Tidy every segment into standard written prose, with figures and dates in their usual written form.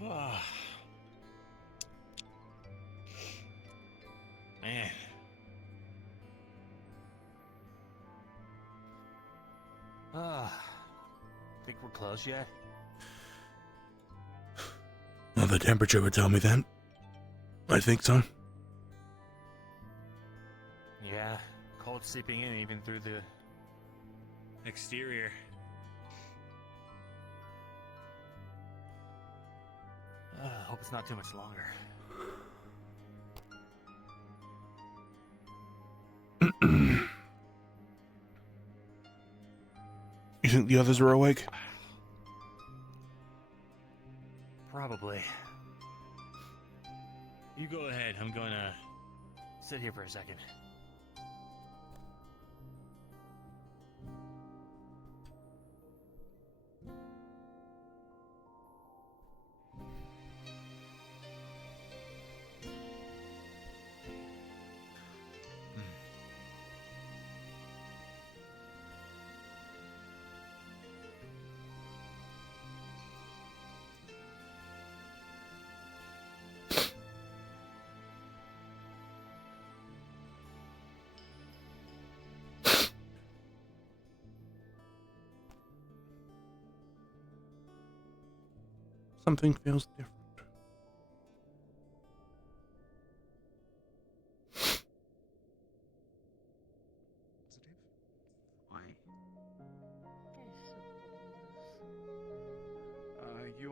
Man. Think we're close yet? Well, the temperature would tell me that. I think so. Yeah, cold seeping in even through the exterior. Hope it's not too much longer. You think the others are awake? Probably. You go ahead. I'm gonna sit here for a second. Something feels different.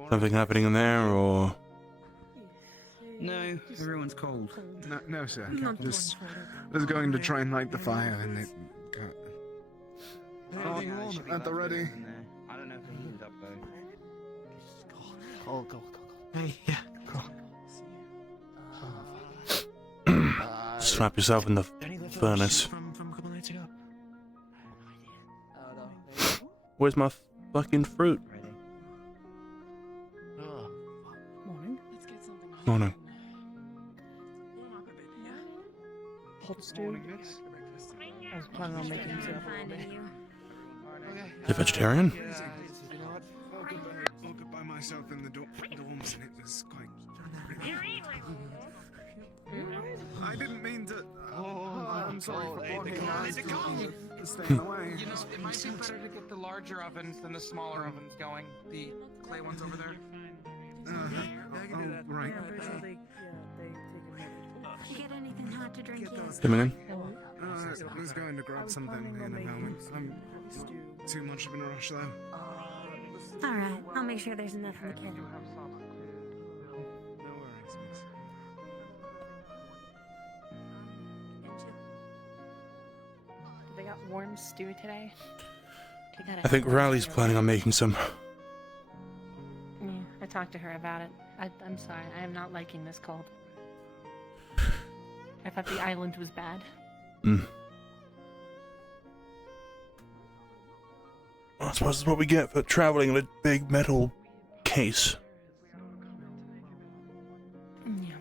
Something happening in there, or No, everyone's cold. No, sir. Just was going to try and light the fire, and it got... Oh, at the ready. I don't know if he heated up though. Go. Hey, yeah, go. slap yourself in the furnace. From a couple nights ago. Where's my fucking fruit? Morning. Let's get something. Morning. Hot stew. I was planning on making some. You vegetarian? You know what? Woke up by myself in the dorms, and it was quite... I didn't mean to... Oh, I'm sorry for blocking your eyes. Staying away. You know, it might be better to get the larger ovens than the smaller ovens going. The clay ones over there. Oh, right. You get anything hot to drink yet? Coming in? I was going to grab something in a moment. I'm not too much of in a rush, though. Alright, I'll make sure there's enough in the kitchen. No worries, miss. They got warm stew today. I think Riley's planning on making some. Yeah, I talked to her about it. I'm sorry, I am not liking this cold. I thought the island was bad. I suppose that's what we get for traveling in a big metal case. Yeah.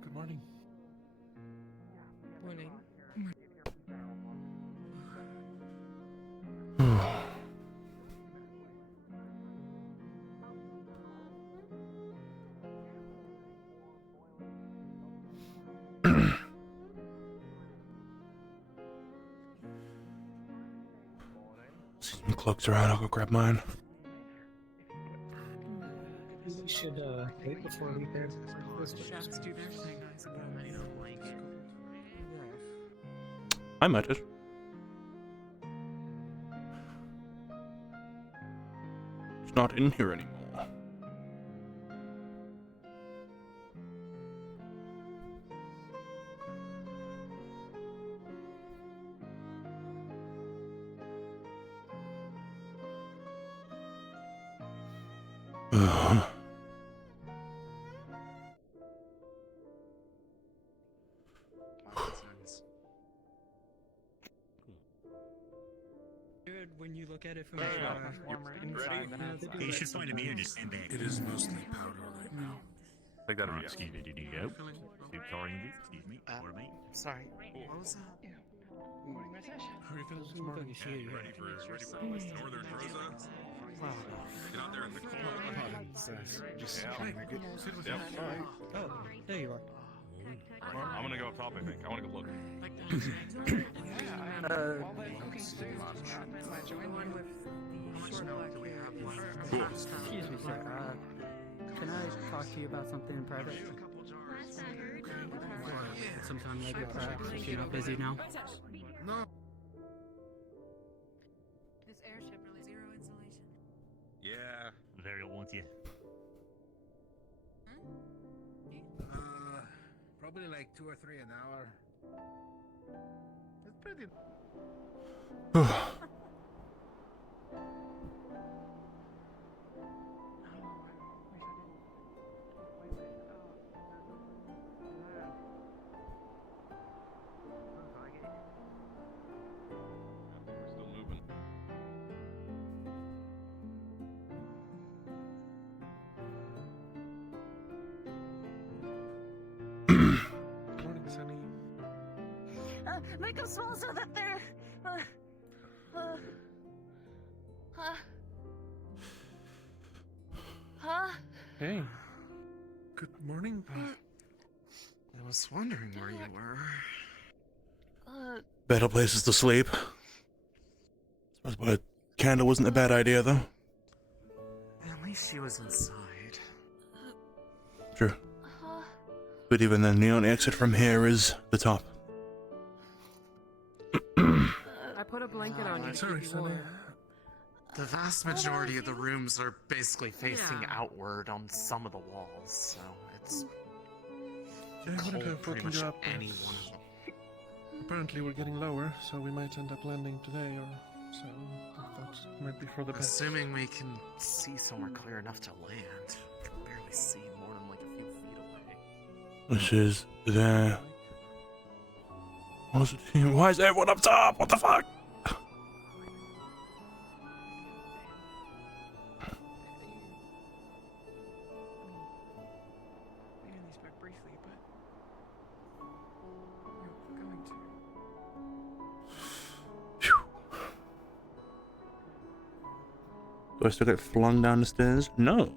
Good morning. Morning. Some cloaks around, I'll go grab mine. We should wait before we go. I might just. It's not in here anymore. When you look at it from Much warmer inside than outside. You should find a beer and just stand back. It is mostly powder right now. Take that or yes. Excuse me, did you go? Excuse me, pardon me. Sorry. What was that? Morning, Ratesh. How are you feeling this morning? Ready for northern Rosa? Get out there in the cold. Just Yeah. trying to get Yep. Oh, there you are. I'm gonna go up top, I think. I wanna go look. While they're looking through, can I join one with the short black hair? Excuse me, sir. Can I talk to you about something in private? Sometime later, perhaps, if you're not busy now. No. This airship really zero insulation. Yeah. Very won't you? Probably like 2 or 3 an hour. It's pretty. We're still moving. Morning, Sunny. Make them small so that they're. Hey. Good morning. I was wondering where you were. Better places to sleep. Suppose a candle wasn't a bad idea, though. At least she was inside. True. But even then, the only exit from here is the top. I put a blanket on you. Sorry, Sunny. The vast majority of the rooms are basically facing outward on some of the walls, so it's Yeah, I wouldn't have pretty woken much you up. any one of them. Apparently we're getting lower, so we might end up landing today or so. I thought it might be for the best. Assuming we can see somewhere clear enough to land. I can barely see more than like a few feet away. Which is there. Why is everyone up top? What the fuck? We only spoke briefly, but we're going to. Phew. Do I still get flung down the stairs? No.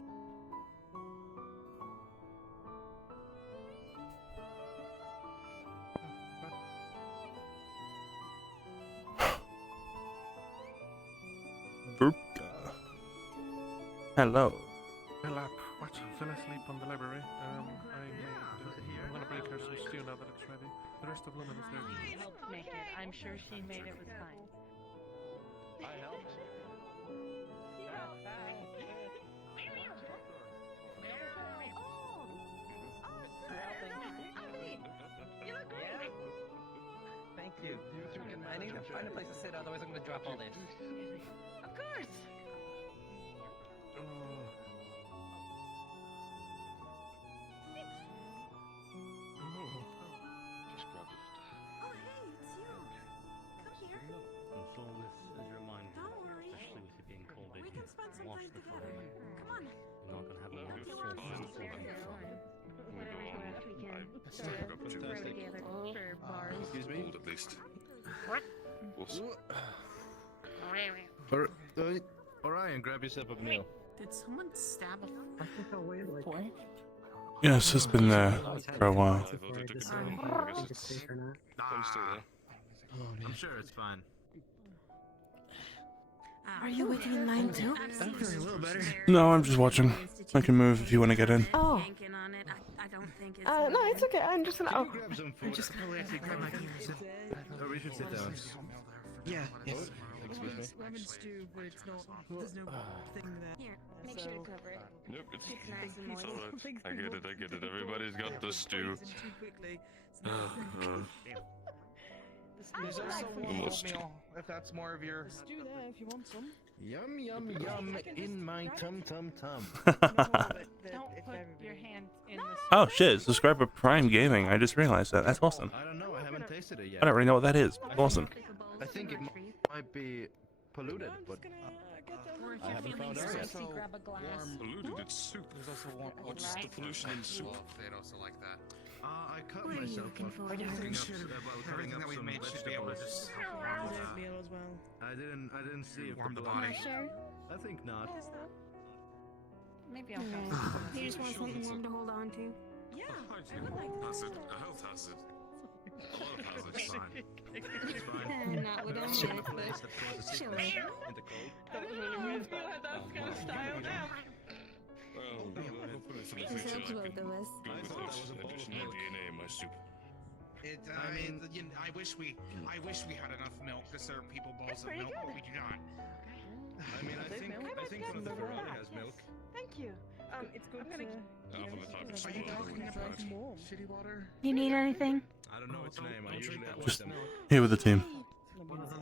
Hello. Fill up. What? Fell asleep on the library. I'm gonna break her some stew now that it's ready. The rest of Lumen is there. I helped make it. I'm sure she made it with fine. I helped. Thank you. I need to find a place to sit, otherwise I'm going to drop all this. Of course. Just grab it. Oh, hey, it's you. Come here. And so this is your mind, Don't worry. especially with it being cold. We can spend some Wash time the together. phone. Come on. You're not gonna have a long Don't you full want physical some? life. Whatever you want, we can Still got the throw together for bars. Excuse me? At least. What? Orion, grab yourself a meal. Did someone stab a I think I'll wait like What? Yes, it's been there for a while. before I decide I if guess I think it's- it's safe or not. I'm still there. I'm sure it's fine. Are you within line too? I'm feeling a little better. No, I'm just watching. I can move if you want to get in. Oh. I don't think it's. No, it's okay. I'm just gonna. Can Oh, you grab some food? Just gonna actually grab my keys. Oh, we should sit down. Yeah, yes. Excuse me. lemon stew, but it's not. There's no thing there. Here, make sure to cover it. Nope, it's Nice and moist. alright. I get it. Everybody's got the stew. Too quickly. There's also one Almost. oatmeal, if that's more of your. Stew there if you want some. Yum, yum, yum in my tum tum tum. Don't put your hand in the. Oh shit, subscribe to Prime Gaming. I just realized that. That's awesome. I don't know, I haven't tasted it yet. I don't really know what that is. Awesome. I think it might be polluted, but I haven't found out yet. You grab a glass. Polluted, it's soup. There's also warm. What's the pollution in soup? They'd also like that. I cut What are you myself looking up for? cutting up, Everything that we some made should be able to vegetables. just help warm Dessert the. meal as well. I didn't see if Warm the the body. blood. Sure. I think not. Maybe I'll Alright. come. You just want something warm to hold on to? Yeah. Hazard, a health hazard. A lot of hazards. It's fine. It's fine. Not what I'm Shit. with, Place but that causes sure. sickness in the cold. That was really weird. That's kind of style now. Well, hopefully for the This future helps I both can of us. go I with thought that was a this bowl of additional milk. DNA in my soup. I wish we had enough milk to serve people bowls of milk, but we do not. I mean, I think one of the Ferrari has milk. Thank you. It's good to. Half of the time it's Are you spoiled. talking about Warm. shitty water? You need anything? I don't know its name. I usually avoid Just them. here with the team.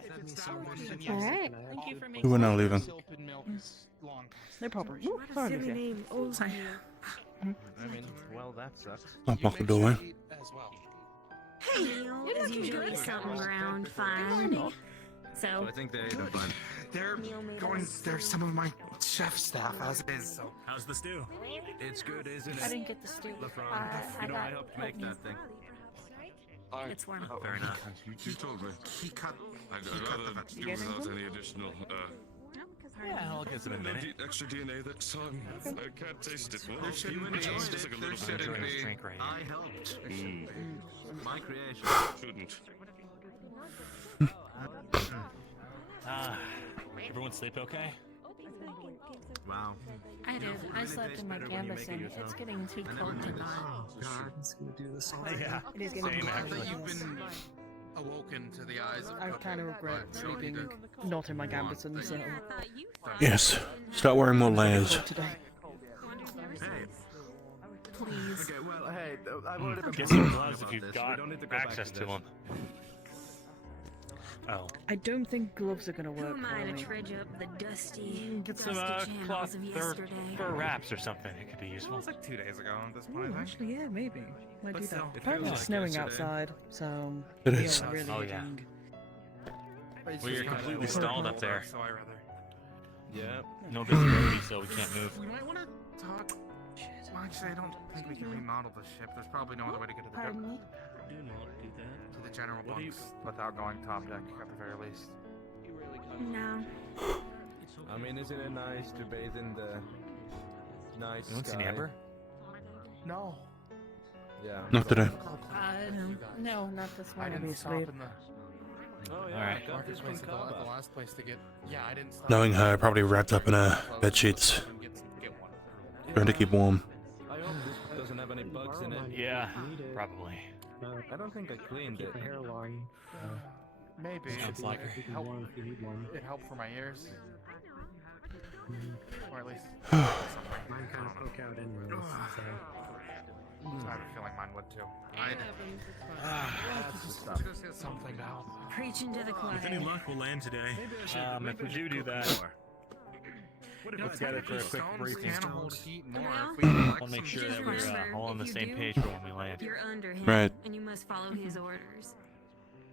If it's that one, then yes. Alright. Thank you for We were now leaving. Soap and milk is long. No problem. What a silly name. Oh, Sorry. I mean, well, that sucks. I'll block the doorway. As well. Hey, Neil, there's usually something around fine. So, I think they ate them fine. They're Neil made going. us There's some of my chef staff as it is. So How's the stew? It's good, isn't I it? didn't get the stew. LeFron, I you know I got helped make that thing. it's warm. Fair enough. You told me. he cut. I'd rather do without any additional, Yeah, I'll get some in a minute. extra DNA that time. I can't taste it. Well, There shouldn't you be. enjoyed it. Like a There little shouldn't bit. be. Drink right I here. helped. Mm, My creation. shouldn't. Everyone sleep okay? Wow. I did. I slept in my canvas and it's getting too cold to not. God, it's gonna do this all Yeah. It is Same, going to be actually. That you've been awoken to the eyes of I cooking, kind of regret but you don't need sleeping to not in my Gamberson, so. Yes. Start wearing more layers. Today. Please. Okay, well, hey, I've already been Get some talking gloves about if you've this. got We don't need to go back access to to this. them. Oh. I don't think gloves are going to Who work am I for to me. trudge up the dusty, Get some dusty channels cloth of or yesterday? fur wraps or something. It could be It useful. was like 2 days ago at this Ooh, point, I think. actually, yeah, maybe. Might But do still, that. it Apparently feels it's like snowing yesterday. outside, so. It we is. are really Oh, yeah. needing- It's Well, you're just kinda completely like stalled up cold, there. So I rather. Yeah. No visibility, so we can't move. We might want to talk. Well, actually, I don't think we can remodel the ship. There's probably no other way to get to the Pardon me? Do not do that. to the general What do you- bunks without going top deck at the very least. No. I mean, isn't it nice to bathe in the nice You want some sky? amber? No, Yeah. Not today. No, not this I one. didn't stop asleep. in the Oh yeah. Alright. I got market this place from at the Kaba. last place to get. Yeah, I didn't stop. Knowing her, probably wrapped up in her bed sheets, Get one. trying to keep warm. I hope this doesn't have any bugs in it. Yeah, probably. I don't think I cleaned it. Keep the hairline. Maybe. Sounds like her. Keep it warm if you need one. It helped for my ears, or at least. Mine kind of poke out inwards, so. I have a feeling mine would too. That's the stuff. Something to help. Preaching to the choir. With any luck, we'll land today. If we do that, let's get it for a quick briefing. Can hold heat more Well, if we collect I'll make some sure Just that we're remember, all on the if you same do, page for when we land. You're under him, Right. and you must follow his orders.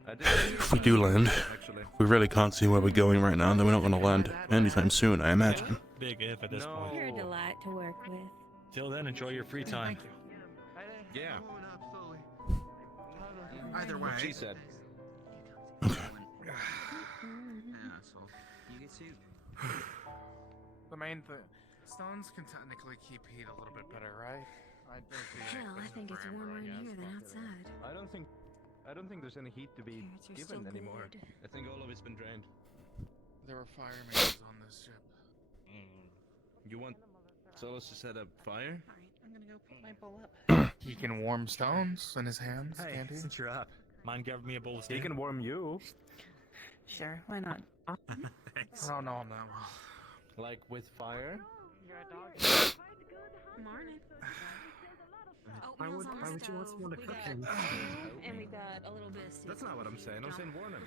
I did If we do land, actually. we really can't see where we're going right now, then we're not going to land anytime soon, I imagine. Big if at this point. You're a delight to work with. Till then, enjoy your free time. Yeah. Either way. What she said. The main thing. Stones can technically keep heat a little bit better, right? Hell, I think it's warmer in here than outside. I don't think there's any heat to be Carrots are given still anymore. good. I think all of it's been drained. There were fire mains on this ship. You want Solus to set up fire? I'm gonna go pick my bowl up. He can warm stones in his hands, can't he? since you're up. Mind giving me a bowl of stew? He can warm you. Sure, why not? I don't know him that well. Like with fire? Morning. Why would you want someone to cook him? And we got a little bit of soup. That's not what I'm saying. I'm saying warm him.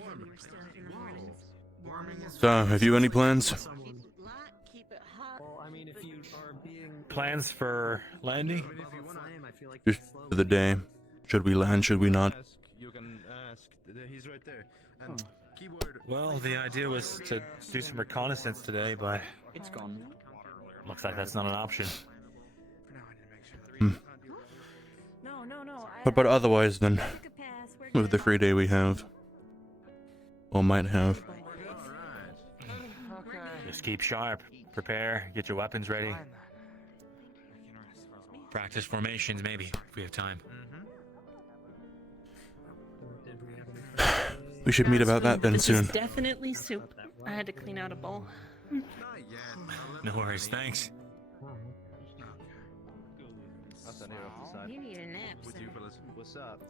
Warm him. In the mornings. Warming is So, have you any plans? Someone. Well, I mean, if you are being. Plans for landing? Flame, I feel like Just it's slow. for the day. Should we land, should we not? You can ask. He's right there. And Well, the idea was to do some reconnaissance today, but It's gone. looks like that's not an option. Hmm. No. But otherwise, then, with the free day we have, or might have, Just keep sharp. Prepare. Get your weapons ready. Practice formations, maybe, if we have time. we should meet about that then This soon. is definitely soup. I had to clean out a bowl. No worries, thanks. You need a nap. With you fellas. What's up?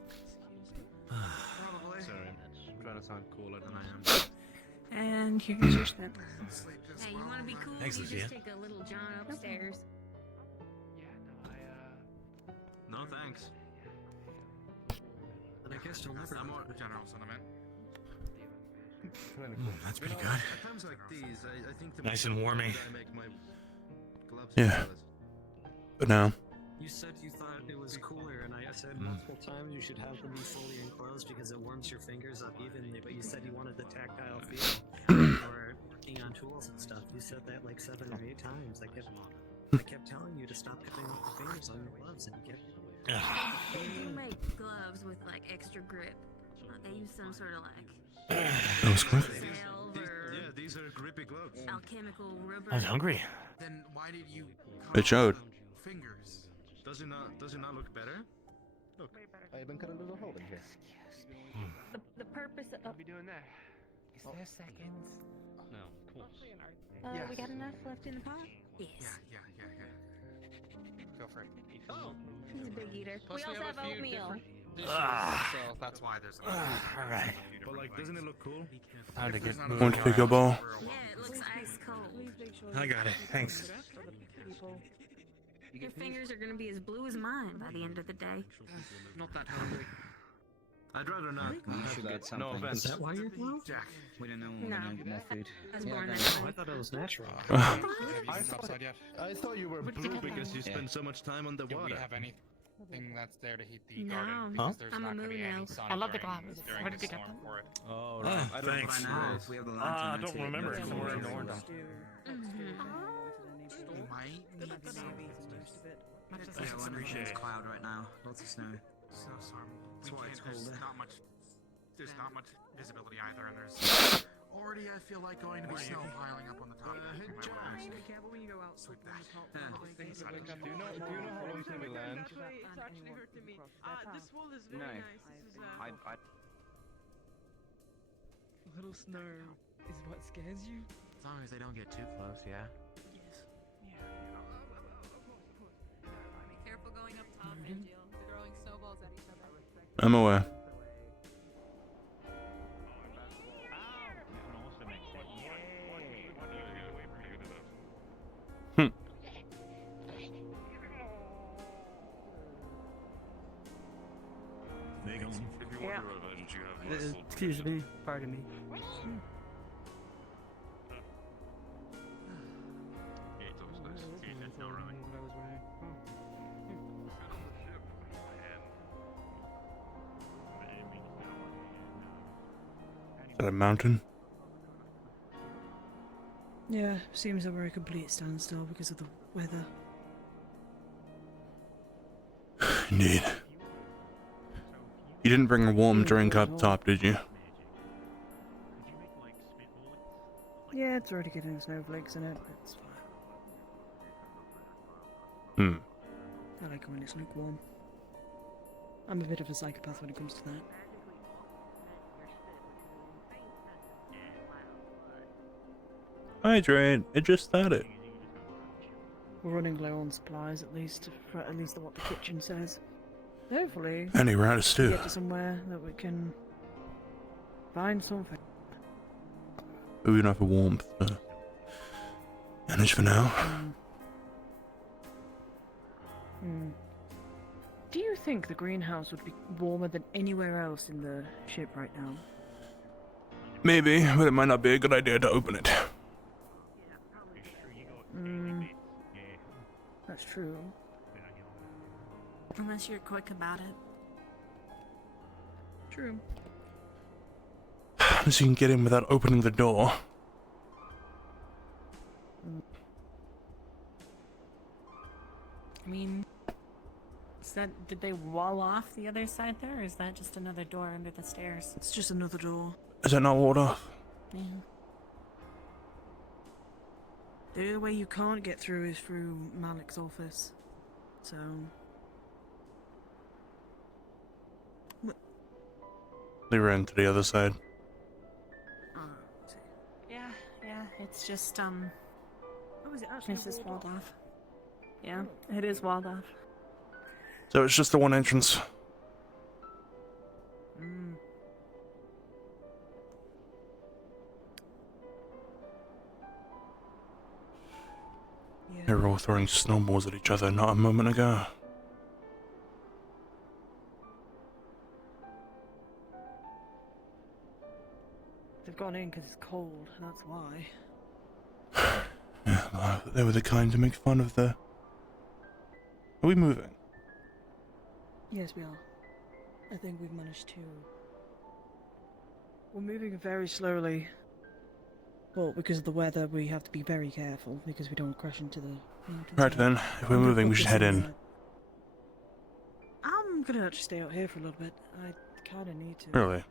Sorry, I'm trying to sound cooler than I am. And here's your shit. Hey, you want to be cool? Thanks, you Lucia. just take a little John upstairs. No thanks. And I guess you'll never. More general sentiment. That's pretty good. At times like these, I think the Nice and warmy. I make my gloves Yeah. fellas. But now, You said you thought it was cooler, and I said multiple times you should have them be fully enclosed because it warms your fingers up evenly, but you said you wanted the tactile feel or working on tools and stuff. You said that like 7 or 8 times. I kept telling you to stop cutting off the fingers on your gloves, and you kept... They do make gloves with like extra grip. They use some sort of like that was quick. valve or Yeah, these are grippy gloves. alchemical rubber. I was hungry. Then why did you? It showed. Fingers. Does it not look better? Look, I even cut a little hole in here. The purpose of... What are we doing there? Is there seconds? No, cool. We got enough left in the pot? Yes. Yeah. Go for it. Oh, he's a big eater. Plus we also a have few oatmeal. different dishes, so that's why there's. Alright. but like, doesn't it look cool? Time to get not moving. Want to take your ball? Yeah, it looks ice cold. I got it, thanks. Your fingers are gonna be as blue as mine by the end of the day. Not that hungry. I'd rather not. You should get something. No offense. Is that why you're blue? Jack. We didn't know No. we needed more food. I was born that Oh, I way. thought it was natural. Have you used upside yet? I thought you were blue because you spend so much time on the Do we water. have anything that's there to heat the No. garden? Huh? Because there's I'm a not going to be moon any elf. sun I love the during glasses. during Where the did you get storm them? for it. Oh, right. I Thanks. We have the I don't remember. It's somewhere in Orndon. You might need Yeah, we're in Appreciate a it. cloud right now. Lots of snow. So sorry. That's why it's There's colder. not much. There's not much visibility either, and there's already. I feel like going to be snow piling up on the top. Be careful when you go out. Sweep that. Do you know how long till we land? It's actually hurting me. This wall is No. very nice. This is I little snow is what scares you. As long as they don't get too close, yeah. Be careful going up top, Angel. Throwing snowballs at each other. I'm aware. Yeah. Excuse me. Pardon me. Is that a mountain? Yeah, seems that we're a complete standstill because of the weather. Indeed. You didn't bring a warm drink up top, did you? Yeah, it's already getting snowflakes in it, but it's fine. Hmm. I like it when it's lukewarm. I'm a bit of a psychopath when it comes to that. Hydrate. It just started. We're running low on supplies, at least what the kitchen says. Hopefully, Any route of stew. get to somewhere that we can find something. Food enough for warmth. Manage for now. Do you think the greenhouse would be warmer than anywhere else in the ship right now? Maybe, but it might not be a good idea to open it. That's true. Unless you're quick about it. True. unless you can get in without opening the door. I mean, did they wall off the other side there, or is that just another door under the stairs? It's just another door. Is that not walled off? Yeah. The only way you can't get through is through Malik's office. So... They ran to the other side. Yeah, it's just, Oh, is it actually it's just walled walled off. Yeah, it is walled off. So it's just the one entrance. Mm. Yeah. They were all throwing snowballs at each other not a moment ago. They've gone in because it's cold, and that's why. Yeah, well, they were the kind to make fun of the... Are we moving? Yes, we are. I think we've managed to... We're moving very slowly. But because of the weather, we have to be very careful, because we don't crash into the mountains. Right then, if we're moving, we should head in. I'm gonna actually stay out here for a little bit. I kinda need to. Really?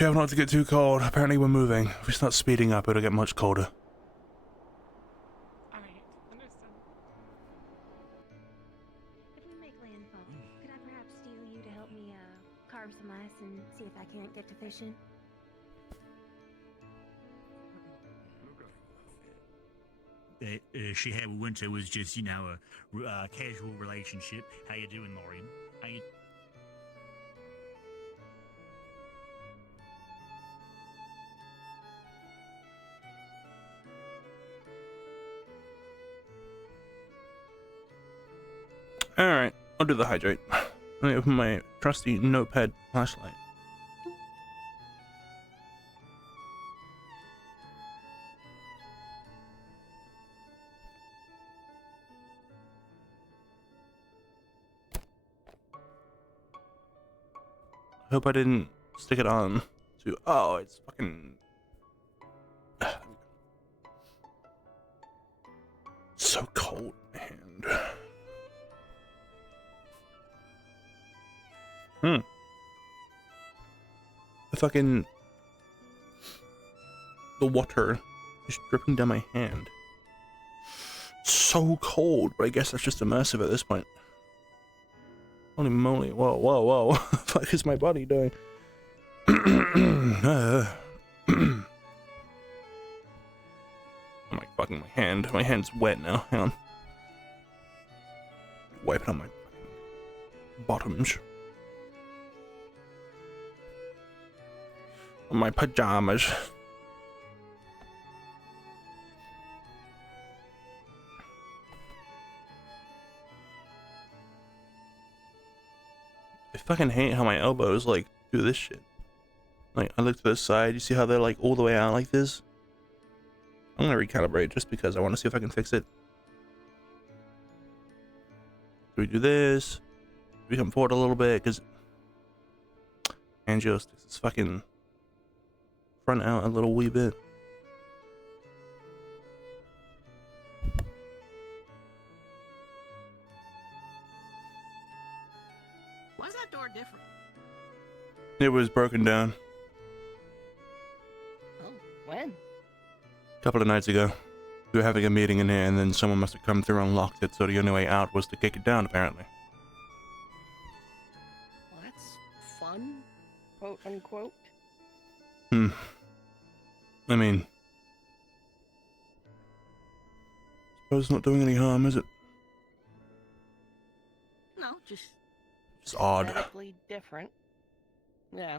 Yeah, not to get too cold. Apparently we're moving. If we start speeding up, it'll get much colder. Alright, understood. If we make landfall, could I perhaps steal you to help me carve some ice and see if I can't get to fishing? She had with Winter was just, you know, a casual relationship. How you doing, Lorian? How you... Alright, I'll do the hydrate. Let me open my trusty notepad flashlight. I hope I didn't stick it on to... Oh, it's fucking... so cold in my hand. The water is dripping down my hand. So cold, but I guess that's just immersive at this point. Holy moly, whoa, whoa, whoa. What the fuck is my body doing? Oh my fucking, my hand. My hand's wet now, hang on. Wipe it on my bottoms. On my pajamas. I fucking hate how my elbows like do this shit. Like I look to the side, you see how they're like all the way out like this? I'm gonna recalibrate just because I want to see if I can fix it. Do we do this? Do we come forward a little bit? Because Angio sticks his fucking front out a little wee bit. Why is that door different? It was broken down Oh, when? a couple of nights ago. We were having a meeting in here and then someone must have come through and locked it, so the only way out was to kick it down apparently. Well, that's fun, quote unquote. I mean, suppose it's not doing any harm, is it? No, just It's odd. aesthetically different. Yeah.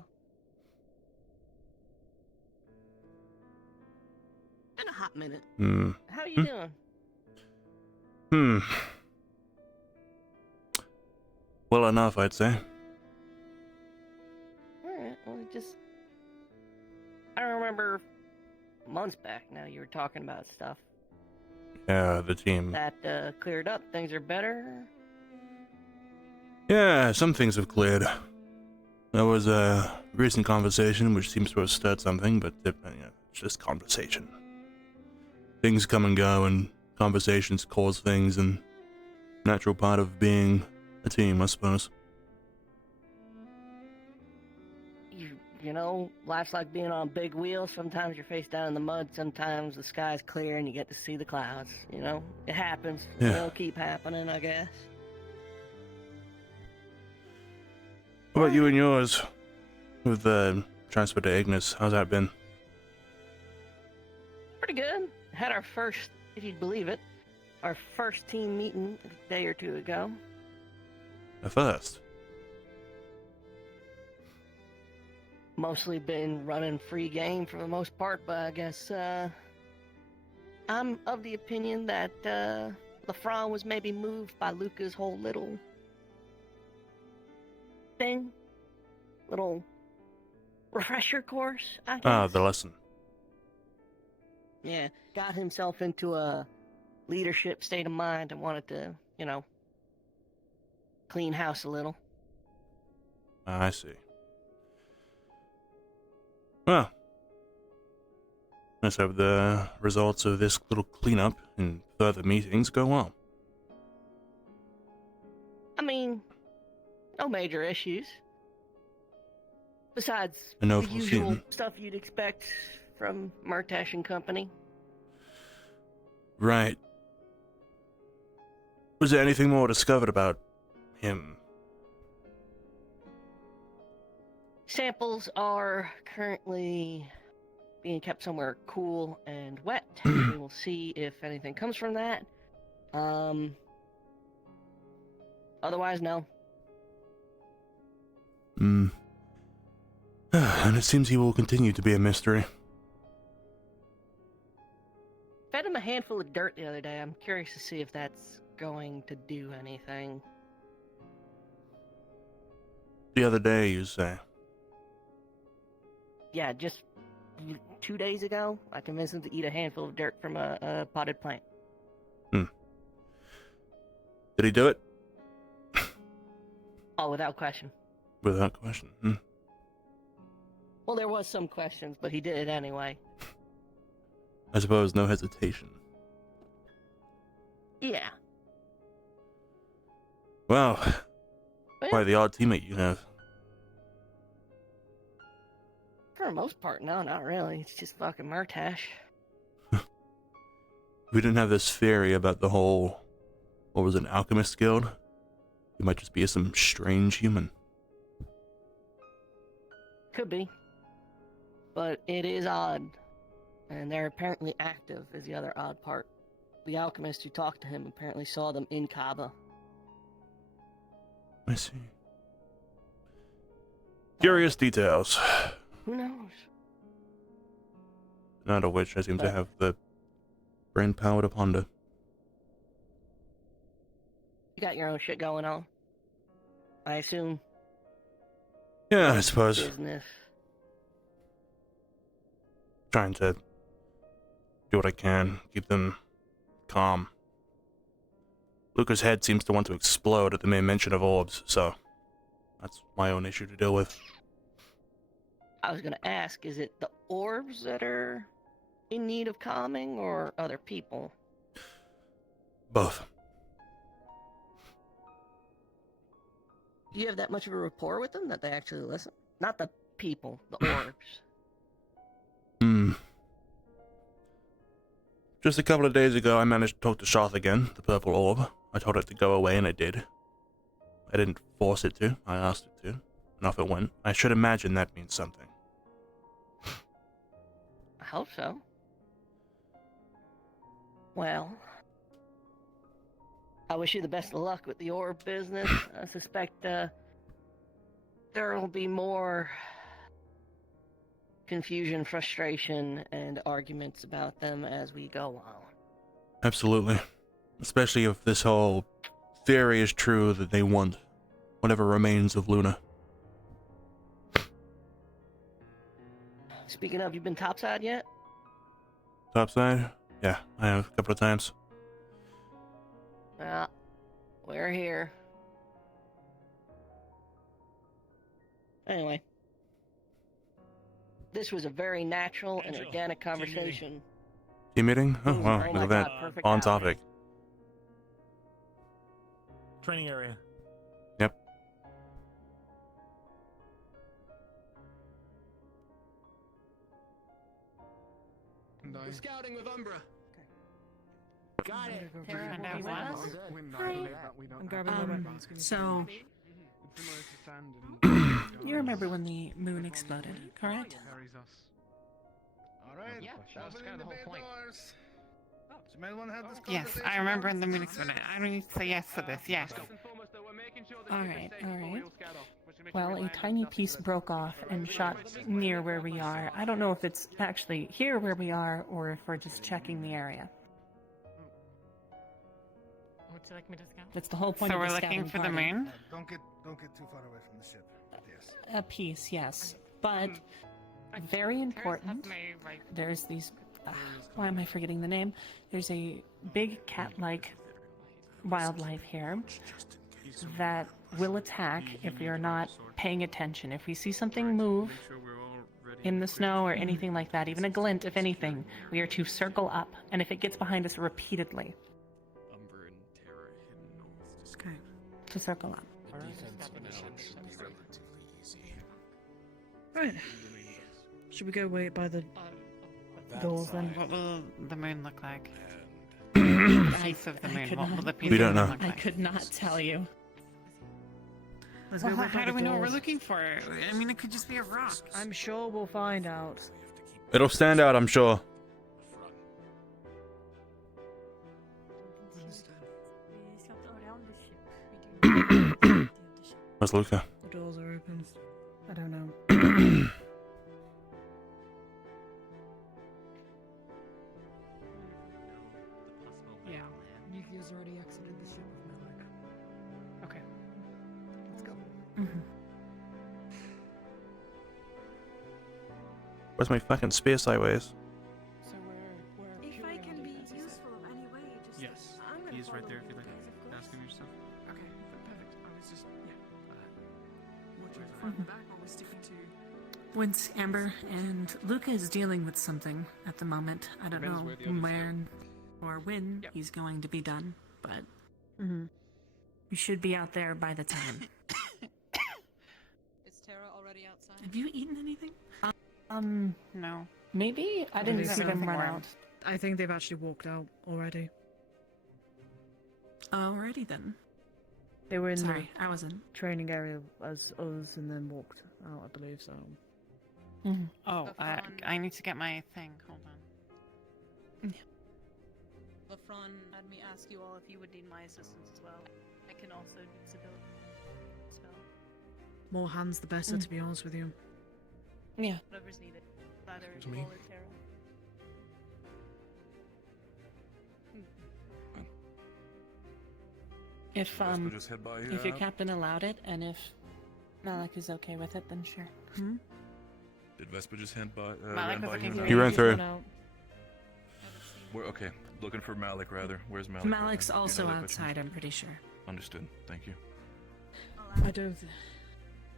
In a hot minute. How you doing? Well enough, I'd say. Alright, well, I remember months back now you were talking about stuff. Yeah, the team. That cleared up. Things are better. Yeah, some things have cleared. There was a recent conversation which seems to have stirred something, but it's just conversation. Things come and go, and conversations cause things, and natural part of being a team, I suppose. You know, life's like being on big wheels. Sometimes you're face down in the mud. Sometimes the sky's clear and you get to see the clouds. You know, it happens. Yeah. It'll keep happening, I guess. What about you and yours? With the transfer to Ignis, how's that been? Pretty good. Had our first, if you'd believe it, our first team meeting a day or two ago. The first? Mostly been running free game for the most part, but I guess I'm of the opinion that LeFron was maybe moved by Luca's whole little thing, little refresher course, I guess. Ah, the lesson. Yeah, got himself into a leadership state of mind and wanted to, you know, clean house a little. I see. Well, let's hope the results of this little cleanup and further meetings go well. I mean, no major issues. Besides No the foreseen. usual stuff you'd expect from Murtash and company. Right. Was there anything more discovered about him? Samples are currently being kept somewhere cool and wet. We will see if anything comes from that. Otherwise, no. And it seems he will continue to be a mystery. Fed him a handful of dirt the other day. I'm curious to see if that's going to do anything. The other day, you say? Yeah, just 2 days ago, I convinced him to eat a handful of dirt from a potted plant. Did he do it? Oh, without question. Without question. Well, there was some questions, but he did it anyway. I suppose no hesitation. Yeah. Well, But quite the odd teammate you have. for the most part, no, not really. It's just fucking Murtash. If we didn't have this theory about the whole, what was it, an alchemist guild, he might just be some strange human. Could be. But it is odd. And they're apparently active, is the other odd part. The alchemist who talked to him apparently saw them in Kaba. I see. Curious details. Who knows? None of which I seem to have the brain power to ponder. You got your own shit going on, I assume. Yeah, I suppose. Business. Trying to do what I can, keep them calm. Luca's head seems to want to explode at the mere mention of orbs, so that's my own issue to deal with. I was gonna ask, is it the orbs that are in need of calming, or other people? Both. Do you have that much of a rapport with them that they actually listen? Not the people, the orbs. Just a couple of days ago, I managed to talk to Shoth again, the purple orb. I told it to go away, and it did. I didn't force it to, I asked it to, and off it went. I should imagine that means something. I hope so. Well, I wish you the best of luck with the orb business. I suspect there will be more confusion, frustration, and arguments about them as we go on. Absolutely. Especially if this whole theory is true that they want whatever remains of Luna. Speaking of, you been topside yet? Topside? Yeah, I have a couple of times. Well, we're here. Anyway, this was a very natural and Angel, organic team meeting. conversation. Team meeting? Oh Ooh, wow, oh look my at that. God, perfect On timing. topic. Training area. Yep. We're scouting with Umbra. Got it. Tara, Find will out you what with else. us? I'm grabbing my weapons. Give me So, you remember when the moon exploded, correct? Alright, Yeah, that was kind of the whole point. Yes, I remember in the moon experiment. I don't need to say yes to this. Yes. Alright, alright. Well, a tiny piece broke off and shot near where we are. I don't know if it's actually here where we are or if we're just checking the area. Would you like me to scout? That's the whole point So of we're the looking scouting for the party. moon? Don't get too far away from the ship. Yes. A piece, yes. But very important, there's these... why am I forgetting the name? There's a big cat-like wildlife here that will attack if you're not paying attention. If we see something move in the snow or anything like that, even a glint of anything, we are to circle up, and if it gets behind us repeatedly, Umber and Terra hidden north. Just okay, to circle up. Right. Should we go wait by the doors then? What will the moon look like? I, Piece of the I moon. could What will not- the piece We of don't the know. moon look I like? could not tell you. Let's go Well, wait by how the do we know what we're doors. looking for? I mean, it could just be a rock. I'm sure we'll find out. It'll stand out, I'm sure. Where's Luca? The doors are open. I don't know. Yeah. Yuki's already exited the ship with Malik. Okay. Let's go. Where's my fucking spear sideways? So we're If I can be useful in any way, just Yes, I'm gonna he is right follow there if you you'd like guys, of to course. ask him yourself. Okay, perfect. I was just would you front and back, or are we sticking to? Once Amber and Luca is dealing with something at the moment. I don't Depends know where the others when or when he's going to be done, but Mm-hmm. we should be out there by the time. Is Tara already outside? Have you eaten anything? No. Maybe I didn't believe see so. them run Warm. out. I think they've actually walked out already. Alrighty then. They were in Sorry, I wasn't. the training area as us and then walked out, I believe so. Oh, I need to get my thing. Hold on. LaFron had me ask you all if you would need my assistance as well. I can also use ability spell. More hands the better, to be honest with you. Yeah. Whatever's needed. Either Excuse me? Cole or Tara. If We'll just head by if your here. captain allowed it, and if Malik is okay with it, then sure. Did Vespa just head by? Malik Ran was by looking you for now? He ran He's through. gone out. We're okay. Looking for Malik rather. Where's Malik? Malik's right now? Do you also know that by outside, chance? I'm pretty sure. Understood. Thank you. I don't.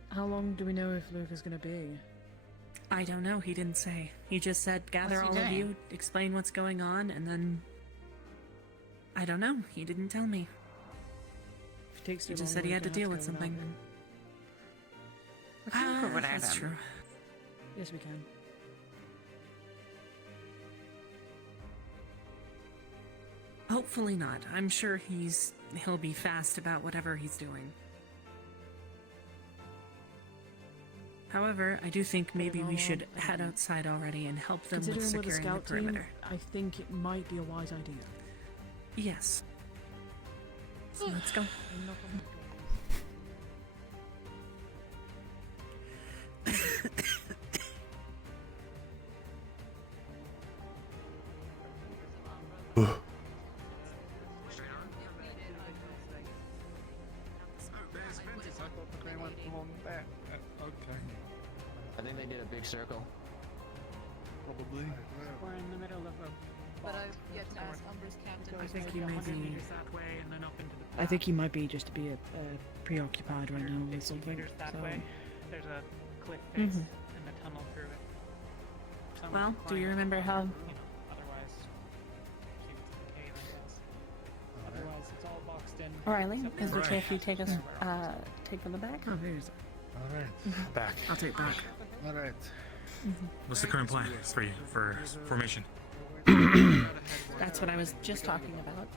How long do we know if Luca's gonna be? I don't know, he didn't say. He just said, gather What's all he of doing? you, explain what's going on, and then... I don't know, he didn't tell me. If it takes He too just long, said he we're had to gonna deal have with go without something. him. We can go without That's him. true. Yes, we can. Hopefully not. I'm sure he'll be fast about whatever he's doing. However, I do think maybe we should head outside already and help them with Considering we're the securing the scout team, perimeter. I think it might be a wise idea. Yes. So let's go. I think they did a big circle. Probably. We're in the middle of a. But I've yet to ask Umbra's captain. I think if he there's may 100 be- meters that way and then up into the. I think he might be just to be preoccupied right now with something. Meters that so- way. There's a cliff face Mhm. and a tunnel through it. Some Well, do you climb, remember how? otherwise, proceed to the cave, I guess. Otherwise, it's all boxed in. Riley, except is for it okay if you take us, where take from the back? Oh, here's it. All right. Back. I'll take back. All right. What's the current plan for you for formation? That's what I was just talking about.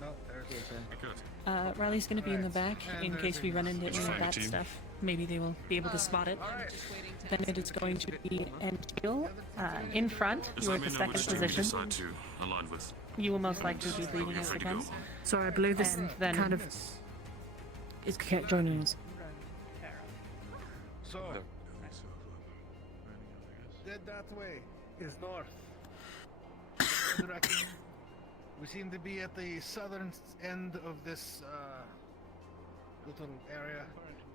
No, there's Riley's gonna be in the back in case we run into any of Fine, that team. stuff. Maybe they will be able to spot it. Then it is going to be Angel in front. Yes, You are I the may know second which team we position. decide to align with. You will most likely be leading us Ready to again. go. So I believe this And then- kind of is Coquette joining us. So, dead that way is north. The direction. We seem to be at the southern end of this little area.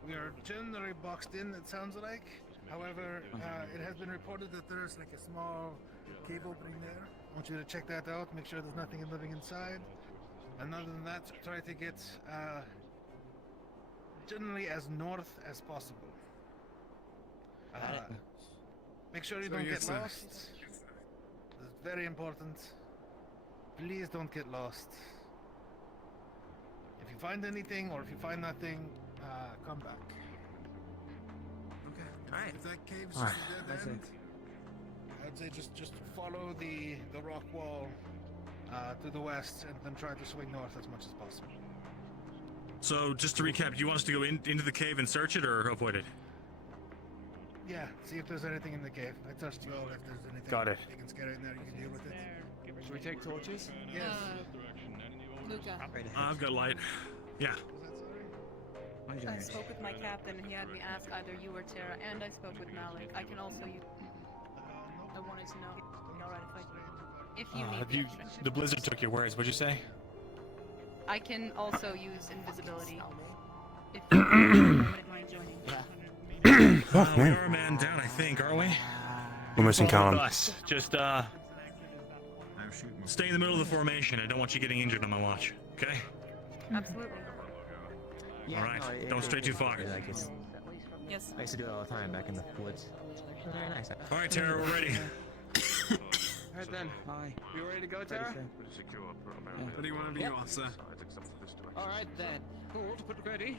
We are generally boxed in, it sounds like. However, it has been reported that there's like a small cave opening there. I want you to check that out, make sure there's nothing living inside. And other than that, try to get generally as north as possible. Make sure you So don't yes, get sir. lost. It's very important. Please don't get lost. If you find anything or if you find nothing, come back. Okay. Alright. If that cave's Alright. just a dead end, I'd say just follow the rock wall to the west and then try to swing north as much as possible. So, just to recap, do you want us to go into the cave and search it or avoid it? Yeah, see if there's anything in the cave. I touched you all if there's anything. Got it. Big and scary in there, you can deal with it. Should we take torches? Yes. Luca. I've got light. Yeah. I spoke with my captain and he had me ask either you or Tara, and I spoke with Malik. I can also use. I wanted to know. Be alright if you need the extra. The blizzard took your words. What'd you say? I can also use invisibility. If you wouldn't mind joining. Fuck, We man. are a man down, I think, aren't we? We're missing Follow Callum. us. Just stay in the middle of the formation. I don't want you getting injured on my watch. Okay? Absolutely. All right. Don't stray too far. Yes. I used to do it all the time back in the woods. Very nice. All right, Tara, we're ready. Alright then. Hi. You ready to go, Tara? What do you want to do, officer? Alright then. Hold, put ready.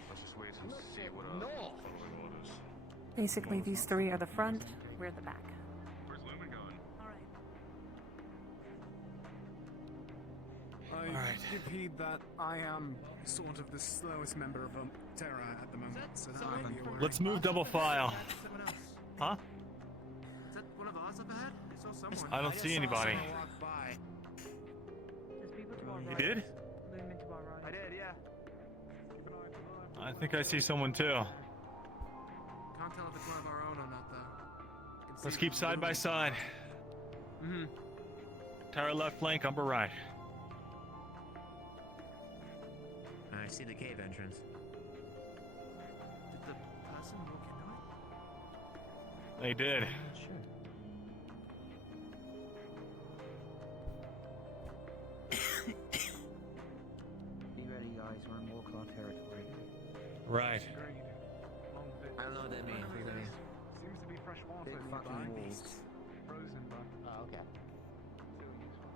No. Basically, these three are the front. We're the back. Where's Lumen going? I Alright. give heed that I am sort of the slowest member of Terra at the moment, so that may be a worry. Let's move double file. Huh? Is that one of ours up ahead? I saw someone. I don't see anybody. You did? I did, yeah. I think I see someone too. Can't tell if it's one of our own or not, though. Let's keep side by side. Mm-hmm. Tara left flank, Umber right. I see the cave entrance. Did the person walk into it? They did. Be ready, guys. We're in Warclaw territory. Right. I don't know what that means. What does that mean? Seems to be fresh water Big nearby. fucking wolves. Frozen, but Oh, okay. still useful.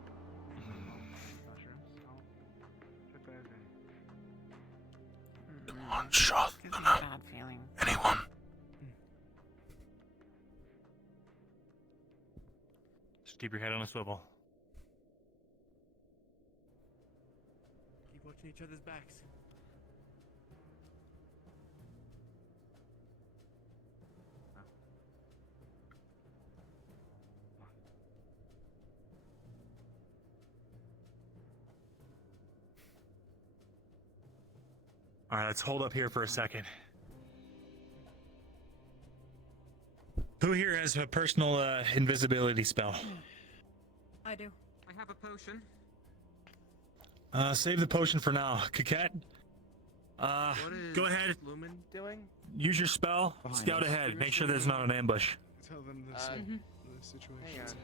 Mushrooms. I'll put those in. One shot. Gives me a bad feeling. Anyone? Just keep your head on a swivel. Keep watching each other's backs. All right, let's hold up here for a second. Who here has a personal invisibility spell? I do. I have a potion. Save the potion for now. Coquette? Go ahead. Lumen doing? Use your spell. Scout ahead. Make sure there's not an ambush. Tell them the situation. Hang on.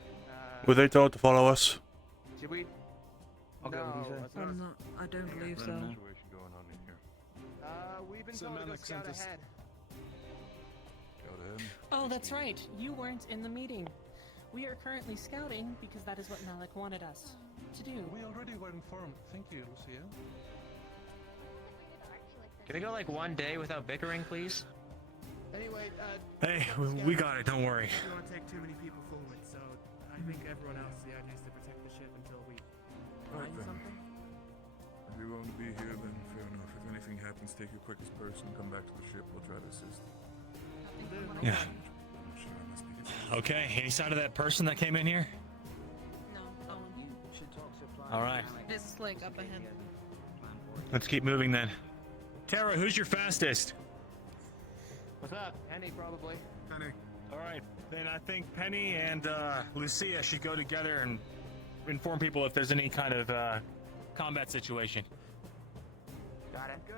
Were they told to follow us? Did we? Okay, No, what do you say? I'm not. I don't believe so. We've been So told to go Malik scout sent us- ahead. Scout ahead. Oh, that's right. You weren't in the meeting. We are currently scouting because that is what Malik wanted us to do. We already were informed. Thank you, Lucia. Can we go like one day without bickering, please? Anyway, Hey, we got it. Don't worry. We don't want to take too many people forward, so I think everyone else, the idea is to protect the ship until we Alright find then. something. If you're willing to be here, then fair enough. If anything happens, take your quickest person, come back to the ship. We'll try to assist. Yeah. Okay. Any sign of that person that came in here? No. All right. It's like up ahead. Let's keep moving then. Tara, who's your fastest? What's up? Penny, probably. Penny. All right. Then I think Penny and Lucia should go together and inform people if there's any kind of combat situation. Got it. Good.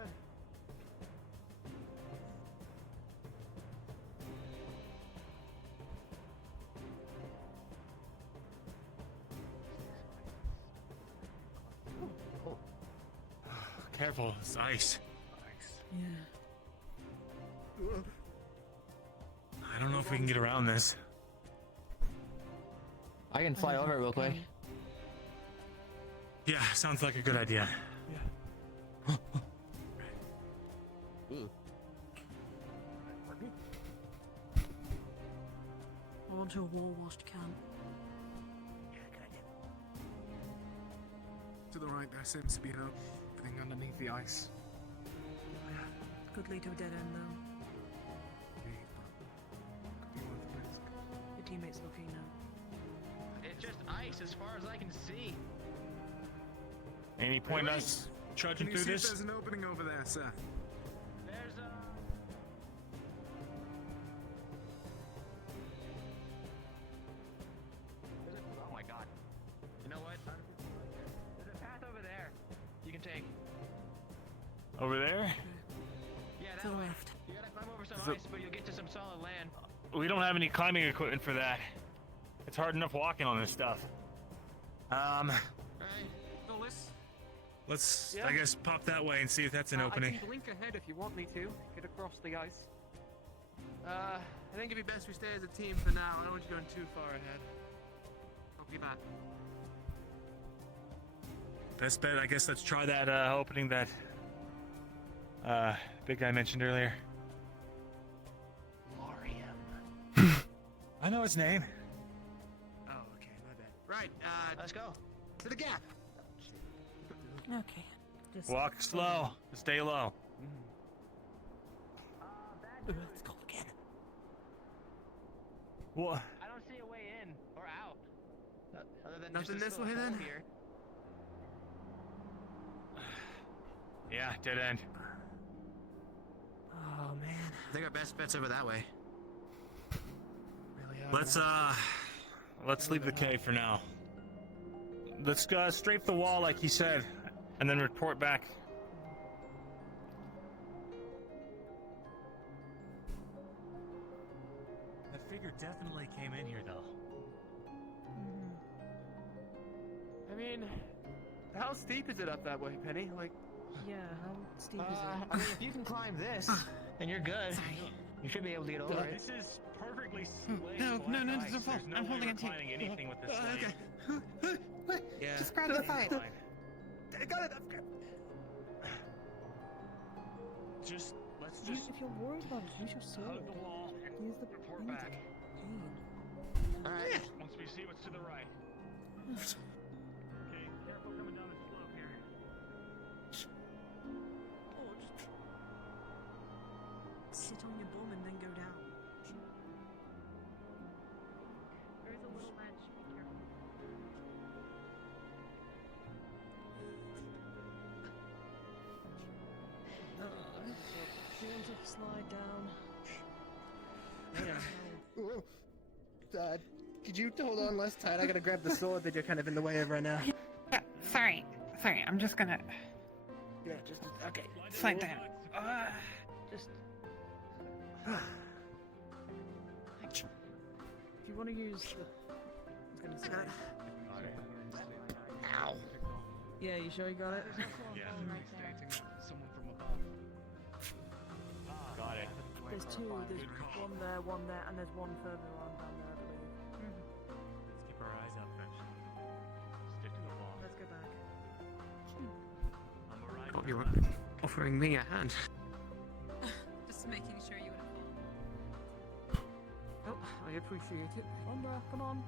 Careful, it's ice. Yeah. I don't know if we can get around this. I can fly over it real quick. Yeah, sounds like a good idea. I want to a wall whilst you can. To the right, there seems to be an opening underneath the ice. Could lead to a dead end though. Could be worth the risk. Your teammate's looking now. It's just ice as far as I can see. Any point in us trudging Can you through see this? if there's an opening over there, sir? There's a... Oh my god. You know what? There's a path over there. You can take. Over there? Yeah, To that the way. left. You gotta climb over some So- ice, but you'll get to some solid land. We don't have any climbing equipment for that. It's hard enough walking on this stuff. Right. Let's, Yeah. I guess, pop that way and see if that's an opening. I can blink ahead if you want me to. Get across the ice. I think it'd be best we stay as a team for now. I don't want you going too far ahead. Copy that. Best bet, I guess let's try that opening that big guy mentioned earlier. I know his name. Oh, okay, my bad. Right, Let's go. to the gap. Okay. Just Walk slow. Stay low. Let's go again. What? I don't see a way in or out. Other than Nothing just this little way, hole then? Here. Yeah, dead end. Oh man. I think our best bet's over that way. Really Let's leave the cave for now. Let's strafe the wall like he said, and then report back. That figure definitely came in here, though. I mean, how steep is it up that way, Penny? Like, Yeah, how steep is I mean, if you can climb this, then you're good. You should be able to get over it. This is perfectly No, don't fall. I'm holding on to you. finding anything with this slate. yeah. Just grab the fight. I got it. Let's it? If you're worried about it, use your sword. hug the wall and Use the report thing to back. pain. Alright. Once we see what's to the right. Okay, careful coming down the slope here. Sit on your bum and then go down. There is a little ledge. Be careful. Going to slide down. Could you hold on less tight? I gotta grab the sword that you're kind of in the way of right now. Yeah, sorry. I'm just gonna Yeah, just okay. slide down. Just. If you want to use the. I was gonna say. Ow. Yeah, you sure you got it? Yeah. Someone from above. Got it. There's two. There's one there, and there's one further on down there, I believe. Let's keep our eyes out then. Stick to the wall. Let's go back. I'm alright. Oh, you were offering me a hand. Just making sure you would Oh, I appreciate it. Wanda, come on.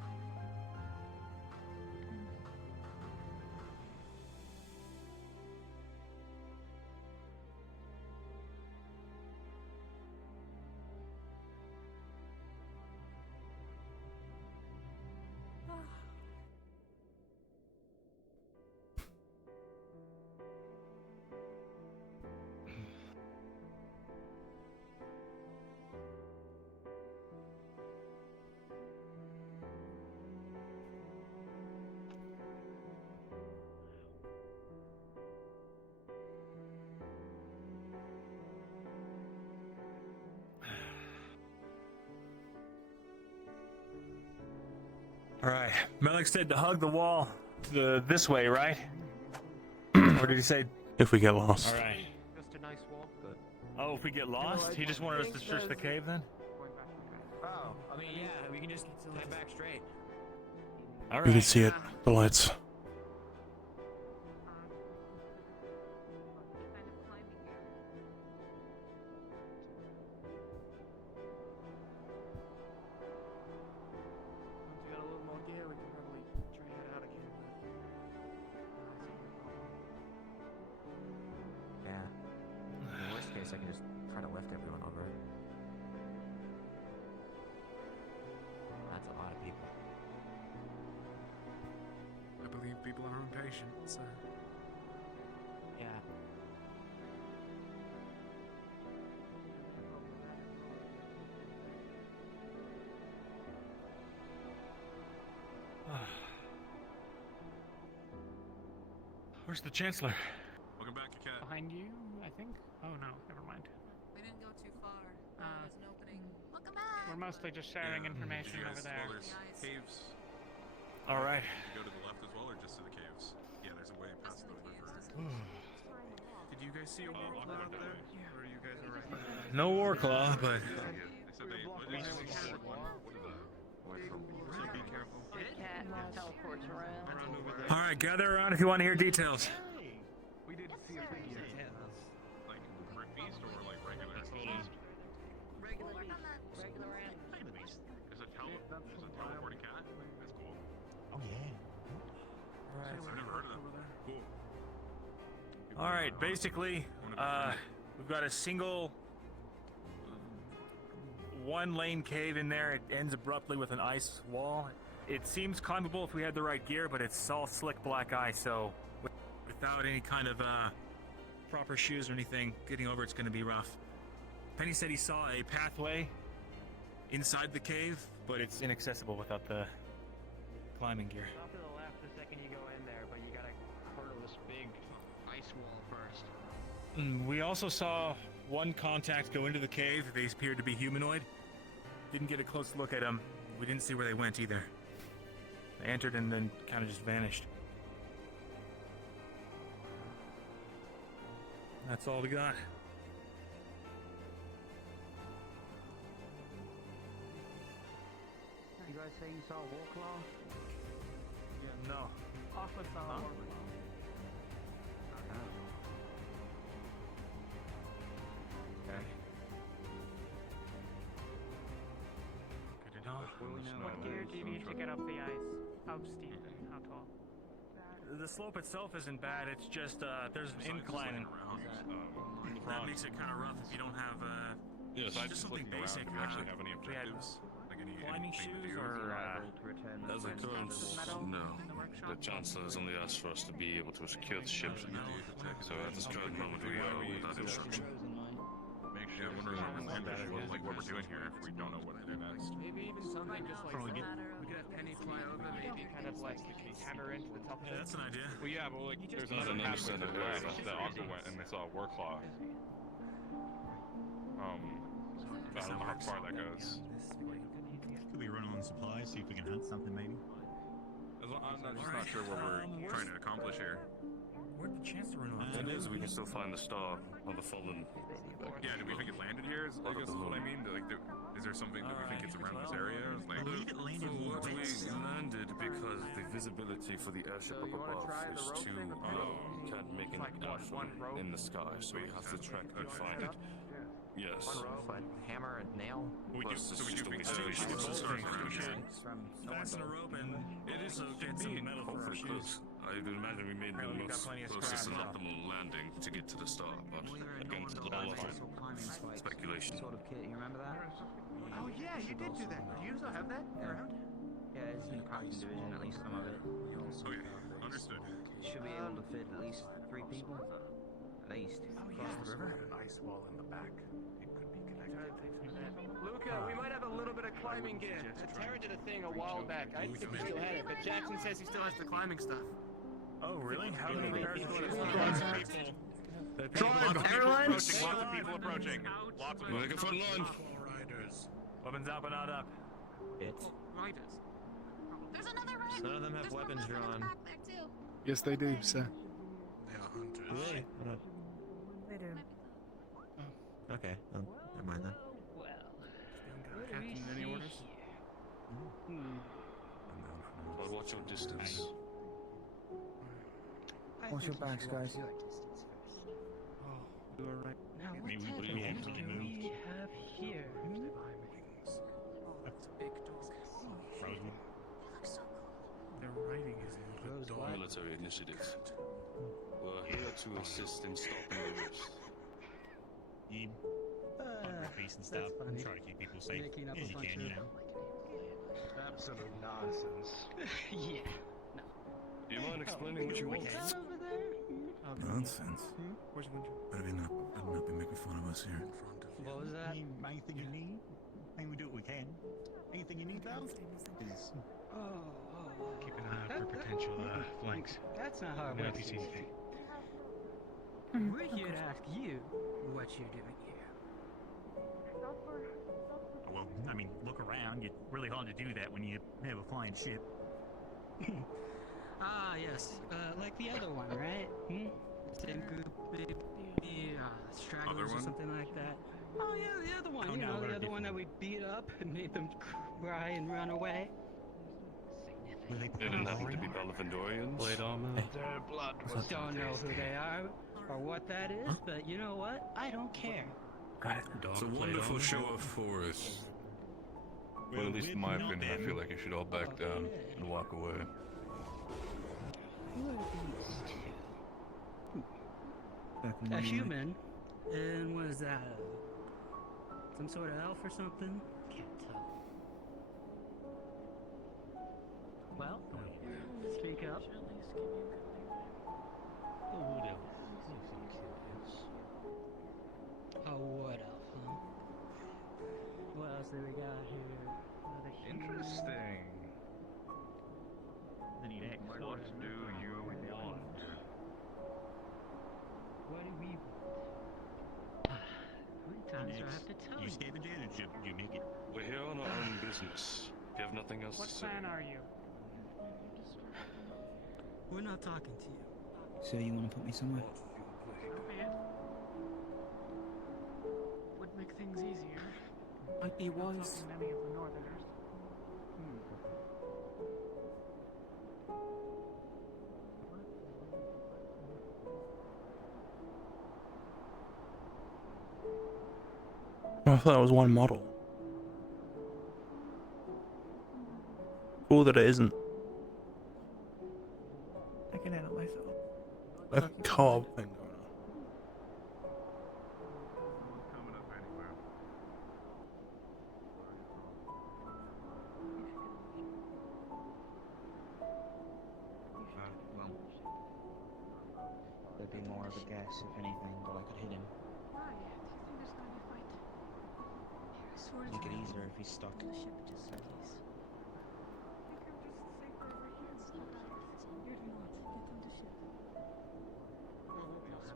All right. Melik said to hug the wall this way, right? Or did he say? If we get lost. All right. Just a nice walk, but... Oh, if we get lost, he just wanted us to search the cave then? Oh, I mean, yeah, we can just head back straight. All right. You can see it. The lights. Once we got a little more gear, we can probably try and head out again. Yeah. In the worst case, I can just try to lift everyone over. That's a lot of people. I believe people are impatient, so... Yeah. Where's the Chancellor? Welcome back, Cat. Behind you, I think? Oh no, never mind. We didn't go too far. There's an opening. Welcome back! We're mostly just sharing information over there. Well, there's caves. All right. Did you go to the left as well, or just to the caves? Yeah, there's a way past the river. Did you guys see a war cloud up there? Or are you guys alright? No war claw, but So they be careful. Cat teleports around. Around over there. all right, gather around if you want to hear details. We did see a thing. Like beast or like regular? Regular beast. Regular ant. There's a teleporting cat? That's cool. Oh, yeah. I've never heard of that. Cool. All right, basically, we've got a single one-lane cave in there. It ends abruptly with an ice wall. It seems climbable if we had the right gear, but it's all slick black ice, so without any kind of proper shoes or anything, getting over it's going to be rough. Penny said he saw a pathway inside the cave, but it's inaccessible without the climbing gear. Off to the left the second you go in there, but you gotta hurdle this big ice wall first. We also saw one contact go into the cave. They appeared to be humanoid. Didn't get a close look at them. We didn't see where they went either. They entered and then kind of just vanished. That's all we got. You guys say you saw a Warclaw? Yeah, no. Aqua saw a Warclaw. Okay. Good to know. What gear do you need to get up the ice? How steep and how tall? The slope itself isn't bad. It's just there's an incline. That makes it kind of rough if you don't have just something basic. Do we actually have any We had objectives? Like any climbing anything to shoes do? or As it turns, no. The Chancellor has only asked for us to be able to secure the ship. So at this current moment we are without instruction. Yeah, I wonder like what we're doing here if we don't know what to do next. Maybe even something just like we could have Penny fly over, maybe kind of like hammer into the top of it. That's an idea. Well, yeah, but like there's Not another an pathway innocent that away. the Aqua went and they saw a Warclaw. I don't know how far that goes. Could we run on supplies, see if we can hunt something maybe? I'm just not sure what we're trying to accomplish here. Where'd the Chancellor run off? And is, we can still find the star on the fallen. Yeah, do we think it landed here? I guess is what I mean. Like, is there something that we think it's around this area? Like, What we landed because the visibility for the airship up above is too low. You can't make an out in the sky, so we have to track and find it. Yes. But hammer and nail. We do. So we do think Fasten a rope and it is also get some metal for our hopefully shoes. close. I would imagine we made the Apparently we've got most plenty of closest and scrap. optimal landing to get to the star, but again, it's all of speculation. Sort of kit, you remember that? Oh yeah, you did do that. Do you still have that around? Yeah, it's in the crafting division, at least some of it. Okay, understood. Should be able to fit at least 3 people. At least. Across the river. An ice wall in the back. It could be connected. Luca, we might have a little bit of climbing gear. Tara did a thing a while back. I didn't think we still had it, but Jackson says he still has the climbing stuff. Oh, really? How many repairs do you Climb, everyone! Lots of people approaching. Lots of Make a front line. riders. Weapons up and not up. Riders. There's another rider. None of them have weapons drawn. Yes, they do, sir. They are hunters. Really? They do. Okay, never mind then. Captain, any orders? But watch your distance. Watch your backs, guys. You are right. I mean, what do you want to be moved? have here? Rosewood. Their writing is Military initiative. We're here to assist in stopping the rift. You peace and stuff. Try to keep people safe Making up as a you bunch can, of- you know. Absolute nonsense. Yeah. Do you mind explaining what you want? Nonsense. Where's Winter? Better not be making fun of us here. What was that? Anything you need? I mean, we do what we can. Anything you need, though? Keep an eye out for potential flanks. That's not how it Know if works. you see anything. We're here to ask you what you're doing here. Well, I mean, look around. It's really hard to do that when you have a flying ship. Ah, yes. Like the other one, right? Same group, maybe stragglers or one? something like that. Oh, yeah, the other one. Oh, you no, know, they're the other one that we beat up and made them cry and run away. They didn't happen to be Bellavandorians. Blade armor. Their blood was Don't know who they are or what that is, but you know what? I don't care. It's a wonderful show of force. Well, at least in my opinion, I feel like you should all back down and walk away. Who are these two? A human? And what is that? Some sort of elf or something? Can't tell. Well, speak up. A wood elf, huh? What else do we got here? interesting. Then he'd act. What do you want? What do we want? How many times do I have to tell You you? scavenged or did you make it? We're here on our own business. If you have nothing else What to say. plan are you? We're not talking to you. So you want to put me somewhere? Would make things easier. Might be wise. Than any of the northerners. Oh, I thought it was one model. Cool that it isn't. I can handle myself. A co-op thing going on. Coming up anywhere. Well, there'd be more of a guess if anything, but I could hit him. Why? Do you think there's gonna be a fight? Make it easier if he's stuck. The ship just in case. I think I'm just safer over here. You're not. Get on the ship.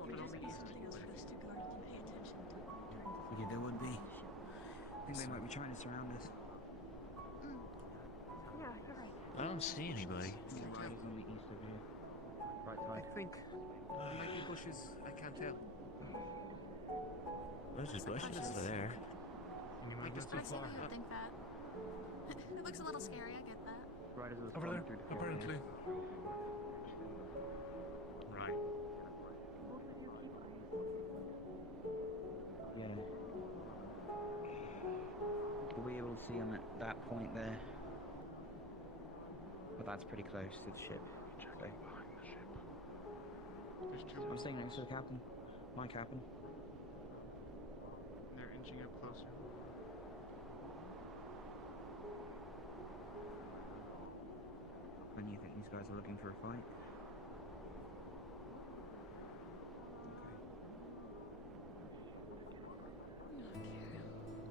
There just be something else for us to guard and pay attention to during the Yeah, there would be. I think they might be trying to surround us. Yeah, you're right. I don't see anybody. Right, east of you. Right I side. think there might be bushes. I can't tell. There's just bushes over there. You might I see why you would think that. It looks a little scary, I get that. Right as it was Over going there, through the apparently. Right. Yeah. You'll be able to see him at that point there. But that's pretty close to the ship. So. I'm staying next to the captain. My captain. They're inching up closer. And you think these guys are looking for a fight?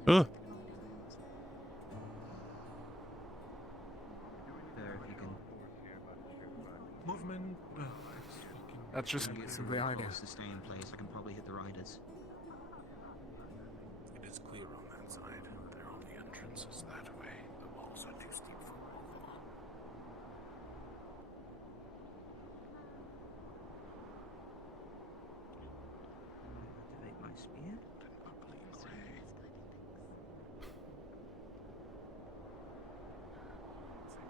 Oh. There, if you can. Movement. That's just the idea. To stay in place, I can probably hit the riders. It is clear on that side. Their only entrance is that way. The walls are too steep for all of them. Activate my spear.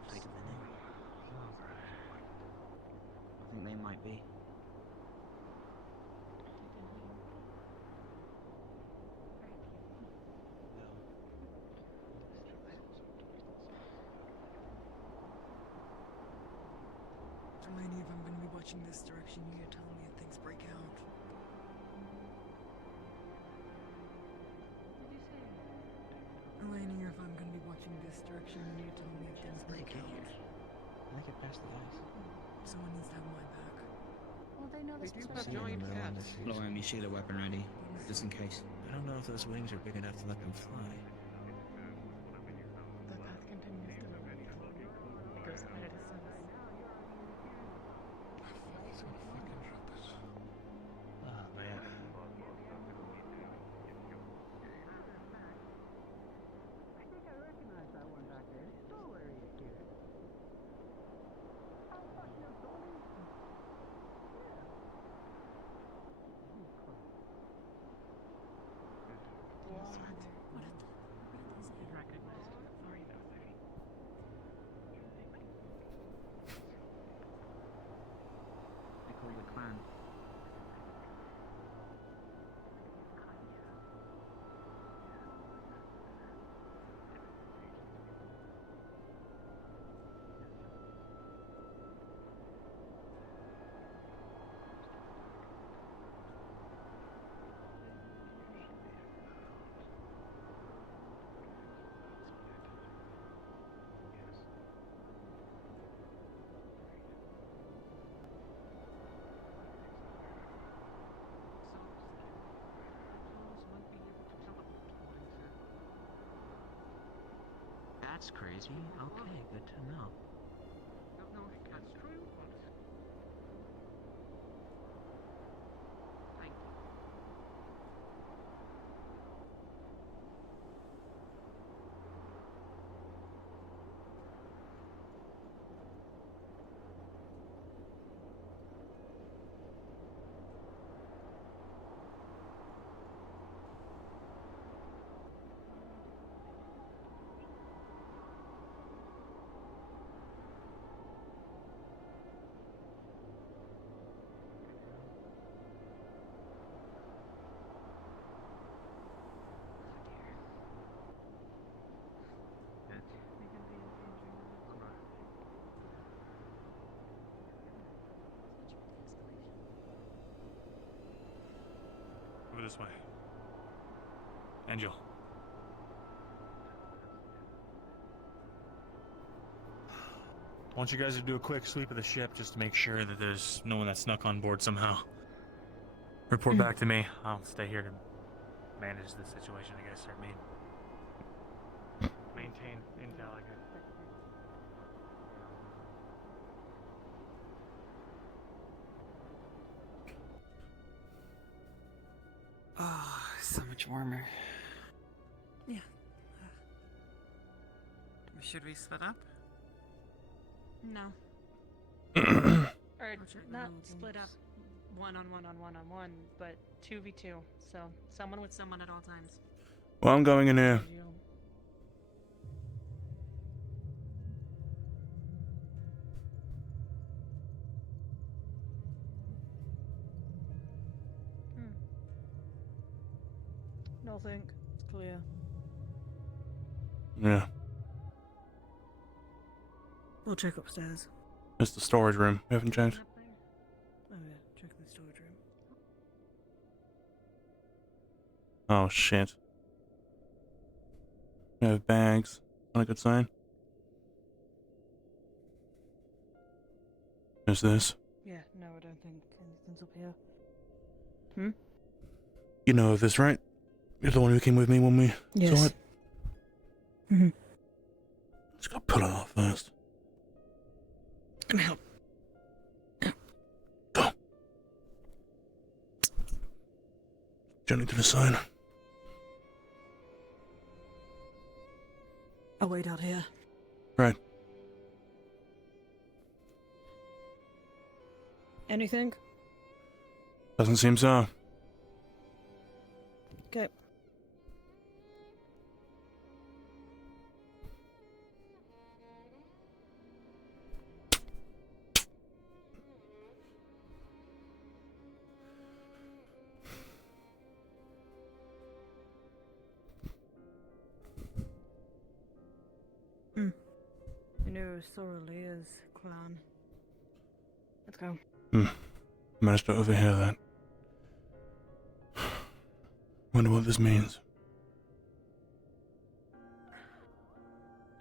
Take a minute. I think they might be. Delaney, if I'm going to be watching this direction, you need to tell me if things break out. Delaney, if I'm going to be watching this direction, you need to tell me if things break out. Make it past the guys. Someone needs to have my back. Well, they know this They do was have giant cats. Lauren, you shoot a weapon ready, just in case. I don't know if those wings are big enough to let them fly. The path continues to it goes quite a distance. Oh, man. They call you clan. That's crazy. Okay, good to know. No, that's true, but... Thank you. Over this way. Angel. I want you guys to do a quick sweep of the ship just to make sure that there's no one that snuck on board somehow. Report back to me. I'll stay here to manage the situation, I guess, or maintain intel, I guess. Oh, so much warmer. Yeah. Should we split up? No. Or not split up, one-on-one, but 2v2. So someone with someone at all times. Well, I'm going in here. Nothing. It's clear. Yeah. We'll check upstairs. It's the storage room. We haven't checked. Oh yeah, check the storage room. Oh shit. We have bags. Not a good sign. There's this. Yeah, no, I don't think anything's up here. You know of this, right? You're the one who came with me when we Yes. saw it. Mm-hmm. Just gotta pull it off first. Let me help. Go. Gently to the side. I'll wait out here. Right. Anything? Doesn't seem so. Okay. You know Soralea's clan. Let's go. Managed to overhear that. Wonder what this means.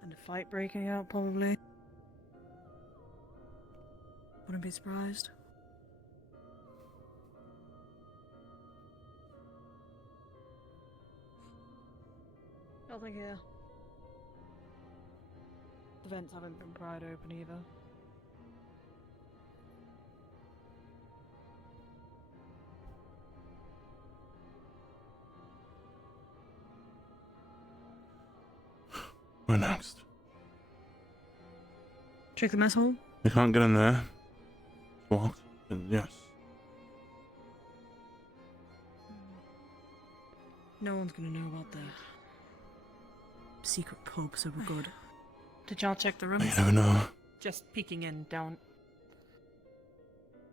And a fight breaking out, probably. Wouldn't be surprised. Nothing here. The vents haven't been pried open either. Where next? Check the mess hall. We can't get in there. It's locked. Yes. No one's gonna know about the secret pub, so we're good. Did y'all check the rooms? You never know. Just peeking in, don't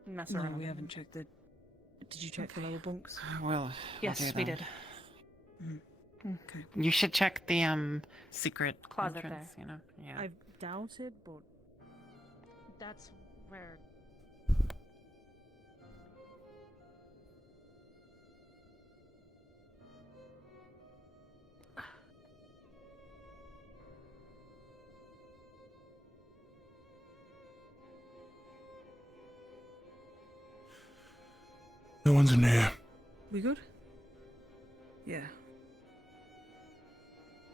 mess No, around. we haven't checked the... Did you check the lower bunks? Well, Yes, okay we then. did. Okay. You should check the secret Closet entrance, there. you know. Yeah. I've doubted, but that's where... No one's in here. We good? Yeah.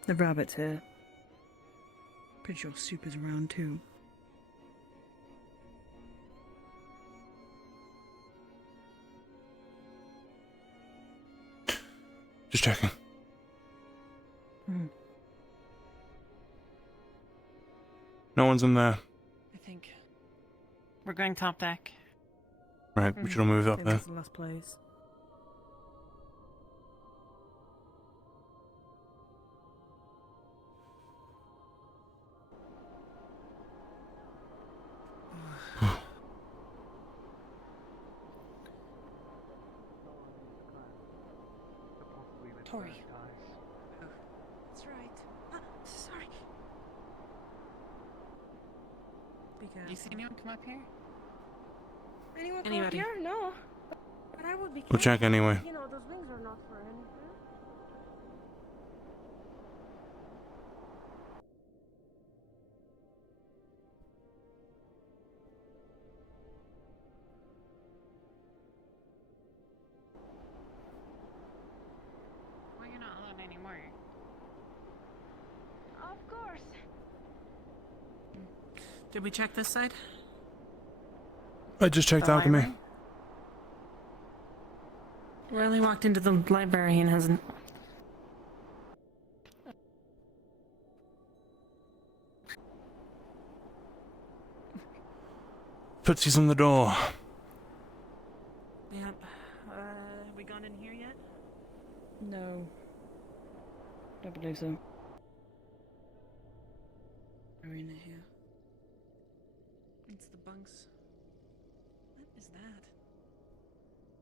The rabbit's here. Pretty sure Super's around too. Just checking. No one's in there. I think we're going top deck. Right, we should all move up Maybe there. that's the last place. Tori. That's right. Sorry. Be careful. You see anyone come up here? Anyone come Anybody? here? No. But I would be We'll check careful. anyway. You know, those wings are not for anything. Well, you're not alone anymore. Of course. Did we check this side? I just checked The alchemy. library? Well, he walked into the library and hasn't. Footsie's on the door. Yep. Have we gone in here yet? No. Don't believe so. Arena here. It's the bunks. What is that?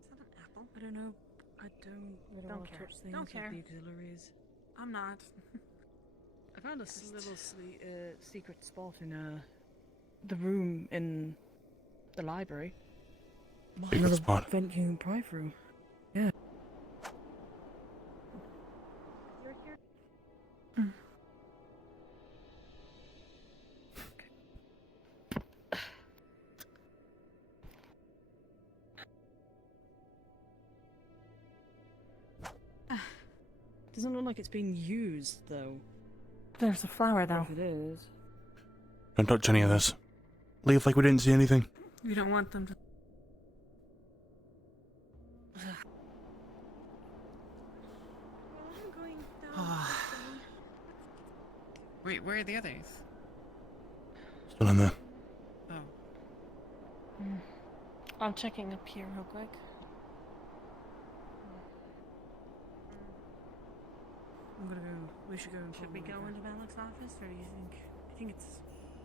Is that an apple? I don't know. I don't wanna care. touch things Don't with care. the auxiliaries. I'm not. I found a little secret spot in the room in the library. Secret Another spot. vent you can pry through. Yeah. Doesn't look like it's being used, though. There's a flower, though. If it is. Don't touch any of this. Leave like we didn't see anything. You don't want them to. Wait, where are the others? Still in there. Oh. I'm checking up here real quick. I'm gonna go. We should go. Should we go into Malik's office, or do you think? I think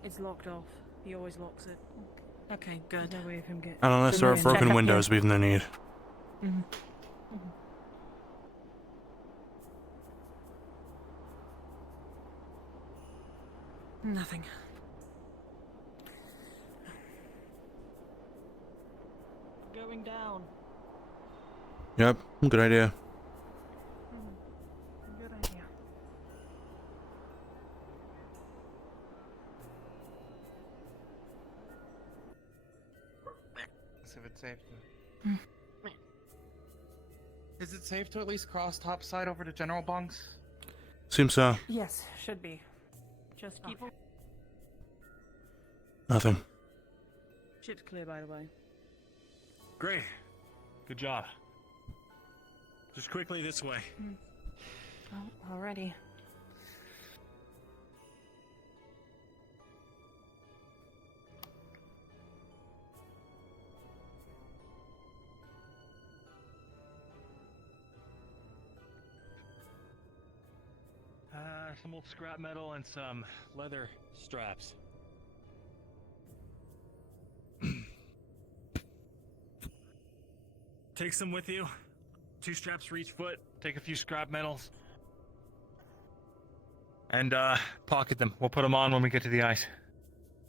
It's locked off. He always locks it. Okay, good. No way of him getting. And unless there are broken windows, we've no need. Mm-hmm. Nothing. Going down. Yep, good idea. Good idea. If it's safe to... Is it safe to at least cross topside over to General Bunks? Seems so. Yes, should be. Just keep. Nothing. Ship's clear, by the way. Great. Good job. Just quickly this way. Oh, already. Some old scrap metal and some leather straps. Take some with you. 2 straps for each foot. Take a few scrap metals. And pocket them. We'll put them on when we get to the ice.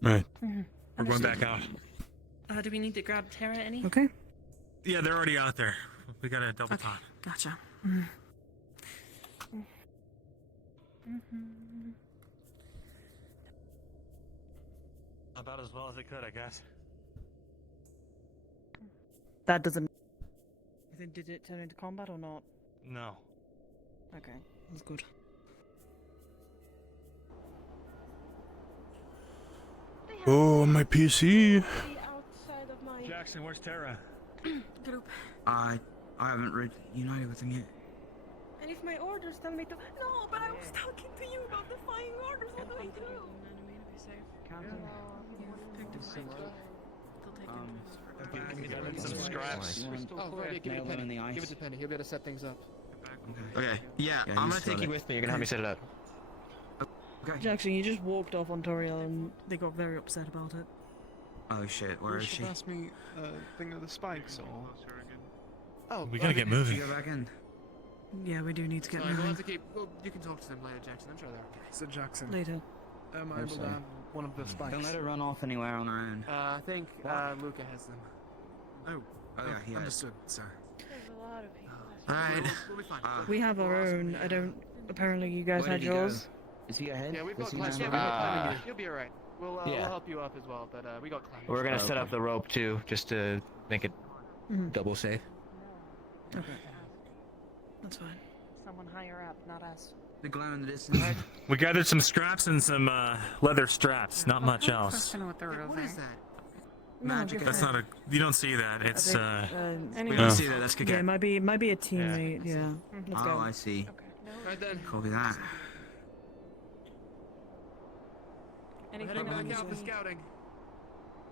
Right. We're going back out. Do we need to grab Tara any? Okay. Yeah, they're already out there. We gotta double Okay, time. gotcha. About as well as they could, I guess. That doesn't. You think did it turn into combat or not? No. Okay, that's good. Oh, my PC. Jackson, where's Tara? Group. I haven't reunited with him yet. And if my orders tell me to. No, but I was talking to you about defying orders. What do I do? Some scraps. Oh, right, give it to Penny. Give it to Penny. He'll be able to set things up. Okay. Yeah, I'm gonna take you with me. You're gonna help me set it up. Okay. Jackson, you just walked off on Toriel and they got very upset about it. Oh shit, where is she? Ask me thing of the spikes or. Oh, We gotta get moving. Go back in. Yeah, we do need to get We'll moving. have to keep. Well, you can talk to them later, Jackson. I'm sure they're okay. So Jackson. Later. Am I able to have one of the spikes? Don't let her run off anywhere on her own. I think Luca has them. Oh. Oh yeah, he has. Understood, sir. There's a lot of people. Alright. We'll be fine. We have our own. I don't. Apparently, you guys Where had did he go? yours. Is he ahead? Yeah, we've got Does he climbing. know? Yeah, we've got climbing gear. You'll be alright. We'll Yeah. help you up as well, but we got climbing. We're gonna set up up the rope too, just to make it double safe. Okay. That's fine. Someone higher up, not us. The glow in the distance. We gathered some scraps and some leather straps. Not much else. What is that? Magic. That's not a. You don't see that. It's We don't see that. That's good. Yeah, it might be a teammate. Yeah. Let's go. Oh, I see. Right then. Copy that. Anything Heading that back was out for scouting.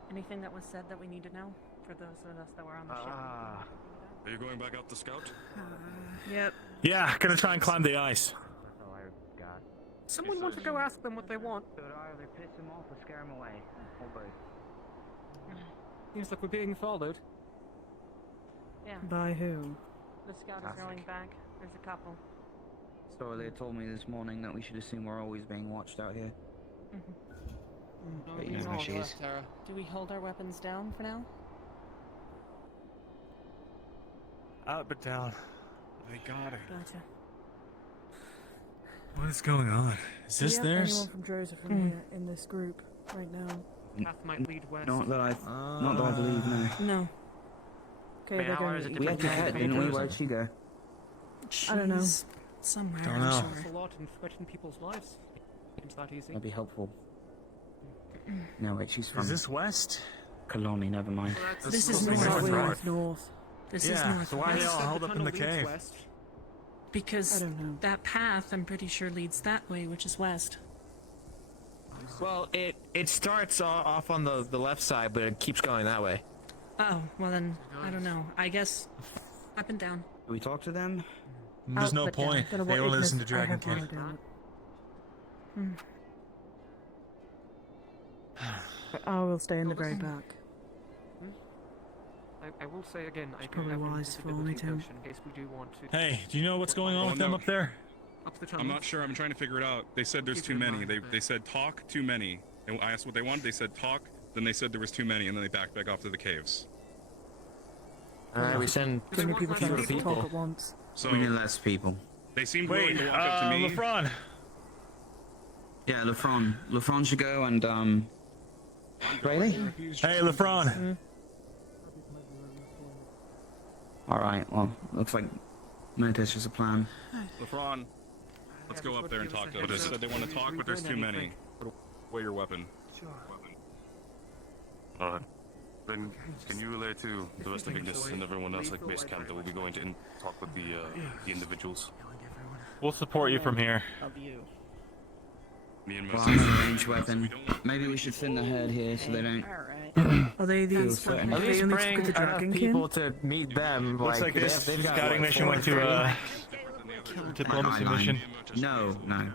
Anything that was said that we need to know for those of us that were on the ship. Are you going back out to scout? Yep. Yeah, gonna try and climb the ice. That's all I got. Someone wants to go ask them what they want. So I'd either piss him off or scare him away. Or both. Seems like we're being followed. Yeah. By who? The scout is rolling back. There's a couple. So they told me this morning that we should assume we're always being watched out here. But you know how she is. Do we hold our weapons down for now? Up but down. They got it. Gotcha. What is going on? Is Do this you have theirs? anyone from Joseph from here in this group right now? Path might lead west. Not that I believe, no. No. Okay, Wait, they're how going is it We had to head, didn't we? Where'd she go? I don't know. Somewhere, Don't I'm know. sure. It's a lot in threatening people's lives. Seems that easy. That'd be helpful. No, wait, she's from... Is this west? Colony, never mind. This is supposed to be north. North. This is Yeah, north. so why are they all held up in the cave? West. Because I don't know. that path, I'm pretty sure, leads that way, which is west. Well, it starts off on the left side, but it keeps going that way. Oh, well then, I don't know. I guess up and down. Do we talk to them? There's no But yeah, point. don't know They what only Ignis- listen to I Dragon have no King. idea what- I will stay in the very back. I will say again, I It's do probably have wise for me invisibility to. potion in case we do want to. Hey, do you know what's going on Oh, with them no. up there? Up the I'm tunnels. not sure. I'm trying to figure it out. They said there's Keep too in many. mind They that- they said talk too many. And I asked what they wanted. They said talk. Then they said there was too many, and then they backed back off to the caves. Alright, we send Too many people fewer trying to talk people. at once. So We need less people. they seemed Wait, willing to walk up to me. LeFron. Yeah, LeFron. LeFron should go and, Rayleigh? Hey, LeFron. Alright, well, looks like Mantis is a plan. LeFron, let's go up there and talk to them. They said they want to talk, but there's too many. Put away your weapon. Alright. Then can you relay to the rest of Ignis and everyone else at base camp that we'll be going to talk with the individuals? We'll support you from here. Of you. Me and Well, my I'm a ranged weapon. Maybe we should thin the herd here so they don't... Alright. Are they the? Feel certain. At Are least they only bring with the enough Dragon people King? to meet them. Looks like this they've got, scouting what, mission went to diplomacy Hotline. mission. No, no.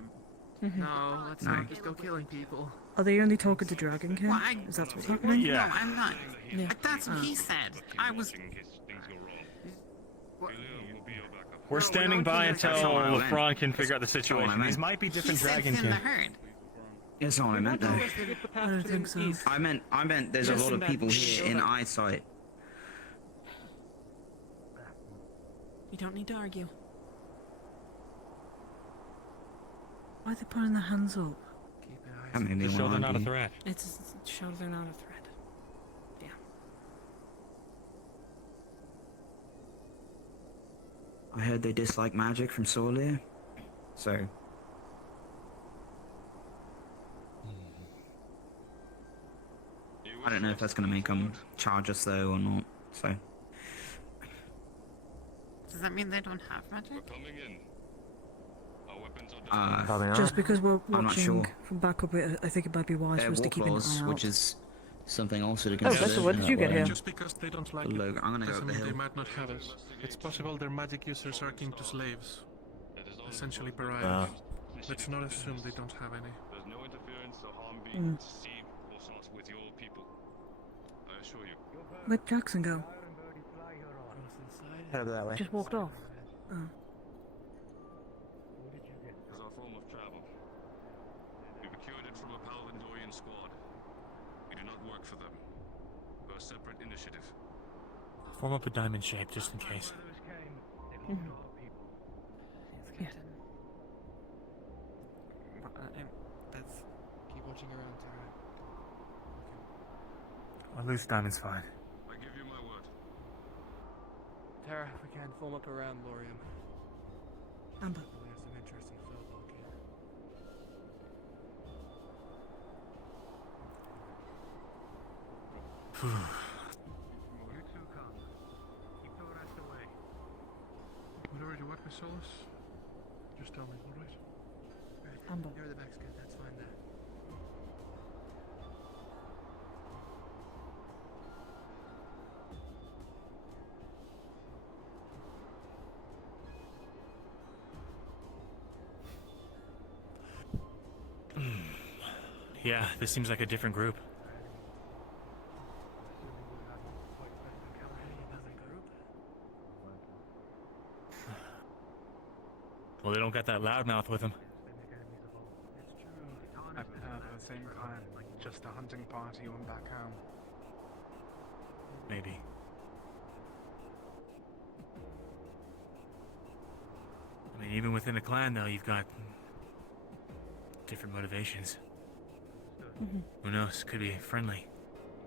No, let's not just go killing people. Are they only talking to Dragon King? Why? Is that what's happening? Yeah. No, I'm not. Yeah. That's what he said. I was. We're standing by until That's all I meant. LeFron can figure out the That's all I situation. meant. These might be He different said Dragon thin the King. herd. That's all I meant, though. I don't think so. I meant there's a lot of people here in eyesight. You don't need to argue. Why are they putting their hands up? That made me Just show want they're to not a argue. threat. It's show they're not a threat. Yeah. I heard they dislike magic from Solia, so... I don't know if that's going to make them charge us, though, or not, so... Does that mean they don't have magic? Just because we're I'm not watching sure. from back up, I think it might be wise They're for us to war keep an claws, eye out. which is something also to Oh, consider. Vessel, what did you get here? Just because they don't like Look, I'm gonna go doesn't up the mean they hill. might not have it. It's possible their magic users are akin to slaves, essentially pariahs. Let's not assume they don't have any. There's no interference or harm being Mm. perceived or sought with your people. I assure you. Where'd Jackson go? Head over that way. Just walked off. Oh. As our form of travel. We procured it from a Paladin squad. We do not work for them. We're a separate initiative. Form up a diamond shape just in case. Yeah. That's. Keep watching around, Tara. A loose diamond's fine. I give you my word. Tara, if we can form up around Lorium. Amber. There's some interesting folk here. You two come. Keep the rest away. Whatever you want, Miss Solis. Just tell me, alright? Amber. Near the back's good, that's fine there. yeah, this seems like a different group. Well, they don't got that loudmouth with them. I've heard of the same clan, just a hunting party on back home. Maybe. I mean, even within a clan, though, you've got different motivations. Who knows? Could be friendly.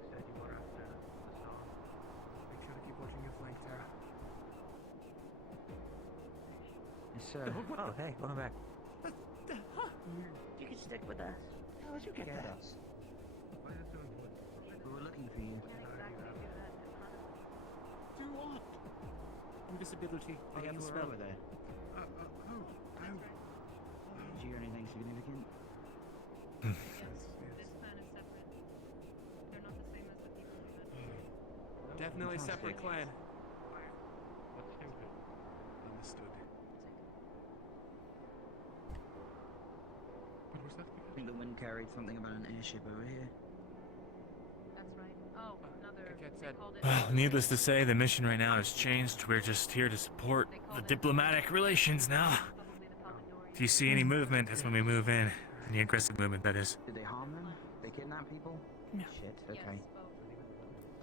Make sure to keep watching your flank, Tara. Yes, sir. Oh, hey, welcome back. You can stick with us. How did you get us? We were looking for you. Do what? Invisibility. I got the spell over there. Oh. Did you hear anything significant? This clan is separate. They're not the same as the people we met. Definitely separate clan. Understood. But was that I think the wind carried something about an airship over here. That's right. Oh, another. They called it. Well, needless to say, the mission right now has changed. We're just here to support the diplomatic relations now. If you see any movement, that's when we move in. Any aggressive movement, that is. Did they harm them? They kidnap people? No. Shit, okay.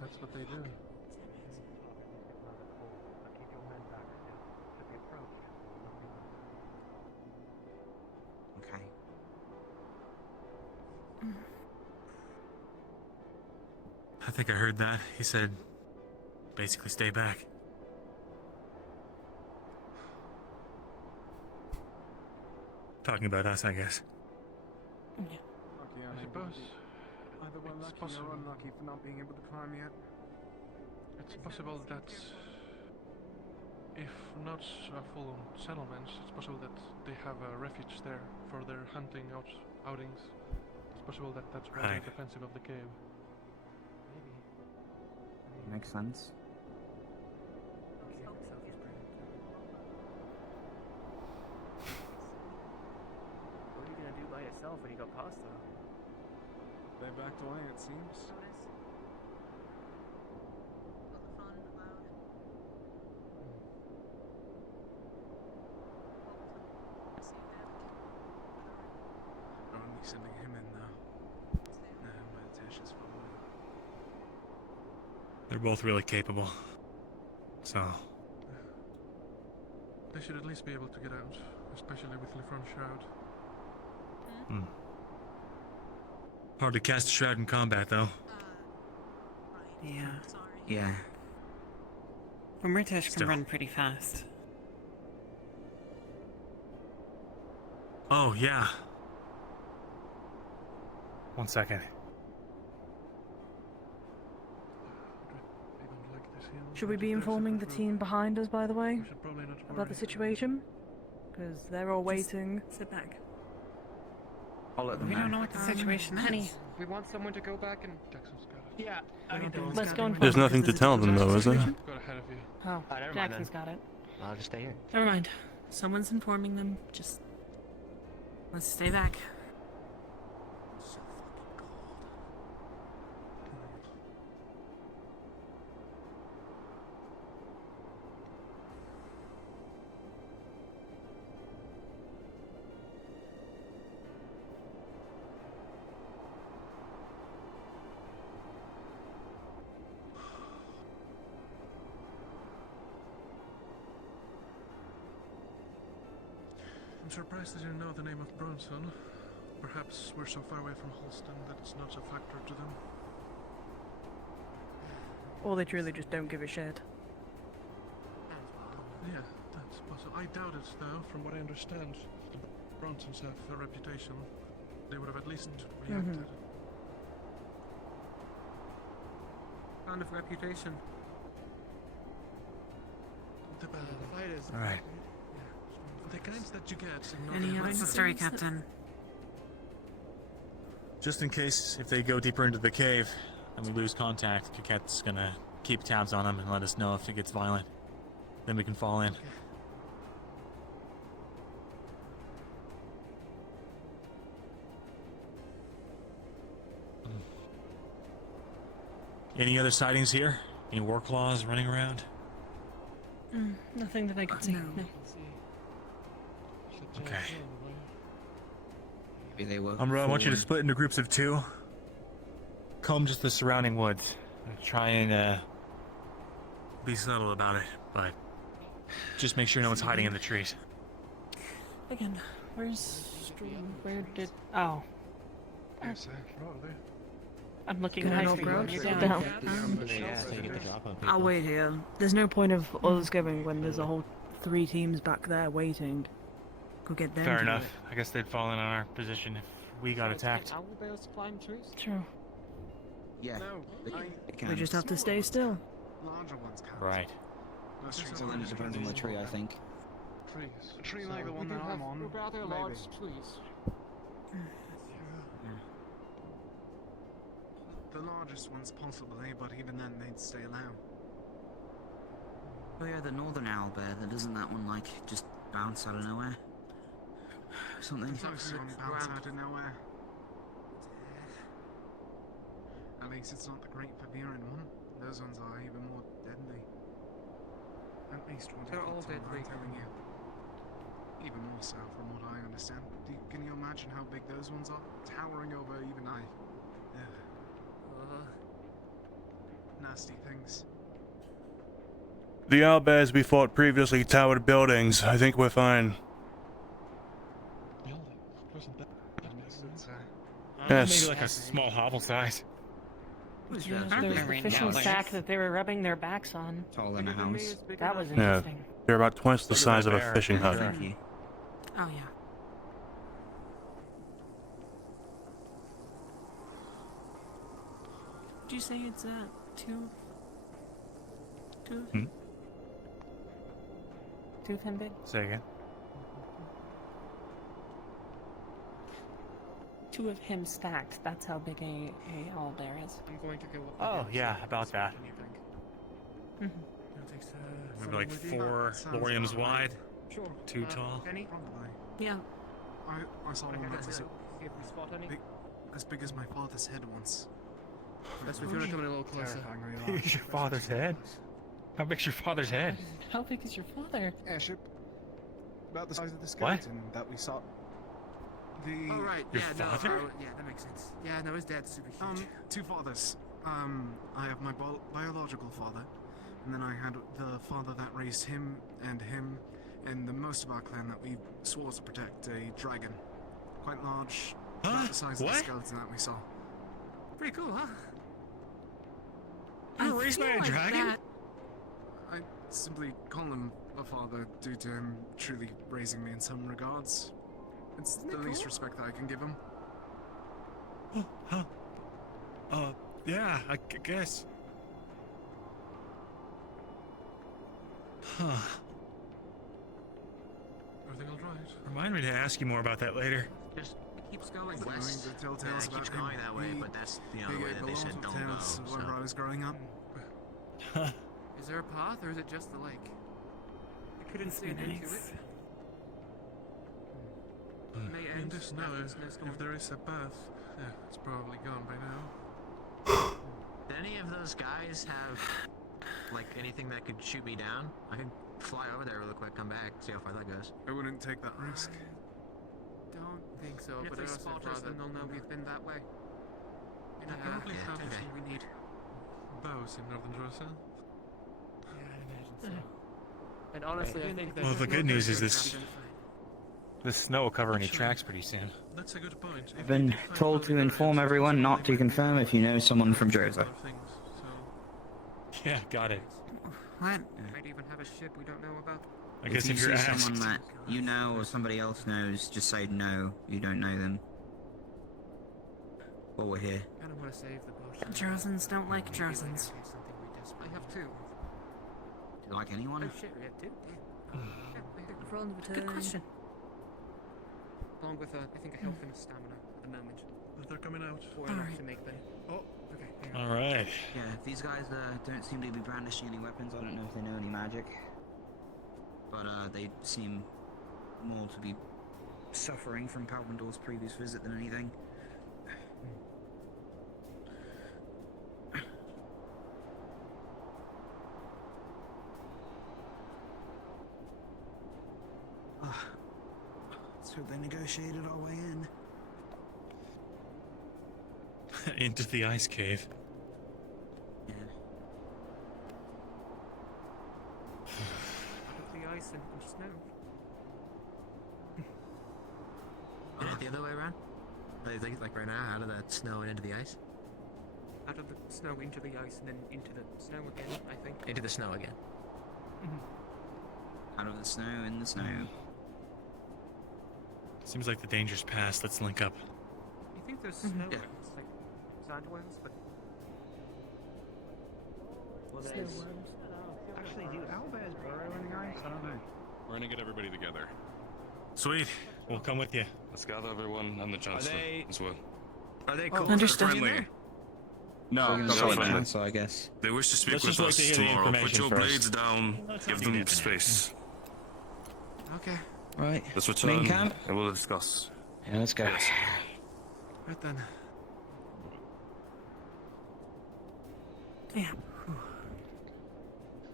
That's what they do. Okay. I think I heard that. He said, basically, stay back. Talking about us, I guess. I suppose either we're lucky or unlucky for not being able to climb yet. It's possible that, if not a full settlement, it's possible that they have a refuge there for their hunting outings. It's possible that that's why they're defensive of the cave. Makes sense. What are you gonna do by yourself when you got past her? They backed away, it seems. Only sending him in now. No, meditation's following. They're both really capable. So, They should at least be able to get out, especially with Lefron's shroud. hard to cast a shroud in combat, though. Yeah. Yeah. British can Still. run pretty fast. Oh, yeah. 1 second. Should we be informing the team behind us, by the way, about the situation? Because they're all waiting. Sit back. I'll let them We know. don't know what the situation Penny. is. We want someone to go back and. Yeah, Let's go and There's nothing to tell them, though, is there? Got ahead of you. Oh, never mind Jackson's then. got it. I'll just stay here. Never mind. Someone's informing them. Just let's stay back. I'm surprised they didn't know the name of Bronson. Perhaps we're so far away from Holston that it's not a factor to them. Or they truly just don't give a shit. Yeah, that's possible. I doubt it, though. From what I understand, the Bronsons have a reputation. They would have at least reacted. Kind of reputation. The fighters. All right. The kinds that you get. Any other What's the story, Captain? Just in case, if they go deeper into the cave and we lose contact, Coquette's gonna keep tabs on them and let us know if it gets violent. Then we can fall in. Any other sightings here? Any war claws running around? Nothing that I could see. No. Okay. Maybe they were. I want you to split into groups of 2. Comb just the surrounding woods. And try and be subtle about it, but just make sure no one's hiding in the trees. Again, where did... Oh. Yes, probably. I'm looking Good at enough, bro. you Down. down. I'll wait here. There's no point of us going when there's a whole 3 teams back there waiting. Go get them. Fair to do enough. it. I guess they'd fall in on our position if we got attacked. True. Yeah. We just have to stay still. Larger ones can't. Right. Most trees Well, then it depends on the tree, I think. Trees. A tree like the one that I'm on. rather large trees. The largest ones possibly, but even then they'd stay low. Oh yeah, the northern owl bear. Doesn't that one like just bounce out of nowhere? Something. Those one bounce out of nowhere. At least it's not the Great Vivian one. Those ones are even more deadly. At least one. They're all deadly. I'm telling you. Even more so, from what I understand. Can you imagine how big those ones are? Towering over even I. Nasty things. The owlbears we fought previously towered buildings. I think we're fine. Yes. Maybe like a small hovel size. Yeah, there's the fishing sack that they were rubbing their backs on. Taller than a house. That was Yeah, interesting. they're about twice the size of a bear. fishing hut. Thank you. Oh yeah. Did you say it's 2? 2? Tooth and big? Say again. 2 of him stacked. That's how big a owlbear is. I'm going to go up. Oh, yeah, about that. Mhm. Maybe like 4 loriums wide, Sure. 2 tall. Any? Probably. Yeah. I saw one that was See if we spot any. as big as my father's head once. That's if you want to come in a little closer. How big is your father's head? How big's your father's head? How big is your father? Airship. About the size of the skeleton that we saw. The Oh right, Your yeah, father? no, yeah, that makes sense. Yeah, no, his dad's super huge. 2 fathers. I have my biological father, and then I had the father that raised him, and the most of our clan that we swore to protect, a dragon. Quite large, about the size of the What? skeleton that we saw. Pretty cool, huh? You were raised by a dragon? I simply call him a father due to him truly raising me in some regards. It's the least respect that I can give him. Yeah, I guess. Huh. Everything all right? Remind me to ask you more about that later. Just keeps going Following west. the tell tales about him. that way, but that's the He gave a lot of tales whenever I was growing up. Is there a path, or is it just the lake? I couldn't see into it. May In end this now, after the if snowstorm. there is a path, yeah, it's probably gone by now. Did any of those guys have, like, anything that could shoot me down? I could fly over there real quick, come back, see how far that goes. I wouldn't take that risk. Don't think so, And if but they I also spot us, thought that they'll know we've been that way. And I probably have okay. everything we need. Bows in northern Jerusalem. Yeah, I imagine so. And honestly, I think that Well, the good news is this snow will cover any tracks pretty soon. That's a good point. I've been told to inform everyone not to confirm if you know someone from Jersey. Yeah, got it. What? Might even have a ship we don't know about. I guess you if you're see asked. someone that you know or somebody else knows, just say no, you don't know them. Well, we're here. I don't want to save the potion. Jersons don't like Jersons. I have 2. Do you like anyone? Oh shit, we have 2? Good question. Along with, I think, a health and a stamina at the moment. But they're coming out. Or enough to make them. Oh, okay. All right. Yeah, these guys don't seem to be brandishing any weapons. I don't know if they know any magic. But they seem more to be suffering from Palvindor's previous visit than anything. hope they negotiated our way in. Into the ice cave. Yeah. Out of the ice and snow. Is it the other way around? Like right now, out of the snow and into the ice? Out of the snow into the ice and then into the snow again, I think. Into the snow again. Out of the snow, in the snow. Seems like the danger's past. Let's link up. You think there's snow worms, like sandworms, but Actually, do owlbears burrow in the ice? I don't know. We're gonna get everybody together. Sweet. We'll come with you. Let's gather everyone and the Chancellor as well. Are they cool? Understood. Friendly. No, not sorry, friendly. Council, I guess. They wish to speak Let's with just wait us to hear the tomorrow. Put information your first. blades down. Give them space. Okay. Right. Let's return Main camp? and we'll discuss. Yeah, let's go. Yes. Right then. Yeah.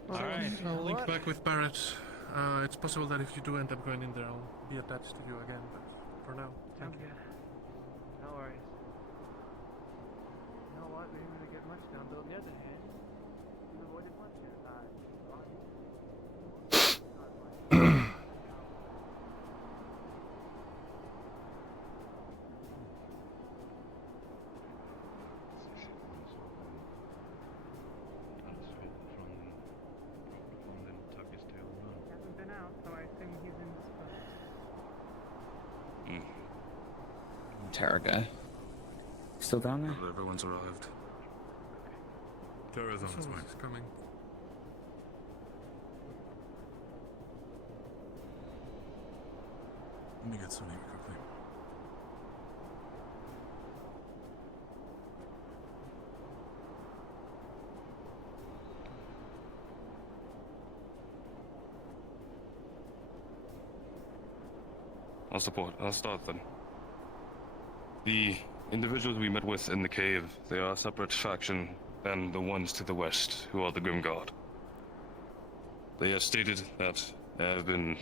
Alright, I'll link back with Barrett. It's possible that if you do end up going in there, I'll be attached to you again, but for now, thank you. no worries. You know what? We didn't really get much done, but on the other hand, we avoided much here. Hasn't been out, so I think he's in this boat. Terra guy. Still down there? Everyone's arrived. Terra's on its way. It's coming. Let me get some quickly. I'll start then. The individuals we met with in the cave, they are a separate faction than the ones to the west, who are the Grim Guard. They have stated that they have been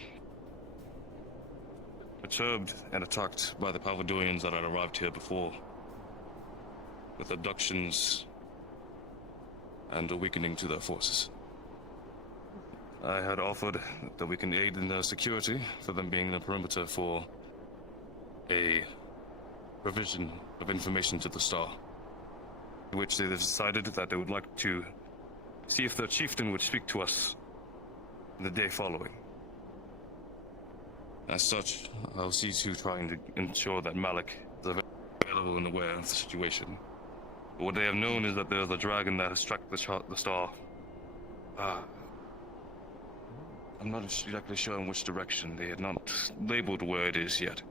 perturbed and attacked by the Palvadorians that had arrived here before, with abductions and a weakening to their forces. I had offered that we can aid in their security for them being in the perimeter for a provision of information to the Star, which they decided that they would like to see if their chieftain would speak to us the day following. As such, I'll see to trying to ensure that Malik is available and aware of the situation. But what they have known is that there's a dragon that has struck the Star. I'm not exactly sure in which direction. They had not labeled where it is yet.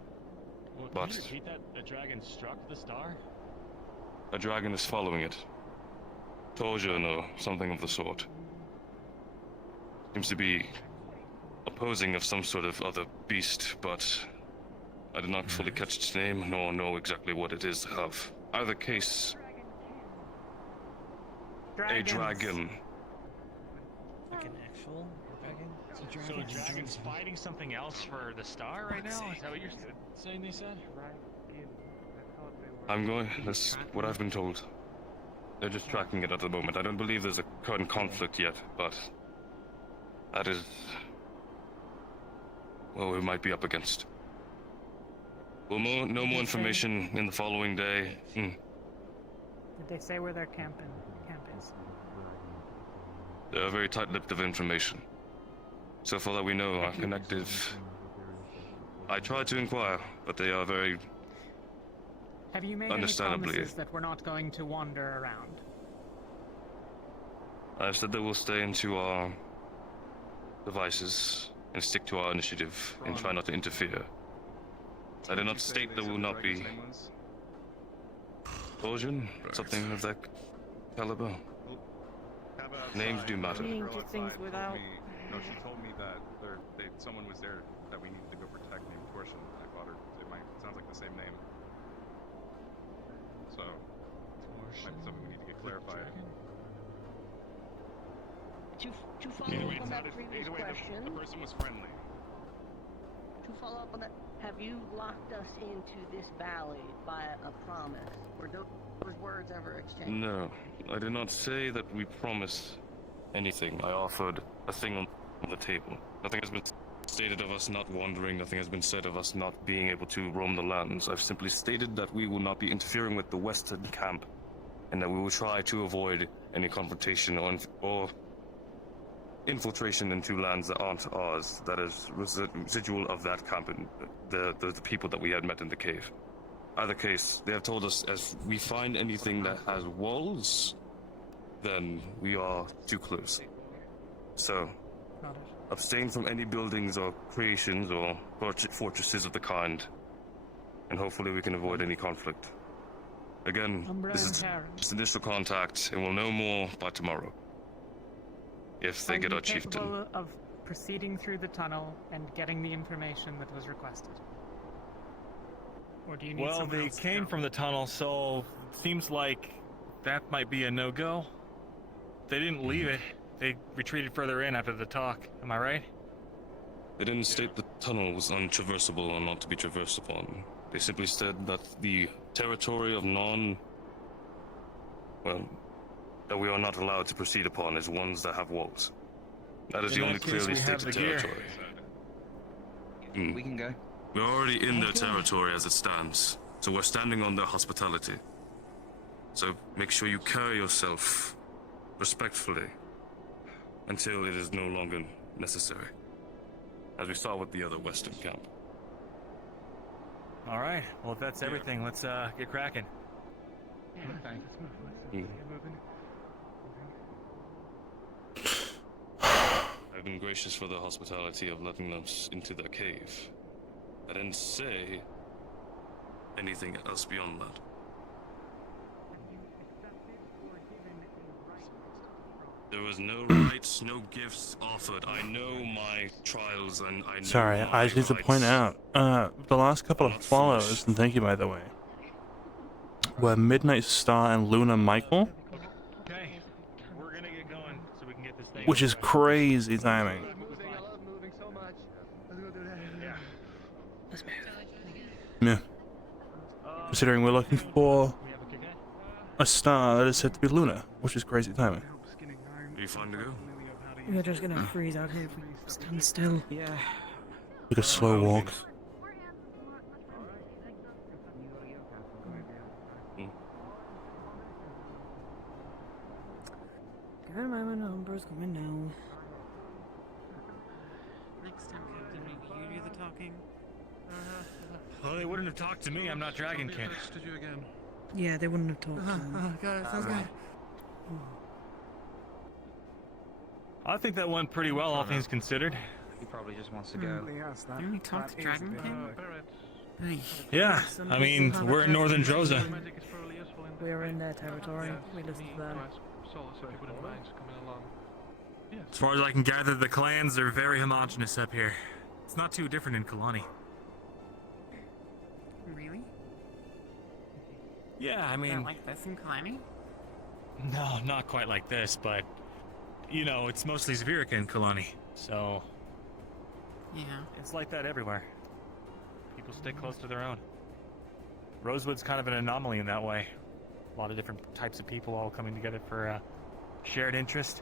Well, But- can you repeat that? A dragon struck the star? A dragon is following it. Torsion or something of the sort. Seems to be opposing of some sort of other beast, but I did not fully catch its name, nor know exactly what it is of. Either case, a dragon. Like an actual dragon? It's a So dragon. a dragon's fighting something else for the star right now? Is that what you're saying they said? That's what I've been told. They're just tracking it at the moment. I don't believe there's a current conflict yet, but that is what we might be up against. We'll know more information in the following day. Did they say where their camp is? They're very tight-lipped of information. So far that we know are connected. I tried to inquire, but they are very Have you made any understandably. promises that we're not going to wander around? I've said that we'll stay into our devices and stick to our initiative and try not to interfere. I did not state that we will not be Torsion, something of that caliber. Names do matter. things without. No, she told me that someone was there that we needed to go protect named Torsion. I thought it sounds like the same name. So, might be something we need to get clarified. To follow up on that previous question. The person was friendly. To follow up on that Have you locked us into this valley by a promise? Were those words ever exchanged? No, I did not say that we promise anything. I offered a thing on the table. Nothing has been stated of us not wandering. Nothing has been said of us not being able to roam the lands. I've simply stated that we will not be interfering with the western camp, and that we will try to avoid any confrontation or infiltration into lands that aren't ours. That is residual of that camp and the people that we had met in the cave. Either case, they have told us as we find anything that has walls, then we are too close. So, abstain from any buildings or creations or fortresses of the kind, and hopefully we can avoid any conflict. Again, this is just initial contact, and we'll know more by tomorrow. If they get our chieftain. Capable of proceeding through the tunnel and getting the information that was requested? Or do you need Well, someone they else to came go? from the tunnel, so it seems like that might be a no-go. They didn't leave it. They retreated further in after the talk. Am I right? They didn't state the tunnel was untraversable or not to be traversed upon. They simply said that the territory of that we are not allowed to proceed upon is ones that have walls. That is In the that only case, clearly we have stated the gear. territory. We can go. We're already in their territory as it stands, so we're standing on their hospitality. So make sure you carry yourself respectfully until it is no longer necessary, as we saw with the other western camp. All right. Well, if that's everything, let's get cracking. I've been gracious for the hospitality of letting us into their cave. I didn't say anything else beyond that. There was no rights, no gifts offered. I know my trials and I know Sorry, my I just need to point rights. out, the last couple of follows, and thank you by the way, were Midnight Star and Luna Michael, Okay. We're gonna get going so we can get this thing. which is crazy timing. Yeah. Considering we're looking for a star that is said to be Luna, which is crazy timing. Are you fine to go? We're just gonna freeze out here if we stand still. Yeah. Like a slow walk. Give my numbers coming now. Next time, Captain, maybe you do the talking. Well, they wouldn't have talked to me. I'm not Dragon Kid. Did you again? Yeah, they wouldn't have talked to him. God, sounds good. I think that went pretty well, all things considered. He probably just wants to go. Didn't we talk to Dragon King? Hey. Yeah, I mean, we're in northern Droza. We're in their territory. We listened to them. As far as I can gather, the clans are very homogenous up here. It's not too different in Kalani. Really? Yeah, I Is mean... that like this in Kalani? No, not quite like this, but... You know, it's mostly Zvirica in Kalani, so... Yeah. It's like that everywhere. People stick close to their own. Rosewood's kind of an anomaly in that way. A lot of different types of people all coming together for shared interest.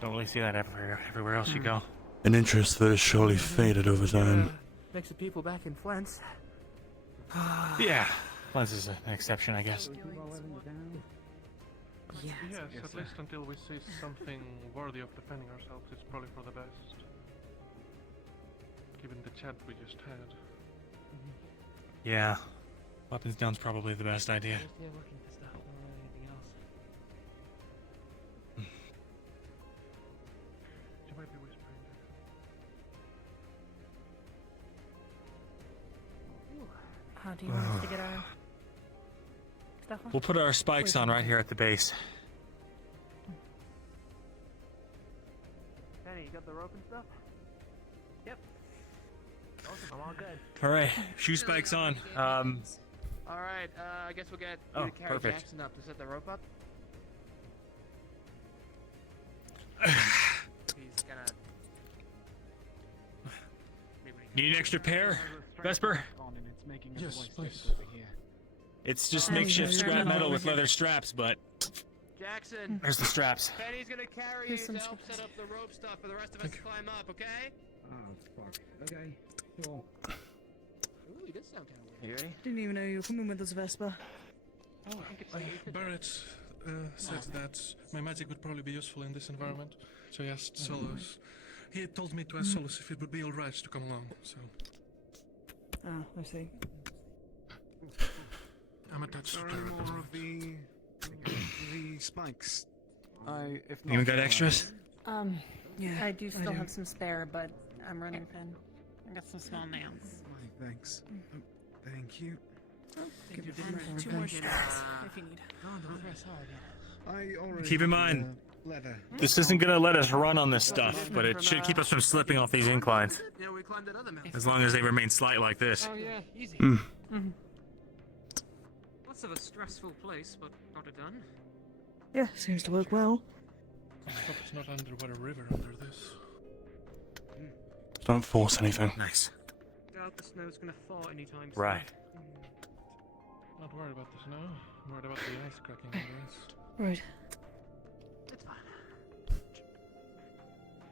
Don't really see that everywhere else you go. An interest that has surely faded over time. Mix of people back in Flens. Yeah, Flens is an exception, I guess. Yes, at least until we see something worthy of defending ourselves, it's probably for the best. Given the chat we just had. Yeah, weapons down's probably the best idea. Yeah, looking for stuff or anything else. You might be whispering. How do you want us to get our stuff on? We'll put our spikes on right here at the base. Penny, you got the rope and stuff? Yep. Awesome, I'm all good. All right, shoe spikes on. Alright, I guess we'll get Oh, you to carry perfect. Jackson up to set the rope up. He's gonna... Maybe we Need an extra pair, Vesper? Yes, please. It's just makeshift scrap metal with leather straps, but Jackson. there's the straps. Penny's gonna carry you to help set up the rope stuff for the rest of us to climb up, okay? Oh, fuck. Okay, sure. Ooh, he does sound kind of weird. You ready? Didn't even know you were coming with us, Vesper. Oh, I think it's Barrett said that my magic would probably be useful in this environment, so he asked Solus. He told me to ask Solus if it would be alright to come along, so... Ah, I see. I'm attached Are to any her. more of the spikes? Anyone got extras? I do still do. have some spare, but I'm running thin. I got some small nails. Why, thanks. Oh, thank you. Give it And 2 more straps if you need. Don't press hard. I already Keep in have, mind, leather. this isn't gonna let us run on this stuff, but it should keep us from slipping off these inclines. Yeah, we climbed that other mountain. As long as they remain slight like this. Oh yeah, easy. Mm-hmm. Less of a stressful place, but got it done. Yeah, seems to work well. I hope it's not underwater river under this. Don't force anything. Nice. Doubt the snow's gonna thaw anytime soon. Right. Not worried about the snow. I'm worried about the ice cracking on this. Right. It's fine.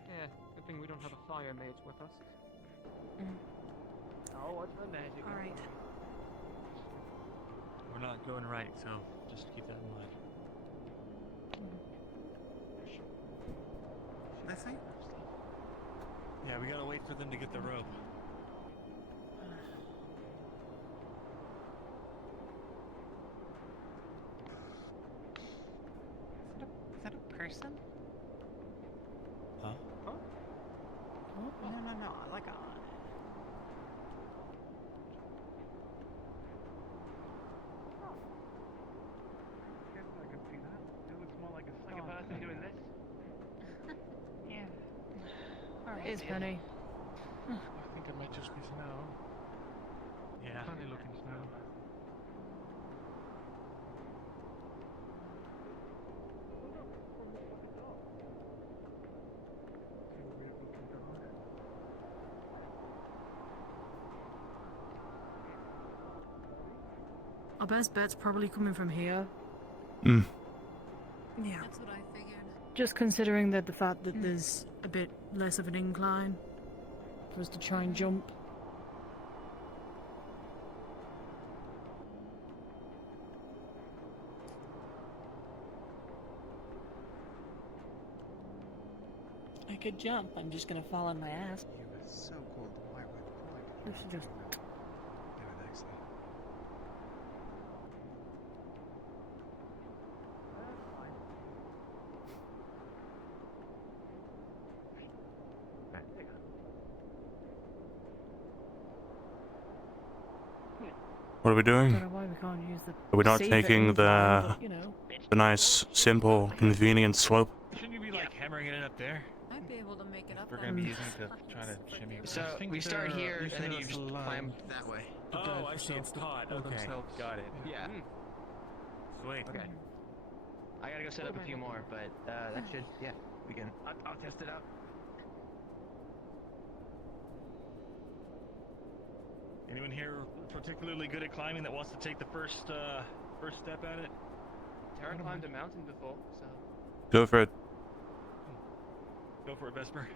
Yeah, good thing we don't have a fire mage with us. Oh, what's the magic? All right. We're not going right, so just keep that in mind. I think. Yeah, we gotta wait for them to get the rope. Is that a person? Huh? Oh. No, like a... Guess I can see that. It looks more like a person doing this. Yeah. It is Penny. I think it might just be snow. Yeah. Funny looking snow. Our best bet's probably coming from here. Mm. Yeah. That's what I figured. Just considering that the fact that there's a bit less of an incline for us to try and jump. I could jump. I'm just gonna fall on my ass. You were so cold. Why would This is just... do it next time? What are we I doing? don't know why we can't use the... Are we not safer taking incline, the but, you know. the nice, simple, convenient slope? Shouldn't you be like hammering it in up there? I'd be able to make it up. We're that gonna be way. using it to try to shimmy. So we start here, and then you just climb that way. Oh, I see. It's caught. Okay. Got it. Yeah. Sweet. Okay. I gotta go set up a few more, but that should, yeah, we can. I'll test it out. Anyone here particularly good at climbing that wants to take the first step at it? Tara climbed a mountain before, so. Go for it. Go for it, Vesper.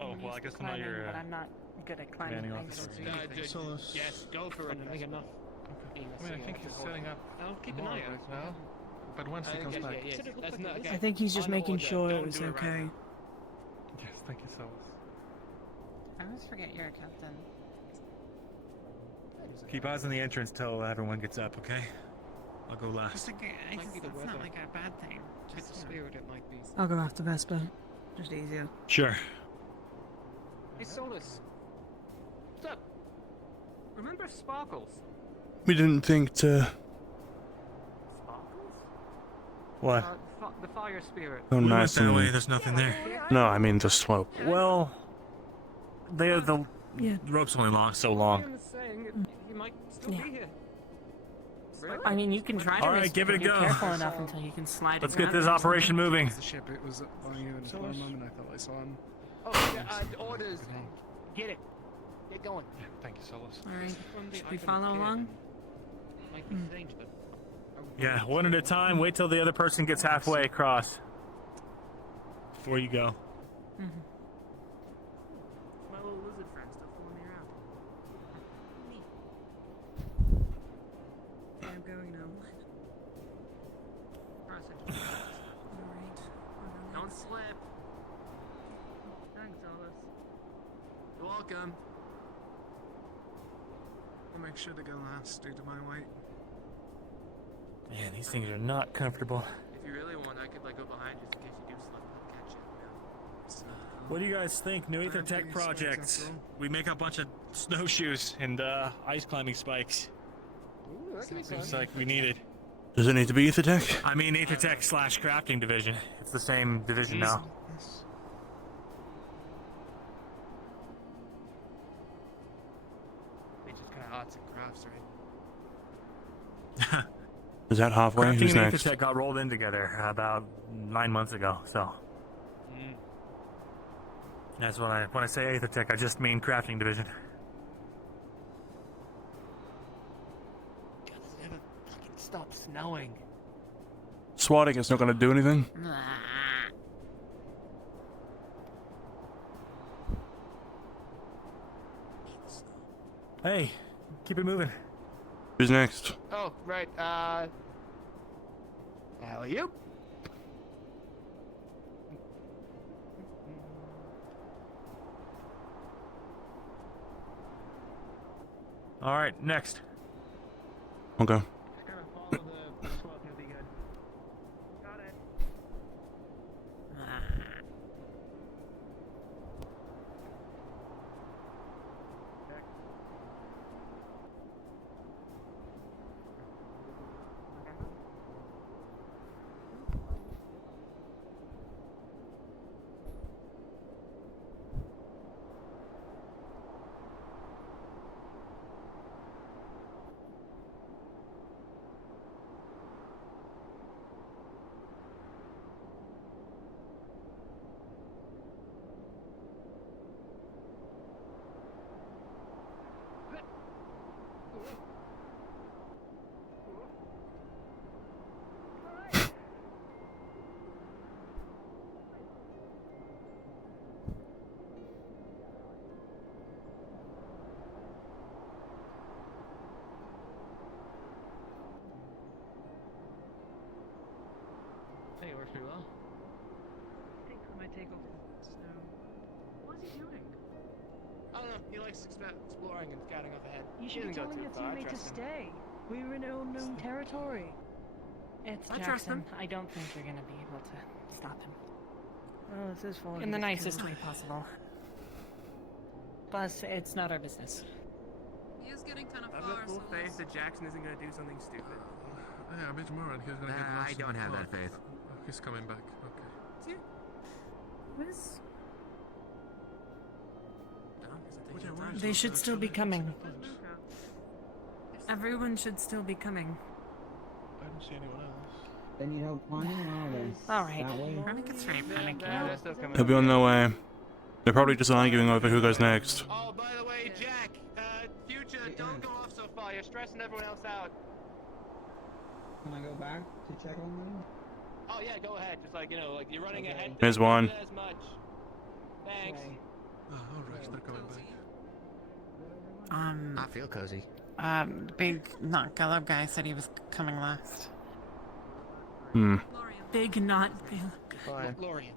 Oh, I'm well, I used to guess I'm not climbing, your but I'm not good at climbing commanding things. officer. Yes, go for it. I mean, I think he's setting up I'll keep an more eye right out. now. But once he comes back... That's not, okay. I think he's just On making order, sure it don't was do right okay. now. Yes, thank you so much. I always forget you're a captain. Keep eyes on the entrance till everyone gets up, okay? I'll go last. It's Might be the not weather. like a bad thing. With the spirit, it might be. I'll go after Vesper. Just easier. Sure. Hey, Solus. What's up? Remember Sparkles? We didn't think to... Sparkles? What? The fire spirit. Oh, We went nice that and... way. There's nothing there. No, I mean the slope. Well, the rope's only so long. Ian was saying he might still be here. Really? I mean, you can try to All right, risk give it a if you're go. careful enough until you can slide. Let's it get down. this operation moving. The ship, it was by you, and for a moment I thought I saw him. Oh, yeah, orders. Get it. Get going. Yeah, thank you, Solus. Alright, From the should we icon follow kid, along? Might be strange, but Yeah, one at a time. Wait till the other person gets halfway across before you go. Mm-hmm. my little lizard friend still following me around. Okay, I'm going now. Alright. Don't slip. Thanks, Alice. You're welcome. I'll make sure to go last due to my weight. Man, these things are not comfortable. If you really want, I could like go behind you in case you do slip and catch you. What do you guys think? New Ether Tech projects. We make a bunch of snowshoes and ice climbing spikes. Ooh, that could be Seems fun. like we need it. Does it need to be Ethertech? I mean, Ether Tech / crafting division. It's the same division now. They just kind of arts and crafts, right? Is that halfway? Crafting Who's and next? Ether Tech got rolled in together about 9 months ago, so. That's when I say Ether Tech, I just mean crafting division. God, does it ever fucking stop snowing? Swatting is not going to do anything. Hey, keep it moving. Who's next? Oh, right, alley-oop. All right, next. Okay. Hey, it works pretty well. I think we might take off the snow. What is he doing? I don't know. He likes exploring and scouting off ahead. You He should be doesn't go telling too your far. I teammate to trust him. stay. We were in unknown territory. It's I Jackson. trust him. I don't think you're gonna be able to stop him. Well, it's his fault. In the he gets nicest killed. way possible. Plus, it's not our business. He is getting kind of I've far, got full so faith that Jackson isn't going to do something stupid. Yeah, a bit more and he's gonna get I lost. don't have that Oh, faith. He's coming back. Okay. Where's... They should still be coming. Everyone should still be coming. I don't see anyone else. They need help finding all this. All right. Veronica's very panicky. They'll be on their way. They're probably just arguing over who goes next. Oh, by the way, Jack, future, don't go off so far. You're stressing everyone else out. Can I go back to check on them? Oh, yeah, go ahead. Just like, you know, like you're running ahead. Here's one. As much. Thanks. Oh, alright, they're coming back. I feel cozy. Big not Gullo guy said he was coming last. Big not Gullo. Lorian.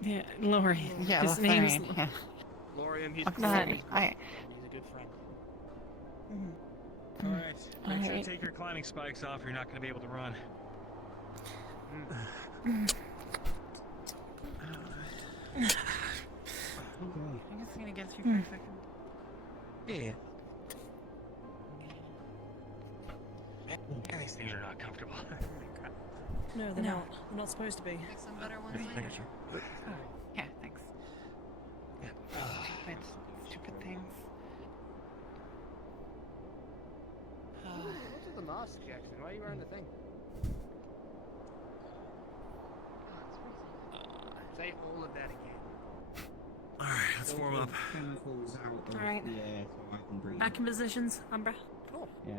Yeah, Lori. Yeah, His that's name's. right, yeah. Lorian, he's What's cool. that? He's cool. I- He's a good friend. All right, make sure to Alright. take your climbing spikes off or you're not going to be able to run. I'm just gonna get through for a second. Yeah. Man, these things are not comfortable. No, they're not. They're not supposed to be. Make some better ones later. Yeah, thanks. Stupid things. What's with the mask, Jackson? Why are you wearing the thing? Say all of that again. All right, Let's warm up. Chemicals out of Alright. the air so I can breathe. Back in positions, Umbra. Yeah.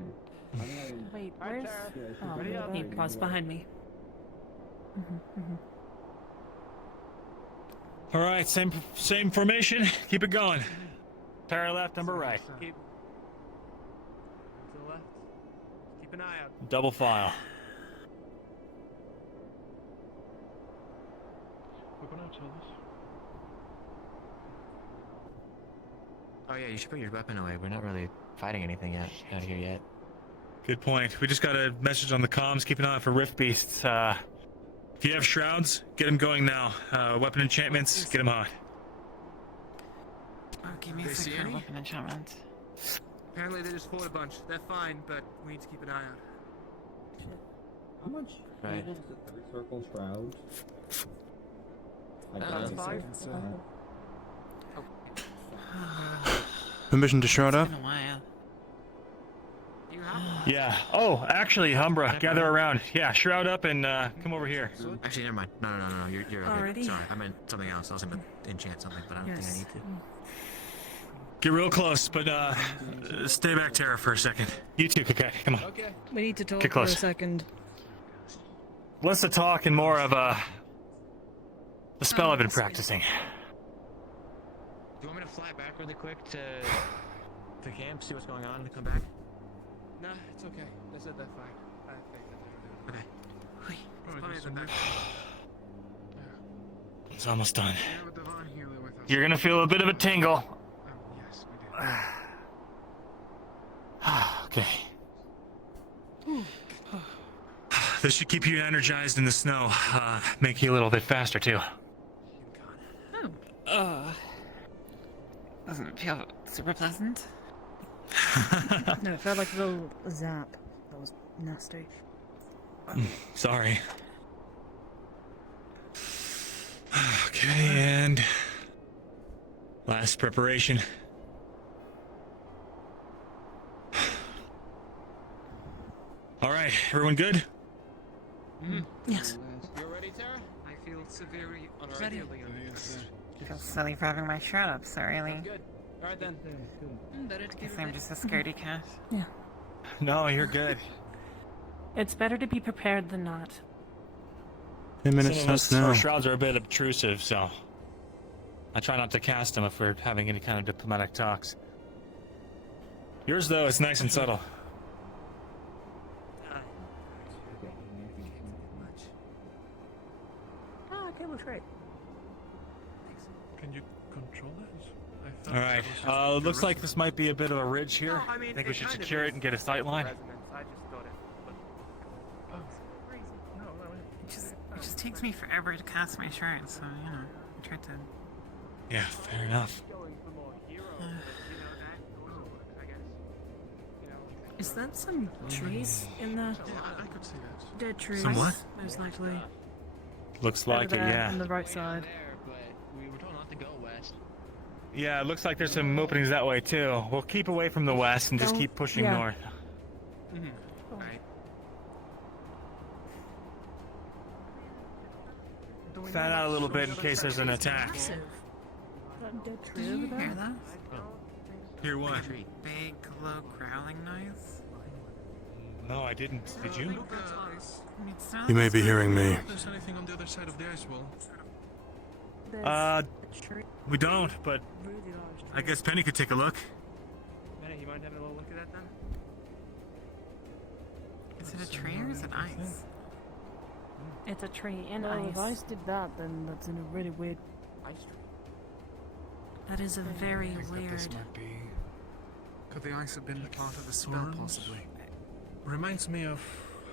Wait, Hi, where's... Tara. Yeah, Oh, ready up. he paused behind me. All right, same formation. Keep it going. Tara left, number right. Keep to the left. Keep an eye out. Double file. Weapon out, Aldous. Oh yeah, you should put your weapon away. We're not really fighting anything yet out here yet. Good point. We just got a message on the comms. Keep an eye out for rift beasts. If you have shrouds, get them going now. Weapon enchantments, get them hot. Oh, give me a They see second. any? Weapon enchantment. Apparently they just fought a bunch. They're fine, but we need to keep an eye out. How much Right. is the third circle shroud? That's 5. Permission to shroud up? Been a while. You have Yeah. Oh, actually, Humbra, gather around. Yeah, shroud up and come over here. Actually, never mind. No. You're okay. Already? Sorry, I meant something else. I was going to enchant something, but I don't think I need to. Get real close, but stay back, Tara, for a second. You too, okay? Come on. Okay. We need to talk Get for a close. second. Less of talk and more of the spell I've been practicing. Do you want me to fly back really quick to camp, see what's going on, and come back? Nah, it's okay. They said they're fine. I think that they're Okay. There's plenty of them back. It's almost done. We have a divine healer with us. You're gonna feel a bit of a tingle. Yes, we do. Okay. This should keep you energized in the snow. Make you a little bit faster too. Doesn't feel super pleasant. No, it felt like a little zap. That was nasty. Sorry. Okay, and last preparation. All right, everyone good? Yes. You ready, Tara? I feel severely Ready. unready. Feels silly for having my shroud up so early. Good. Alright then. Better to Guess give I'm just a scaredy cat. Yeah. No, you're good. It's better to be prepared than not. 10 minutes Some of past us, now. our shrouds are a bit obtrusive, so I try not to cast them if we're having any kind of diplomatic talks. Yours, though, is nice and subtle. Ah, okay, looks great. Can you control it? All right. Looks like this might be a bit of a ridge here. No, I mean, I think we it should kind of secure is it and get a sight line. resonance. I just thought It just takes me forever to cast my shroud, so, you know, I tried to... Yeah, fair enough. Is that some trees in the... I could see that. Dead trees. Some what? Most likely. Looks Over like it, there, yeah. On the right side. But we were told not to go west. Yeah, it looks like there's some openings that way, too. We'll keep away from the west and just Don't- keep pushing yeah. north. Alright. Fan out a little bit in case there's an attack. Massive. That dead tree Did over you there? hear that? Hear what? Big, low growling noise? No, I didn't. Did you? I mean, it sounds You may be like- hearing me. If there's anything on the other side of the ice wall. There's Uh, a tree. we don't, but Really large tree. I guess Penny could take a look. Benny, you mind having a little look at that then? Is it a tree or is it ice? It's a tree in Well, if ice. ice did that, then that's in a really weird... Ice tree. That is a very I think that weird... this might be. Could the ice have been part of the spell, thorns? possibly? Reminds me of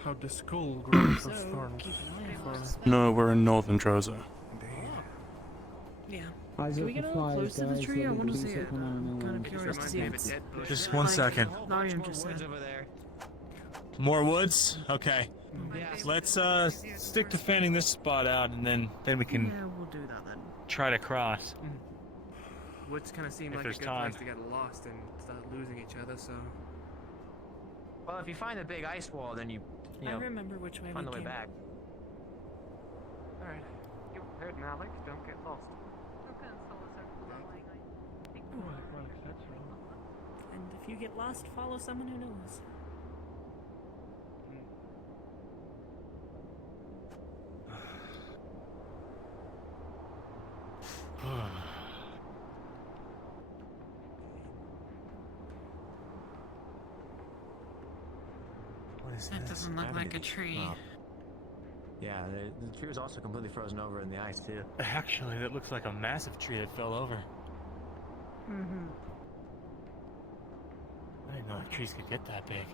how the skull grows of So, thorns. keep an eye out. No, we're in northern Troza. Yeah. Eyes Can up we get for a little flies, close to the guys, tree? I let want to me see be it. second on I'm kind of the curious to see it. Just one second. Narium just said. over there. More woods? Okay. Yeah. Let's stick to fanning this spot out, and then we can Yeah, we'll do that then. try to cross. Woods kind of seem If like a there's good time. place to get lost and start losing each other, so... Well, if you find the big ice wall, then you I know, remember which way find we the way came. back. Alright. You heard Malik, don't get lost. get lost, follow someone who knows. What is That this? doesn't look like a tree. Oh. Yeah, the tree was also completely frozen over in the ice too. Actually, that looks like a massive tree that fell over. Mm-hmm. I didn't know trees could get that big.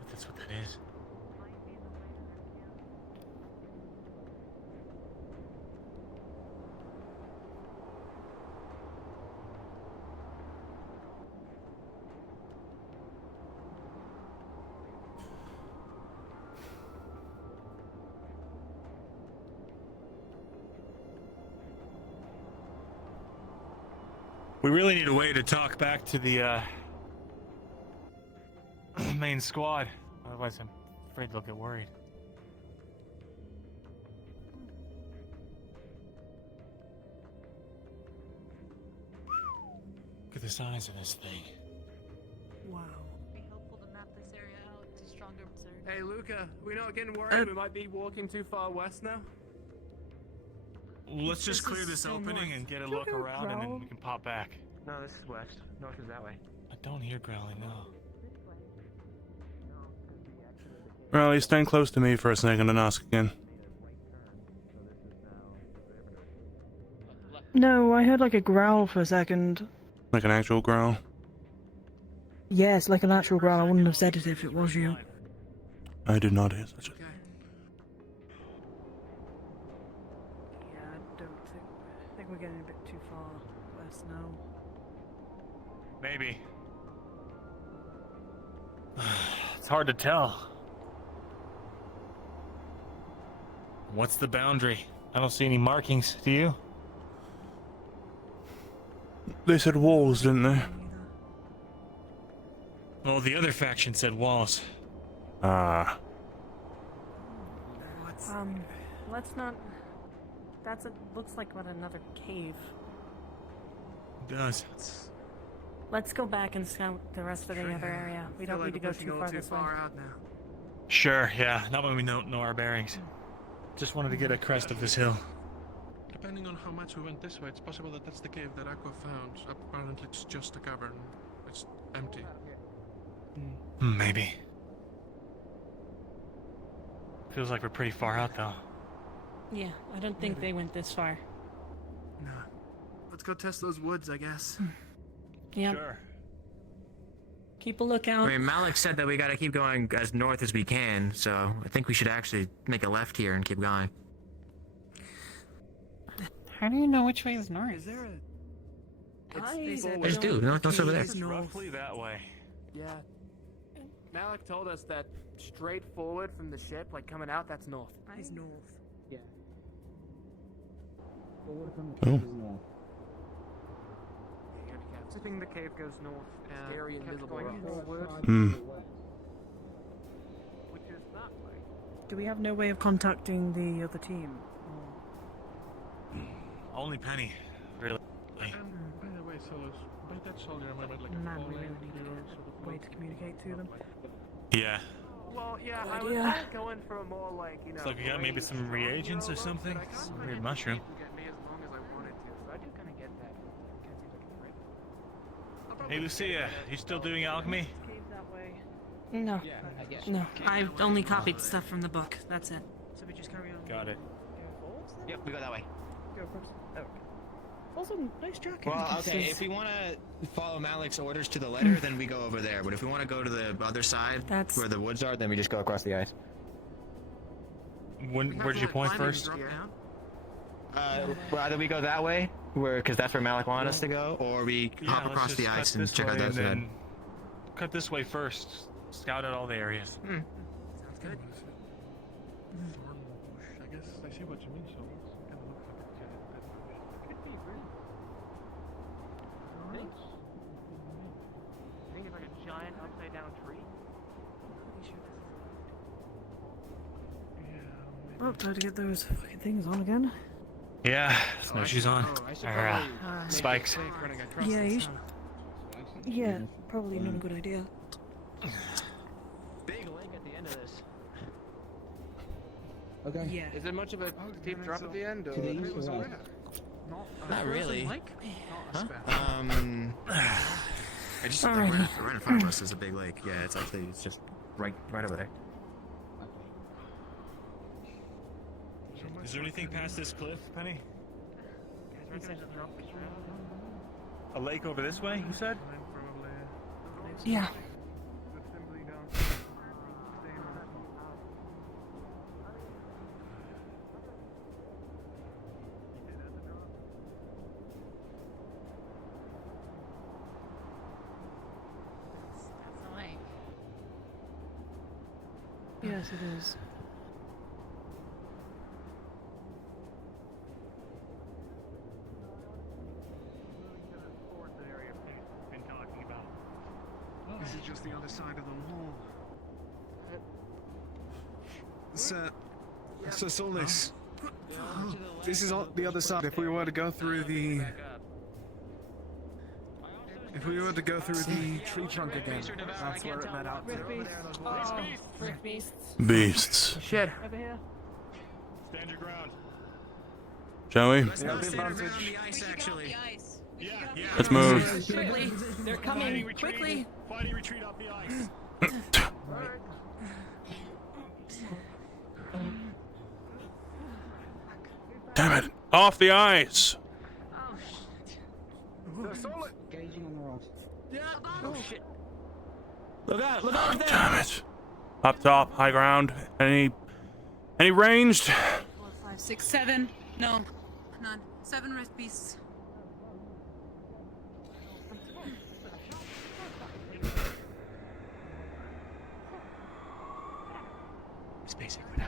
But that's what that is. We really need a way to talk back to the main squad. Otherwise, I'm afraid they'll get worried. Look at the size of this thing. Wow. Be helpful to map this area out to stronger observe. Hey, Luca, we're not getting worried. We might be walking too far west now. Let's just This clear is this so opening north. and get a Did you look hear a around, and then growl? we can pop back. No, this is west. North is that way. I don't hear growling, no. Riley, stand close to me for a second and ask again. No, I heard like a growl for a second. Like an actual growl? Yes, like an actual growl. I wouldn't have said it if it was you. I did not hear such a thing. Yeah, I think we're getting a bit too far west now. Maybe. It's hard to tell. What's the boundary? I don't see any markings, do you? They said walls, didn't they? Well, the other faction said walls. Ah. Let's not. Looks like what another cave. It does. Let's go back and scout the rest of the other area. We don't need to go too far this way. out now. Sure, yeah. Not when we don't know our bearings. Just wanted to get a crest of this hill. Depending on how much we went this way, it's possible that that's the cave that Aqua found. Apparently it's just a cavern. It's empty. Maybe. Feels like we're pretty far out, though. Yeah, I don't think they went this far. No. Let's go test those woods, I guess. Yeah. Sure. Keep a lookout. I mean, Malik said that we gotta keep going as north as we can, so I think we should actually make a left here and keep going. How do you know which way is north? Is there a... Just do. No, it's over there. It's roughly that way. Yeah. Malik told us that straight forward from the ship, like coming out, that's north. Is north. Yeah. Oh. I think the cave goes north. Scary invisible forward. Hmm. Which is that way. Do we have no way of contacting the other team? Only Penny, really. And by the way, Solos, by that soldier I meant like Man, a we really need a way to communicate to them. Yeah. Well, yeah, Good I was idea. going for a more like, you know. Looks like we got maybe some reagents or something. Some weird mushroom. Get me as long as I wanted to, so I do kind of get that. Can't seem like it's right. Hey, Lucia, you still doing alchemy? Cave that way. No. No. I only copied stuff from the book. That's it. So we just carry on. Got it. Go forwards then? Yep, we go that way. Go across. Oh, okay. Also, nice jacket. Well, okay, if we want to follow Malik's orders to the letter, then we go over there. But if we want to go to the other side, where the woods are, then we just go across the ice. Where'd you point first? Well, either we go that way, because that's where Malik wanted us to go, or we hop let's across just the cut ice and this check out way the other side. then cut this way first. Scout out all the areas. Sounds good. thorn bush. I guess I see what you mean, Solos. It kind of looks like a giant dead bush. Could be really. Think it's like a giant upside down tree? Pretty sure this is Oh, time to get those fucking things on again. Yeah, snowshoes on. Or, spikes. Yeah, you should. Yeah, probably not a good idea. Big lake at the end of this. Okay. Yeah. Is there much of a steep drop at the end? Or? To the east or west? Not really. Huh? I just like, right in front of us is a big lake. Yeah, it's actually just right over there. Is there anything past this cliff, Penny? A lake over this way, you said? Yeah. That's a lake. Yes, it is. This is just the other side of the wall. Sir, Solis. This is on the other side. If we were to go through the... If we were to go through the tree trunk again, that's where it led out to. Brick beasts. Beasts. Shit. Over here. Stand your ground. Shall we? Let's not stand around the ice, actually. Yeah. Let's move. Quickly! They're coming! Quickly! Fighting retreat off the ice. Damn it! Off the ice! Gauging on the rod. Oh shit. Look out! Look out there! Damn it! Up top, high ground. Any ranged? 4, 5, 6, 7. No, none. 7 red beasts. Space it now.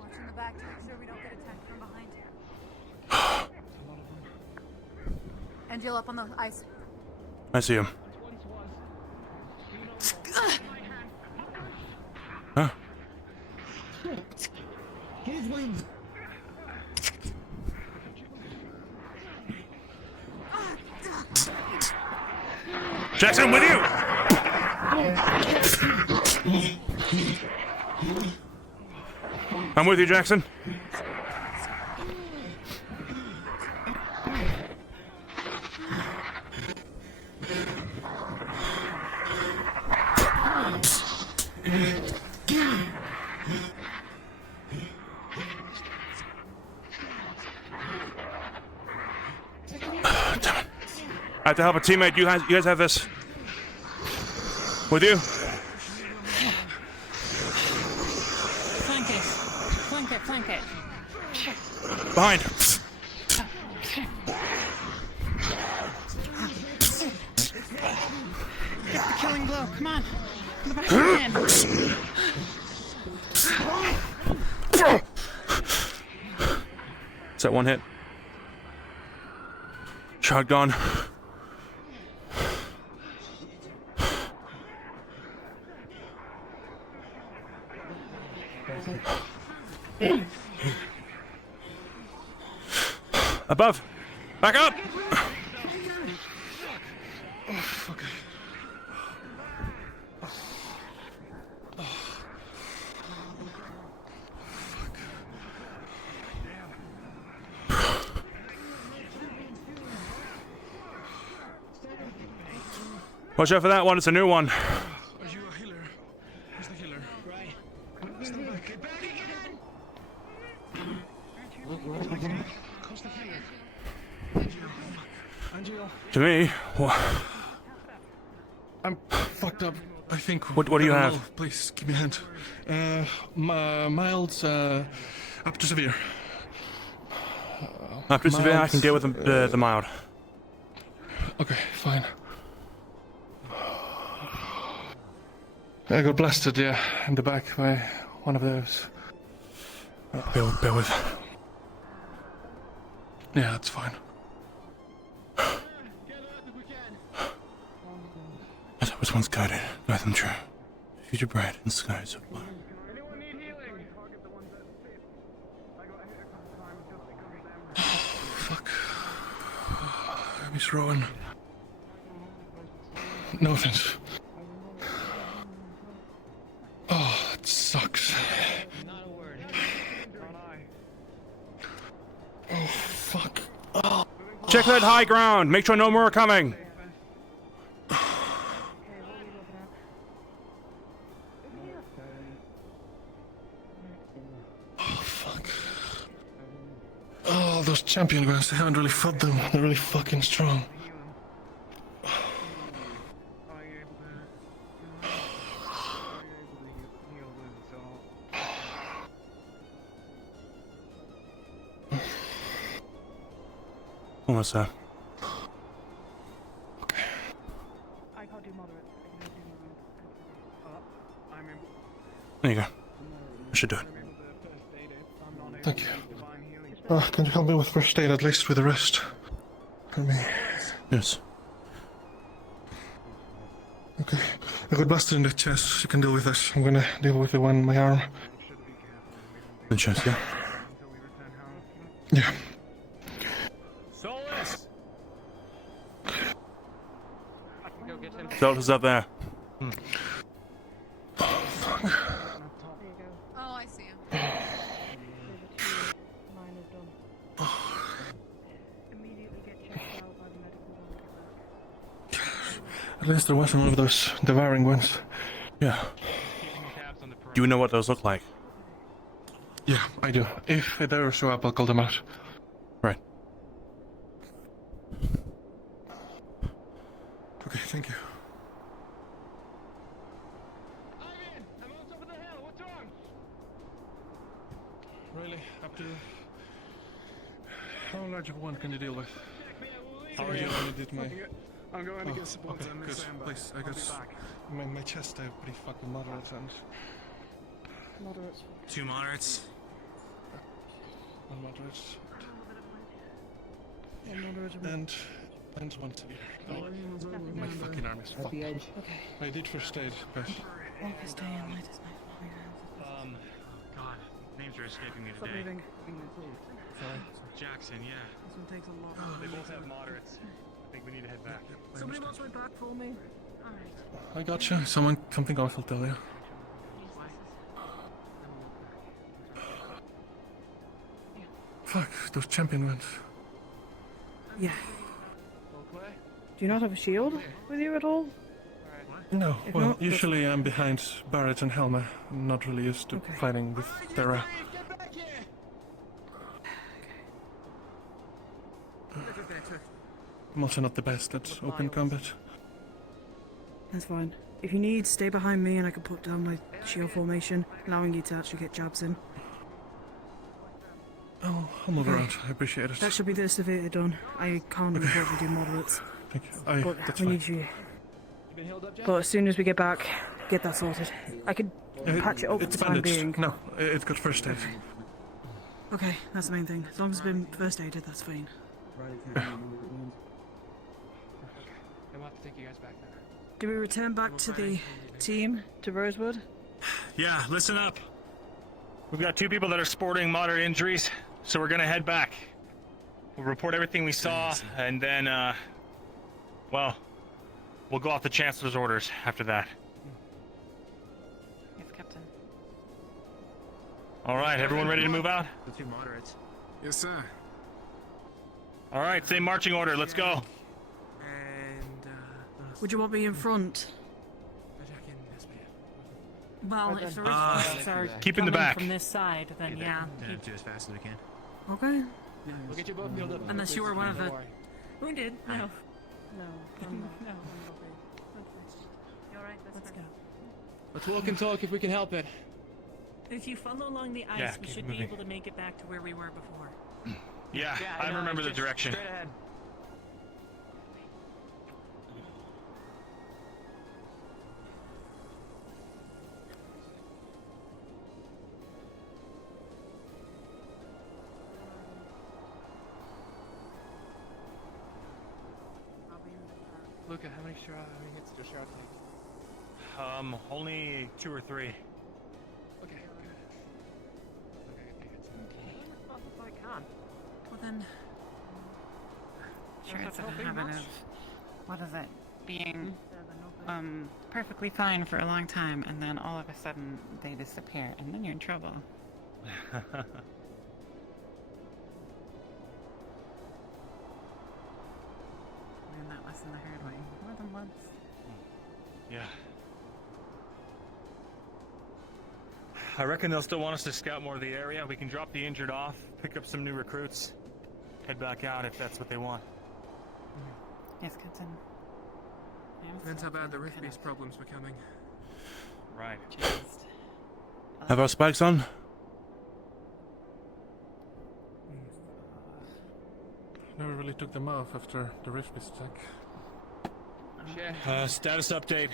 Watch in the back to make sure we don't get attacked from behind. Angel up on the ice. I see him. Huh? Here's wind. Jackson, with you! I'm with you, Jackson. I have to help a teammate. You guys have this. With you? Flank it! Flank it! Flank it! Behind. Get the killing blow! Come on! In the back of the hand! Is that one hit? Shotgun. Above! Back up! Oh, fuck. Watch out for that one, it's a new one. Are you a healer? Who's the healer? Right. Stand back. Get back again! Who's the healer? Angel. To me, I'm fucked up, I think. What do you have? Please, give me a hand. Mild, up to severe. After severe, I can deal with the mild. Okay, fine. I got blasted, yeah, in the back by one of those. Bear with. Yeah, that's fine. As I was once guided, guide them true. Future bright in skies of blue. Fuck. Thanks, Rowan. No offense. Oh, it sucks. Not a word. Oh, fuck. Oh. Check that high ground. Make sure no more are coming. Oh, fuck. Oh, those champion guys, they haven't really fought them. They're really fucking strong. Almost there. I can't do moderate. I can only do moderate. There you go. I should do it. Thank you. Can you help me with first aid at least with the rest? For me. Yes. Okay. I got busted in the chest. You can deal with this. I'm gonna deal with the one in my arm. The chest, yeah. Yeah. Solus! I can go get him. Solus up there. Oh, fuck. Oh, I see him. Mine is done. Immediately get checked out by the medical doctor. At least there wasn't one of those devouring ones. Yeah. Do you know what those look like? Yeah, I do. If they ever show up, I'll call them out. Right. Okay, thank you. Ivan, I'm on top of the hill. What's wrong? Really? Up to... How large of one can you deal with? How are you? I'm going to Oh, get support okay, on good. this end, Please, I I'll be guess back. my chest I have pretty fucking moderate and... Moderates. 2 moderates. One moderate. One moderate And one severe. My fucking arm is fucked. Okay. I did first aid, but... Focus, stay in, light as night. God, names are escaping me Stop today. moving. Jackson, yeah. This one takes a lot. They both have moderates. I think we need to head back. Somebody wants my back for me? I gotcha. Something else I'll tell you. Fuck, those champion ones. Yeah. Do you not have a shield with you at all? No, If well, not, that's- usually I'm behind Barrett and Helma. I'm not really used to fighting with Terra. I'm also not the best at open combat. That's fine. If you need, stay behind me and I can put down my shield formation, allowing you to actually get jabs in. I'll move Okay. around. I appreciate it. That should be the severe done. I can't unfortunately do moderates. Thank you. But That's we fine. need you. But as soon as we get back, get that sorted. I could patch it up for It's the time bandaged. being. No, it's got first aid. Okay, that's the main thing. As long as it's been first aided, that's fine. Then we'll have to take you guys back now. Do we return back to the team, to Rosewood? Yeah, listen up. We've got 2 people that are sporting moderate injuries, so we're gonna head back. We'll report everything we saw, and then, well, we'll go off the Chancellor's orders after that. Yes, Captain. All right, everyone ready to move out? The 2 moderates. Yes, sir. All right, same marching order. Let's go. Would you want me in front? Well, if the Uh, rest are keep in the coming back. from this side, then yeah. Keep do as fast as we can. Okay. We'll get you both healed up. Unless you were one of the Don't worry. wounded. No. No, I'm not. No. You alright? Let's go. Let's walk and talk if we can help it. If you follow along the ice, Yeah, we keep should moving. be able to make it back to where we were before. Yeah, I I know, remember the just direction. Straight ahead. Luca, how many hits does Shroud take? Only 2 or 3. Okay, good. Okay, I think it's 17. Well then, Sure, it's a habit of, what is it, being perfectly fine for a long time, and then all of a sudden they disappear, and then you're in trouble. Learned that lesson the hard way, more than once. Yeah. I reckon they'll still want us to scout more of the area. We can drop the injured off, pick up some new recruits, head back out if that's what they want. Yes, Captain. Depends how bad the Rift Beast problem's becoming. Right. Have our spikes on? Never really took them off after the Rift Beast attack. Status update.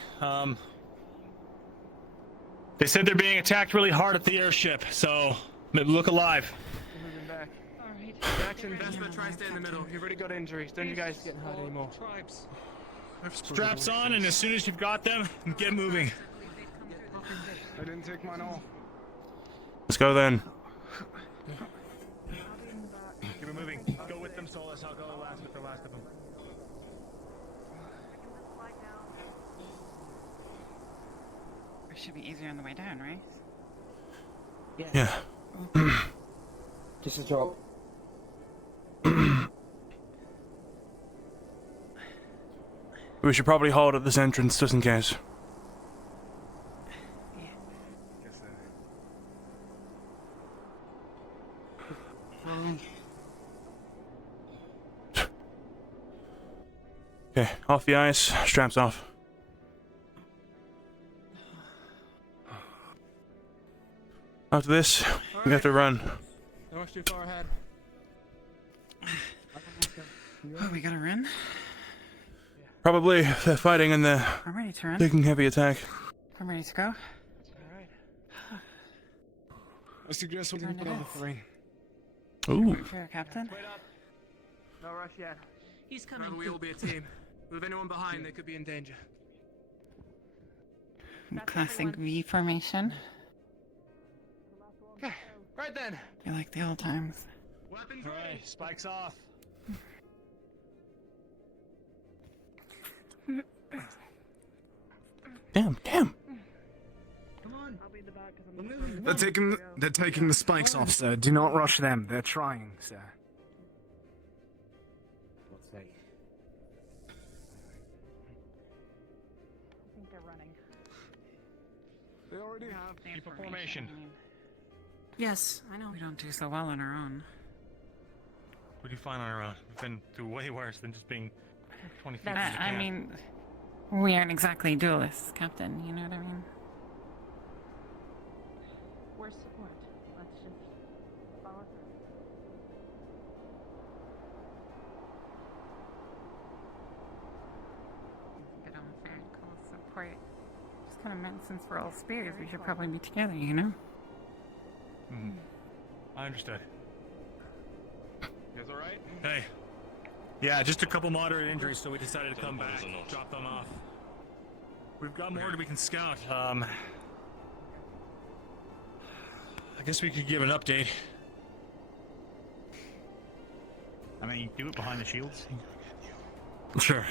They said they're being attacked really hard at the airship, so look alive. We're moving back. Alright. Jackson, Vespa, try to stay in the middle. You've already got injuries. Don't you guys get hot anymore. Straps on, and as soon as you've got them, get moving. I didn't take mine off. Let's go then. Keep it moving. Go with them, Solus. I'll go last with the last of them. It should be easier on the way down, right? Yeah. Just a drop. We should probably hold at this entrance just in case. Okay, off the ice, straps off. After this, we have to run. Don't rush too far ahead. Oh, we gotta run? Probably they're fighting and they're I'm ready to run. taking heavy attack. I'm ready to go. I suggest we put on the three. Ooh. Sure, Captain. Wait up. No rush yet. He's coming. Remember, we will be a team. With anyone behind, they could be in danger. Classic V formation. Okay, right then. I like the old times. Weapons ready. Spikes off. Damn. Come on. I'll be in the back because I'm moving. They're taking the spikes off, sir. Do not rush them. They're trying, sir. Let's see. I think they're running. They already have. Keep a formation. Yes, I know. We don't do so well on our own. We do fine on our own. We've been through way worse than just being 20 feet from the I camp. mean, we aren't exactly duelists, Captain. You know what I mean? We're support. Let's just follow through. Good on fair call support. Just kind of meant since we're all spears, we should probably be together, you know? I understood. You guys alright? Hey. Yeah, just a couple moderate injuries, so we decided to come back, drop them off. We've got more that we can scout. I guess we could give an update. I mean, do it behind the shields. Sure.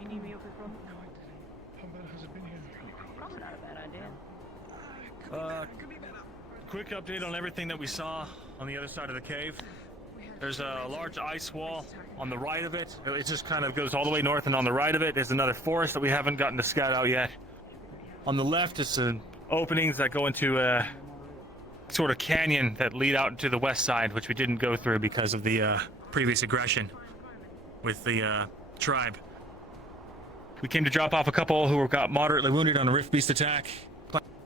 You need me over front? No, I didn't. How bad has it been here? Probably not a bad idea. Quick update on everything that we saw on the other side of the cave. There's a large ice wall on the right of it. It just kind of goes all the way north, and on the right of it, there's another forest that we haven't gotten to scout out yet. On the left is some openings that go into a sort of canyon that lead out into the west side, which we didn't go through because of the previous aggression with the tribe. We came to drop off a couple who got moderately wounded on a Rift Beast attack.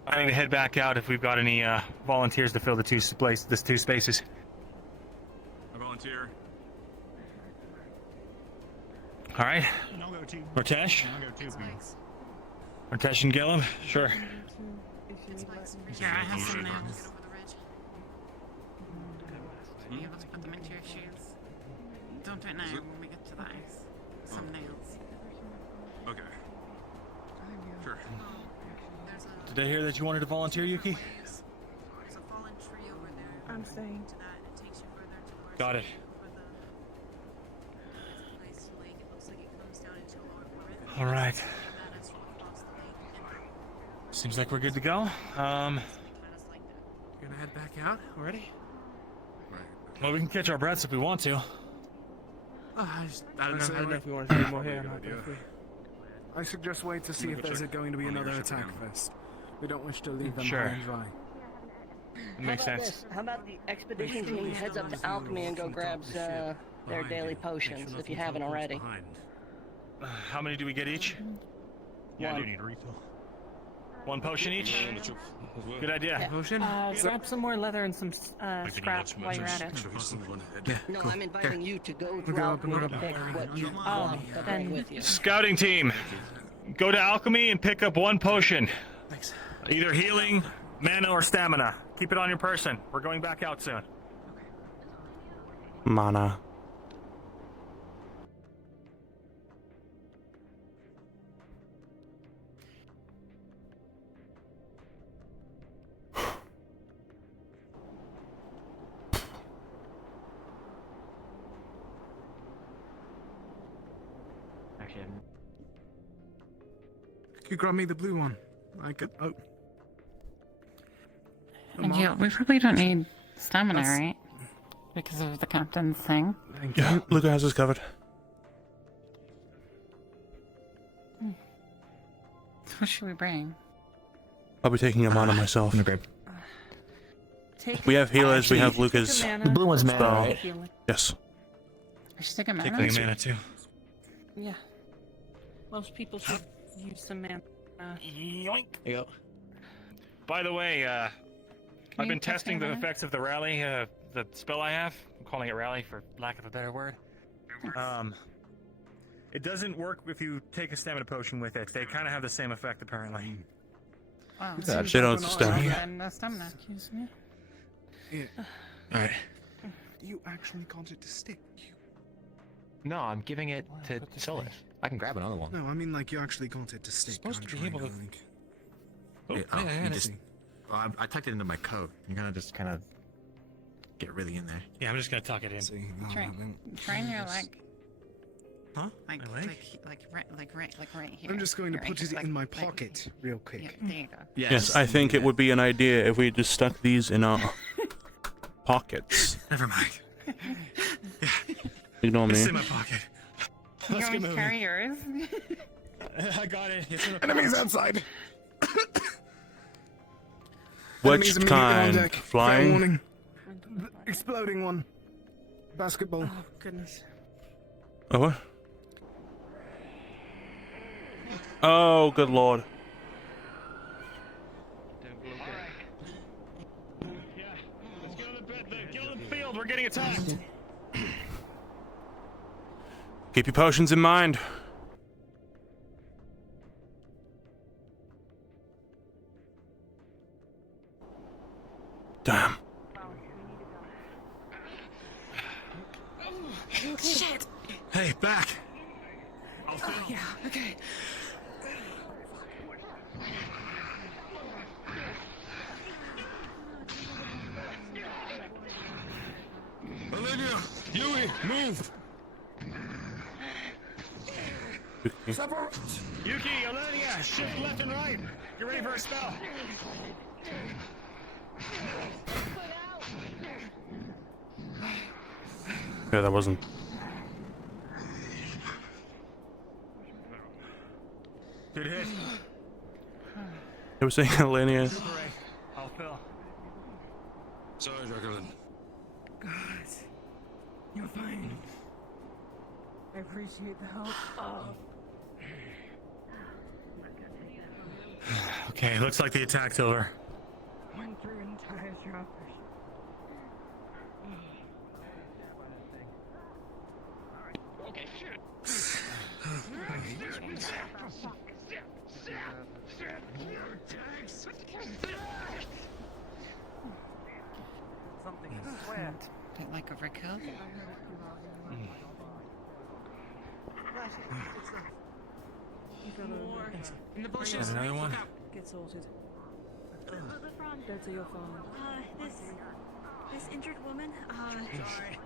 Planning to head back out if we've got any volunteers to fill the two spaces. I volunteer. All right. I'll go too. Ortesh? I'll go too. Ortesh and Gillum? Sure. Yeah, I have some nails. Are you able to put them into your shoes? Don't do it now when we get to the ice. Some nails. Okay. Sure. Did I hear that you wanted to volunteer, Yuki? I'm staying. Got it. All right. Seems like we're good to go. Gonna head back out already? Well, we can catch our breaths if we want to. I don't know if we want to stay more here or not. I suggest wait to see if there's going to be another attack first. We don't wish to leave them Sure. high and dry. Makes How about sense. this? How about the expedition team heads up to Alchemy and go grabs their daily potions if you haven't already? How many do we get each? Yeah, I One. do need a refill. One potion each? Good idea. Yeah. Potion? Grab some more leather and some scrap while you're at it. No, I'm inviting you to go through Alchemy to pick what you want to bring with you. Scouting team, go to Alchemy and pick up one potion. Thanks. Either healing, mana, or stamina. Keep it on your person. We're going back out soon. Mana. Actually, Could you grab me the blue one? I could. Oh. And yeah, we probably don't need stamina, That's- right? Because of the captain's thing. Thank Yeah, you. Luca has us covered. What should we bring? I'll be taking a mana myself. Take We have healers, we have Luca's. take a mana. The blue one's mana, spell. right? Healing. Yes. I should take a Take mana. the mana too. Yeah. Most people should use some mana. Yoink. There you go. By the way, I've you been text me testing the mana? effects of the rally, the spell I have. I'm calling it rally for lack of a better word. It doesn't work if you take a stamina potion with it. They kind of have the same effect, apparently. Wow. They don't sustain. And stamina. Excuse me. Yeah. Alright. You actually got it to stick. No, I'm giving it to Solis. I can grab another one. No, I mean like you actually got it to stick. Supposed I'm to be trying able to- think. You just, I tucked it into my coat. You kind of get really in there. Yeah, I'm just gonna tuck it in. See, no, Try, I haven't. try your leg. Huh? Like, My leg? right here. I'm just going to Right put here, it like- in my like- pocket real quick. Yeah, there you go. Yes, I think it would be an idea if we just stuck these in our pockets. Never mind. Ignore It's me. in my pocket. You want me to carry yours? I got it. It's in the Enemies outside. Which Enemies immediately on kind? deck. Fair Flying? warning. The exploding one. Basketball. Oh, goodness. Oh, what? Oh, good lord. Let's get on the field. We're getting attacked. Keep your potions in mind. Damn. Shit! Hey, back! Yeah, okay. Olivia! Yui, move! Separate! Yuki, Olenia, shift left and right. Get ready for a spell. Yeah, that wasn't. Good hit. It was saying linear. I'll fill. Sorry, Jacqueline. God, you're fine. I appreciate the help. Oh. Okay, looks like the attack's over. Went through entire shoppers. Okay, shit. Something I swear. Bit like overkill. More. In the bushes. Another one? Get sorted. Lebron, Go to your phone. this injured woman, Sorry.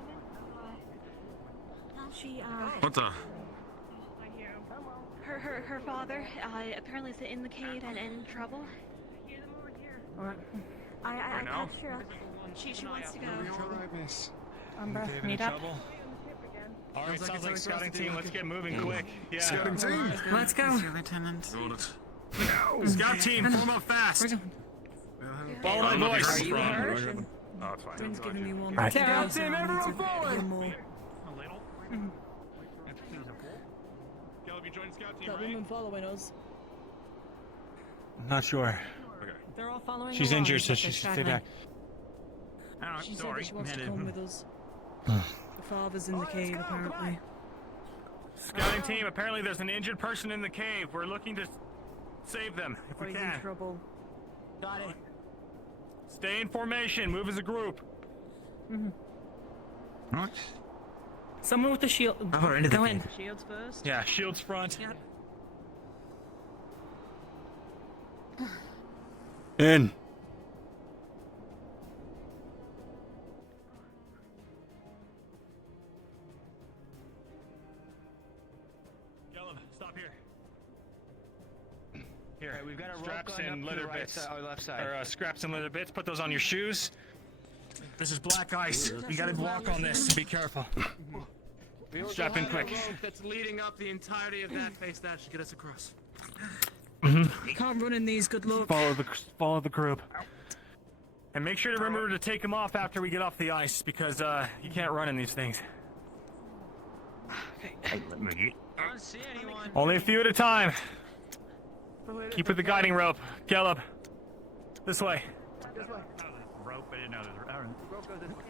she, What the? her her father apparently is in the cave and in trouble. Alright. I'm now? not sure. She wants to go. Alright, miss. Umbra, Cave in meet up. trouble. All right, sounds like scouting team. Let's get moving quick. Yeah. Scouting team. Let's go. Lieutenant. Scout team, form up fast. Follow my voice. Oh, it's fine. Twins giving me one. Right. Scout team, everyone forward. Caleb, you joined scout team, That right? woman following us. Not sure. Okay. They're all following She's along, injured, so but she they're should stay struggling. back. She said that she wants to come with us. The father's in the cave, apparently. Scouting team, apparently there's an injured person in the cave. We're looking to save them if Or we he's in can. trouble. Got it. Stay in formation. Move as a group. Right. Someone with the shield. I've into the Go in. Shields first. Yeah, shields front. In. Gelid, stop here. Here, Alright, we've got a rope straps going and up to leather the right bits. side, or left side. Or scraps and leather bits. Put those on your shoes. This is black ice. You gotta walk on this. Be careful. We also Strap in have quick. a rope that's leading up the entirety of that face. That should get us across. Can't run in these, good luck. Follow the group. And make sure to remember to take them off after we get off the ice, because you can't run in these things. I don't see anyone. Only a few at a time. Keep with the guiding rope. Gelid, this way. Rope, I didn't know there was Rope goes this way.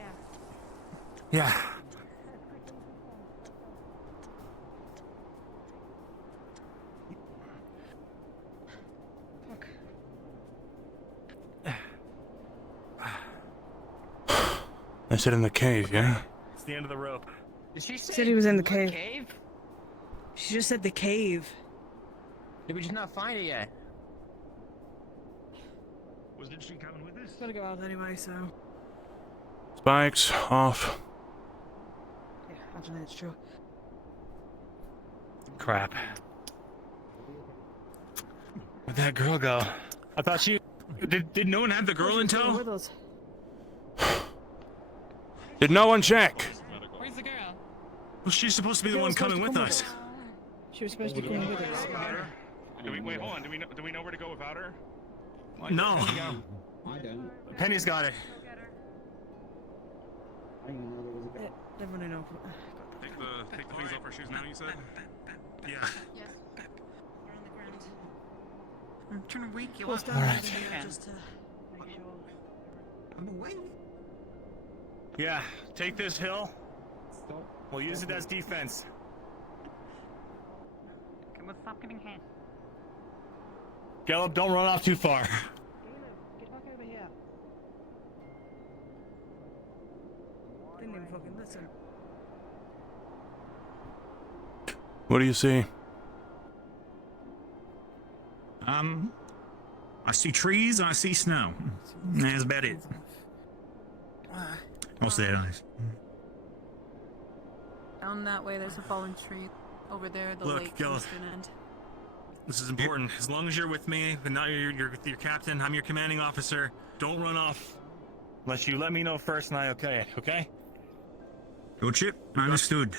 Yeah. I said in the cave, yeah? It's the end of the rope. Did she say Said he was in the what cave. She just said the cave. Did we just not find it yet? Wasn't she coming with us? Gotta go out anyway, so. Spikes off. Yeah, actually, that's true. Crap. Where'd that girl go? I thought she... Did no one have the girl in tow? With us. Did no one check? Where's the girl? Well, she's supposed to be the one coming with us. She was supposed to be coming with us. Wait, hold on. Do we know where to go without her? No. I don't. Penny's got it. Everyone know. Take the things off her shoes now, you said? Yeah. Yeah. We're on the ground. I'm trying to wake you We'll up. stand All over right. here just to make sure. I'm awake. Yeah, take this hill. We'll use it as defense. Come on, stop getting hit. Gelid, don't run off too far. Get back over here. Didn't even fucking listen. What do you see? I see trees and I see snow. That's about it. What's that, eyes? Down that way, there's a fallen tree. Over there, the Look, lake Gelid. comes to an end. This is important. As long as you're with me, but not your captain, I'm your commanding officer. Don't run off unless you let me know first and I okay it, okay? Your chip? Understood.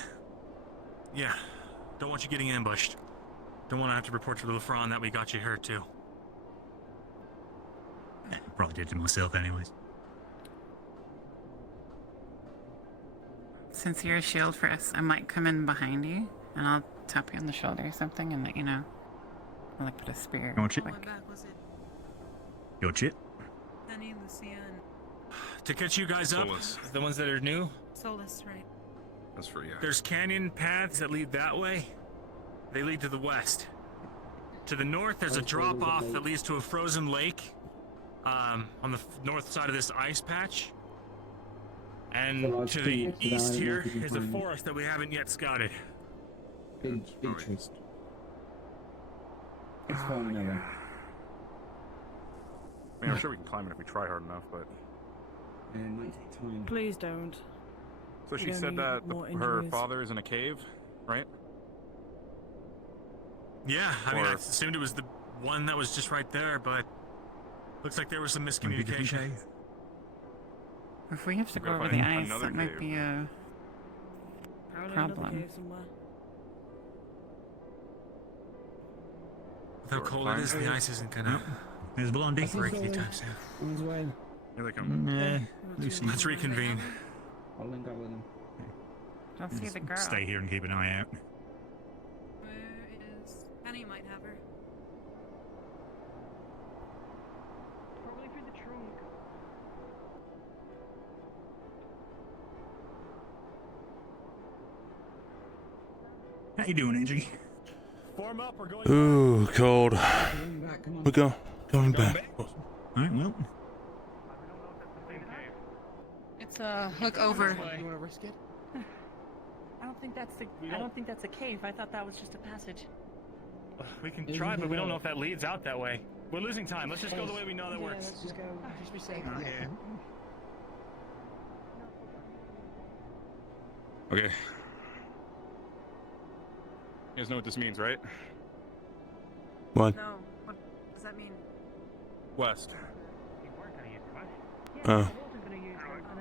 Yeah. Don't want you getting ambushed. Don't want to have to report to the Lafron that we got you hurt too. I probably did to myself anyways. Since you're a shield for us, I might come in behind you and I'll tap you on the shoulder or something and let you know. I'll like put a spear. Your chip? Went back, was it Your chip? Penny, Lucia, and To catch you guys up, Solus. the ones that are new, Solus, right? That's for you. there's canyon paths that lead that way. They lead to the west. To the north, there's a drop off that leads to a frozen lake on the north side of this ice patch. And to the east here is a forest that we haven't yet scouted. Big trust. It's fine, anyway. I mean, I'm sure we can climb it if we try hard enough, but... It might take time. Please don't. So she We don't said need that more her injuries. father is in a cave, right? Yeah, I mean, I assumed it was the one that was just right there, but looks like there was some miscommunication. If we have to go over the ice, that might be a problem. With how cold it is, the ice isn't gonna There's Blondie. break anytime soon. Here they come. Lucy. Let's reconvene. I'll link up with them. Don't see the girl. Stay here and keep an eye out. Where is Penny? Might have her. Probably through the trunk. How you doing, Angie? Form up or going Ooh, cold. We're going back. Alright, well. It's look over. You wanna risk it? I don't think that's a cave. I thought that was just a passage. We can try, but we don't know if that leads out that way. We're losing time. Let's just go the way we know that works. Let's just go. Just be safe. Okay. You guys know what this means, right? What? No. What does that mean? West. Oh.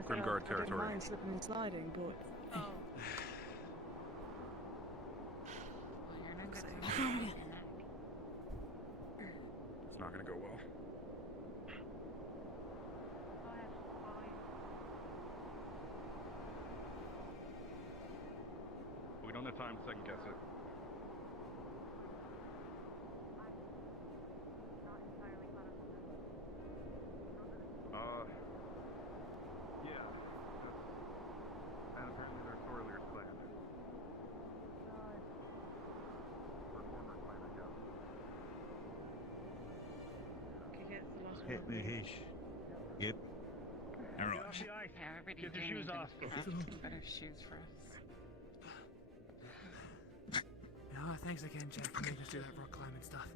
Grimguard territory. Mine slipping and sliding, but. Oh. It's not gonna go well. We don't have time to second guess it. Yeah. And apparently they're Sorlier's clan. Or former clan, I guess. Hit me, Hish. Yep. Alright. Yeah, everybody Get your shoes off. Better shoes for us. Oh, thanks again, Jack, for making us do that rock climbing stuff.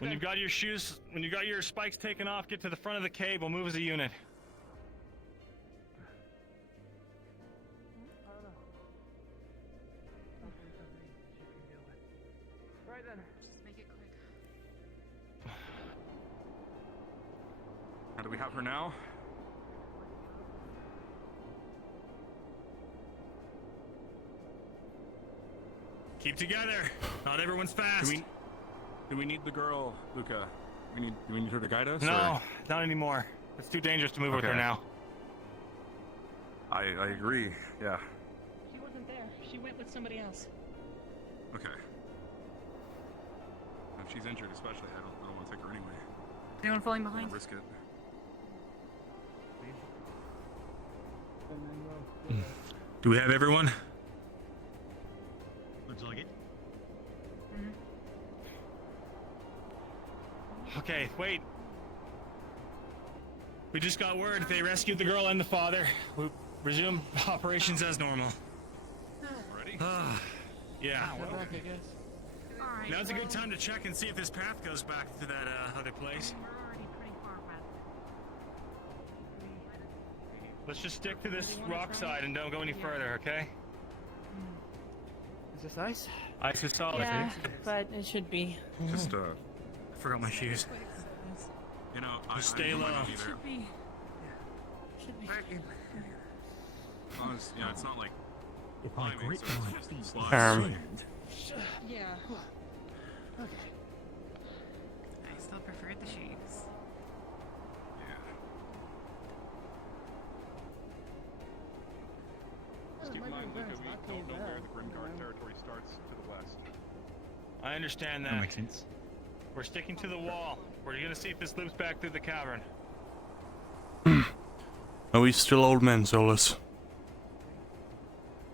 When you've got your shoes, when you got your spikes taken off, get to the front of the cave. We'll move as a unit. Right then. Just make it quick. How do we have her now? Keep together. Not everyone's fast. Do we need the girl, Luca? Do we need her to guide us? No, or? not anymore. It's too dangerous to move with her Okay. now. I agree. Yeah. She wasn't there. She went with somebody else. Okay. If she's injured, especially, I don't want to take her anyway. Anyone falling I don't behind? wanna risk it. Do we have everyone? Looks like it. Okay, wait. We just got word they rescued the girl and the father. We resume operations as normal. Ready? Yeah. I guess. Alright. Now's a good time to check and see if this path goes back to that other place. We're already pretty far past it. Let's just stick to this rock side and don't go any further, okay? Is this ice? Ice is solid. Yeah, but it should be. Just I forgot my shoes. you know, Stay I low. might not be there. Should be. As long as, yeah, it's not like If I climbing, grip so my it's feet just like slides. sand, Yeah. I still prefer the shoes. Just keep in mind, Luca, we don't know where the Grimguard territory starts to the west. I understand that that. makes sense. We're sticking to the wall. We're gonna see if this loops back through the cavern. Are we still old men, Solus?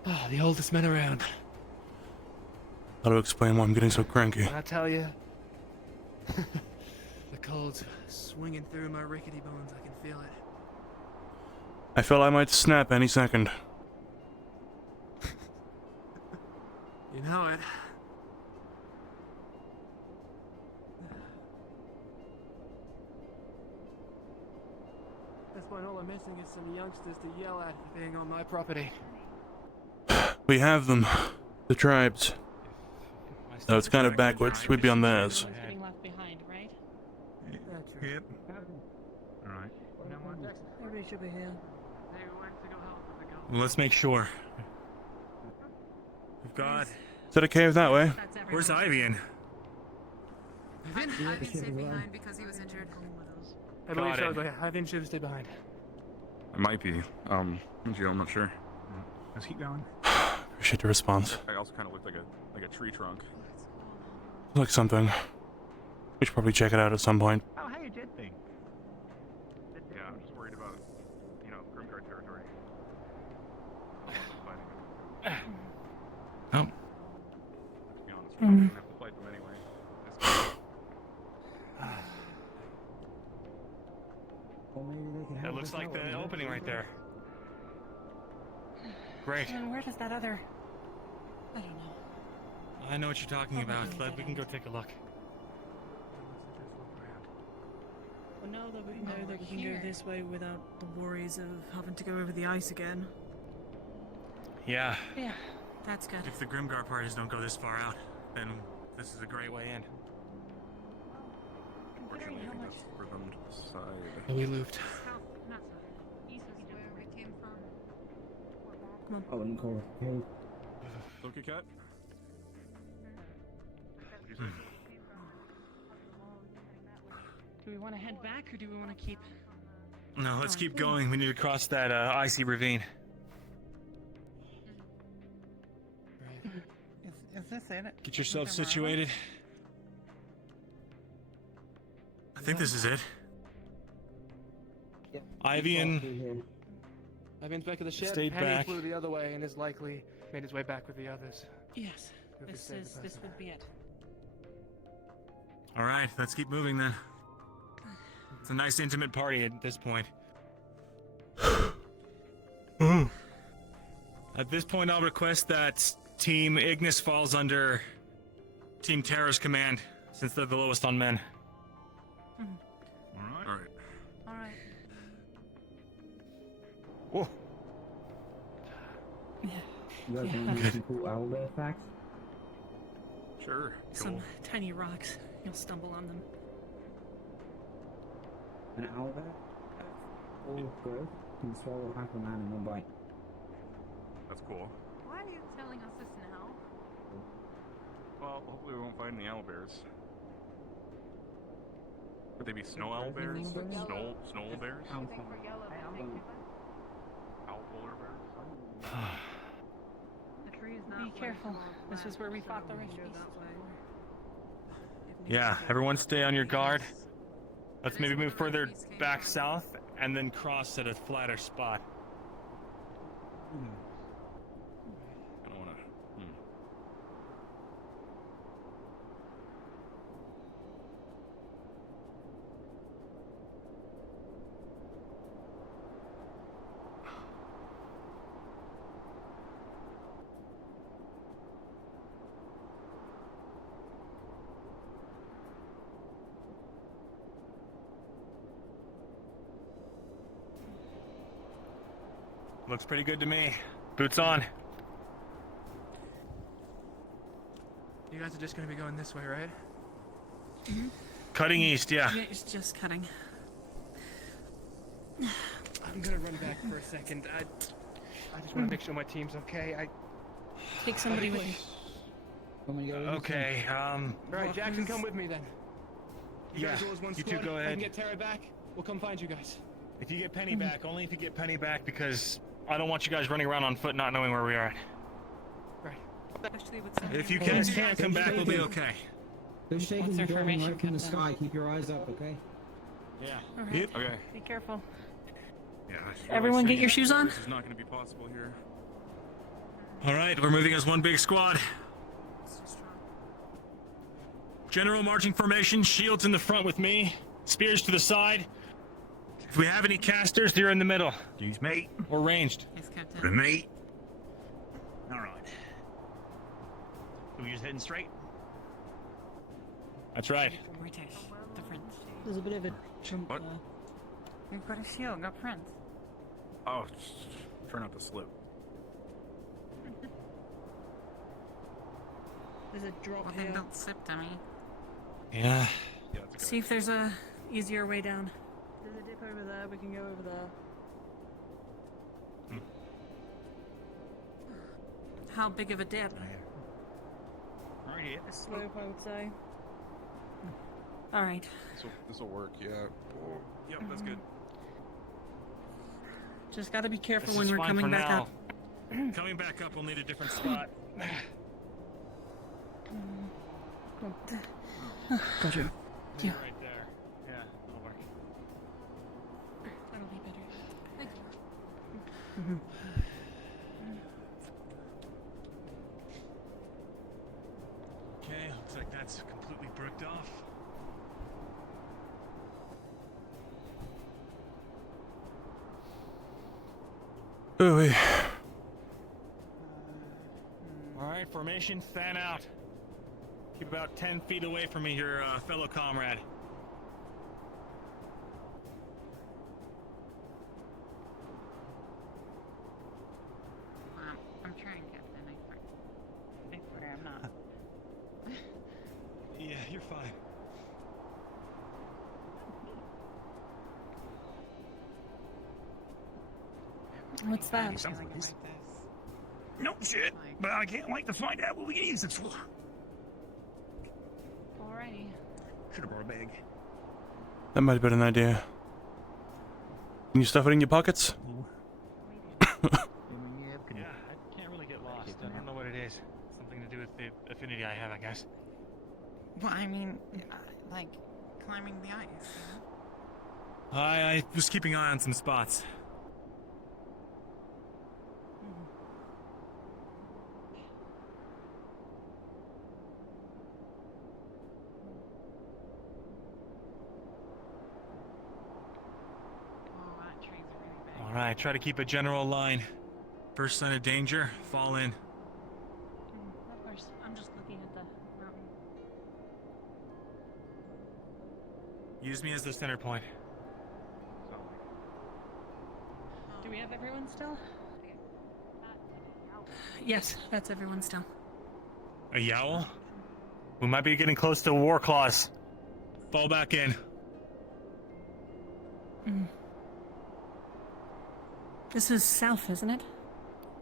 Ah, the oldest men around. That'll explain why I'm getting so cranky. I tell you. The cold's swinging through my rickety bones. I can feel it. I feel I might snap any second. You know it. This point, all I'm missing is some youngsters to yell at for being on my property. We have them. The tribes. So it's kind of backwards. We'd be on theirs. Getting left behind, right? Yep. Alright. Everybody should be here. Well, let's make sure. We've got. Is that a cave that way? Where's Ivian? Ivan stayed behind because he was injured. I believe so, but Ivan should stay behind. I might be. I'm not sure. Let's keep going. Appreciate the response. I also kind of looked like a tree trunk. Like something. We should probably check it out at some point. Oh, how you did thing? Yeah, I'm just worried about, Grimguard territory. Oh. To be honest, we're gonna have to fight them anyway. That looks like the opening right there. Great. And where does that other... I don't know. I know what you're talking about. We can go take a look. Well, now that we know that we can go this way without the worries of having to go over the ice again. Yeah. Yeah, that's good. If the Grimgar parties don't go this far out, then this is a great way in. Unfortunately, I think that's for them to decide. We looped. I wouldn't call it a cave. Okay, cat? Do we want to head back or do we want to keep... No, let's keep going. We need to cross that icy ravine. Is this it? Get yourself situated. I think this is it. Ivian. Ivan's back at the ship. Stayed Penny back. flew the other way and is likely made his way back with the others. Yes, this would be it. All right, let's keep moving then. It's a nice intimate party at this point. At this point, I'll request that Team Ignis falls under Team Terra's command, since they're the lowest on men. Alright. Alright. Whoa. You guys want some cool owlbear facts? Sure. Some tiny rocks. You'll stumble on them. An owlbear? Full growth can swallow half a man in one bite. That's cool. Why are you telling us this now? Well, hopefully we won't find any owlbears. Would they be snow owlbears? Snow owlbears? Owl polar bears? The tree is not. Be careful. This is where we fought the rich beast. Yeah, everyone stay on your guard. Let's maybe move further back south and then cross at a flatter spot. I don't wanna. Looks pretty good to me. Boots on. You guys are just gonna be going this way, right? Cutting east, yeah. It's just cutting. I'm gonna run back for a second. I just want to make sure my team's okay. Take somebody with you. Okay, Alright, Jackson, come with me then. You Yeah, guys all as one you squad. two go I ahead. can get Tara back. We'll come find you guys. If you get Penny back, only if you get Penny back, because I don't want you guys running around on foot not knowing where we are at. Especially with If you can't come back, we'll be okay. They're shaking the building right from the sky. Keep your eyes up, okay? Yeah. Alright. Yep. Okay. Be careful. Yeah. Everyone get your shoes on? This is not going to be possible here. All right, we're moving as one big squad. General marching formation, shields in the front with me, spears to the side. If we have any casters, they're in the middle. Use me. Or ranged. Yes, Captain. For me. All right. So we just heading straight? That's right. British. The French. There's a bit of a jump What? there. We've got a shield, got Prince. Oh, try not to slip. There's a drop Well, here. then don't slip to me. Yeah. See if there's a easier way down. There's a dip over there. We can go over there. How big of a dip? Right here. A slope, I would say. All right. This will work. Yeah. Yep, that's good. Just gotta be careful This when is we're fine coming for back now. up. Coming back up, we'll need a different spot. Gotcha. Yeah. Right there. Yeah, that'll work. That'll be better. Thank you. Okay, looks like that's completely bricked off. Ooh. Alright, formation, fan out. Keep about 10 feet away from me, your fellow comrade. I'm trying, Captain. I swear I'm not. Yeah, you're fine. What's that? No shit, but I can't wait to find out what we can use it for. Alrighty. Should have brought a bag. That might have been an idea. Can you stuff it in your pockets? Yeah, I can't really get lost. I don't know what it is. Something to do with the affinity I have, I guess. Well, I mean, like climbing the ice. You know? I was keeping an eye on some spots. Alright, try to keep a general line. First sign of danger, fall in. Of course, I'm just looking at the mountain. Use me as the center point. Do we have everyone still? Yes, that's everyone still. A yowl? We might be getting close to war claws. Fall back in. This is south, isn't it?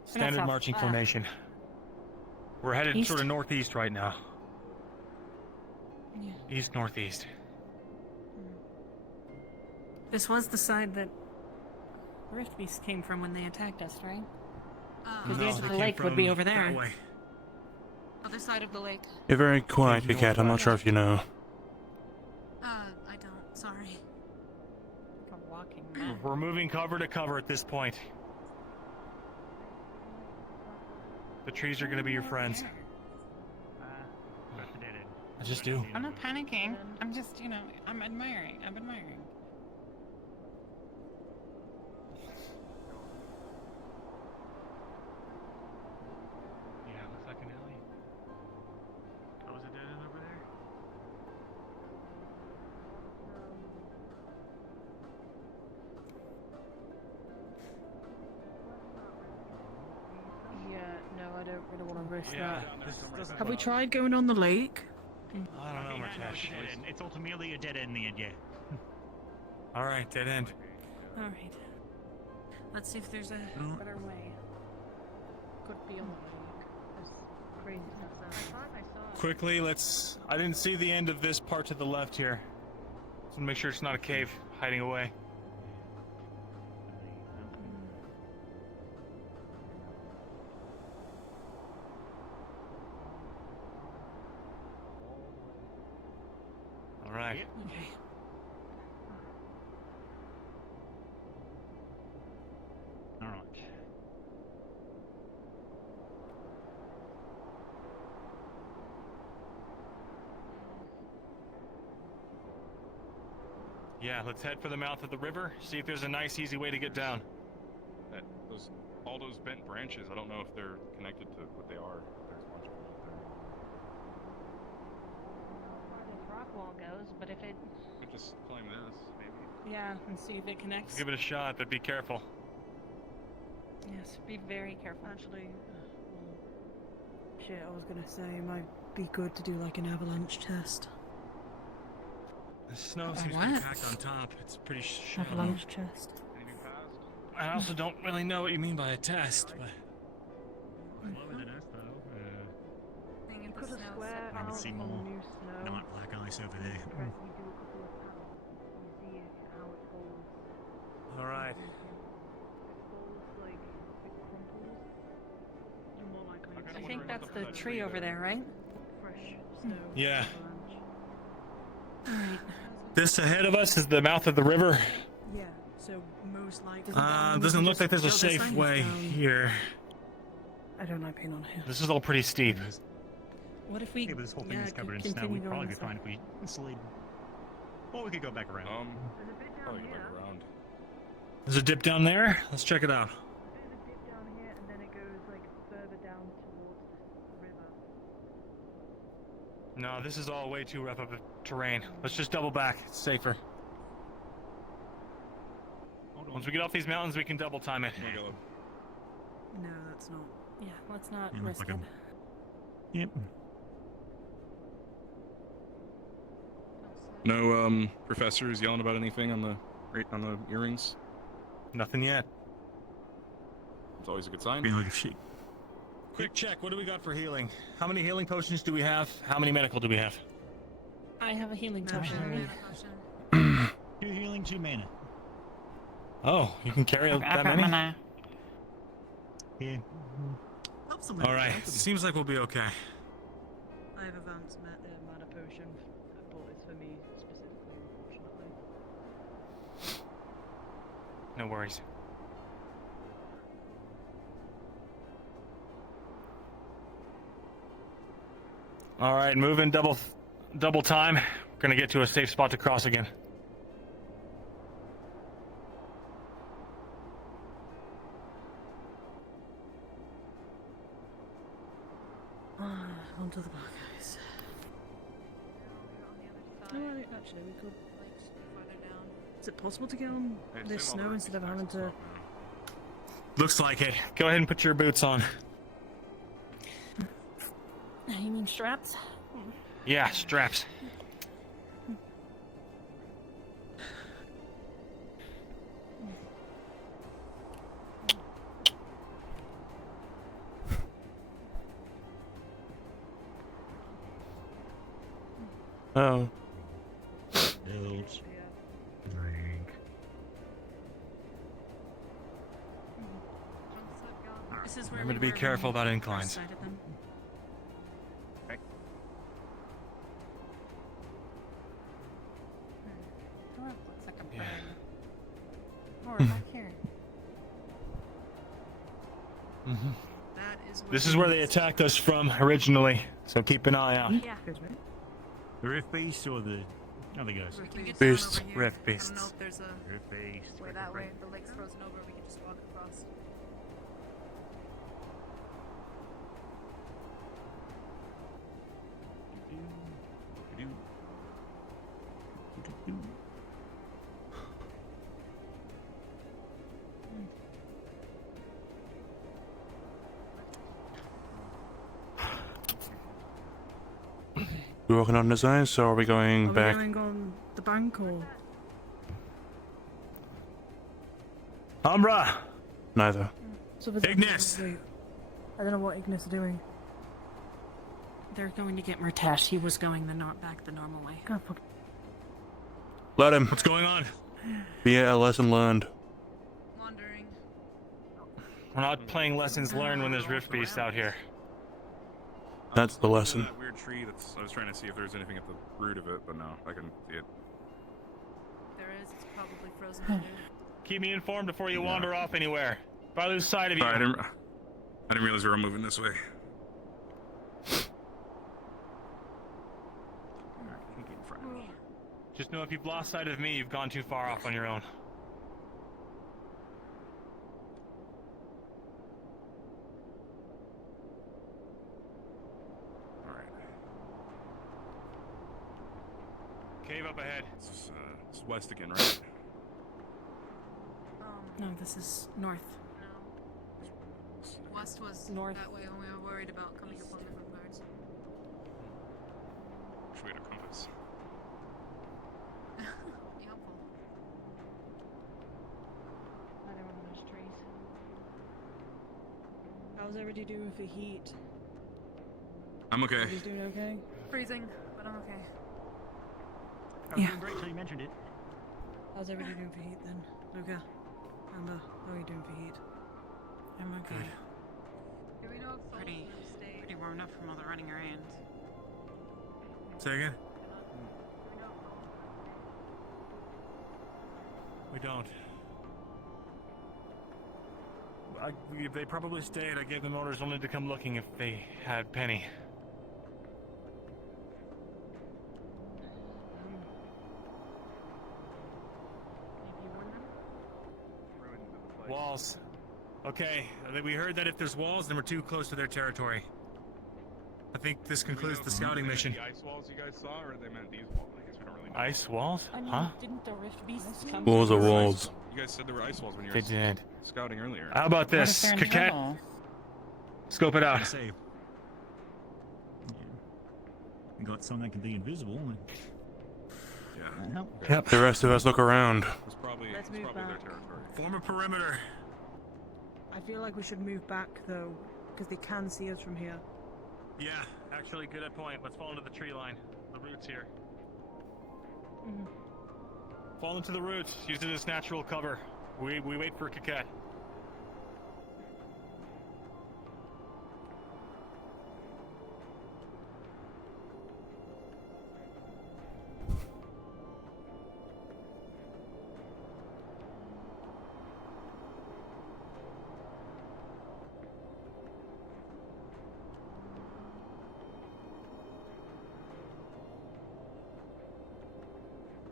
Standard marching formation. We're headed East? sort of northeast right now. Yeah. East-northeast. This was the side that Rift Beast came from when they attacked us, right? Because the edge of the lake would be over there. That way. Other side of the lake. You're very quiet, you cat. I'm not sure if you know. I don't. Sorry. A walking We're moving cover to cover at this point. The trees are going to be your friends. I just do. I'm not panicking. I'm just, you know, I'm admiring. I'm admiring. Yeah, looks like an alley. Oh, is it dead end over there? Yeah, no, I don't really want to risk Yeah, that. Have we tried going on the lake? I don't know, Martesh. It's ultimately a dead end in the end, yeah. Alright, dead end. Alright. Let's see if there's a better way. Could be on the lake. That's crazy stuff. I thought I saw it. Quickly, I didn't see the end of this part to the left here. So make sure it's not a cave hiding away. Alright. Okay. Alright. Yeah, let's head for the mouth of the river, see if there's a nice, easy way to get down. All those bent branches, I don't know if they're connected to what they are. There's a bunch of them out there. Where this rock wall goes, but if it. We could just climb this, maybe. Yeah, and see if it connects. Give it a shot, but be careful. Yes, be very careful. Actually, shit, I was gonna say my be good to do like an avalanche test. The snow seems to be packed on top. It's pretty shallow. Avalanche test. I also don't really know what you mean by a test, but... You could have swear I can see more new snow. night black ice over there. All right. I think that's the tree over there, right? Yeah. Alright. This ahead of us is the mouth of the river. Yeah, so most likely. Doesn't look like there's a safe way here. I don't like being on here. This is all pretty steep. What if we? Yeah, but this whole thing is covered in snow. We'd probably be fine if we slid. Or we could go back around. Probably go back around. There's a dip down there. Let's check it out. Down here, and then it goes like further down towards the river. No, this is all way too rough of a terrain. Let's just double back. It's safer. Once we get off these mountains, we can double time it. No, that's not. Yeah, let's not You look risk like it. Yep. No professors yelling about anything on the earrings? Nothing yet. It's always a good sign. Being like a sheep. Quick check. What do we got for healing? How many healing potions do we have? How many medical do we have? I have a healing potion on me. 2 healing, 2 mana. Oh, you can carry I've that got many? mana. Yeah. All right. Seems like we'll be okay. I have advanced mana potion, but it's for me specifically, unfortunately. No worries. All right, moving double time. We're gonna get to a safe spot to cross again. Onto the back, guys. Alright, actually, we could. Is it possible to get on this snow instead of having to? Looks like it. Go ahead and put your boots on. You mean straps? Yeah, straps. Oh. Bills. This is where Remember to we be were careful when about we inclines. first sighted them. Oh, it looks like a bird. Yeah. Or back here. Mm-hmm. That is. This is where they attacked us from originally, so keep an eye out. Yeah. The Rift Beast or the other guys? We can get Beasts, down over here. Rift I don't know beasts. if there's a Rift Beast. way that way. The lake's frozen over. We can just walk across. We walking on this ice, or are we going Are back? we going on the bank or? Umbra! Neither. So there's Ignis! I don't know what Ignis are doing. They're going to get Murtash. He was going back the normal way. God, fuck. Let him. What's going on? Be a lesson learned. Wandering. We're not playing lessons learned when there's Rift Beasts out here. That's the lesson. That weird tree that's. I was trying to see if there's anything at the root of it, but no, I couldn't see it. There is. It's probably frozen under. Keep me informed before you wander off anywhere. If I lose sight of you. I didn't realize we were moving this way. Just know if you've lost sight of me, you've gone too far off on your own. Cave up ahead. It's west again, right? No, this is north. West was North. that way when we were worried about coming upon the road guards. woods. Be helpful. Another one of those trees. How's everybody doing for heat? I'm okay. Everybody's doing okay? Freezing, but I'm okay. I was doing great until you mentioned it. How's everybody doing for heat then? Luca, Amber, how are you doing for heat? I'm okay. Do we know if Pretty warmed up from all the running around. Say again? We don't. They probably stayed. I gave them orders only to come looking if they had Penny. Walls. Okay, we heard that if there's walls, then we're too close to their territory. I think this concludes the scouting mission. The ice walls you guys saw, or they meant these walls? I guess we don't really know. Ice walls? I mean, Huh? didn't the rift beasts come? Walls are walls. You guys said there were ice walls when you They were did. scouting earlier. How about What if this? they're in Kaket, trouble? scope it out. Say, we got something that can be invisible. Yeah. Yep. The rest of us look around. It's probably, Let's move their back. territory. Form a perimeter. I feel like we should move back though, because they can see us from here. Yeah, actually, good point. Let's fall into the tree line. The roots here. Fall into the roots. Use it as natural cover. We wait for Kaket.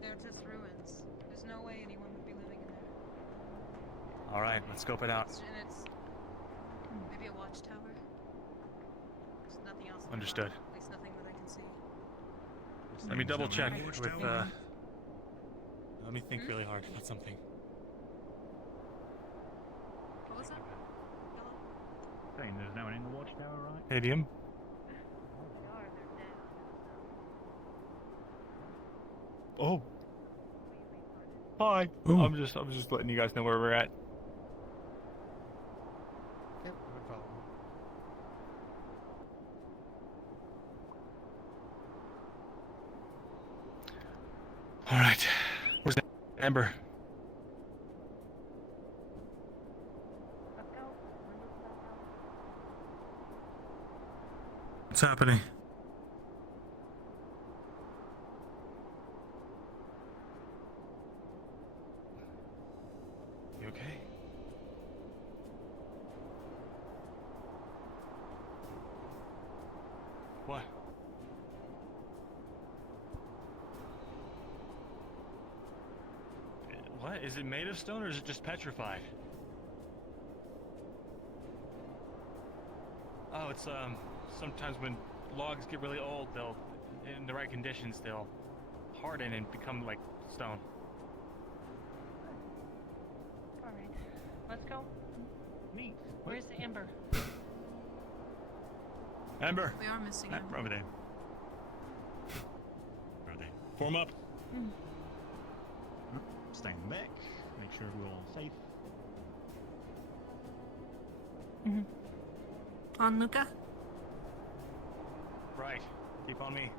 They're just ruins. There's no way anyone would be living in there. All right, let's scope it out. And it's maybe a watchtower. There's nothing else. Understood. At least nothing that I can see. Let me double check with. Watchtower? Let me think really hard about something. What was that? Saying there's no one in the watchtower, right? Stadium. Oh. Hi. Ooh. I'm just letting you guys know where we're at. Yep, no problem. All right. Where's Amber? What's happening? You okay? What? What? Is it made of stone or is it just petrified? Oh, it's sometimes when logs get really old, they'll, in the right conditions, they'll harden and become like stone. All right, let's go. Neat. Where's the Amber? Amber! We are missing him. Over there. Over there. Form up. Stand back. Make sure we're all safe. On Luca? Right. Keep on me.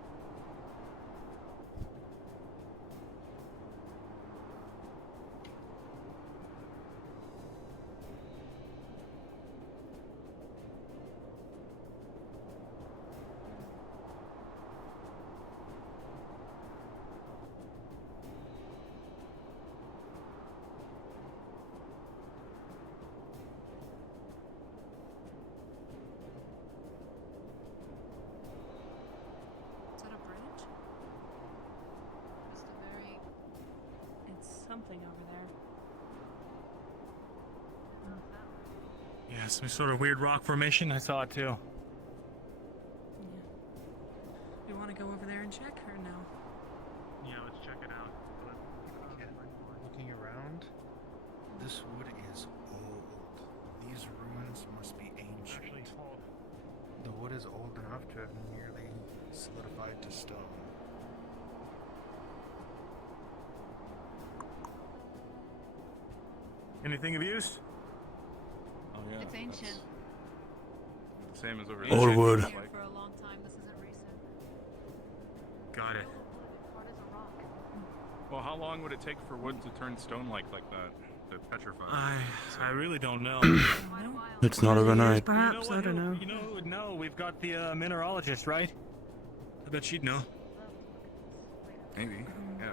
Is that a bridge? Just a very... It's something over there. Yeah, some sort of weird rock formation. I saw it too. We want to go over there and check or no? Yeah, let's check it out. Looking around, this wood is old. These ruins must be ancient. The wood is old enough to have nearly solidified to stone. Anything of use? Oh yeah. It's ancient. The same as over Old wood. Here for a long time. This isn't recent. Got it. Well, how long would it take for wood to turn stone-like that? To petrify? I really don't know. It's not overnight. Perhaps, I don't know. You know who would know? We've got the mineralogist, right? I bet she'd know. Maybe. Yeah.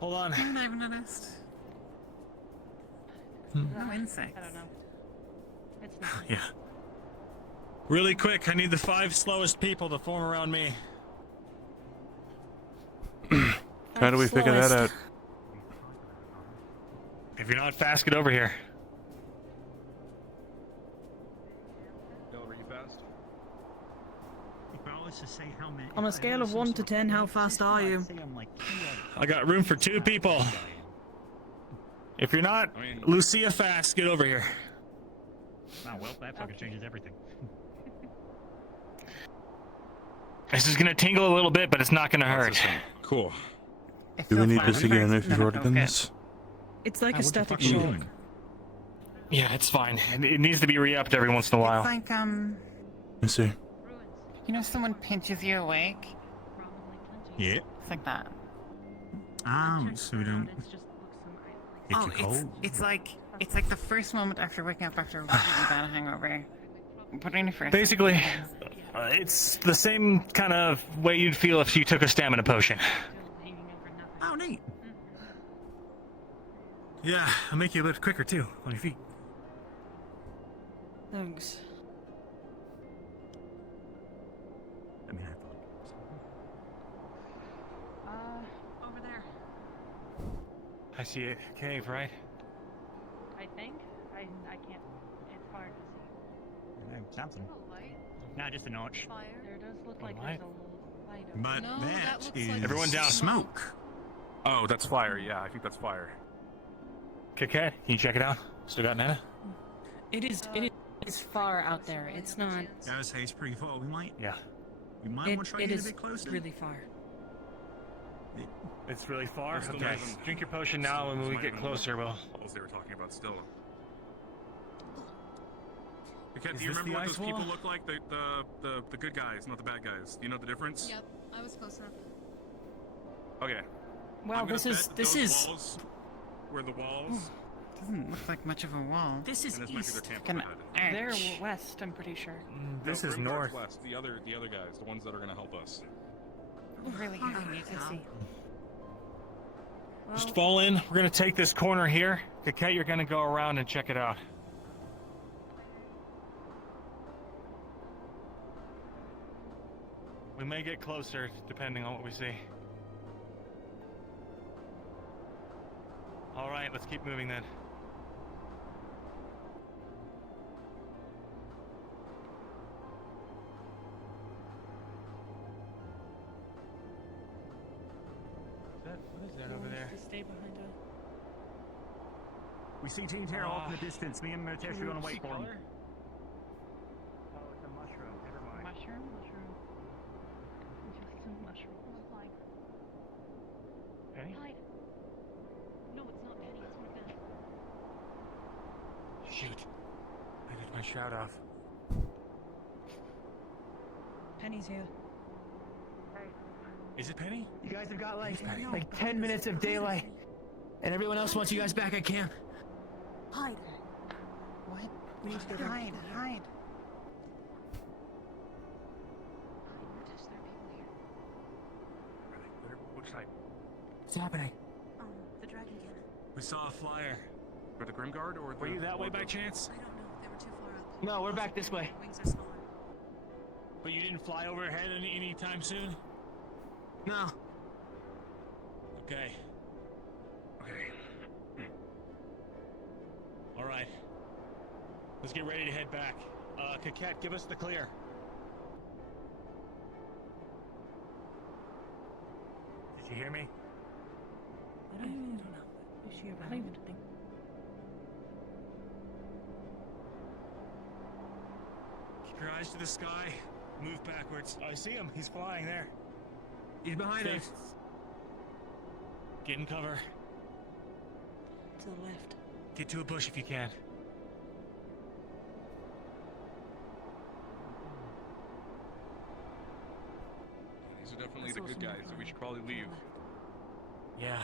Hold on. I've noticed. No insects. I don't know. It's not. Yeah. Really quick, I need the 5 slowest people to form around me. How do we figure that out? If you're not fast, get over here. Del, are you fast? If I was to say how many, On a scale of 1 to 10, how fast are you? I got room for 2 people. If you're not, Lucia fast, get over here. Oh, well, that fucking changes everything. This is gonna tingle a little bit, but it's not gonna hurt. Cool. Do we need this again if you've already done this? It's like a What the static fuck are you shock. doing? Yeah, it's fine. It needs to be re-upped every once in a while. It's like, Let's see. you know, someone pinches you awake. Yeah. It's like that. So we don't. Get Oh, you cold. it's like the first moment after waking up after a really bad hangover. But only for a Basically, second. it's the same kind of way you'd feel if you took a stamina potion. Oh, neat. Yeah, I'll make you lift quicker too, on your feet. Thanks. Let me have a look. Over there. I see it. Cave, right? I think. I can't. It's hard to see. I know, something. Nah, just a notch. Fire. There does look like Alright. there's a little light. But No, that that looks is like Everyone down. smoke. Oh, that's fire. Yeah, I think that's fire. Kit, can you check it out? Still got Nana? It is far out there. It's not. I would say it's pretty far. We might Yeah. want to try to It get a is bit closer. really far. It's really far? Still Okay. doesn't- Drink your potion now, and when we get closer, we'll... Walls they were talking about still. Okay, Is do you this remember the what ice those people wall? look like? The good guys, not the bad guys. Do you know the difference? Yep, I was close enough. Okay. Well, I'm gonna this is bet this those is walls were the walls. Doesn't look like much of a wall. this is And this might be their east. camp Can pad. They're arch. west. I'm pretty sure. This No, is Grimdark's north. west. The other guys, the ones that are gonna help us. Really hard to see. Just fall in. We're gonna take this corner here. Kit, you're gonna go around and check it out. We may get closer, depending on what we see. Alright, let's keep moving then. What is that over there? To stay behind a. We see Team Terra off in the distance. Me and Mitesh are going to wait for him. Oh, it's a mushroom. Never mind. Mushroom? Mushroom. Just a mushroom. Penny? Hide. No, it's not Penny. It's Morgana. Shoot. I did my shout off. Penny's here. Is it Penny? You guys have got like 10 minutes of daylight, and everyone else wants you guys back at camp. Hide. What? We need to go back. Hide, hide. Mitesh, there are people here. Which side? What's happening? The dragon cannon. We saw a flyer. For the Grimguard or Were you that way by chance? I don't know. They were too far up. No, we're back this way. Wings are smaller. But you didn't fly overhead anytime soon? No. Okay. Alright. Let's get ready to head back. Kit, give us the clear. Did you hear me? I don't know. Is she I don't around? even think. Keep your eyes to the sky. Move backwards. I see him. He's flying there. He's behind us. Get in cover. To the left. Get to a bush if you can. These are definitely the good guys, so we should probably leave. Yeah.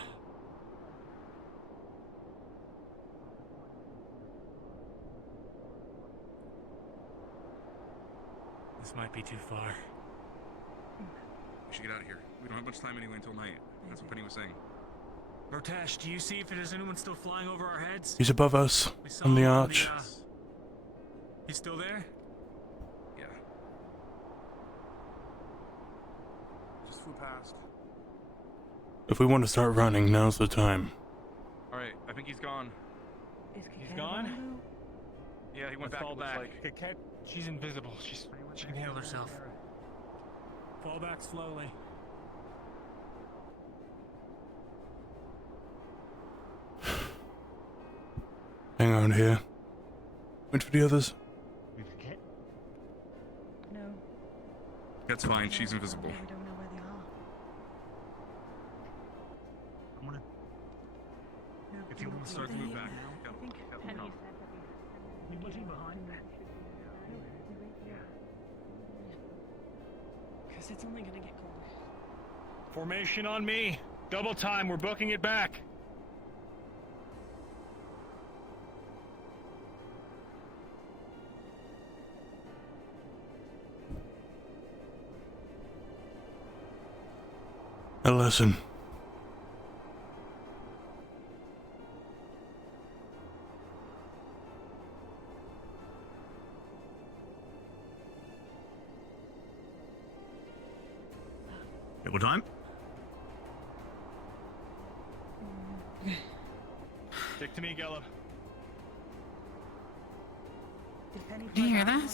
This might be too far. We should get out of here. We don't have much time anyway until night. That's what Penny was saying. Rotesh, do you see if there's anyone still flying over our heads? He's above us on the arch. He's still there? Yeah. Just flew past. If we want to start running, now's the time. Alright, I think he's gone. He's gone? Yeah, he went back. Fall it looks back. like. Kaket, she's invisible. She can handle herself. Fall back slowly. Hang on here. Wait for the others. No. That's fine, she's invisible. We don't know where they are. I'm gonna. If you want to start to move back. I think Penny said that You looking behind? because it's only gonna get colder. Formation on me. Double time. We're booking it back. A lesson. Double time. Stick to me, Gelib. Do you hear that?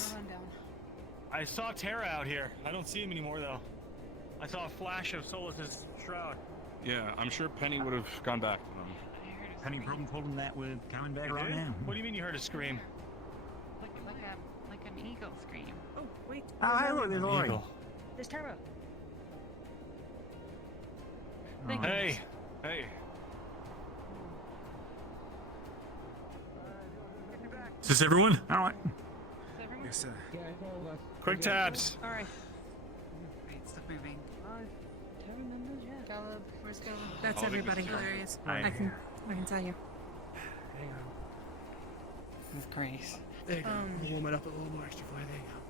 I saw Terra out here. I don't see him anymore, though. I saw a flash of Solus's shroud. Yeah, I'm sure Penny would have gone back to them. Penny problem told him that we're coming back You right did? now. What do you mean you heard a scream? Like an eagle scream. Oh, wait. Oh, hey, look, there's Lori. Eagle. There's Tara. Hey, hey. Is this everyone? All right. Yes, sir. Quick tabs. All right. Right, stop moving. Tara members, yeah. Caleb, where's Caleb? That's I'll leave everybody. this to you. There he is. Hi. I can tell you. Hang on. This is great. There you go. Warm it up a little more extra fire. There you go.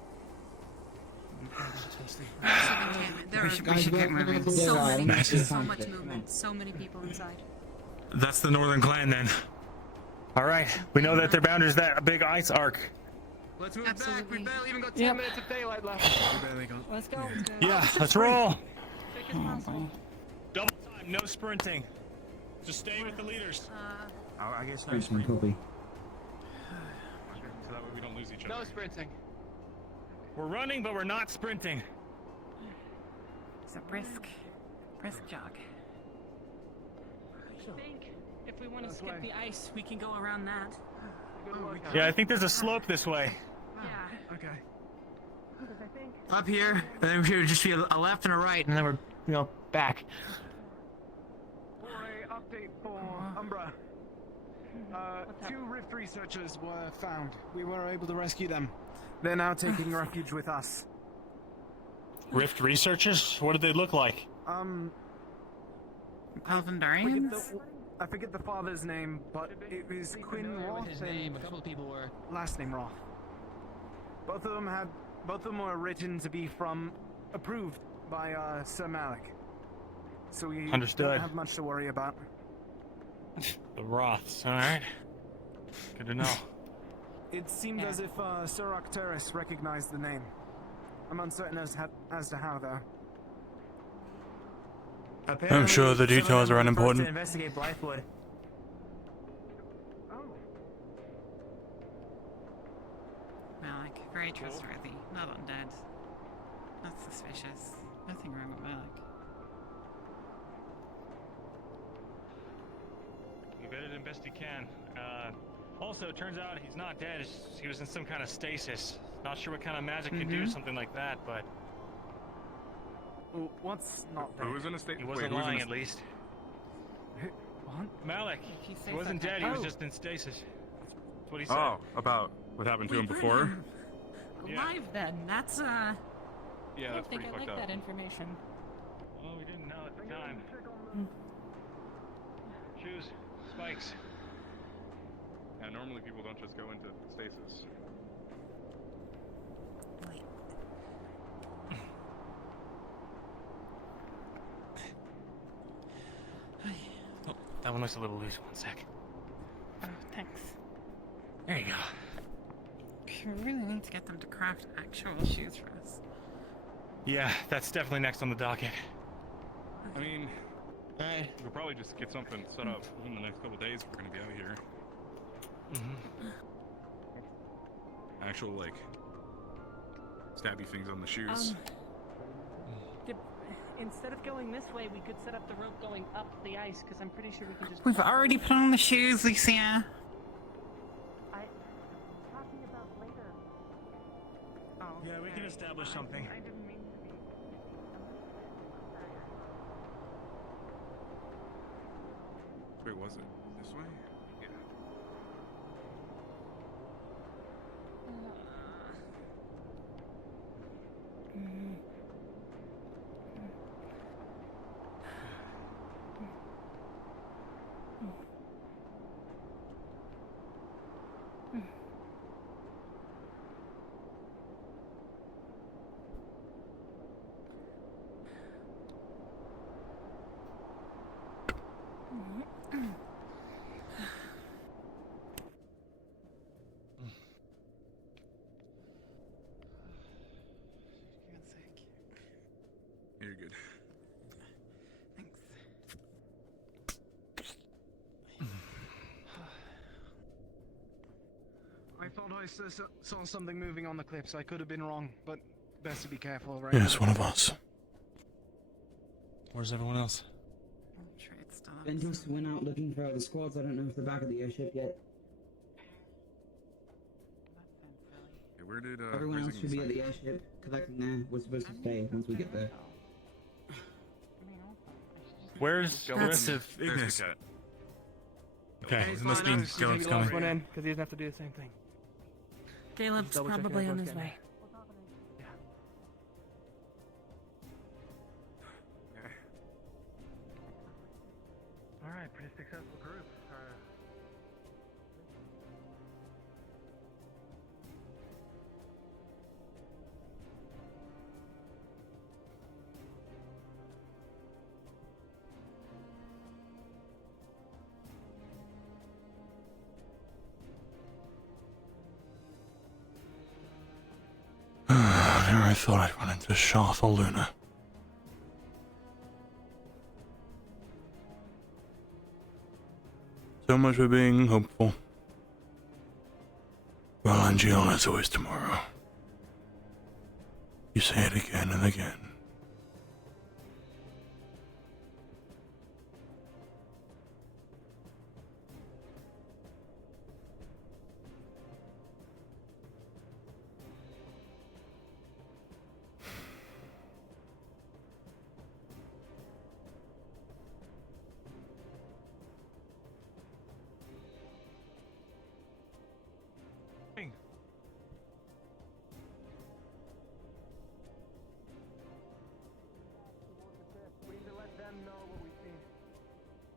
There We should get moving. so much movement, so many people inside. That's the Northern Clan, then. All right. We know that their boundary's that big ice arc. Let's move Absolutely. back. We barely even got 10 minutes of daylight left. We barely got. Let's go. Yeah, let's roll. Quick as possible. Double time, no sprinting. Just stay with the leaders. I guess no sprint. So that way we don't lose each other. No sprinting. We're running, but we're not sprinting. It's a brisk jog. I think if we want to skip the ice, we can go around that. Yeah, I think there's a slope this way. Yeah. Okay. Up here, and then we should just be a left and a right, and then we're, back. For a update for Umbra. Two Rift researchers were found. We were able to rescue them. They're now taking refuge with us. Rift researchers? What did they look like? Alvendarians? I forget the father's name, but it was Quinn Roth His and name, a couple of people were. last name Roth. Both of them were written to be approved by Sir Malik. So we Understood. don't have much to worry about. The Roths, alright. Good to know. It seemed as if Sir Arcturus recognized the name. I'm uncertain as to how, though. I'm sure the details are unimportant. To investigate Blythewood. Malik, very trustworthy. Not undead. Not suspicious. Nothing wrong with Malik. You vetted him best you can. Also, it turns out he's not dead. He was in some kind of stasis. Not sure what kind of magic could do something like that, but What's not Who was in a state? he wasn't lying at least. What? Malik, he wasn't dead, he was just in stasis. That's what he said. Oh, about what happened to him before? Alive then. That's Yeah, I that's don't think pretty I fucked like up. that information. Well, we didn't know at the time. Shoes, spikes. Yeah, normally people don't just go into stasis. Oh, that one looks a little loose. 1 sec. Oh, thanks. There you go. We really need to get them to craft actual shoes for us. Yeah, that's definitely next on the docket. I mean, we'll probably just get something set up in the next couple days if we're gonna be out here. Actual, like, stabby things on the shoes. Instead of going this way, we could set up the rope going up the ice, because I'm pretty sure we can just... We've already put on the shoes, Lucia. Talking about later. Oh. Yeah, we can establish something. I didn't mean to be. Wait, was it this way? Yeah. You're good. I thought I saw something moving on the cliffs. I could have been wrong, but best to be careful, right? Yes, one of us. Where's everyone else? I'm sure it's still Ben just went out looking for other squads. I don't know if they're back at the airship yet. Okay, where did Everyone else Grizzly should be at sign? the airship, collecting there. We're supposed to stay once we get there. Where's the rest of There's Ignis? the cat. Okay, it must mean Caleb's One coming. in, because he'd have to do the same thing. Caleb's Double check probably on everyone's his getting way. Alright, pretty successful group. There I thought I'd run into Sharth or Luna. So much for being hopeful. Well, Angiona, there's always tomorrow. You say it again and again.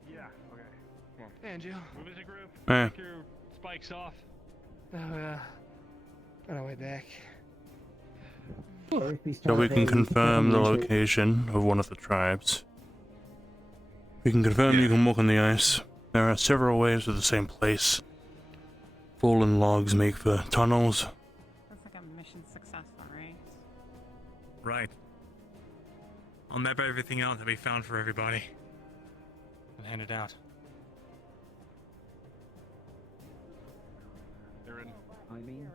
Yeah, okay. Hey, Angel. Move as a group. Eh. Take your spikes off. Oh, yeah. On our way back. So we can confirm the location of one of the tribes. We can confirm you can walk on the ice. There are several ways to the same place. Fallen logs make for tunnels. That's like a mission successful, right? Right. I'll map everything out that we found for everybody. And hand it out. They're in. I mean,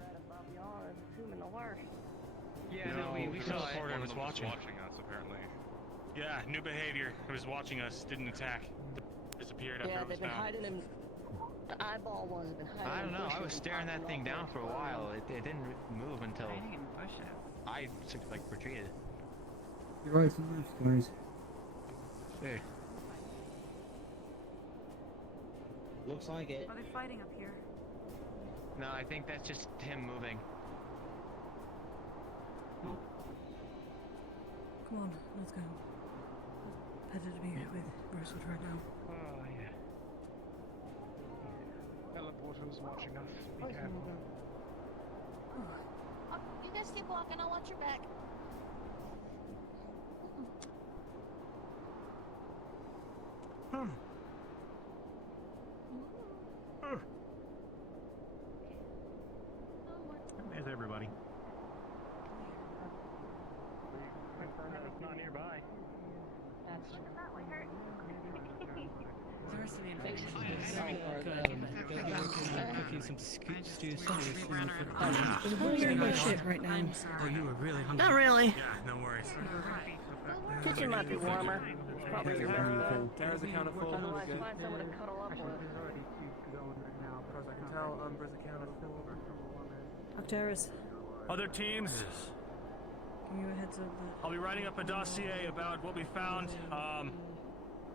Yeah, no, we saw it. One Was of them watching. was watching us, apparently. Yeah, new behavior. He was watching us, didn't attack. Disappeared after yeah, it was they've been found. hiding in. The eyeball wasn't hiding. I don't in know. I bushes was and staring that popping thing off down like for a fire. while. It didn't move until Hiding in bushes. I like retreated. You're right and left, guys. Weird. Looks like it. Are they fighting up here? No, I think that's just him moving. Come on, let's go. Better to be with Rosewood right now. Oh yeah. Teleporter's watching us. Be careful. You guys keep walking, I'll watch your back. There's everybody. It's not nearby. The rest of the infection shit right now. Oh, you were really hungry. Not really. Yeah, no worries. Kitchen might be warmer. Probably your bathroom. Tara's accounted full. Otherwise, Good. find someone to cuddle up with. Octaris, Other teams, give you a heads up that I'll be writing up a dossier about what we found.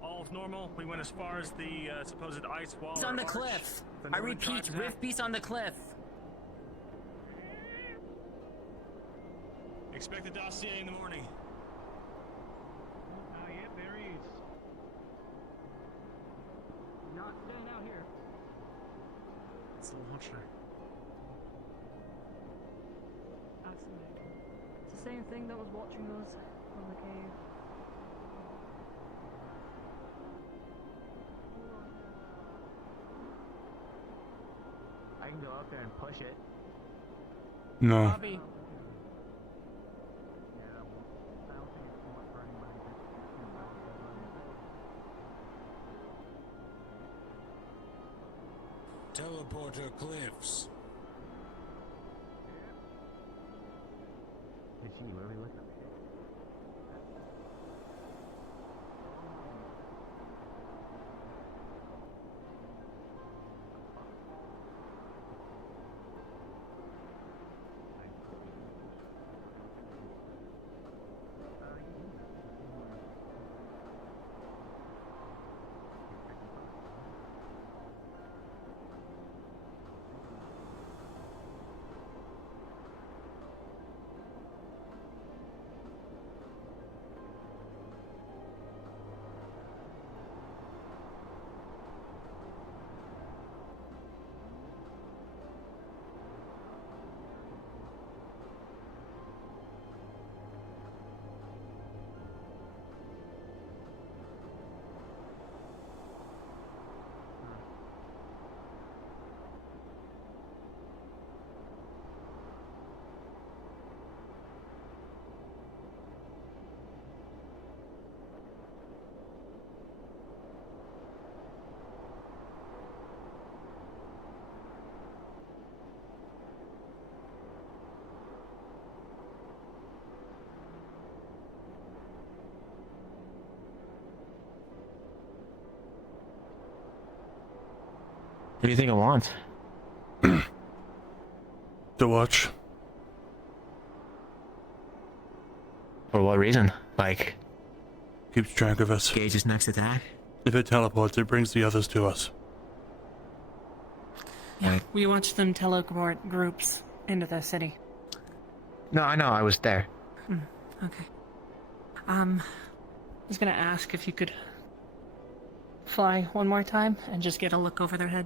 All's normal. We went as far as the supposed ice wall. It's on or the arch. cliff. The I northern repeat, tribes act. rift beast on the cliff. Expect the dossier in the morning. Oh, yep, there he is. Not staying out here. It's the launcher. fascinating. It's the same thing that was watching us from the cave. I can go up there and push it. No. Bobby. Teleporter cliffs. Hey, gee, what are we looking at? What do you think I want? To watch. For what reason? Like, keeps track of us. Gage's next attack? If it teleports, it brings the others to us. Yeah, we watched them teleport groups into the city. No, I know, I was there. Okay. I was gonna ask if you could fly one more time and just get a look over their head.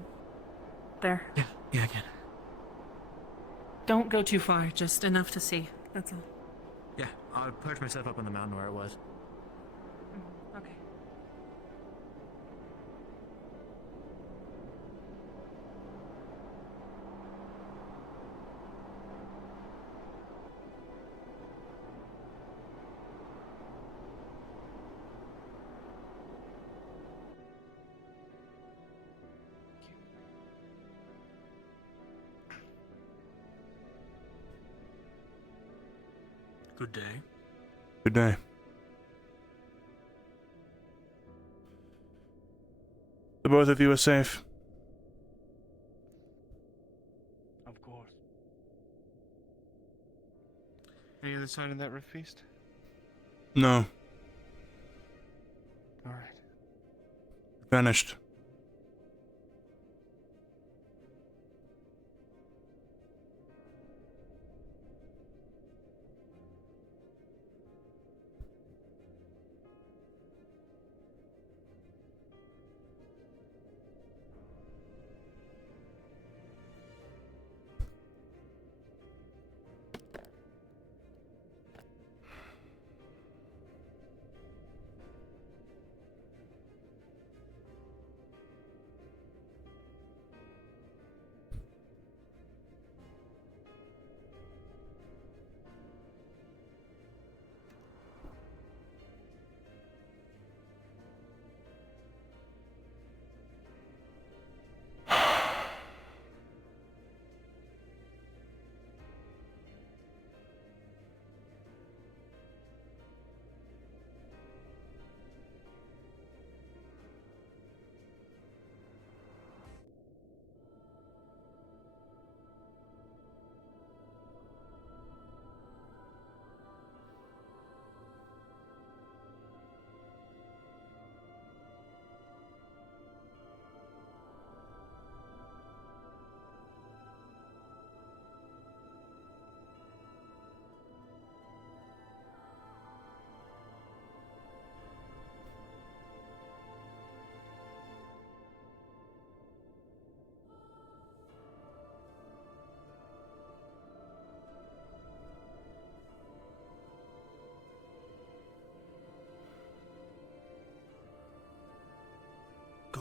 There. Yeah, I can. Don't go too far, just enough to see. That's all. Yeah, I'll perch myself up on the mountain where it was. Okay. Good day. Good day. The both of you are safe. other side of that rift feast? No. Alright. Vanished.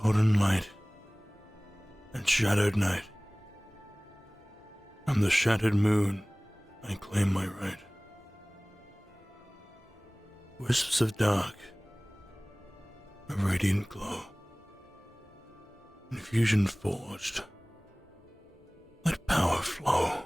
Golden light and shadowed night. On the shattered moon, I claim my right. Wisps of dark, a radiant glow. Infusion forged. Let power flow.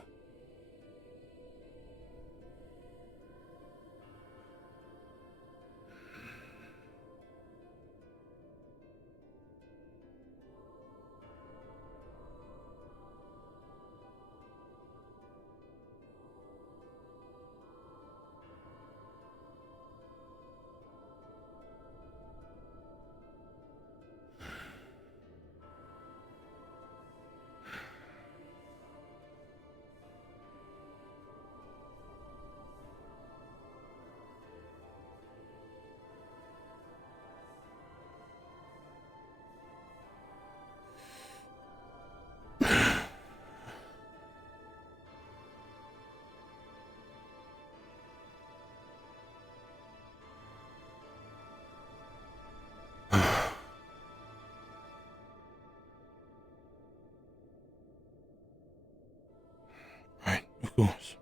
Of course.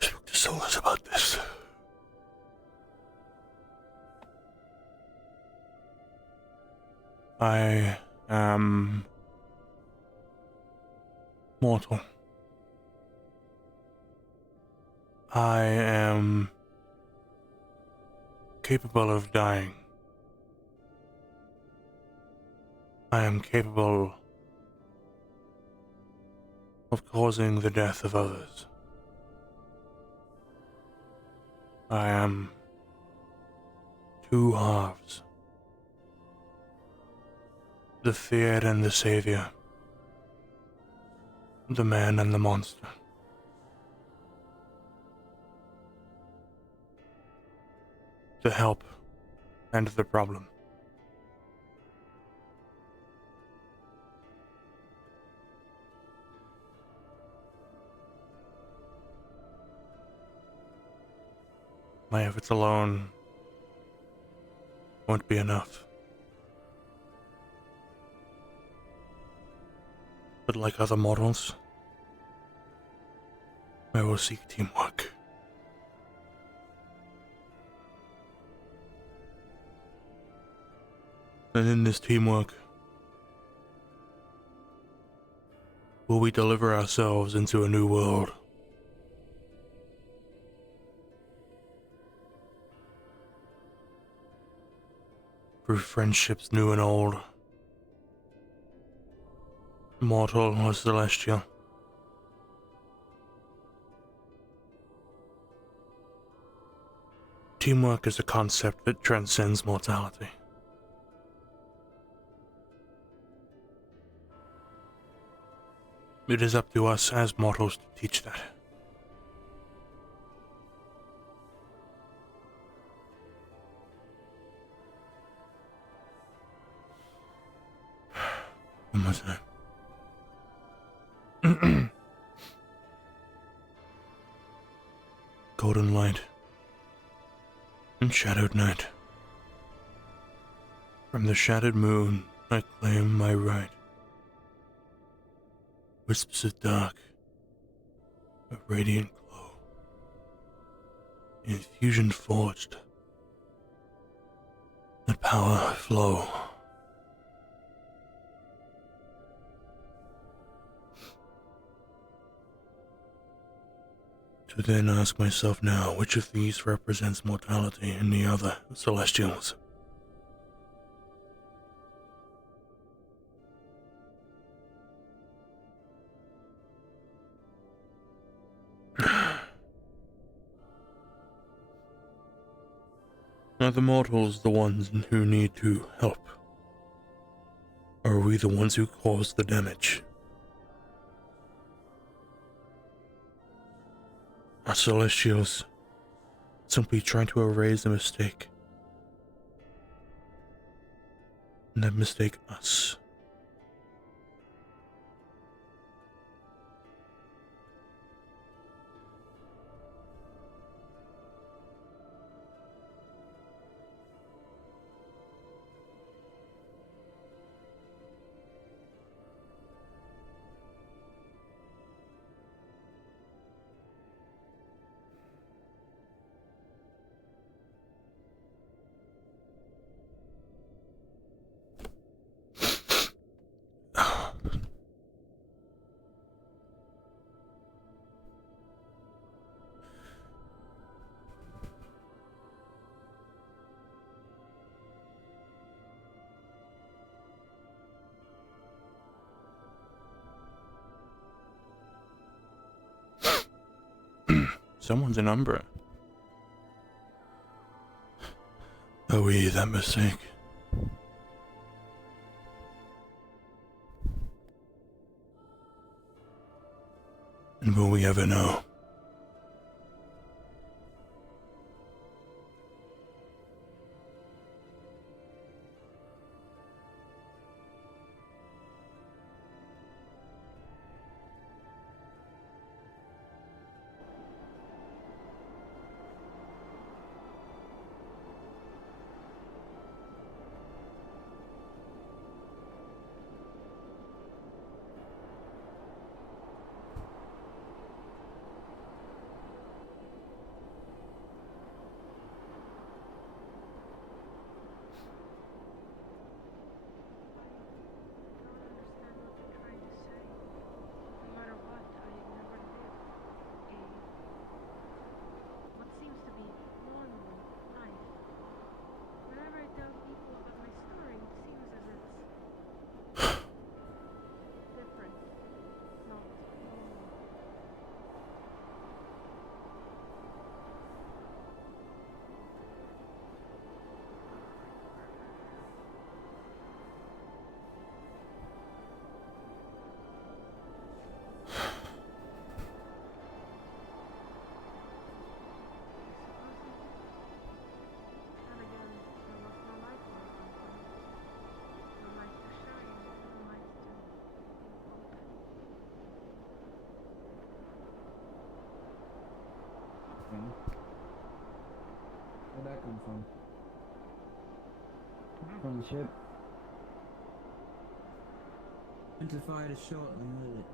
I spoke to Solus about this. I am mortal. I am capable of dying. I am capable of causing the death of others. I am two halves, the feared and the savior, the man and the monster. The help and the problem. My efforts alone won't be enough. But like other mortals, I will seek teamwork. And in this teamwork, will we deliver ourselves into a new world? Through friendships new and old, mortal or celestial. Teamwork is a concept that transcends mortality. It is up to us as mortals to teach that. One more time. Golden light and shadowed night. From the shattered moon, I claim my right. Wisps of dark, a radiant glow, infusion forged. Let power flow. To then ask myself now, which of these represents mortality and the other, celestials? Are the mortals the ones who need to help? Or are we the ones who cause the damage? Are celestials simply trying to erase a mistake? And that mistake us? Someone's an Umbra. Are we that mistake? And will we ever know? Where'd that come from? From the ship. Meant to fire a shot and let it.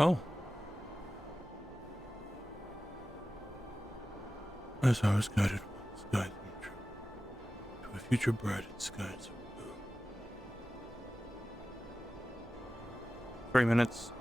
Oh. As I was guided once, guide me true to a future bright in skies of blue. 3 minutes.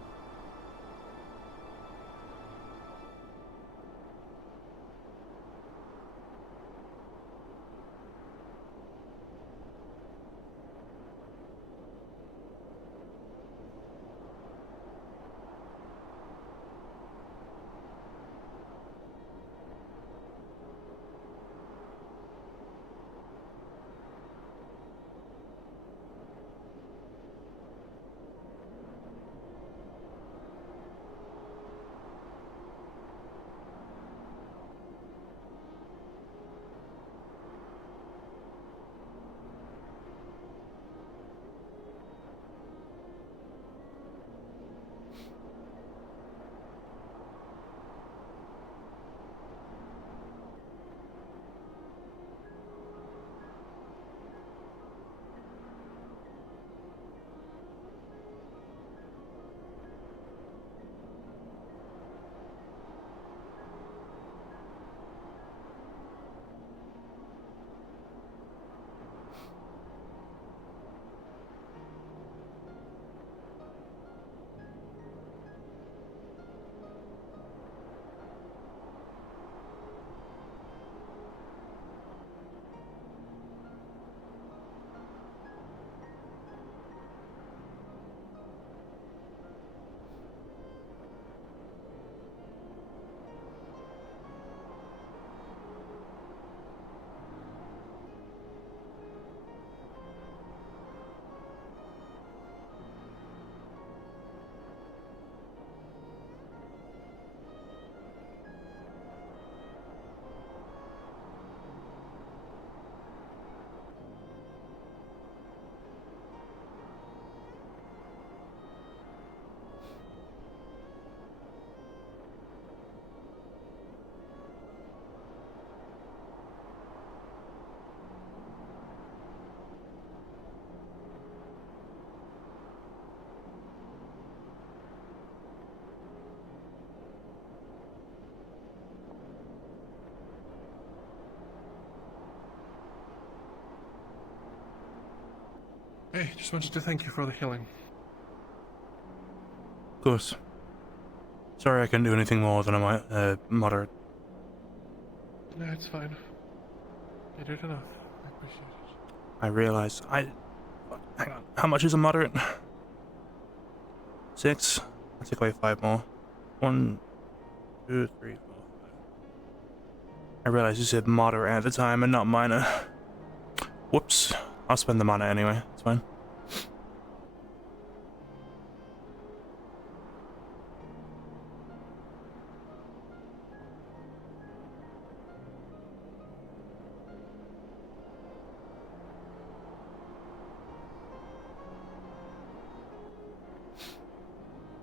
Hey, just wanted to thank you for the healing. Of course. Sorry I couldn't do anything more than a moderate. No, it's fine. You did enough. I appreciate it. I realize hang on. How much is a moderate? 6? I'll take away 5 more. 1, 2, 3, 4, 5. I realize you said moderate at the time and not minor. Whoops. I'll spend the mana anyway. It's fine.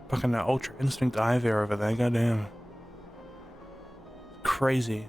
Fucking that Ultra Instinct Ivy over there, goddamn. Crazy.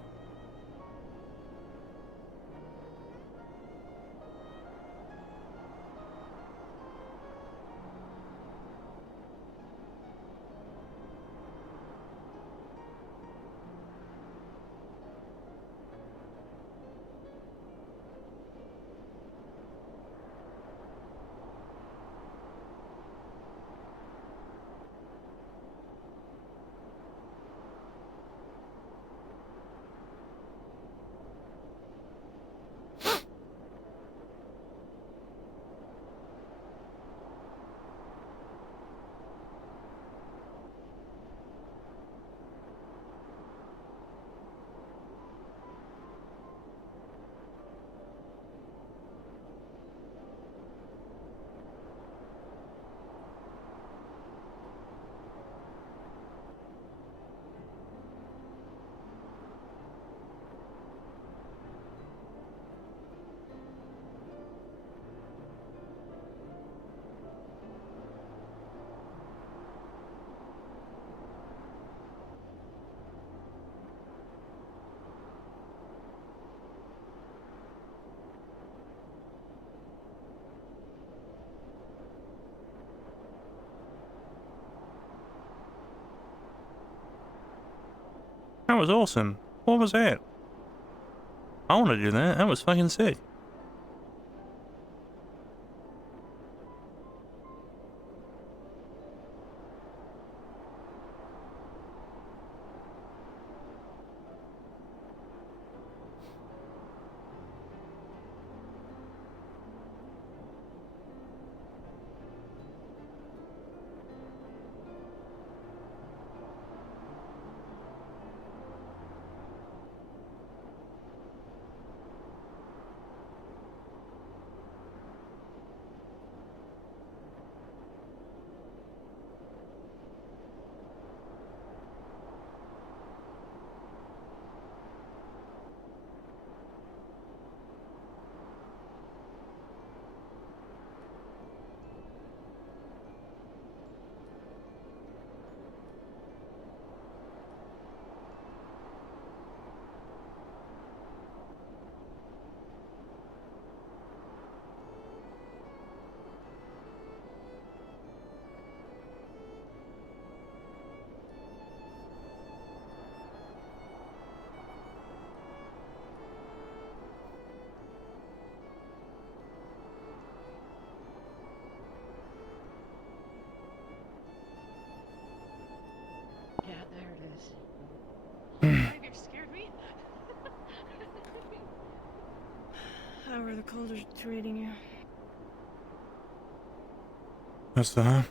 That was awesome. What was that? I want to do that. That was fucking sick. Yeah, there it is. You scared me. How are the Colders treating you? That's the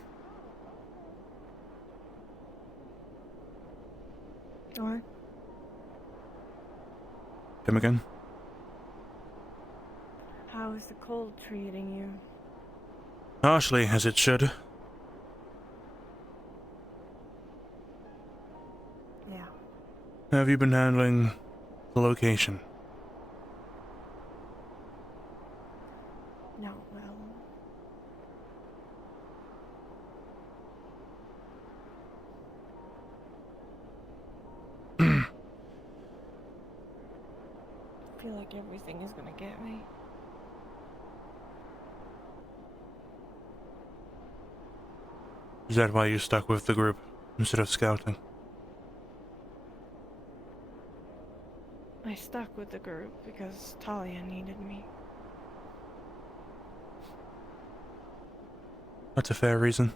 What? Come again? How is the cold treating you? Harshly, as it should. Yeah. How have you been handling the location? Not well. I feel like everything is gonna get me. Is that why you stuck with the group instead of scouting? I stuck with the group because Talia needed me. That's a fair reason.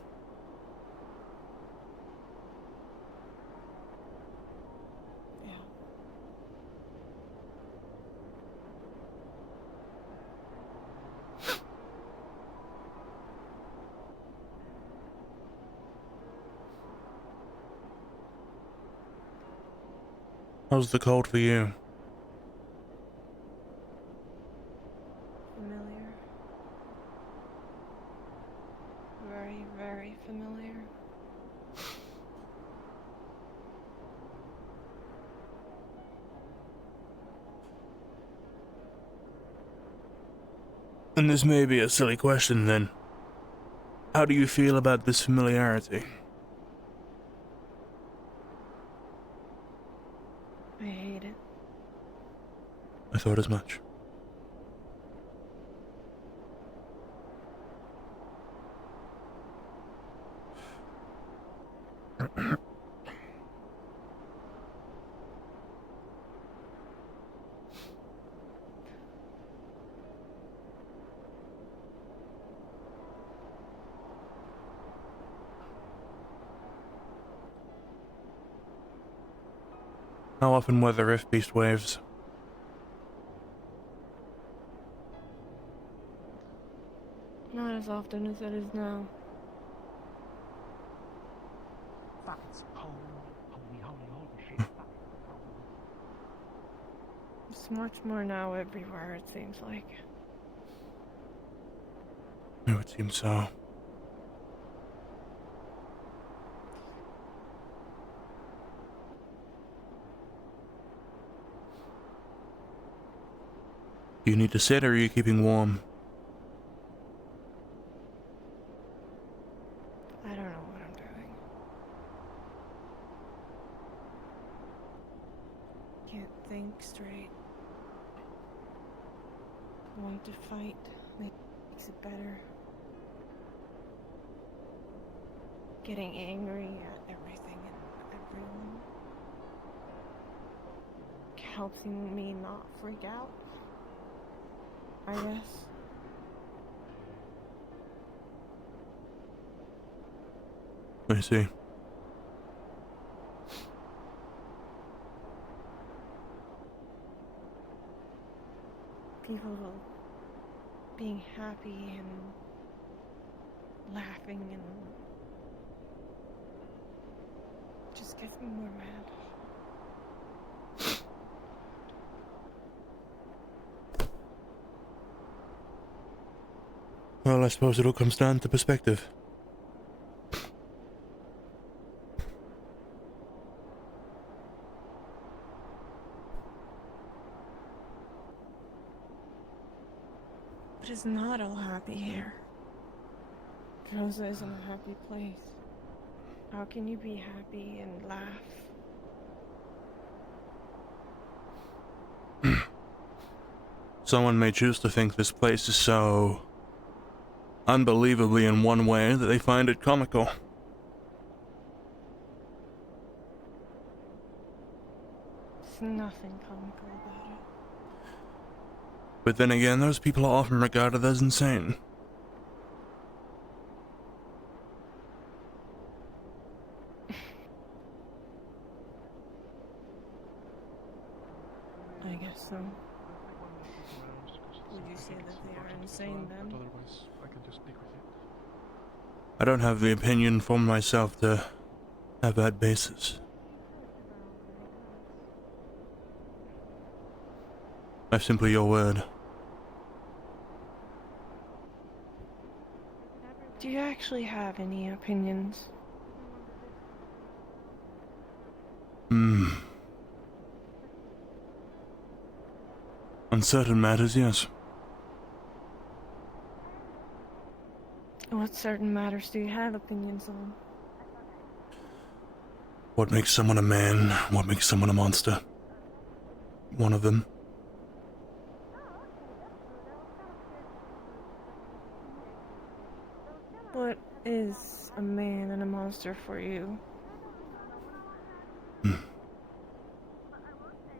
How's the cold for you? Familiar. Very, very familiar. And this may be a silly question then. How do you feel about this familiarity? I hate it. I thought as much. How often were the Rift Beast waves? Not as often as it is now. Fuck, it's cold. Holy shit. It's much more now everywhere, it seems like. It would seem so. Do you need to sit or are you keeping warm? I don't know what I'm doing. Can't think straight. Want to fight makes it better. Getting angry at everything and everyone helps me not freak out, I guess. I see. People being happy and laughing and just gets me more mad. Well, I suppose it all comes down to perspective. But it's not all happy here. Rosa isn't a happy place. How can you be happy and laugh? Someone may choose to think this place is so unbelievably in one way that they find it comical. There's nothing comical about it. But then again, those people are often regarded as insane. I guess so. Would you say that they are insane then? Otherwise, I can just speak with you. I don't have the opinion for myself to have that basis. I'm simply your word. Do you actually have any opinions? On certain matters, yes. What certain matters do you have opinions on? What makes someone a man? What makes someone a monster? One of them. What is a man and a monster for you?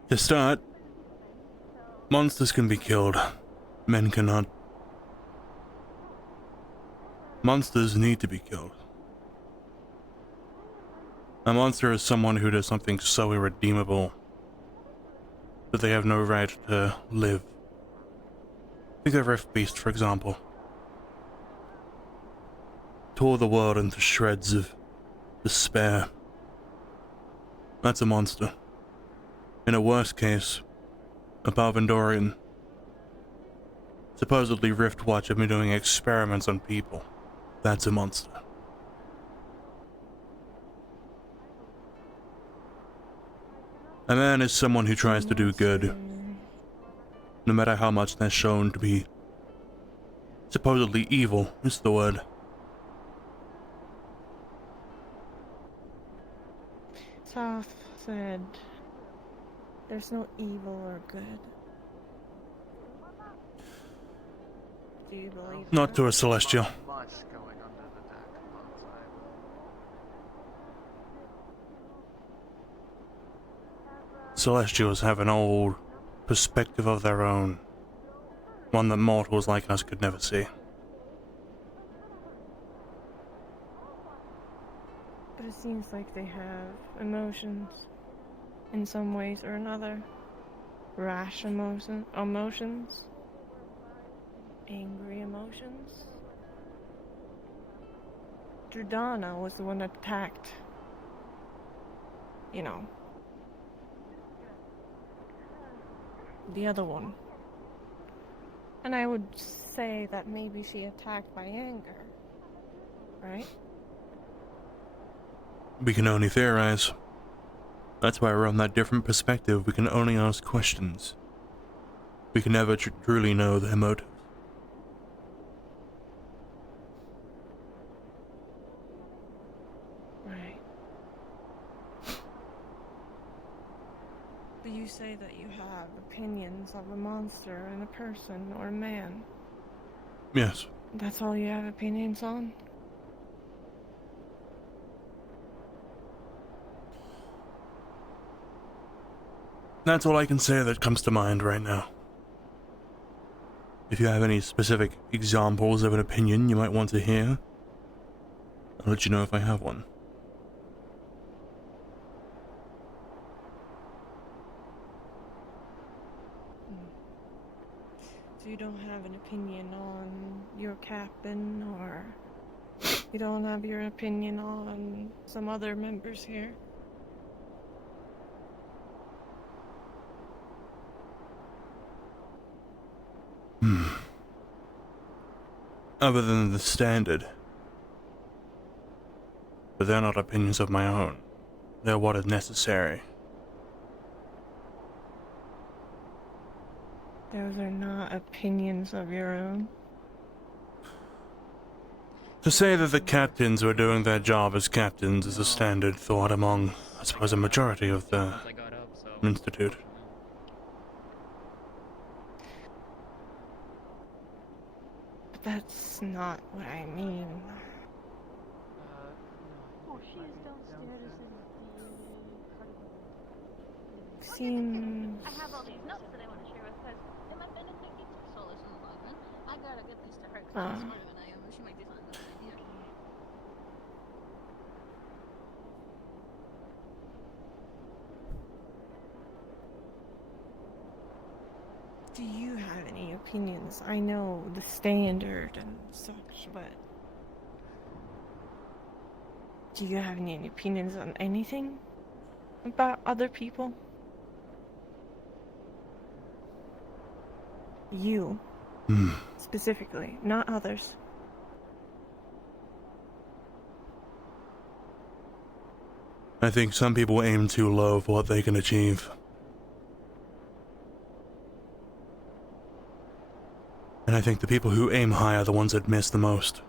To start, monsters can be killed. Men cannot. Monsters need to be killed. A monster is someone who does something so irredeemable that they have no right to live. Think of Rift Beast, for example. Tore the world into shreds of despair. That's a monster. In a worse case, a Palvandorian. Supposedly Riftwatch have been doing experiments on people. That's a monster. A man is someone who tries to do good, no matter how much they're shown to be supposedly evil, is the word. Soth said, there's no evil or good. Do you believe Not that? to a celestial. Much going under the deck outside. Celestials have an old perspective of their own, one that mortals like us could never see. But it seems like they have emotions in some ways or another. Rash emotions. Angry emotions. Jordana was the one that attacked, you know, the other one. And I would say that maybe she attacked by anger, right? We can only theorize. That's why we're on that different perspective. We can only ask questions. We can never truly know their motive. Right. But you say that you have opinions of a monster and a person or a man. Yes. That's all you have opinions on? That's all I can say that comes to mind right now. If you have any specific examples of an opinion you might want to hear, I'll let you know if I have one. So you don't have an opinion on your captain, or you don't have your opinion on some other members here? Other than the standard. But they're not opinions of my own. They're what is necessary. Those are not opinions of your own. To say that the captains were doing their job as captains is a standard thought among, I suppose, a majority of the Institute. But that's not what I mean. Oh, she is downstairs in the Seems... I have all these notes that I want to share with her. They might benefit each of Solis in the long run. I gotta get these to her because she's smarter than I am, but she might be something good idea. Do you have any opinions? I know the standard and such, but... Do you have any opinions on anything? About other people? You. Specifically, not others. I think some people aim too low for what they can achieve. And I think the people who aim high are the ones that miss the most.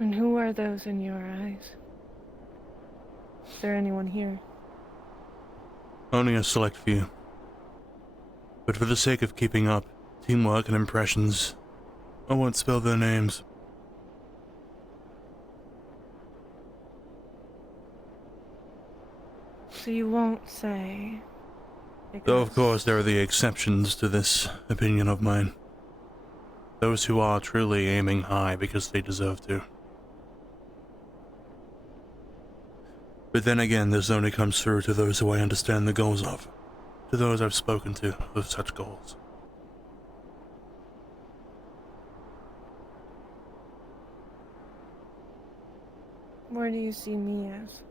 And who are those in your eyes? Is there anyone here? Only a select few. But for the sake of keeping up teamwork and impressions, I won't spell their names. So you won't say... Though of course there are the exceptions to this opinion of mine. Those who are truly aiming high because they deserve to. But then again, this only comes through to those who I understand the goals of. To those I've spoken to with such goals. Where do you see me as?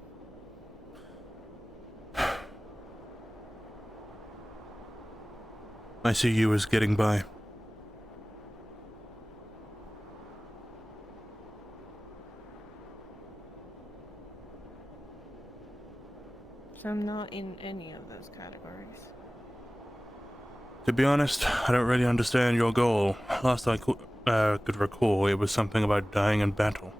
I see you as getting by. So I'm not in any of those categories. To be honest, I don't really understand your goal. Last I could recall, it was something about dying in battle.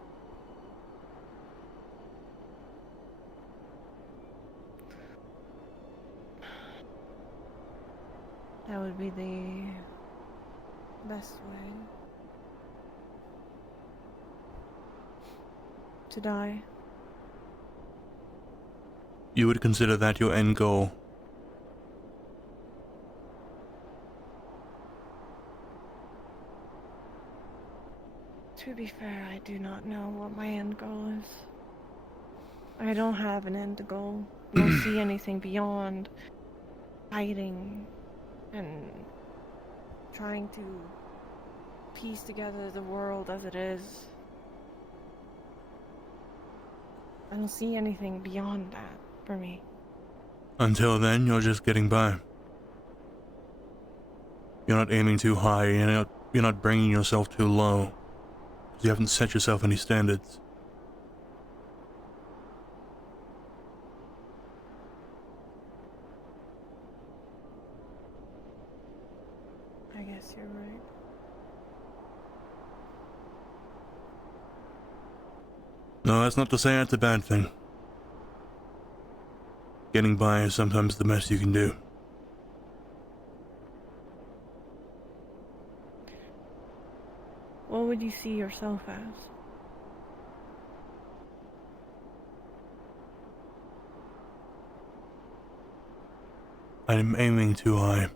That would be the best way to die. You would consider that your end goal? To be fair, I do not know what my end goal is. I don't have an end goal. I don't see anything beyond fighting and trying to piece together the world as it is. I don't see anything beyond that for me. Until then, you're just getting by. You're not aiming too high, you're not bringing yourself too low. Because you haven't set yourself any standards. I guess you're right. No, that's not to say it's a bad thing. Getting by is sometimes the best you can do. What would you see yourself as? I'm aiming too high.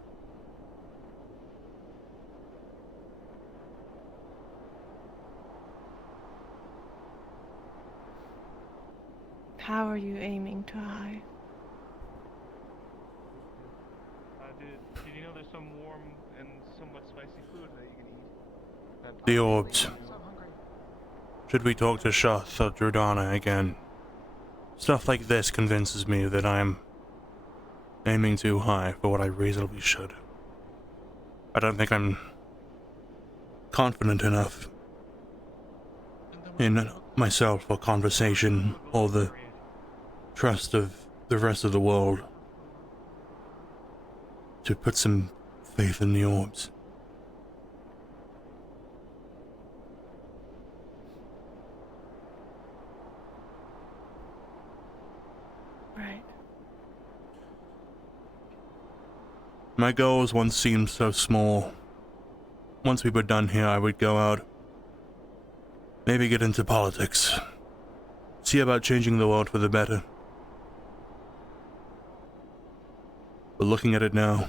How are you aiming too high? Did you know there's some warm and somewhat spicy food that you can eat? The orbs. Should we talk to Shoth or Jordana again? Stuff like this convinces me that I'm aiming too high for what I reasonably should. I don't think I'm confident enough in myself or conversation or the trust of the rest of the world to put some faith in the orbs. Right. My goals once seemed so small. Once we were done here, I would go out, maybe get into politics, see about changing the world for the better. But looking at it now,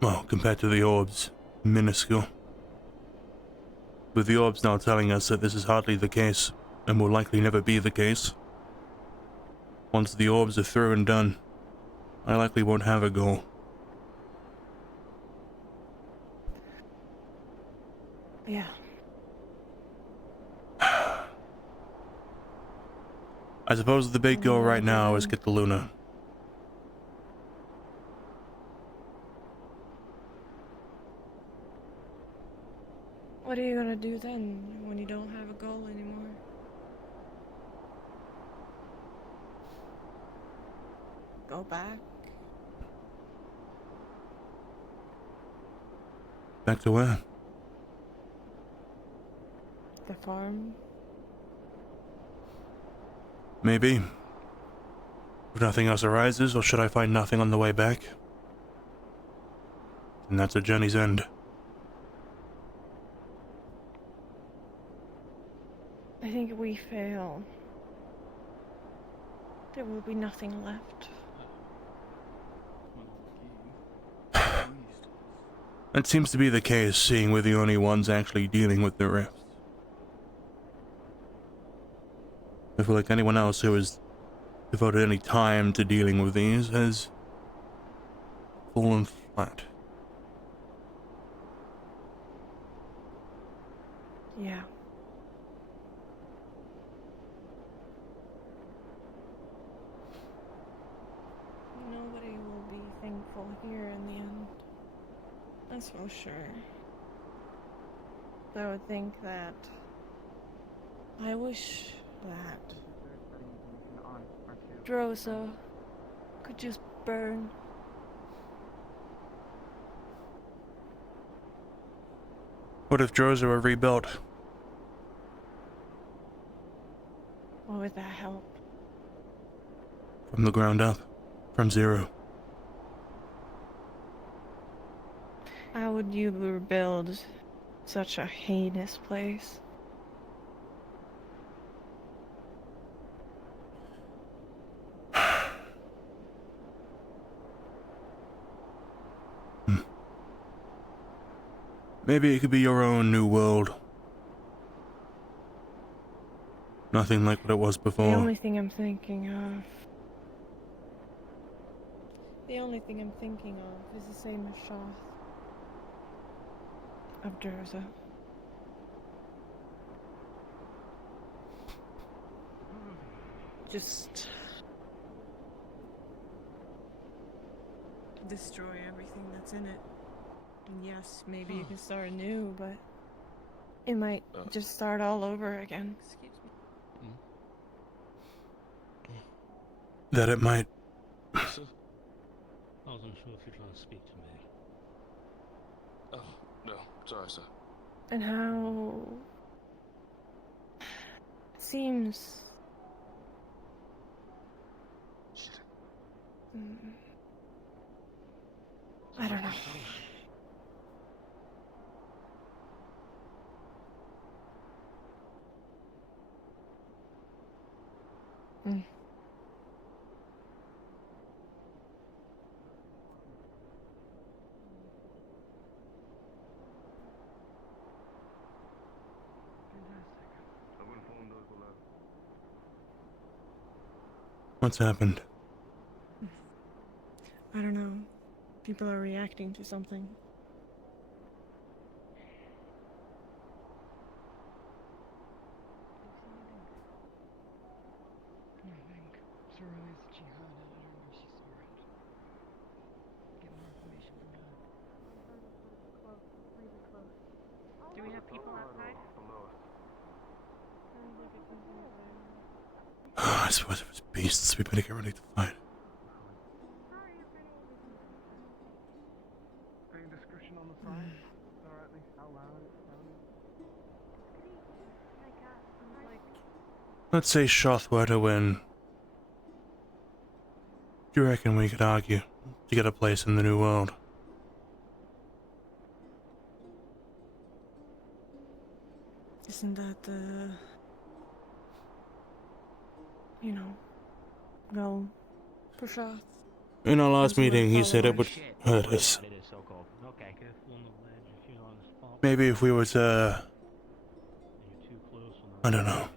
well, compared to the orbs, minuscule. With the orbs now telling us that this is hardly the case, and will likely never be the case. Once the orbs are through and done, I likely won't have a goal. Yeah. I suppose the big goal right now is get to Luna. What are you gonna do then, when you don't have a goal anymore? Go back? Back to where? The farm? Maybe. If nothing else arises, or should I find nothing on the way back? And that's a journey's end. I think if we fail, there will be nothing left. That seems to be the case, seeing we're the only ones actually dealing with the rift. I feel like anyone else who has devoted any time to dealing with these has fallen flat. Yeah. Nobody will be thankful here in the end. That's for sure. I would think that I wish that Drosa could just burn. What if Drosa were rebuilt? What would that help? From the ground up. From zero. How would you rebuild such a heinous place? Maybe it could be your own new world. Nothing like what it was before. The only thing I'm thinking of is the same as Shoth. Of Durza. Just destroy everything that's in it. And yes, maybe you can start anew, but it might just start all over again. Excuse me. That it might. I wasn't sure if you're trying to speak to me. Oh, no. Sorry, sir. And how it seems I don't know. What's happened? I don't know. People are reacting to something. I think Sorori's jihad editor where she saw it. Get more information from her. Do we have people outside? I suppose if it's beasts, we better get ready to fight. Any description on the side? Or at least how loud it sounded? Let's say Shoth were to win. Do you reckon we could argue to get a place in the New World? Isn't that the... you know, goal for Shoth? In our last meeting, he said it would hurt us. Maybe if we were to... I don't know.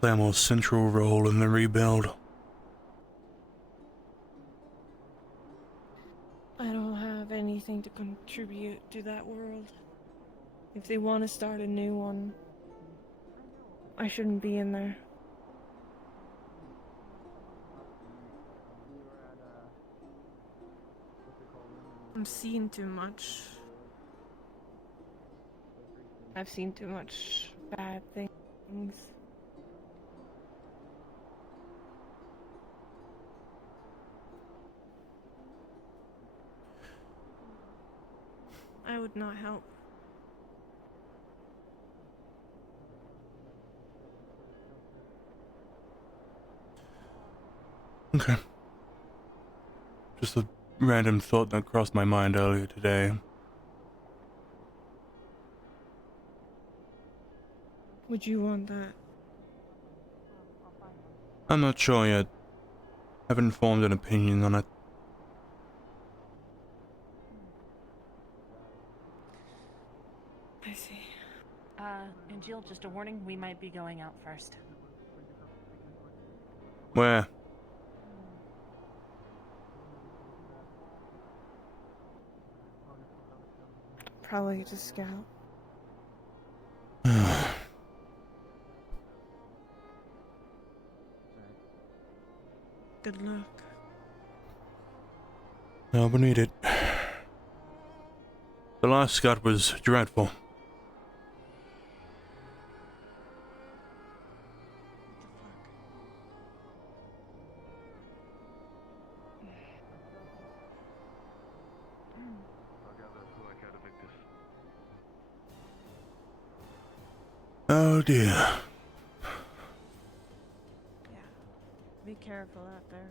Play a more central role in the rebuild. I don't have anything to contribute to that world. If they want to start a new one, I shouldn't be in there. I'm seeing too much. I've seen too much bad things. I would not help. Okay. Just a random thought that crossed my mind earlier today. Would you want that? I'm not sure yet. Haven't formed an opinion on it. I see. And Jill, just a warning, we might be going out first. Where? Probably to scout. Good luck. No, we need it. The last scout was dreadful. Oh dear. Yeah. Be careful out there.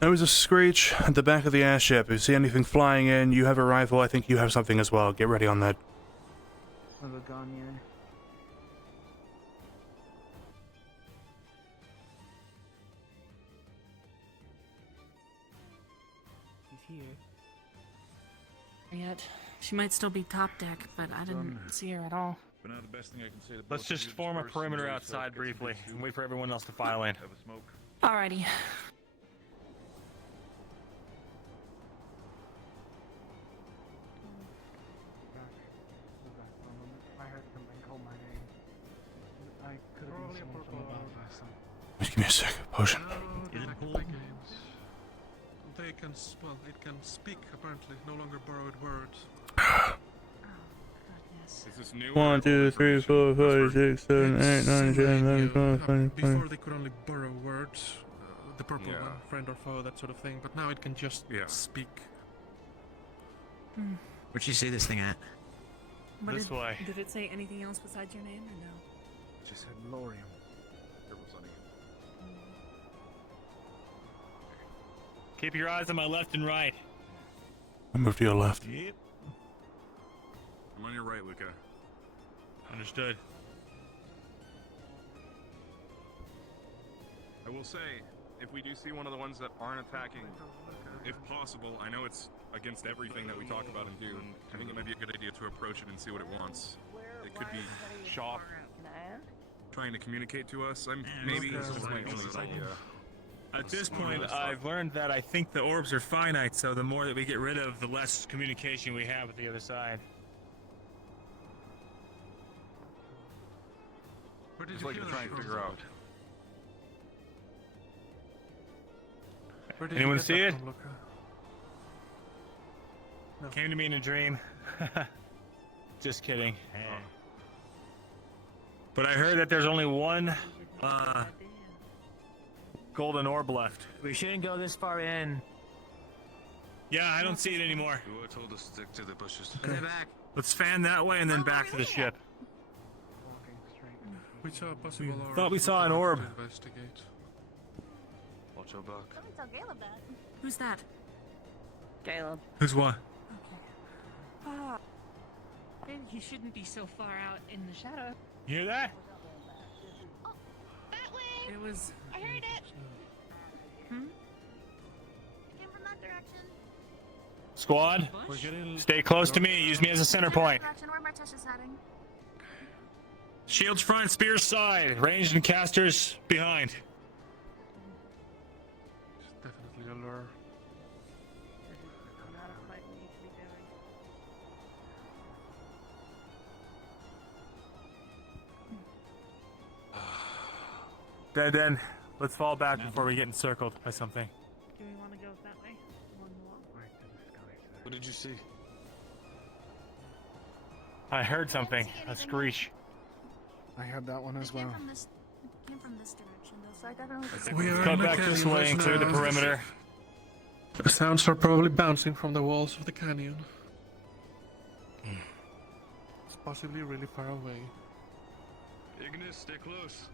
There was a screech at the back of the airship. If you see anything flying in, you have a rifle. I think you have something as well. Get ready on that. I have a gun, yeah. He's here. Yet. She might still be top deck, but I didn't see her at all. But now the best thing I can say to Let's just form a perimeter outside briefly and wait for everyone else to file in. Have a smoke. Alrighty. I heard something call my name. I could have been someone from above or something. Just give me a sec. Potion. They can, well, it can speak apparently, no longer borrowed words. Is this new? 1, 2, 3, 4, 5, 6, 7, 8, 9, 10, 11, 12, 13, Before 14. they could only borrow words, the purple one, friend or foe, that sort of thing, but now it can just speak. Where'd you see this thing at? This way. Did it say anything else besides your name or no? She said Lorium. Keep your eyes on my left and right. I move to your left. Yep. I'm on your right, Luca. Understood. I will say, if we do see one of the ones that aren't attacking, if possible, I know it's against everything that we talk about and do. I think it might be a good idea to approach it and see what it wants. It could be shock, trying to communicate to us. Maybe this is my only idea. At this point, I've learned that I think the orbs are finite, so the more that we get rid of, the less communication we have with the other side. What did you try and figure out? Anyone see it? Came to me in a dream. Just kidding. But I heard that there's only one golden orb left. We shouldn't go this far in. Yeah, I don't see it anymore. You were told to stick to the bushes. Okay. Let's fan that way and then back to the ship. We saw a possible orb. Thought we saw an orb. Investigate. Watch your back. Someone tell Caleb that. Who's that? Caleb. Who's what? Maybe you shouldn't be so far out in the shadow. You hear that? Oh, that way! It was... I heard it! It came from that direction. Squad, stay close to me. Use me as a center point. Direction where Martesh is heading. Shields front, spears side. Ranged and casters behind. It's definitely a lure. Not a fight we need to be doing. Then, let's fall back before we get encircled by something. Do we want to go that way? One more. What did you see? I heard something. A screech. I heard that one as well. It came from this direction, though, so I definitely... We are Come in the back this canyon way and right clear the now. perimeter. The sounds are probably bouncing from the walls of the canyon. It's possibly really far away. Ignis, stay close.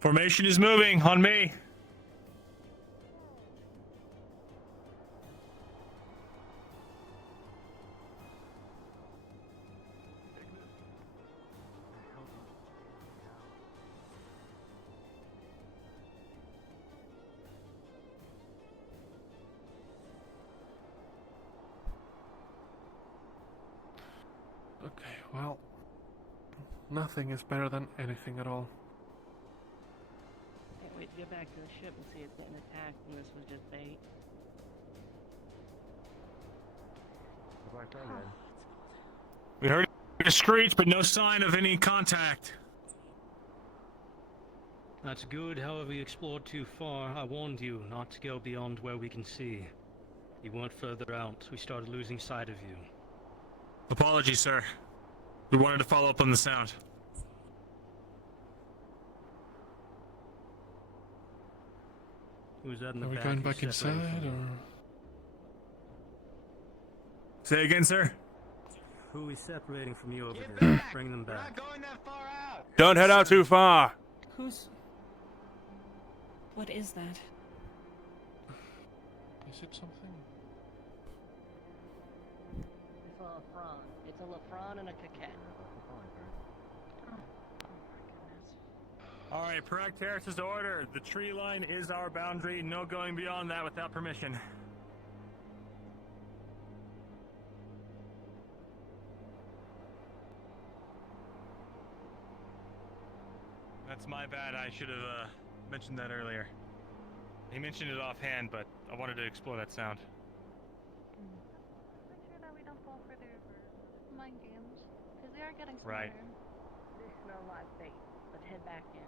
Formation is moving on me. Okay, well, nothing is better than anything at all. Can't wait to get back to the ship and see it's getting attacked and this was just bait. We heard a screech, but no sign of any contact. That's good, however you explored too far. I warned you not to go beyond where we can see. You weren't further out, we started losing sight of you. Apologies, sir. We wanted to follow up on the sound. Who's that in the Are we back? going who's back separating inside, from you? or...? Say again, sir? Who is separating from you over here? Bring them back. Don't head out too far. Who's... What is that? Is it something? It's a Lafron. It's a Lafron and a Coquette. All right, Terrace's order. The tree line is our boundary. No going beyond that without permission. That's my bad. I should have mentioned that earlier. He mentioned it offhand, but I wanted to explore that sound. Make sure that we don't fall for their mind games, because they are getting smarter. Right. There's no live bait. Let's head back in.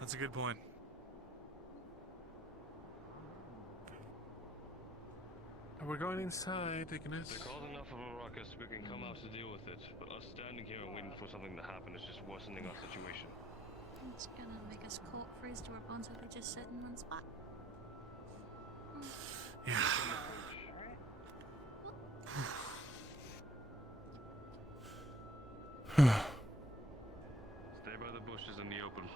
That's a good point. Are we going inside, Ignis? They caused enough of a ruckus, we can come out to deal with it. But us standing here and waiting for something to happen is just worsening our situation. It's gonna make us cold freeze to our bones if we just sit in one spot. Stay by the bushes in the open.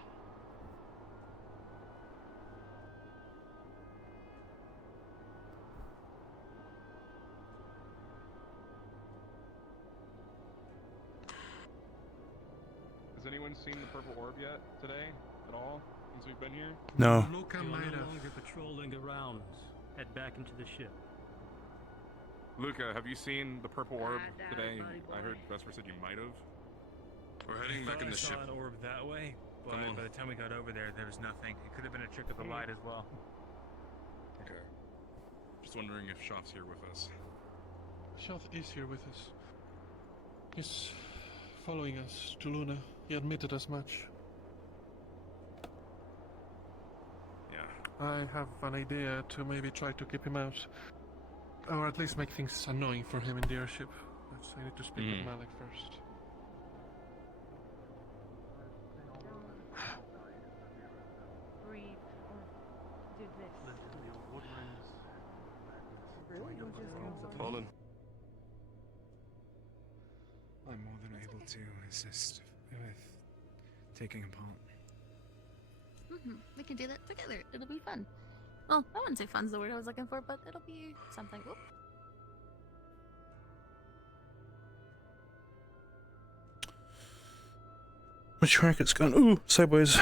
Has anyone seen the purple orb yet today at all since we've been here? No. Luca You are might no have. longer patrolling around. Head back into the ship. Luca, have you seen the purple orb today? I heard Vesper said you might have. We're heading back in the ship. I saw an orb that way, but Come on. by the time we got over there was nothing. It could have been a trick of the light as well. Okay. Just wondering if Shoff's here with us. Shoth is here with us. He's following us to Luna. He admitted as much. Yeah. I have an idea to maybe try to keep him out. Or at least make things annoying for him in the airship. But I need to speak with Malik first. Breathe or do this. Fallen. I'm more than able to assist with taking him apart. We can do that together. It'll be fun. Well, I wouldn't say fun's the word I was looking for, but it'll be something. Oop. My track it's gone. Ooh, sideways.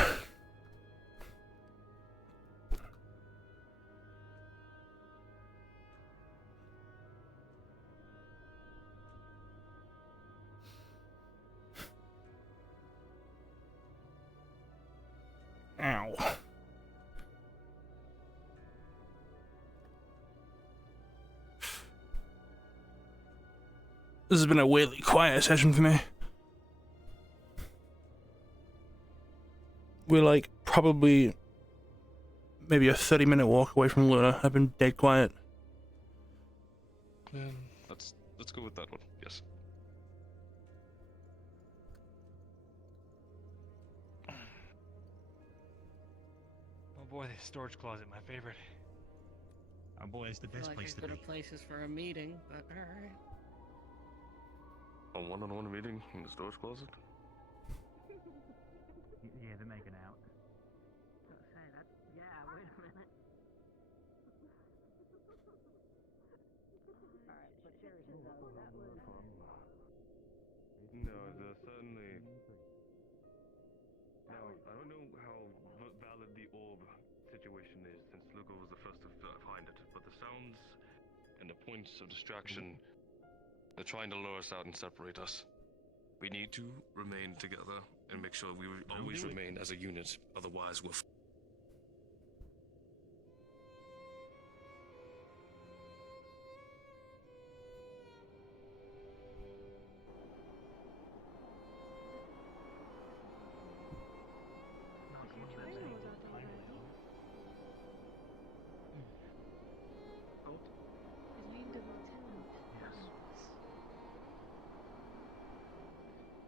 Ow. This has been a weirdly quiet session for me. We're like probably maybe a 30-minute walk away from Luna. I've been dead quiet. Let's go with that one. Yes. Oh boy, the storage closet, my favorite. Oh boy, it's the best place to be. Better places for a meeting, but alright. A one-on-one meeting in the storage closet? Yeah, they're making out. Yeah, wait a minute. Alright, but seriously though, that was... No, certainly. Now, I don't know how valid the orb situation is, since Lugo was the first to find it, but the sounds and the points of distraction, they're trying to lure us out and separate us. We need to remain together and make sure we always remain as a unit, otherwise we'll...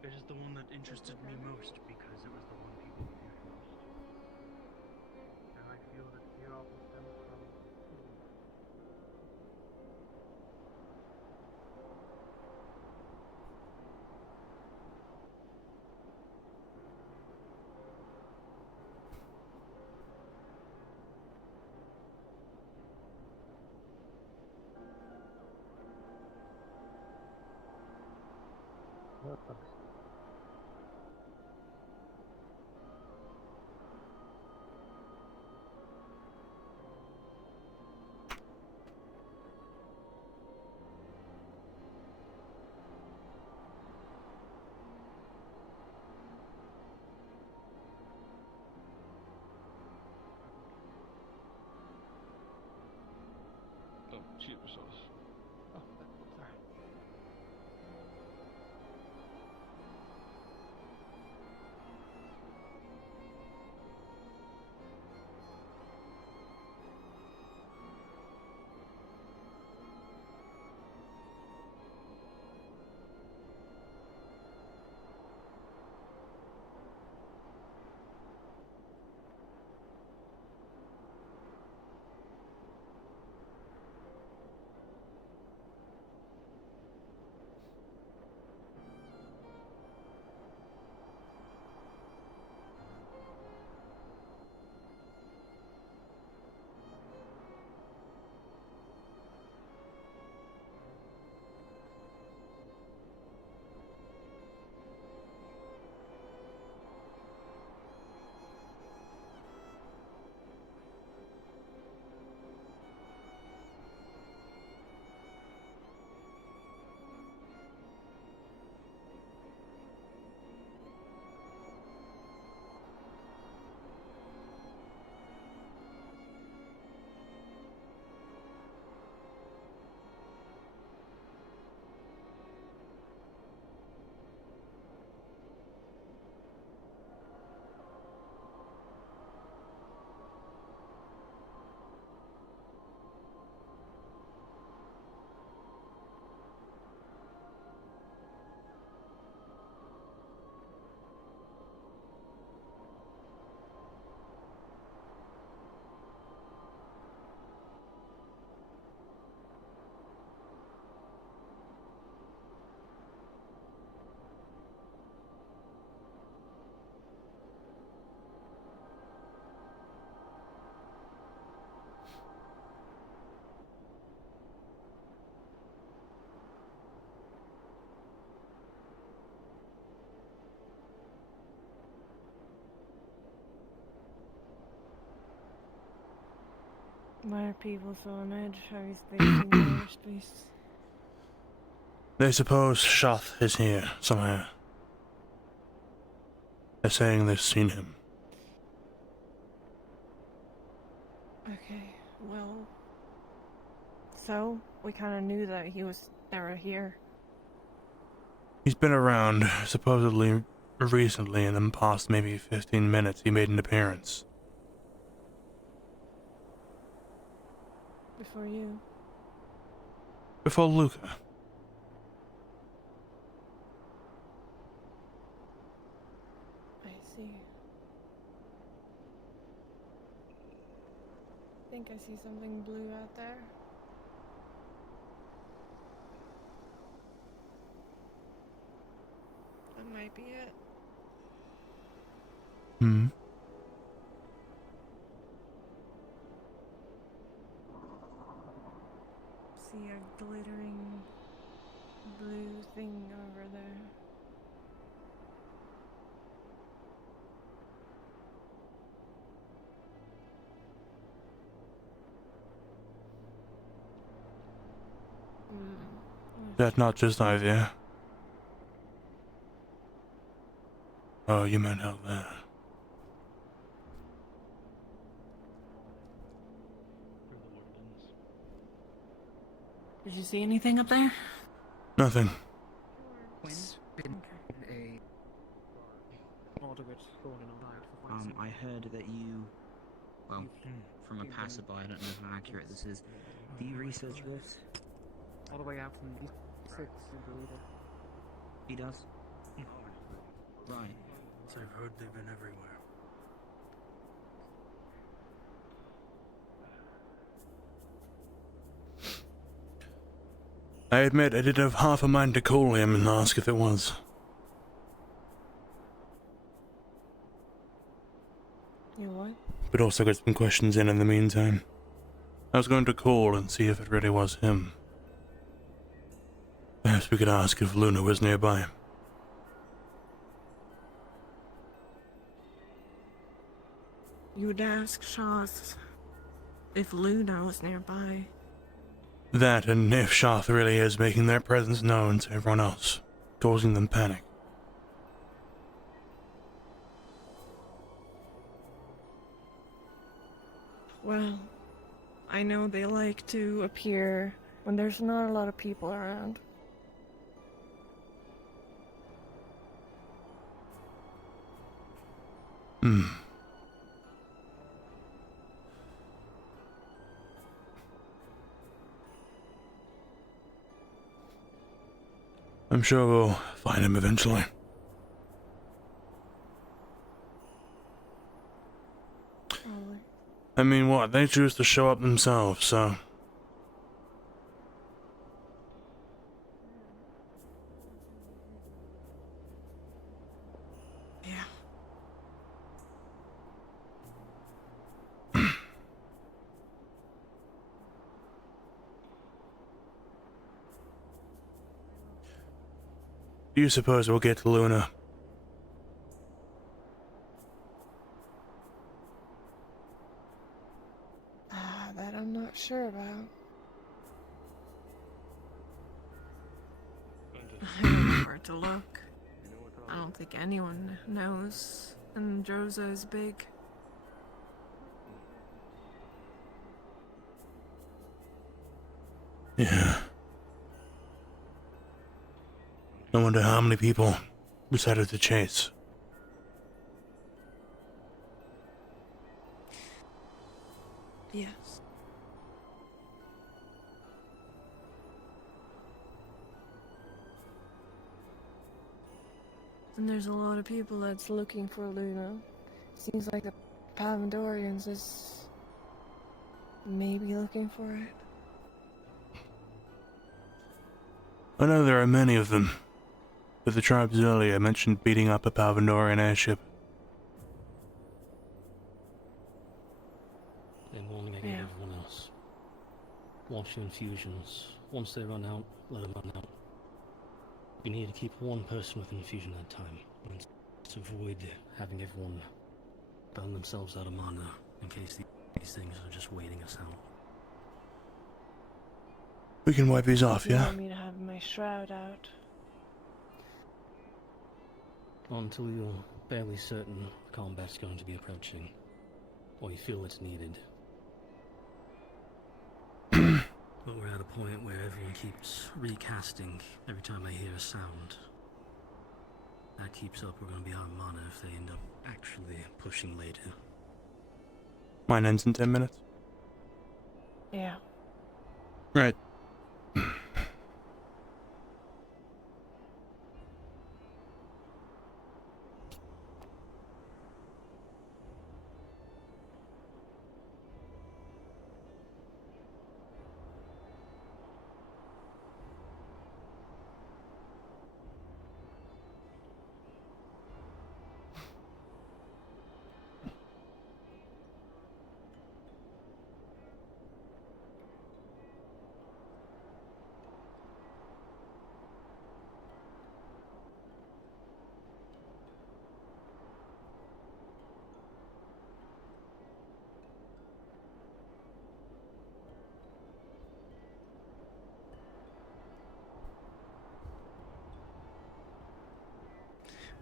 It is the one that interested me most because it was the one people feared most. And I feel that fear often stems from Oh, cheap resource. Oh, sorry. Why are people so on edge? Are they using the airspace? They suppose Shoth is here somewhere. They're saying they've seen him. Okay, well... So, we kind of knew that they were here. He's been around, supposedly recently, in the past maybe 15 minutes he made an appearance. Before you. Before Luca. I see. I think I see something blue out there. That might be it. Hmm. See a glittering blue thing over there. That's not just idea. Oh, you meant out there. Did you see anything up there? Nothing. It's been a moderate thorn in our diet for quite some I heard that you, well, from a passerby, I don't know how accurate this is. Do you research this? all the way out from the six in Gelidis. He does? Right. So I've heard they've been everywhere. I admit I did have half a mind to call him and ask if it was. You what? But also got some questions in the meantime. I was going to call and see if it really was him. Perhaps we could ask if Luna was nearby. You would ask Shoth if Luna was nearby. That, and if Shoth really is making their presence known to everyone else, causing them panic. Well, I know they like to appear when there's not a lot of people around. Hmm. I'm sure we'll find him eventually. I mean, what? They choose to show up themselves, so... Yeah. Do you suppose we'll get to Luna? That I'm not sure about. I don't know where to look. I don't think anyone knows. And Joza is big. Yeah. I wonder how many people decided to chase. Yes. And there's a lot of people that's looking for Luna. Seems like the Pavandorians is maybe looking for it. I know there are many of them, but the tribes earlier mentioned beating up a Pavandorian airship. Then warning I gave everyone else. Watch your infusions. Once they run out, let them run out. We need to keep one person with an infusion at a time. Let's avoid having everyone burn themselves out of mana in case the These things are just waiting us out. We can wipe these off, You yeah? want me to have my shroud out? Until you're fairly certain combat's going to be approaching, or you feel it's needed. But we're at a point where everyone keeps recasting every time they hear a sound. That keeps up, we're going to be out of mana if they end up actually pushing later. Mine ends in 10 minutes. Yeah. Right.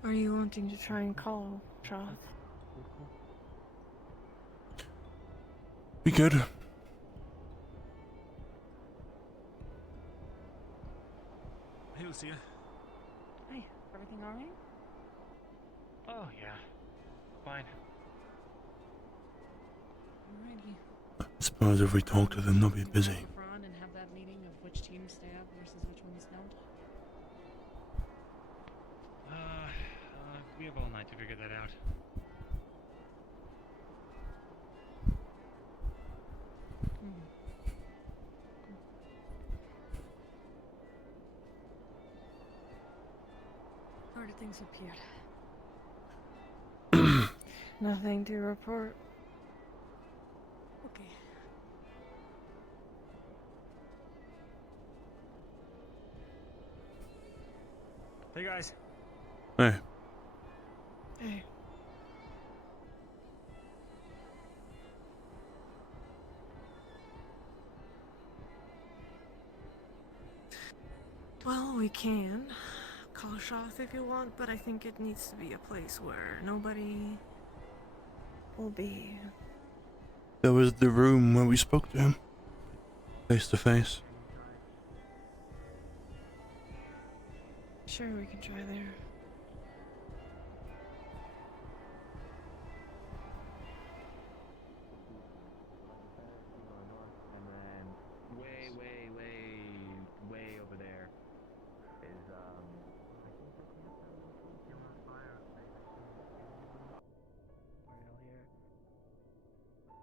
Are you wanting to try and call, Troth? We could. Hey, Lucia. Hey, everything alright? Oh, yeah. Fine. Alrighty. I suppose if we talk to them, they'll be busy. Ron and have that meeting of which teams stab versus which ones don't. We have all night to figure that out. How do things appear? Nothing to report. Okay. Hey guys. Hey. Hey. Well, we can call Shoth if you want, but I think it needs to be a place where nobody will be. There was the room where we spoke to him. Face to face. Sure, we can try there. Way over there is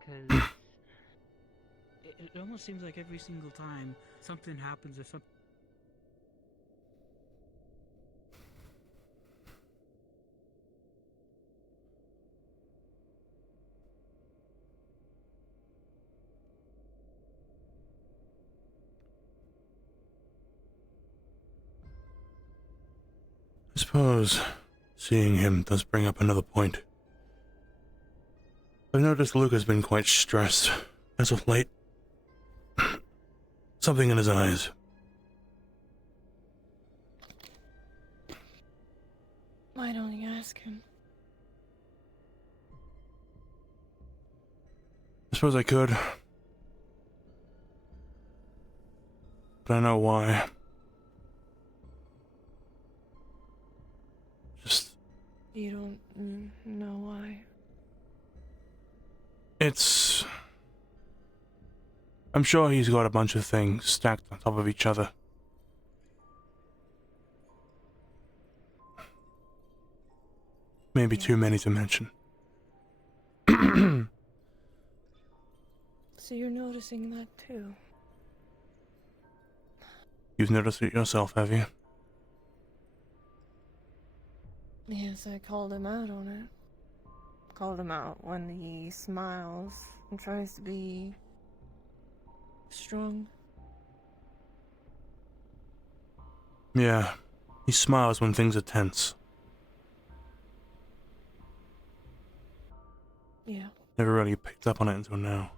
Because it almost seems like every single time something happens or something. I suppose seeing him does bring up another point. I've noticed Luke has been quite stressed as of late. Something in his eyes. Why don't you ask him? I suppose I could. But I know why. Just... You don't know why? It's... I'm sure he's got a bunch of things stacked on top of each other. Maybe too many to mention. So you're noticing that too? You've noticed it yourself, have you? Yes, I called him out on it. Called him out when he smiles and tries to be strong. Yeah, he smiles when things are tense. Yeah. Never really picked up on it until now.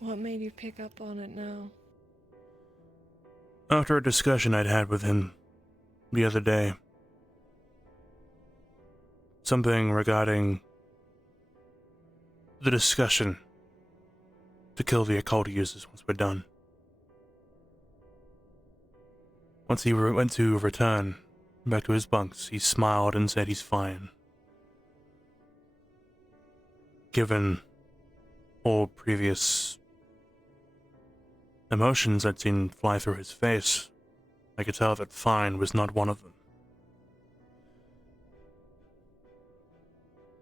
What made you pick up on it now? After a discussion I'd had with him the other day. Something regarding the discussion to kill the occult users once we're done. Once he went to return back to his bunks, he smiled and said he's fine. Given all previous emotions I'd seen fly through his face, I could tell that fine was not one of them.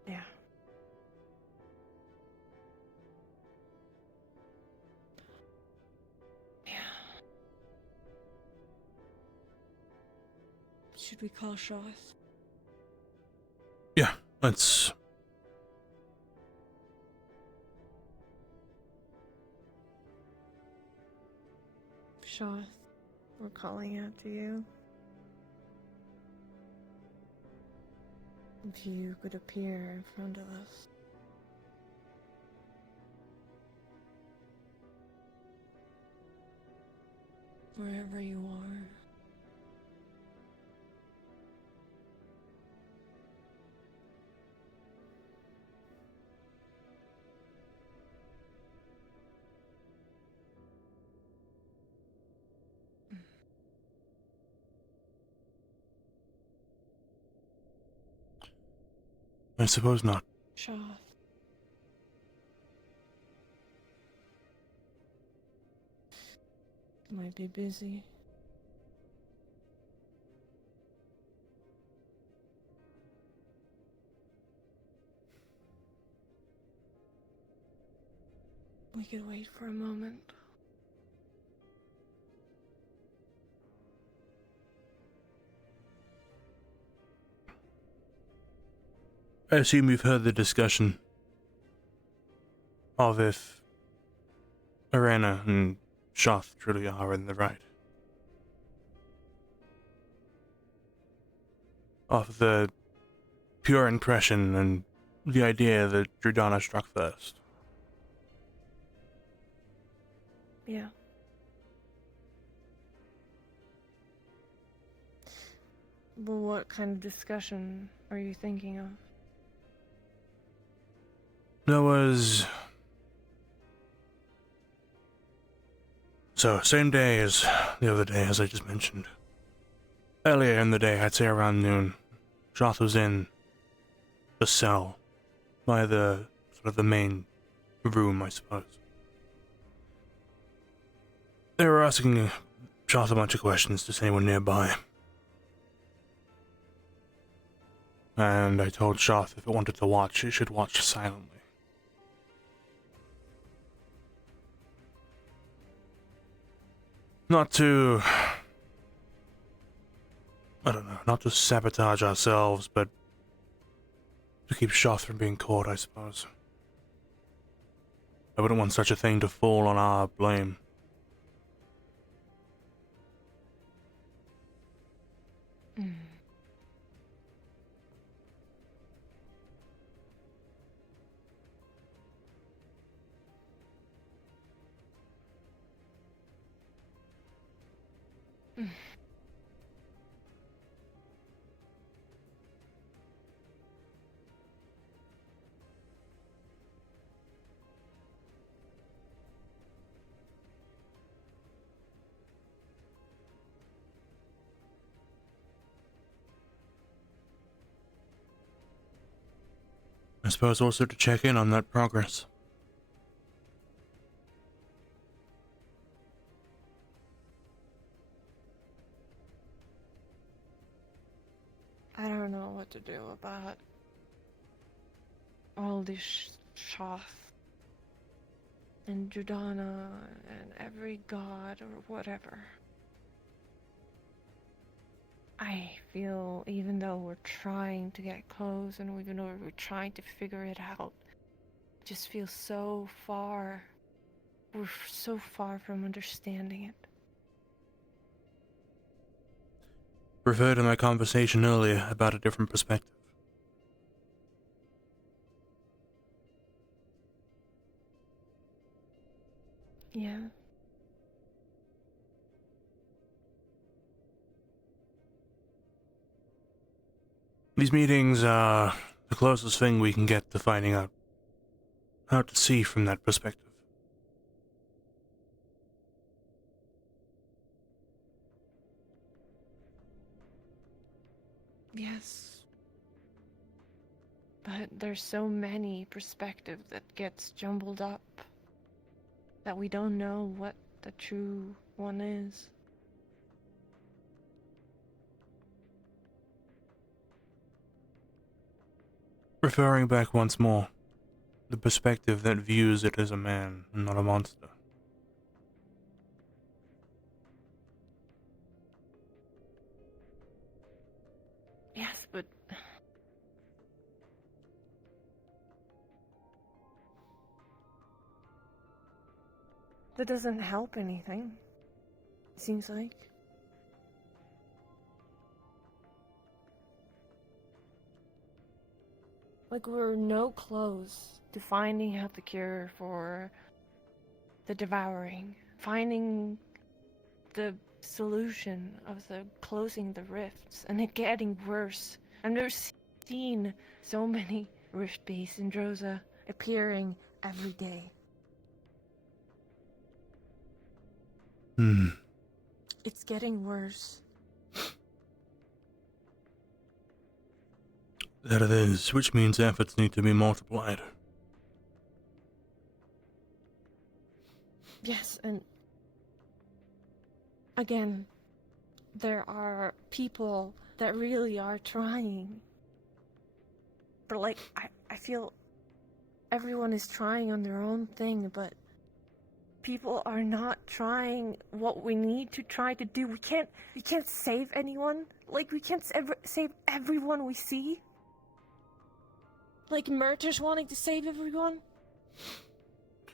Yeah. Yeah. Should we call Shoth? Yeah, let's... Shoth, we're calling out to you. If you could appear in front of us. Wherever you are. I suppose not. Shoth. Might be busy. We could wait for a moment. I assume you've heard the discussion of if Arena and Shoth truly are in the right. Of the pure impression and the idea that Jordana struck first. Yeah. Well, what kind of discussion are you thinking of? There was... So, same day as the other day, as I just mentioned. Earlier in the day, I'd say around noon, Shoth was in the cell by the sort of the main room, I suppose. They were asking Shoth a bunch of questions to anyone nearby. And I told Shoth if it wanted to watch, it should watch silently. Not to... I don't know, not to sabotage ourselves, but to keep Shoth from being caught, I suppose. I wouldn't want such a thing to fall on our blame. Mm. I suppose also to check in on that progress. I don't know what to do about all this Shoth and Jordana and every god or whatever. I feel even though we're trying to get close and even though we're trying to figure it out, I just feel so far. We're so far from understanding it. refer to my conversation earlier about a different perspective. Yeah. These meetings are the closest thing we can get to finding out how to see from that perspective. Yes. But there's so many perspectives that gets jumbled up that we don't know what the true one is. Referring back once more, the perspective that views it as a man and not a monster. Yes, but that doesn't help anything. Seems like. Like we're no close to finding out the cure for the devouring, finding the solution of the closing the rifts, and it getting worse. I've never seen so many rift beasts in Droza appearing every day. It's getting worse. That it is, which means efforts need to be multiplied. Yes, and again, there are people that really are trying. But like, I feel everyone is trying on their own thing, but people are not trying what we need to try to do. We can't save anyone. Like, we can't save everyone we see. Like, Murder's wanting to save everyone.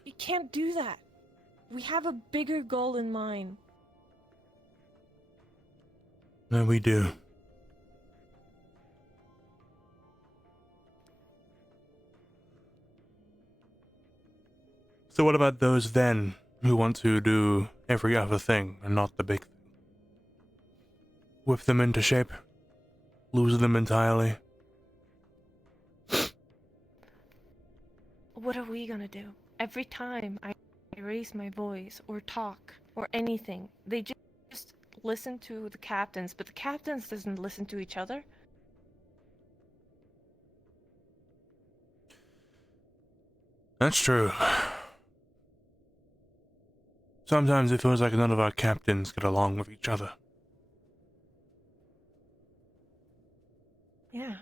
You can't do that. We have a bigger goal in mind. No, we do. So what about those then who want to do every other thing and not the big thing? Whip them into shape? Lose them entirely? What are we gonna do? Every time I raise my voice or talk or anything, they just listen to the captains, but the captains doesn't listen to each other. That's true. Sometimes it feels like none of our captains get along with each other. Yeah.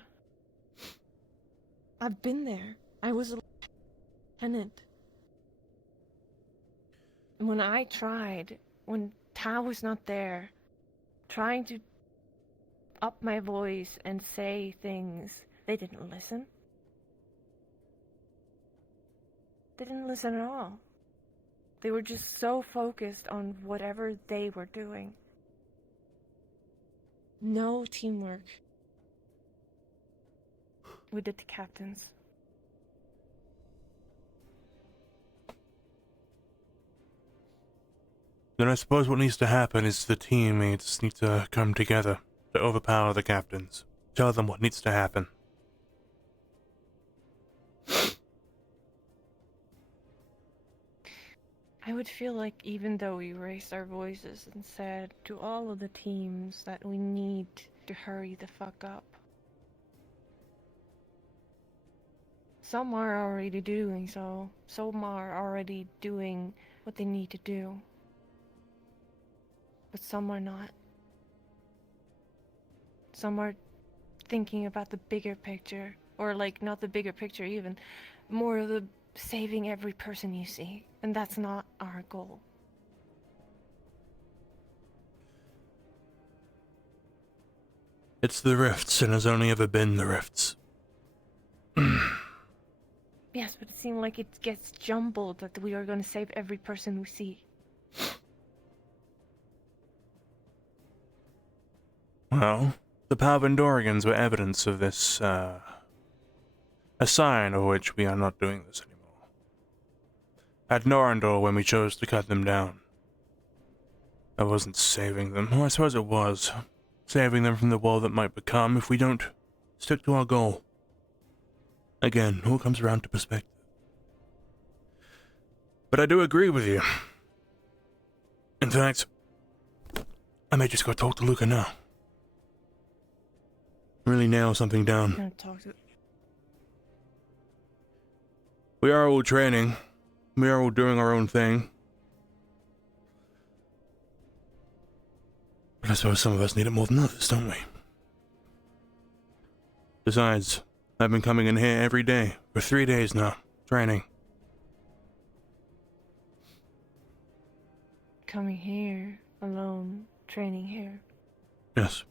I've been there. I was a lieutenant. And when I tried, when Tao was not there, trying to up my voice and say things, they didn't listen. They didn't listen at all. They were just so focused on whatever they were doing. No teamwork with the captains. Then I suppose what needs to happen is the teammates need to come together to overpower the captains. Tell them what needs to happen. I would feel like even though we raised our voices and said to all of the teams that we need to hurry the fuck up, some are already doing so. Some are already doing what they need to do. But some are not. Some are thinking about the bigger picture. Or like, not the bigger picture even. More of the saving every person you see. And that's not our goal. It's the rifts, and has only ever been the rifts. Yes, but it seemed like it gets jumbled that we are going to save every person we see. Well, the Palvandorians were evidence of this, a sign of which we are not doing this anymore. At Norandor, when we chose to cut them down, I wasn't saving them. Well, I suppose it was. Saving them from the war that might become if we don't stick to our goal. Again, all comes around to perspective. But I do agree with you. In fact, I may just go talk to Luca now. Really nail something down. Gonna talk to. We are all training. We are all doing our own thing. But I suppose some of us need it more than others, don't we? Besides, I've been coming in here every day for 3 days now, training. Coming here alone, training here. Yes.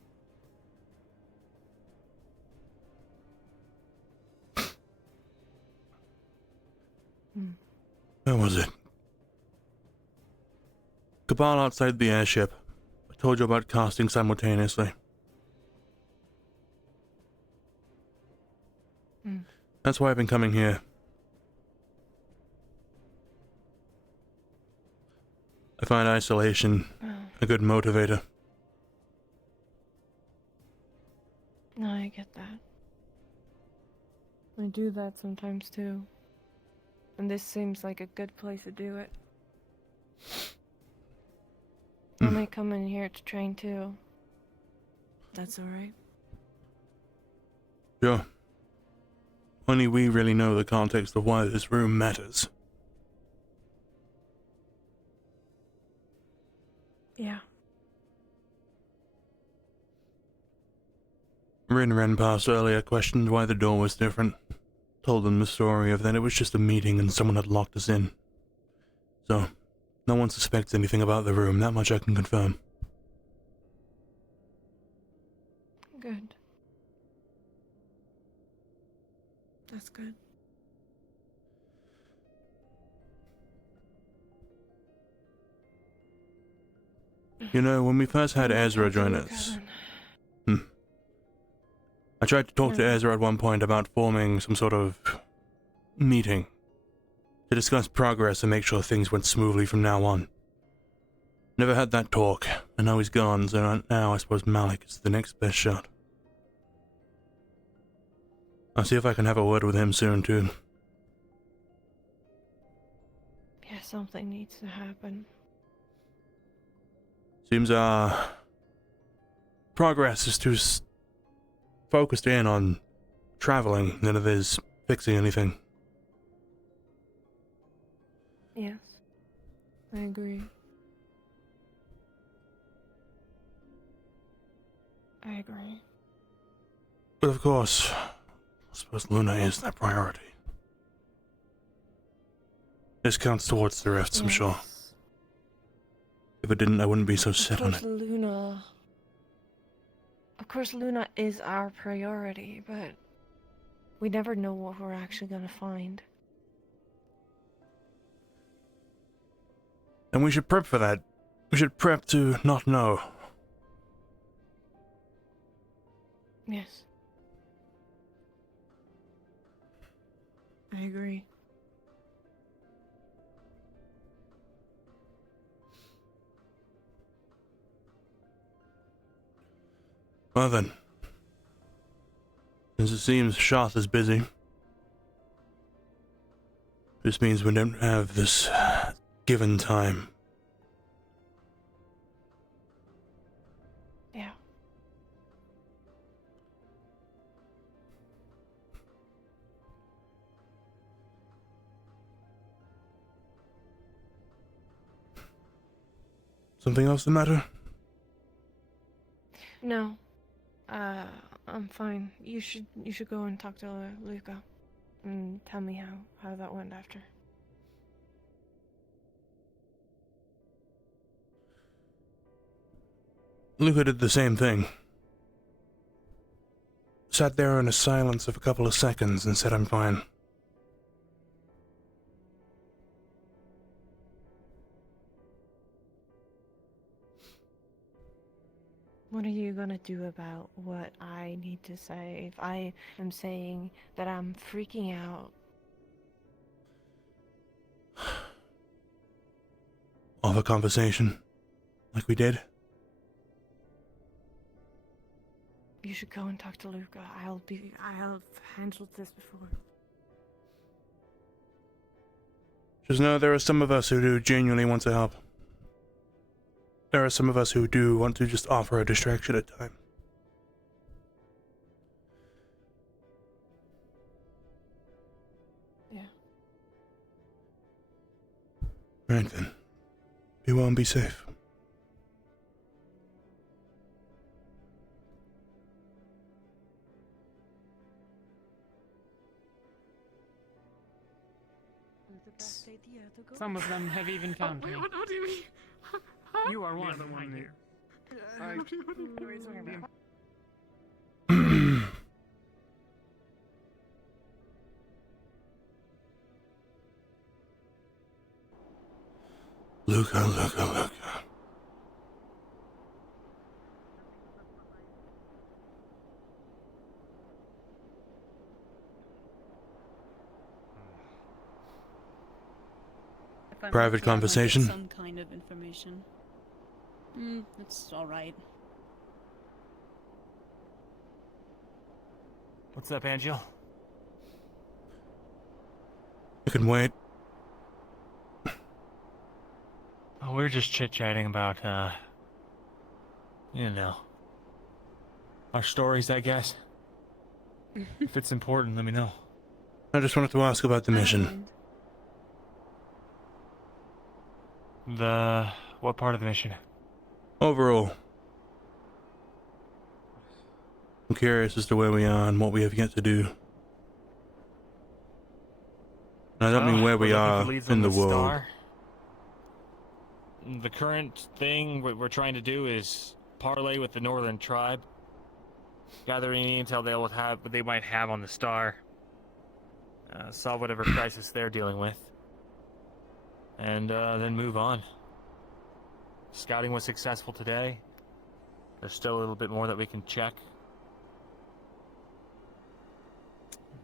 Where was it? Cabal outside the airship. I told you about casting simultaneously. That's why I've been coming here. I find isolation a good motivator. No, I get that. I do that sometimes too. And this seems like a good place to do it. I might come in here to train too. That's alright. Sure. Only we really know the context of why this room matters. Yeah. Rin ran past earlier, questioned why the door was different. Told them the story of that it was just a meeting and someone had locked us in. So, no one suspects anything about the room, that much I can confirm. Good. That's good. You know, when we first had Ezra join us... I tried to talk to Ezra at one point about forming some sort of meeting to discuss progress and make sure things went smoothly from now on. Never had that talk, and now he's gone, so now I suppose Malik is the next best shot. I'll see if I can have a word with him soon, too. Yeah, something needs to happen. Seems our progress is too focused in on traveling than it is fixing anything. Yes. I agree. I agree. But of course, I suppose Luna is that priority. This counts towards the rifts, I'm sure. If it didn't, I wouldn't be so set on it. Of course, Luna is our priority, but we never know what we're actually gonna find. And we should prep for that. We should prep to not know. Yes. I agree. Well then, since it seems Shoth is busy, this means we don't have this given time. Yeah. Something else the matter? No. I'm fine. You should go and talk to Luca and tell me how that went after. Luca did the same thing. Sat there in a silence of a couple of seconds and said I'm fine. What are you gonna do about what I need to say? If I am saying that I'm freaking out. Of a conversation, like we did. You should go and talk to Luca. I've handled this before. Just know there are some of us who do genuinely want to help. There are some of us who do want to just offer a distraction at a time. Yeah. Right then. Be well and be safe. Some of them have even found me. What do you mean? You are one. The other one here. What are you talking about? Luca. Private conversation? Some kind of information. It's alright. What's up, Angel? I can wait. Oh, we were just chit-chatting about, you know, our stories, I guess. If it's important, let me know. I just wanted to ask about the mission. What part of the mission? Overall. I'm curious as to where we are and what we have yet to do. And I don't mean where we are in the world. Star. The current thing we're trying to do is parlay with the northern tribe, gather any intel they might have on the star, solve whatever crisis they're dealing with, and then move on. Scouting was successful today. There's still a little bit more that we can check.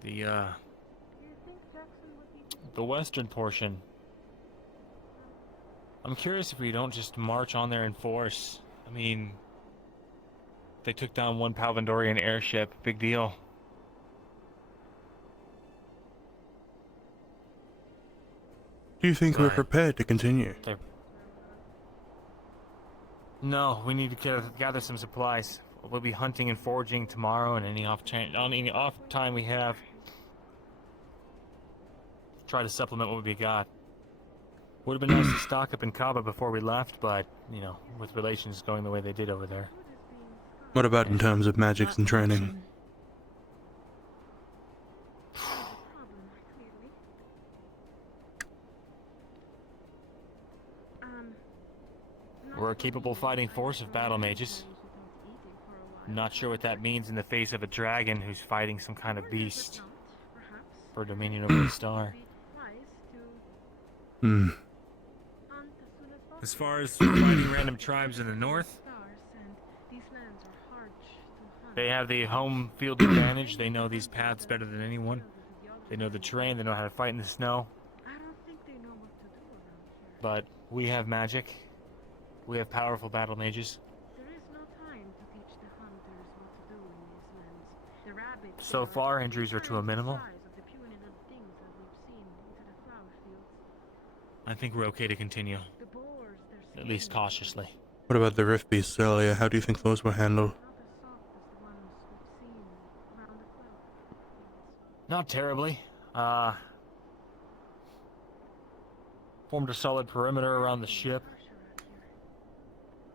The western portion. I'm curious if we don't just march on there in force. I mean, they took down one Palvandorian airship. Big deal. Do you think we're prepared to continue? No, we need to gather some supplies. We'll be hunting and foraging tomorrow, and any off time we have, try to supplement what we got. Would have been nice to stock up in Kaba before we left, but, you know, with relations going the way they did over there. What about in terms of magics and training? We're a capable fighting force of battle mages. Not sure what that means in the face of a dragon who's fighting some kind of beast for dominion over the star. As far as fighting random tribes in the north, they have the home field advantage. They know these paths better than anyone. They know the terrain. They know how to fight in the snow. But we have magic. We have powerful battle mages. So far, injuries are to a minimal. I think we're okay to continue. At least cautiously. What about the rift beasts earlier? How do you think those were handled? Not terribly. Formed a solid perimeter around the ship.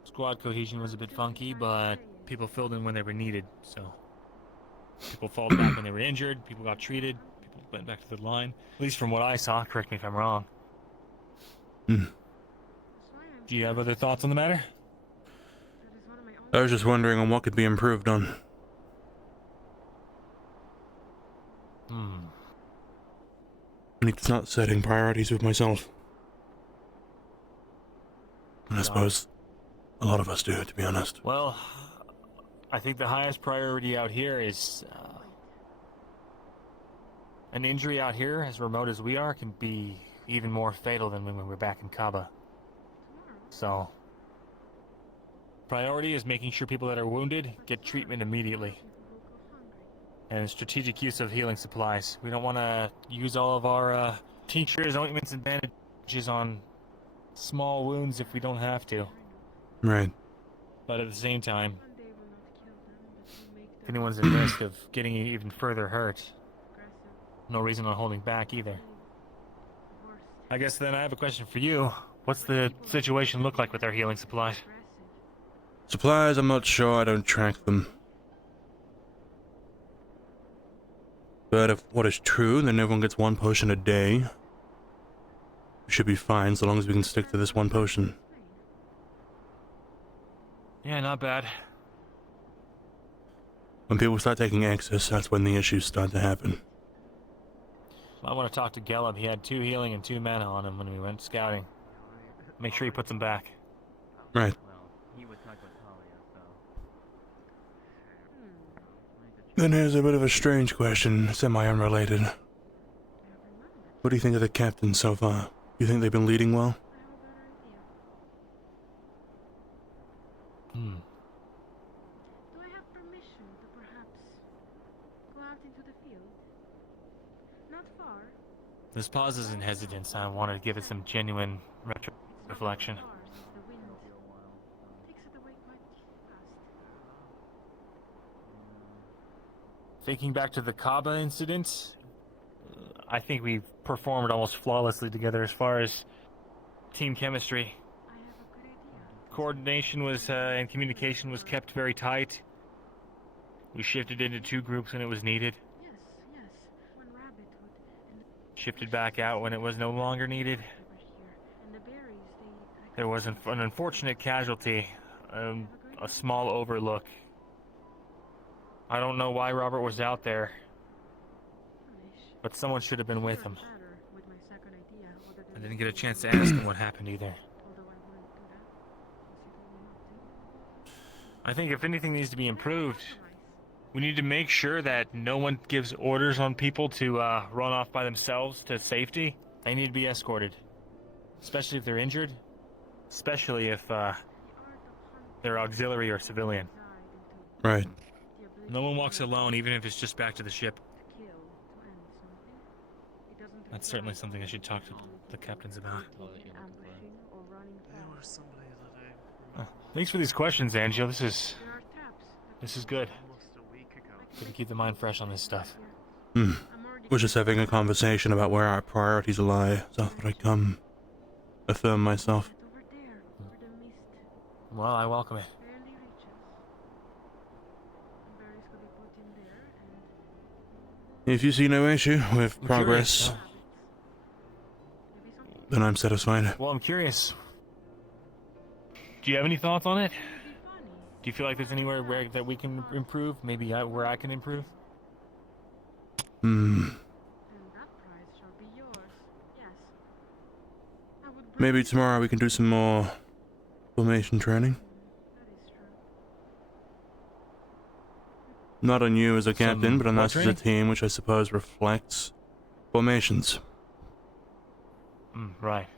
Squad cohesion was a bit funky, but people filled in when they were needed, so... People falled back when they were injured, people got treated, people went back to the line. At least from what I saw, correct me if I'm wrong. Do you have other thoughts on the matter? I was just wondering on what could be improved on. I need to start setting priorities with myself. And I suppose a lot of us do, to be honest. Well, I think the highest priority out here is an injury out here, as remote as we are, can be even more fatal than when we were back in Kaba. So, priority is making sure people that are wounded get treatment immediately. And strategic use of healing supplies. We don't want to use all of our tinctures, ointments, and bandages on small wounds if we don't have to. Right. But at the same time, if anyone's at risk of getting even further hurt, no reason on holding back either. I guess then I have a question for you. What's the situation look like with our healing supplies? Supplies, I'm not sure. I don't track them. But if what is true, then everyone gets 1 potion a day. We should be fine, so long as we can stick to this 1 potion. Yeah, not bad. When people start taking excess, that's when the issues start to happen. I want to talk to Gelib. He had 2 healing and 2 mana on him when we went scouting. Make sure he puts them back. Right. Then here's a bit of a strange question, semi-unrelated. What do you think of the captains so far? You think they've been leading well? Do I have permission to perhaps go out into the field? Not far. This pauses in hesitance. I wanted to give it some genuine reflection. The wind takes it away quite fast. Thinking back to the Kaba incident, I think we performed almost flawlessly together as far as team chemistry. Coordination was and communication was kept very tight. We shifted into 2 groups when it was needed. Yes, yes. When Rabbit would Shifted back out when it was no longer needed. and the berries, There was an unfortunate casualty, a small overlook. I don't know why Robert was out there, but someone should have been with him. I didn't get a chance to ask him what happened either. I think if anything needs to be improved, we need to make sure that no one gives orders on people to run off by themselves to safety. They need to be escorted, especially if they're injured, especially if they're auxiliary or civilian. Right. No one walks alone, even if it's just back to the ship. That's certainly something I should talk to the captains about. Thanks for these questions, Angel. This is good. Good to keep the mind fresh on this stuff. We're just having a conversation about where our priorities lie, so I thought I'd come affirm myself. Well, I welcome it. If you see no issue with progress, then I'm satisfied. Well, I'm curious. Do you have any thoughts on it? Do you feel like there's anywhere where that we can improve? Maybe where I can improve? Maybe tomorrow we can do some more formation training. Not on you as a captain, but on us as a team, which I suppose reflects formations. Right.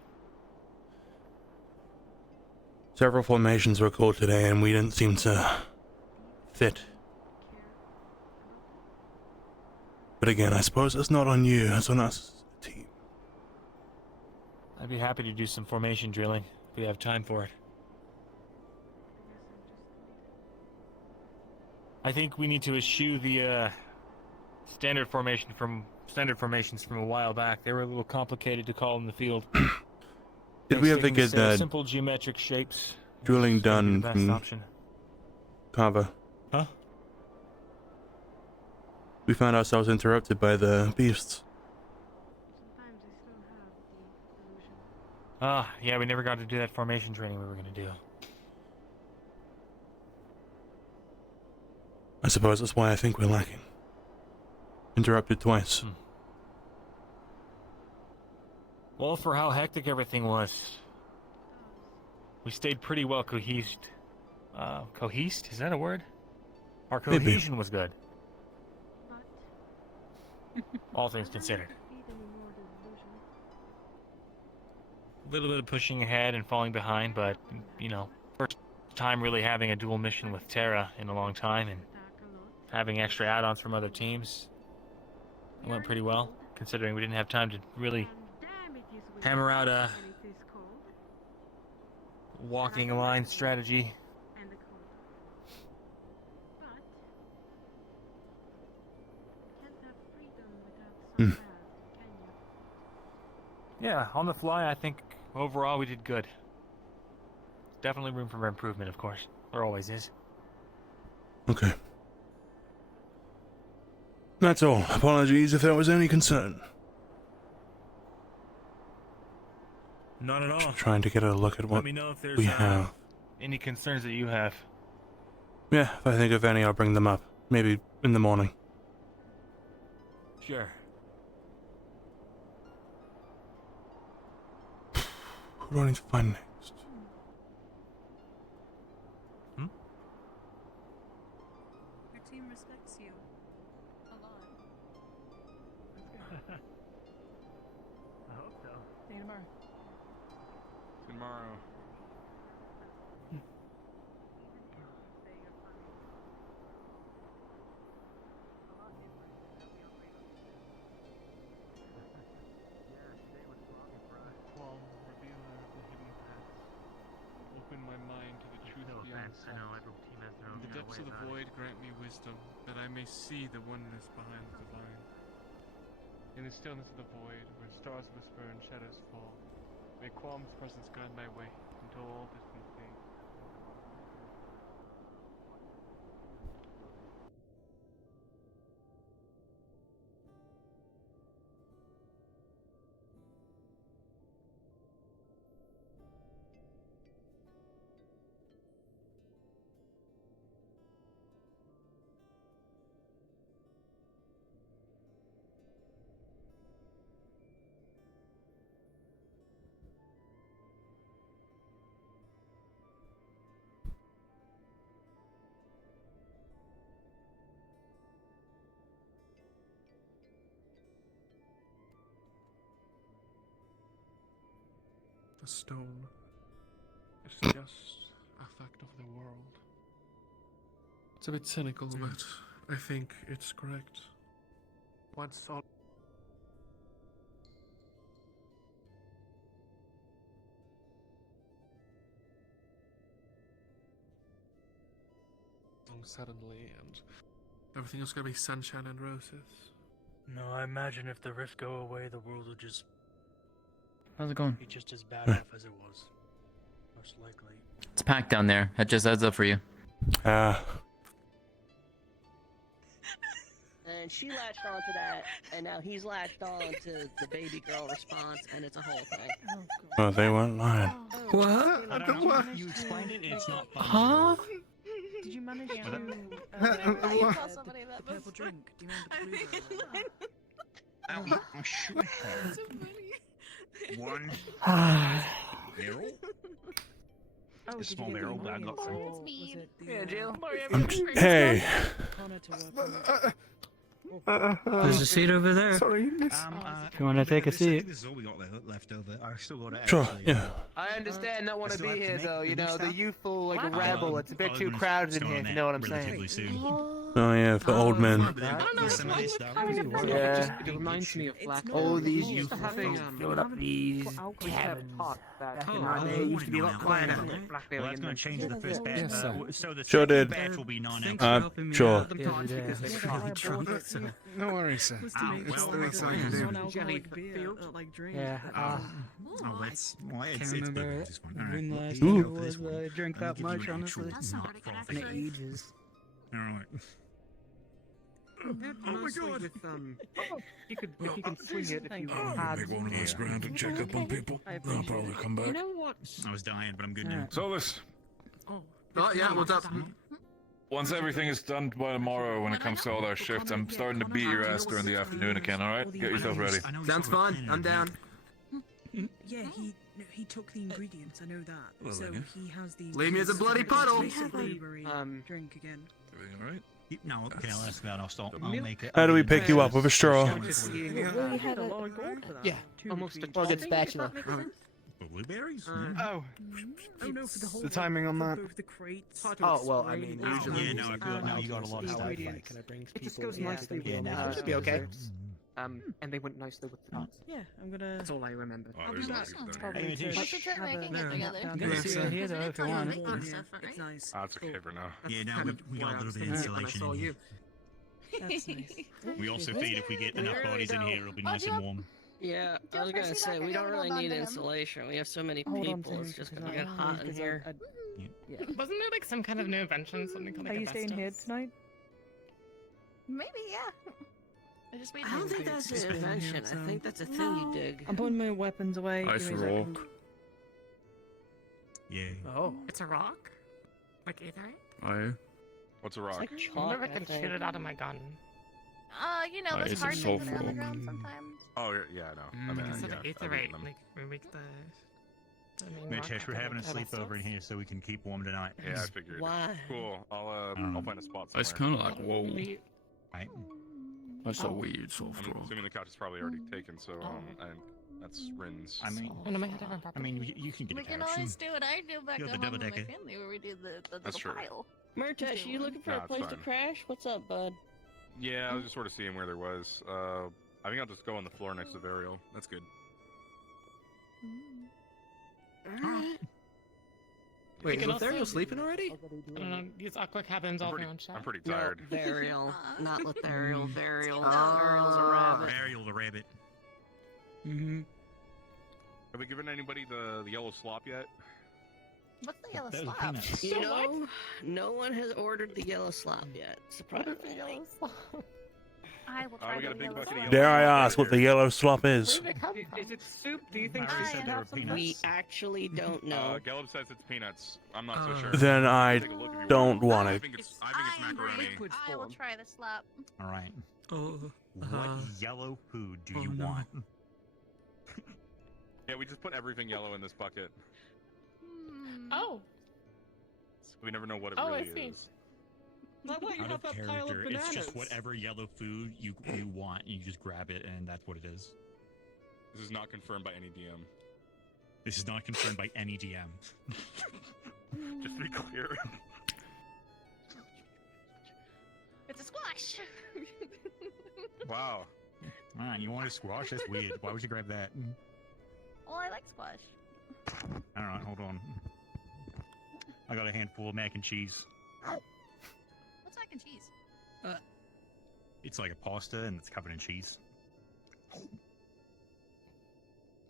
Several formations were called today, and we didn't seem to fit. But again, I suppose it's not on you, it's on us as a team. I'd be happy to do some formation drilling if we have time for it. I think we need to eschew the standard formations from a while back. They were a little complicated to call in the field. Did we ever get that simple geometric shapes drilling done the best from option. Kava? Huh? We found ourselves interrupted by the beasts. Yeah, we never got to do that formation training we were going to do. I suppose that's why I think we're lacking. Interrupted twice. Well, for how hectic everything was, we stayed pretty well cohesed. Cohesed? Is that a word? Our Maybe. cohesion was good. All things considered. A little bit of pushing ahead and falling behind, but, you know, first time really having a dual mission with Terra in a long time, and having extra add-ons from other teams. It went pretty well, considering we didn't have time to really hammer out a walking line strategy. Yeah, on the fly, I think overall we did good. Definitely room for improvement, of course. There always is. Okay. That's all. Apologies if there was any concern. Not at all. Just trying to get a look at what Let me know if there's we have. any concerns that you have. Yeah, if I think of any, I'll bring them up. Maybe in the morning. Sure. Who do I need to find next? Your team respects you a lot. I hope so. See you tomorrow. Tomorrow. Open my mind to the truth beyond sight. I know every team has their own In the depths of the void, grant me wisdom, that I may see the oneness behind the divine. In the stillness of the void, where stars whisper and shadows fall, may Qualm's presence guide my way until all distance fades. The stone is just a fact of the world. It's a bit cynical, but I think it's correct. Once all suddenly, and everything is gonna be sunshine and roses. No, I imagine if the rift go away, the world will just How's it going? be just as bad off as it was. Most likely. It's packed down there. That just adds up for you. And she latched onto that, and now he's latched on to the baby girl response, and it's a whole thing. Oh, they weren't lying. What? I don't know. You explained it, it's not fun. Huh? Did you manage to tell somebody that the purple drink? Do you remember the blue Ow, I sure have. One barrel? Oh, A small barrel that I got from. Yeah, Jill. Hey. There's a seat over there. Sorry, If you want to take a seat. This is all we got left over. I still got it. Sure, actually. yeah. I understand not want to still be have to here make though, the you new know, the stuff? youthful like a Wow. rebel, it's a bit too crowded in here, if you know what I'm saying. Oh yeah, for old men. Yeah. It reminds me of Black. Oh, these youthful things. Build up these cabins. Back in my day, it used to be a lot quieter. Well, that's going to change the first batch. Yes, So the Sure second did. batch will be 9 Thanks hours. for helping me Sure. out. Sometimes because they're really drunk, so- No worries, sir. Was to make It's well, the least I can do. non-alcoholic beer, like drink. Yeah. Oh, that's well, Can't it's remember better this one. All when right. last Well, year for this was one, I drank I'll that give you much, an honestly. actual In ages. All right. Oh my god! With, you could swing it if you Oh, had. make one of those random check-up on people. I'll probably come back. You know what? I was dying, but I'm good now. Solus, Oh, Yeah, what's up? once everything is done by tomorrow when it comes to all our shifts, I'm starting to beat your ass during the afternoon again, alright? Get yourself ready. Sounds fun. I'm down. Yeah, he took the ingredients. I know that. Well, so then. he has the. Leave me as a bloody puddle. Basically, drink again. Everything alright? No, okay, I'll ask that. I'll make it. How do we pick you up with a straw? We had a Yeah, almost a Or a good spatula. Blueberries? Oh. Oh no, for the whole The timing on that. the crates. Oh, well, I mean, usually. Yeah, no, I feel now you got a lot of stuff. Can I bring It people? just goes Yeah, nicely yeah, with now all it should the be okay. desserts. And they went nicely with the tarts. Yeah, I'm gonna. That's all I remember. Oh, there's a lot of people down here. Probably We should try making it together. I'm gonna see it here though if you want it. It's nice. Oh, that's okay for now. Yeah, now Kind of we got why a I was little bit of thinking it when I insulation saw in you. here. That's nice. We also figured if we get enough bodies in here, it'll be nice and warm. Yeah, Do I was you gonna want say, to we see don't that? really Hold on need to him. insulation. We have so many Hold on people, to it's him, just because gonna I- get hot in because here. Yeah. Wasn't there like some kind of new invention, something called Are like you staying here asbestos? tonight? Maybe, yeah. I just made I don't think that's an invention. I think that's a thing you dig. I'm putting my weapons away. Ice Give me a second. rock. Yeah. Oh. It's a rock? Like aetherite? Aye. What's a rock? It's like I wonder chalk, if I can shoot it out of my gun. You know, those it's hard things that are on the sulfur. ground sometimes. Oh, yeah, no. I mean, Instead yeah, of I've eaten aetherite, them. like we make the main Man, rock Tesh, we're out of having a asbestos. sleepover in here so we can keep warm tonight. Yeah, I figured. Why? Cool. I'll find a spot somewhere. It's kind of like, whoa. Right? That's Oh. a weird soft I'm rock. assuming the couch is probably already taken, so and that's Rin's. I mean, One of my different I mean, you can get We a can couch. always do what I do back You're at the home with my double-decker. family where we do the That's little true. pile. Murtash, you looking for Nah, a it's place to fine. crash? What's up, bud? Yeah, I was just sort of seeing where there was. I think I'll just go on the floor next to Varial. That's good. Wait, can was Therial also- sleeping already? I don't know, these aqua cabins all their own shit. I'm pretty No, tired. Varial, not Letherial. Varial. Varial's a rabbit. Varial the rabbit. Mm-hmm. Have we given anybody the yellow slop yet? What's the yellow Those are slop? peanuts. You know, no one has ordered the yellow slop yet. Surprisingly. I will Oh, try we got a the big yellow bucket of slop. yellow Dare I ask what the yellow slop is? Is it soup? Do you think Mary I said they were have some peanuts. We actually don't know. Gelib says it's peanuts. I'm not so sure. Then I Take a look if you don't want I it. think it's It's macaroni. liquid I will try the slop. All right. Oh. What yellow food do you want? Yeah, we just put everything yellow in this bucket. Oh, We never know what it Oh, I really see. is. Why you Out have of that pile of character, bananas? it's just whatever yellow food you want. You just grab it, and that's what it is. This is not confirmed by any DM. This is not confirmed by any DM. Just to be clear. It's a squash. Wow. Man, you want a squash? That's weird. Why would you grab that? Well, I like squash. I don't know. Hold on. I got a handful of mac and cheese. What's mac and cheese? It's like a pasta, and it's covered in cheese.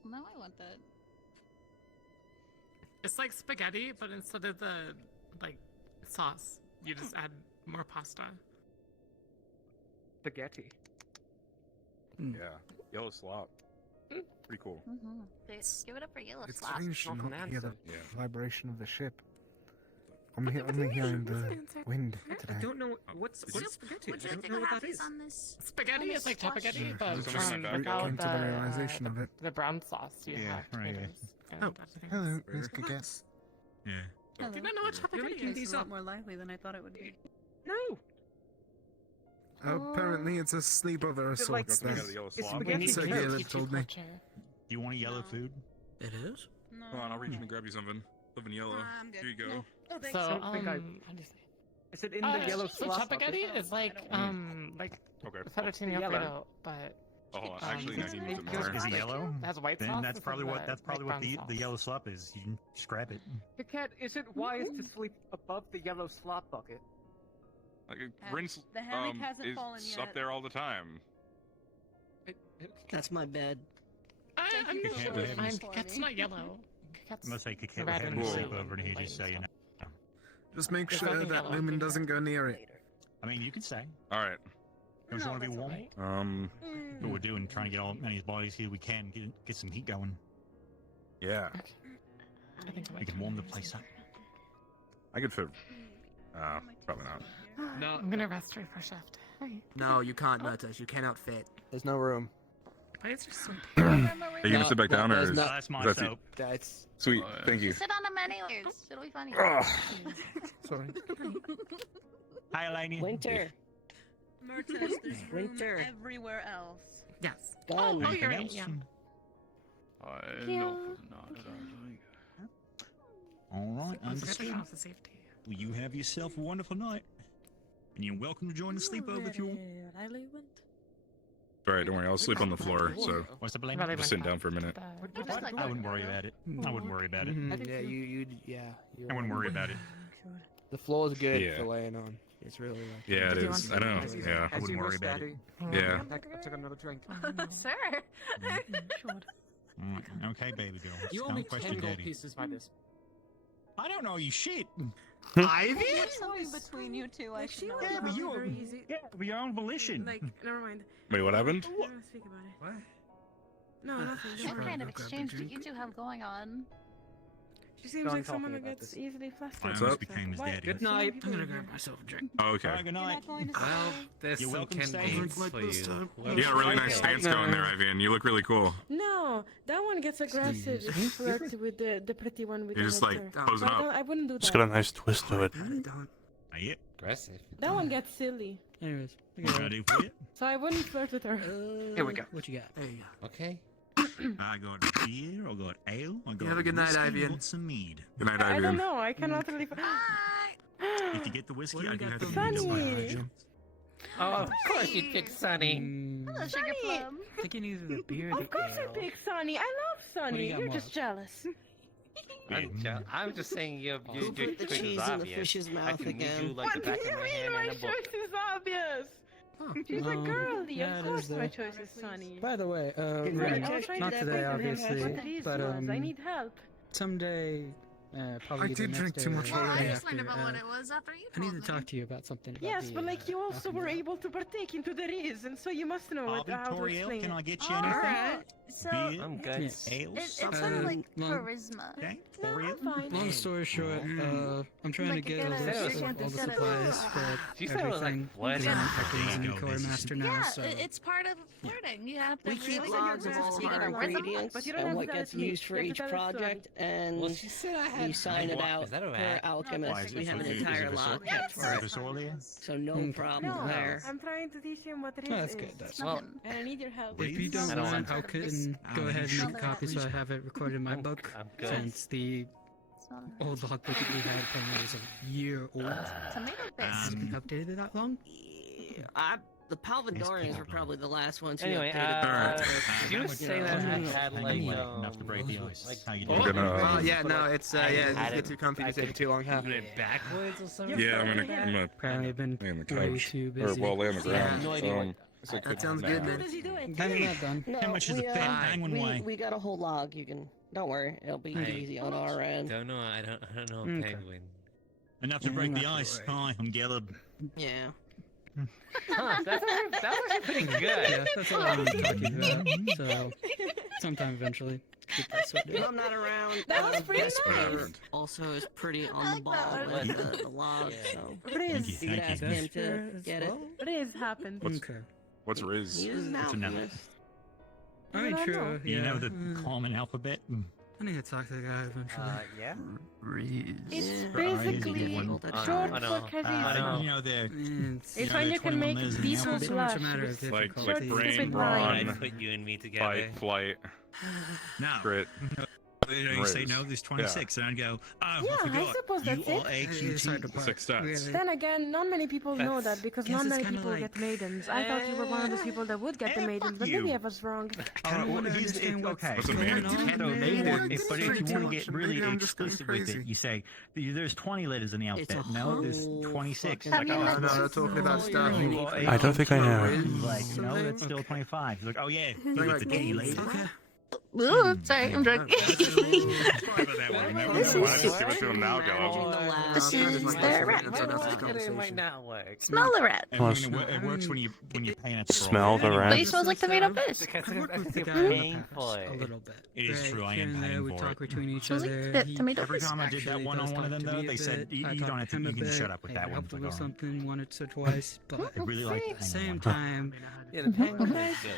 Now I want that. it's like spaghetti, but instead of the like sauce, you just add more pasta. Spaghetti. Yeah. Yellow slop. Pretty cool. Give it up for yellow It's slop. strange to Not not an hear the answer. Yeah. vibration of the ship. I'm only hearing the wind I today. don't know what's spaghetti. What do I you don't think know what that happens is. on this? Spaghetti is like squash? spaghetti, Yeah, but I just came without to the realization of it. the brown sauce you Yeah, have right, tomatoes. and Oh, other things. hello, Miss Gaget. Yeah. Do you not know what You're spaghetti making is? these It's a lot up. more lively than I thought it would be. No. Apparently, it's a sleepover of Is it like- sorts. Got Then. the yellow It's slop. We need So to Caleb teach told you me. culture. Do you want a yellow No. food? It is? No. Hold on, I'll reach in and grab you something. Live in yellow. I'm good. Here you go. No. Oh, thanks. So, don't think I- how do you say? Is it in the yellow so slop? spaghetti is like like Okay. fettuccine Yellow. alfredo, but Oh, hold on. Actually, no, he needs it It goes- more. Is it yellow? it has white Then sauce. that's this probably is what like brown the sauce. yellow slop is. You can just grab it. The cat, is it wise to sleep above the yellow slop bucket? Like, Rin's The hammock hasn't fallen is yet. up there all the time. That's my bed. I'm Thank you not for sure. sharing Mine, this for cat's me. not yellow. Cat's Unless I could we're red having a and Cool. blue sleepover in here, and just so you know. Just make There's sure nothing that yellow. Lumen doesn't go near it. I mean, you can say. All right. Don't you want to be that's warm? alright. What we're doing, trying to get all many bodies here we can, get some heat going. Yeah. I think We can warm the place up. I could fit. Probably not. No. I'm gonna rest right for shift. Hey. No, you can't, Murtash. You cannot fit. There's no room. Why is there so Are you gonna sit back down, or there's is no- That's my that's soap. That's sweet? Thank you. Sit on them anyways. It'll be funny. Ugh. sorry. Hi, Eleni. Winter. Mertis, there's room Winter. everywhere else. Yes. Gun. Oh, you're right. Anything Yeah. else? Yeah. All right, understood. Well, you have yourself a wonderful night. And you're welcome to join the sleepover if you want. All right, don't worry. I'll sleep on the floor. So What's the blame? just sitting down for a minute. I wouldn't worry about it. I wouldn't worry about it. Yeah, you I wouldn't worry about it. The floor is good Yeah. for laying on. It's really like. Yeah, it is. I know. Yeah. I wouldn't worry about it. Yeah. I took another drink. Sir. Okay, baby girl. You Don't owe me question 10 gold daddy. pieces by this. I don't know you shit. Ivy? What's something between you two? I should know. Yeah, but you of your own volition. Like, never mind. Wait, what happened? We're gonna speak about it. What? No, nothing. What kind of exchange do you two have going on? She seems Don't like talk someone about who gets this. easily flustered. What's I almost up? became his Why- daddy. Good night. I'm gonna grab myself a drink. Oh, okay. All right, good night. Well, there's You're some welcome, Ken Stan. Gates for you. You got a really nice stance going there, Ivan. You look really cool. No, that one gets aggressive if you flirt with the pretty one with You're the just like headgear. posing So up. I wouldn't do It's that. got a nice twist to it. Are you Aggressive. That one gets silly. Anyways, ready for you? So I wouldn't flirt with her. Here we go. What you got? There you go. Okay. I got beer, I got ale, I got have a good night, whiskey, Ivan. want some mead. Good night, I don't Ivan. know. I cannot really. If you get the whiskey, I do have to Sunny. Oh, of course you'd pick Sunny. Hello, Sugar Plum. Thinking either the beer or the Of course I ale. pick Sunny. I love What do Sunny. you got, You're Mark? just jealous. I'm just saying your Who put the choice is cheese in the obvious. fish's I mouth can read you again? like the What do back of you my mean hand my in a book. choice is obvious? She's a Um, girly. yeah, Of it course is, my uh, choice is Sunny. By the way, Sorry, Ren, I was trying not to today, explain to him obviously, what the reason but was. I need help. someday, probably I the did next drink day too or much the Well, day I after, explained about what it was after you I need told to me. talk to you about something. About Yes, the, but like you also were alchemy. able to partake into the reason, so you must know how to Victoria, explain can it. I get you anything? Alright, so Beer? I'm good. Yes. Ale? it's sort of like long- charisma. Okay. No, I'm fine. Long story short, I'm trying Like to you get a gotta- list you of gotta- all the gotta- supplies for She said it was like everything. flirting. I'm There in you the go, core this is- master now, Yeah, so it's part of flirting. You have to We keep really logs of all of you our gotta work them. ingredients But you don't and have what to gets tell us me. used for You have to each tell us project, and Well, she said I had. we sign it out Is that a per rat? alchemist. Why, is We it have an for- is it entire for log sword? kept for it. Is it all here? So no Okay. problem No, there. I'm trying to teach him what it is. Oh, that's good. That's Well, And I need your help. If you don't I don't mind, want I can go ahead and make a copy so I Please. have it recorded in my book. I'm good. Since the It's not old logbook that we had from me is a year old. tomato Has it been paste. updated that long? The Palvadorians were probably the last ones who Anyway, updated you were saying that I had like enough to break the ice. How you I'm doing? gonna. Yeah, no, it's I yeah, had it's it- too comfy I to take could too long. Huh? put it backwards or something. Yeah, I'm gonna Apparently, I've been lay on the way couch. too Or busy. well, lay on the Yeah, ground. no idea what- It's like That sounds good, man. What is he doing? I'm not done. No, How much is a we, thin penguin weigh? we got a whole log. You can don't worry, it'll be I easy on our end. Don't know. I don't know. Okay. Penguin. Enough to Yeah, break not the to ice. worry. Hi, I'm Gelid. Yeah. Huh, that's actually pretty good. Yeah, that's all I'm talking about. So, sometime eventually. Keep that sorted. When I'm not around, That was pretty Vesper nice. also is pretty on the ball that with one. the log, Yeah. so Riz. you could ask him to get it. Riz happened. Okay. What's Riz? He is an It's another. alchemist. Alright, I don't sure. know. You Yeah. know the common alphabet? I need to talk to the guy eventually. Yeah. It's Yeah. basically Able to short I know. for charisma. You know the. It's, It's know, when the you can 21 make letters in the people alphabet? so much a blush. matter of It's Like difficulty. Short, brain, stupid brawn, I mind. put you and me together. fight, flight, No. crit. You say Riz. no, there's 26, and I'd go, oh, Yeah, I I forgot. suppose You that's all it. H It's hard to and T. park, Six stats. really. Then again, not many people know That's- that because guess not it's many kinda people like- get maidens. I thought you were one of those people that would get the maidens, but maybe I was wrong. Kinda wanna understand what's okay. What's a going maiden? on So there. but if you want to get really Maybe I'm just going exclusive with crazy. it, you say there's 20 letters in the It's alphabet. a No, there's whole 26. fucking Like, Have you oh, met No, talking about stuff. I don't think I have. like, no, that's still 25. He's like, oh yeah, Like, it's a kitty lady. okay. Ooh, sorry, I'm drunk. This is This is- give it to him now, Gallo. This is the rat. It might not work. Smell the rat. I mean, it works when you pay an extra. Smell the But rat. he smells like tomato paste. Because I work with the you're guy in the paying past for a it. little bit. It is Right, true, I here am and there paying we for talk it. between each Smells like other. the He tomato Every paste. time I did that actually one on does one of talk them, to though, me a they said, bit. you I don't talk have to to, him a you can bit. shut up with I that one. helped It's him like, with oh, something once or twice, but I really like at the same that. time, Yeah, the penguin guys- is good.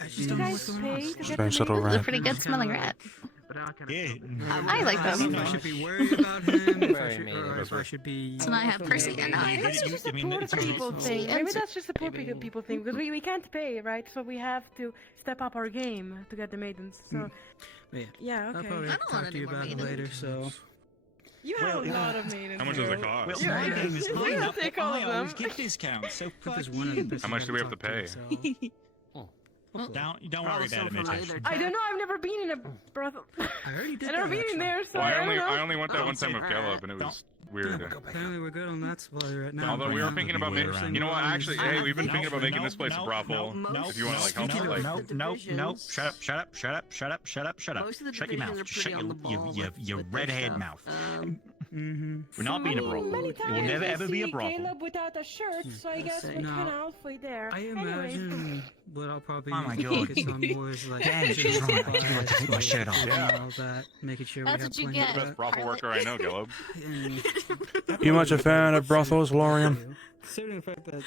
I just You don't know guys what's going pay on. to get Strange the little maidens? rat. pretty good smelling rat. Yeah. I like them. If I should be worried about him, if I should be. And I have Percy and I. Maybe that's just a poor people thing. Maybe that's just a poor people thing because we can't pay, right? So we have to step up our game to get the maidens. So yeah, okay. I'll probably talk to you about it later. So. You have a lot of maidens. How much does it cost? Well, my game is high enough take that all I of them. always get discounts, so fuck you. How much do we have to pay? Don't worry about it, Mitch. I don't know. I've never been in a brothel. I already did. I've never been in there, so Well, I don't know. I only went that one time with Gelib, and it was weird. Apparently, we're good on that supply right now. Although we were thinking about making, you know what? Actually, hey, we've been thinking about making this place a brothel. If you want to like help out, like. No. Shut up. Shut your mouth. Shut your redhead mouth. We're not being a brothel. It will never ever be a brothel. Caleb without a shirt, so I guess we're kind of halfway there. I imagine what I'll probably Oh my focus God. on more is like Damn, she's right. Take my shirt off. and all that, making sure we That's have what you plenty get. of Best brothel worker I know, Gelib. that. You much a fan of brothels, Lorian? Considering the fact that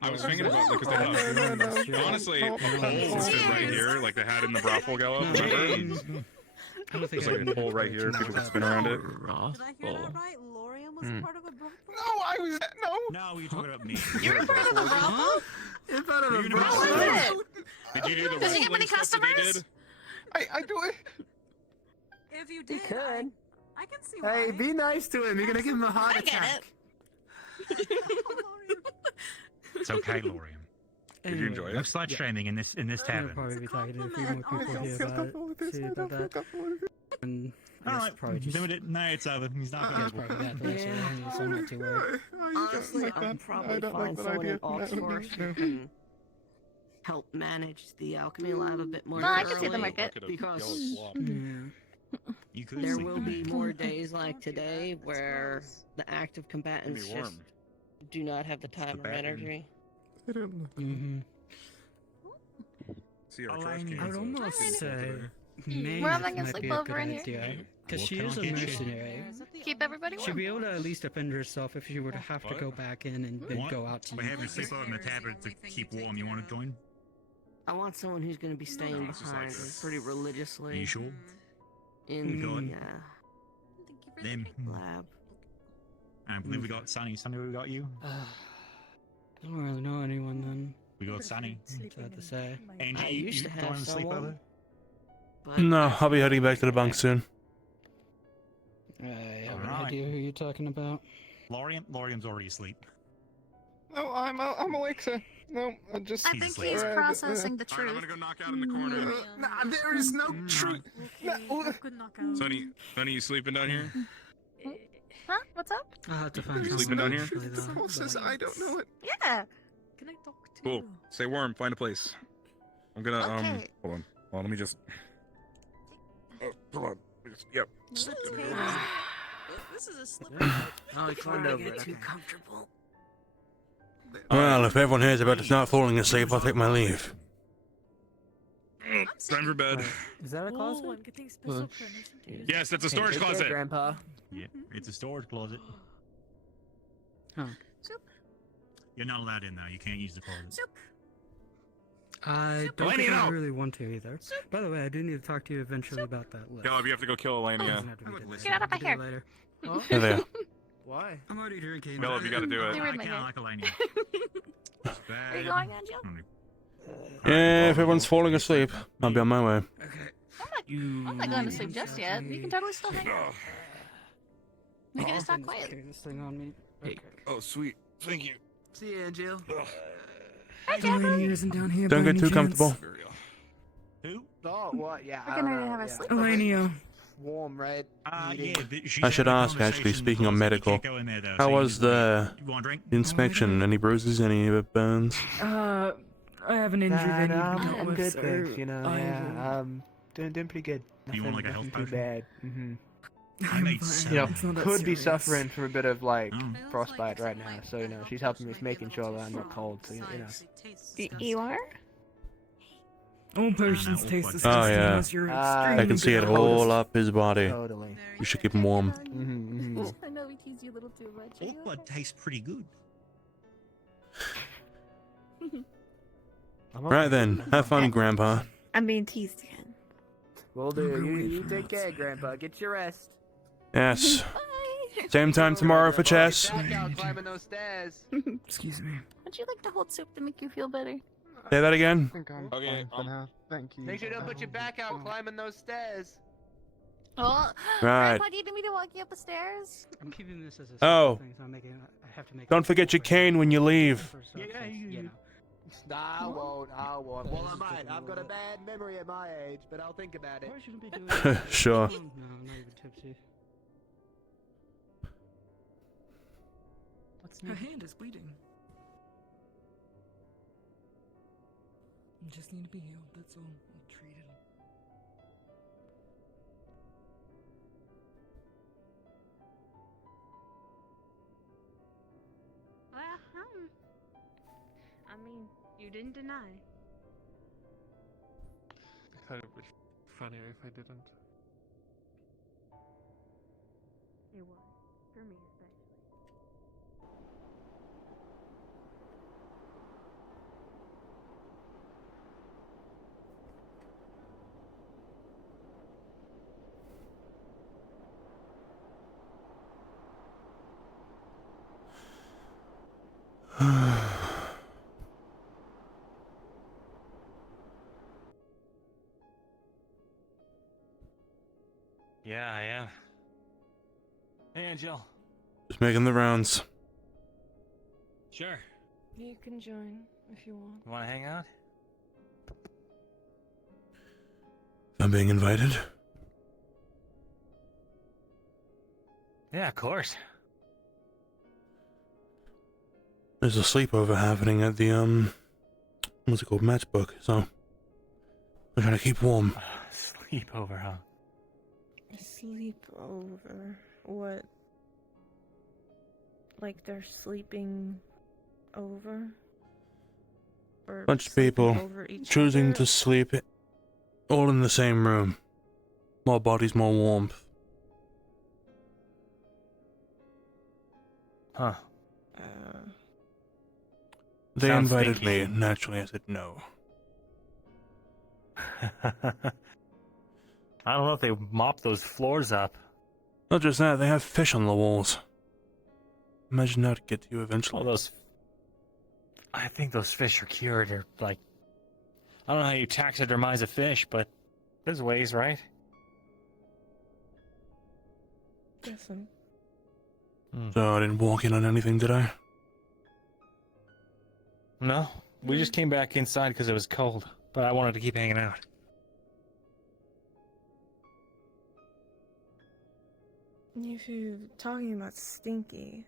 I was thinking about like, because they have, honestly, a pole would fit right here, like they had in the brothel, Gelib. Remember? I don't think There's like a pole right here, people could spin around it. Did I hear that right? Lorian was part of a brothel? No, I was No, you're talking about me. You're part of a brothel? You're part of a How is it? Did you do the Does he get many wrestling stuff that they customers? did? I do it. If you did, could. I can see why. Hey, be nice to him. You're gonna give him a heart I get attack. It's okay, Lorian. Did you enjoy No it? slut shaming in this I'll tavern. probably be talking to a few more people here about it. See about that. And I guess Alright, probably just. no, it's over. He's not I going guess to probably that for yesterday, so I'm not too worried. Honestly, I'll probably find someone in Oxford who can help manage the alchemy lab a bit more No, I can see the thoroughly, market. because You could there sleep will in be there. more days like today where the active combatants Give me just warm. do not have the time or battery. energy. See our Oh, trash I cans. I would almost say Maeve We're having a might be a sleepover good in here. idea. Because What she can is I a get you? mercenary. Keep everybody She'd warm. be able to at least defend herself if she were to have to What? go back in and then go out to We're having a sleepover in the tavern to keep warm. You want to join? I want someone who's going to be staying it's just like- behind pretty Are religiously you sure? in Good. the Then, lab. I believe we got Sunny. Sunny, we got you. I don't really know anyone then. We got Sunny. Sad to say. Angie, I you used to going have to someone, sleepover? but No, I'll be heading back to the bunk soon. I have no Alright. idea who you're talking about. Lorian's already asleep. No, I'm awake, sir. No, I just. I think he's processing the Alright, I'm truth. gonna go knock out in the corner. Nah, there is no truth. Good knockout. Sonny, you sleeping down here? Huh? What's up? I'll have to find You someone sleeping down here? eventually, though, Paul says but- I don't know it. Yeah. Can I talk to Cool. Stay warm. Find a place. I'm gonna Okay. Hold on. Let me just. Oh, hold on. Yep. This is a slippery. Oh, he climbed over it. too Okay. comfortable. Well, if everyone here is about to start falling asleep, I'll take my leave. Time for bed. Is that a closet? I'm getting special permission. Yes, that's a storage Take care, closet. Grandpa. Yeah, it's a storage closet. Huh. You're not allowed in though. You can't use the closet. I don't Delaney, think I no! really want to either. By the way, I do need to talk to you eventually about that list. Caleb, you have to go kill Elenia. Doesn't have to be today. Get out of my We can hair. do it later. Hey there. Why? I'm already drinking. Caleb, you gotta do it. They I read my kind of hair. like Elenia. Are you going on, Jill? Yeah, if everyone's falling asleep, I'll be on my way. I'm not going to sleep just yet. You can totally still hang out. We can just talk quiet. Carry this thing on me. Hey. Oh, sweet. Thank you. See you, Angel. Hi, Delaney Jeffrey. isn't down here. Don't by get any too chance. comfortable. Who? Oh, what? Yeah. We're I don't gonna know. have a Yeah. sleepover. Elenia. Warm, right? Yeah. Heating. She's I should having a ask, actually, conversation speaking on closet. You medical, can't go in there, though, how so you was just the wait. You want a drink? inspection? Any bruises? Any burns? I have an injury that Nah, needs to be I'm dealt with, good, so thanks. You know, I yeah. Doing pretty good. You want, like, a Nothing health too potion? bad. Mm-hmm. I made fine. so You know, It's not that could be serious. suffering from a bit of like Oh. frostbite right now, so you know she's helping me with making sure that I'm not cold. So you know. You are? All potions all taste potions. disgusting Oh, yeah. unless you're I extremely I can see it good. all up his body. Totally. You should keep him warm. Mm-hmm. I know we teased you a little too much. Are Old you blood okay? tastes pretty good. Right then, have fun, Grandpa. I'm being teased again. Will do. You take care, Grandpa. Get your rest. Yes. Same time tomorrow for chess. Back out climbing those stairs. Excuse me. Would you like to hold soup to make you feel better? Say that again. I think I'm Okay, fine for now. Thank you. Make sure you don't put your back out climbing those stairs. Oh, Right. Grandpa, do you need me to walk you up the stairs? I'm keeping this as a Oh. thing, so I have to make. Don't forget your cane when you leave. You know. Nah, I won't. Well, I might. I've got a bad memory at my age, but I'll think about it. I shouldn't be doing Sure. No, I'm not even tipsy. Her hand is bleeding. You just need to be healed, that's all. I'll treat it. Well, I mean, you didn't deny. I thought it would be funnier if I didn't. It was. For me, especially. Yeah, I am. Hey, Angel. Just making the rounds. Sure. You can join if you want. You want to hang out? I'm being invited. Yeah, of course. There's a sleepover happening at the what's it called, matchbook. So we're trying to keep warm. Sleepover, huh? Sleepover. What? Like they're sleeping over? Or Bunch of sleeping people over each choosing other? to sleep all in the same room. More bodies, more warmth. Huh. They Sounds invited stinky. me. Naturally, I said no. I don't know if they mop those floors up. Not just that, they have fish on the walls. Imagine that'd get to you eventually. All those. I think those fish are cured, or like. I don't know how you taxidermize a fish, but there's ways, right? Listen. So I didn't walk in on anything, did I? No, we just came back inside because it was cold, but I wanted to keep hanging out. If you're talking about stinky.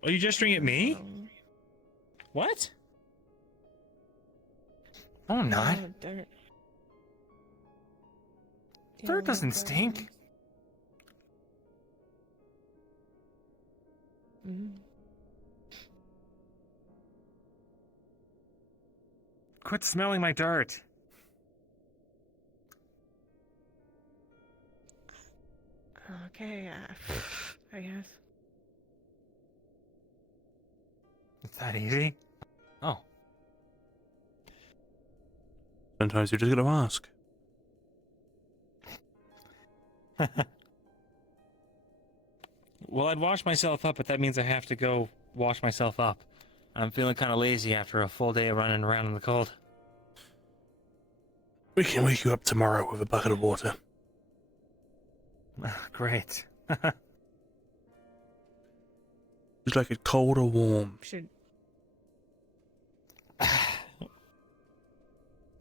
Oh, you gesturing at me? What? Oh, I'm not. Dirt. Dirt doesn't stink. Quit smelling my dirt. Okay, I guess. It's that easy? Oh. Sometimes you're just gonna ask. Well, I'd wash myself up, but that means I have to go wash myself up. I'm feeling kind of lazy after a full day of running around in the cold. We can wake you up tomorrow with a bucket of water. Great. Would you like it cold or warm? Should.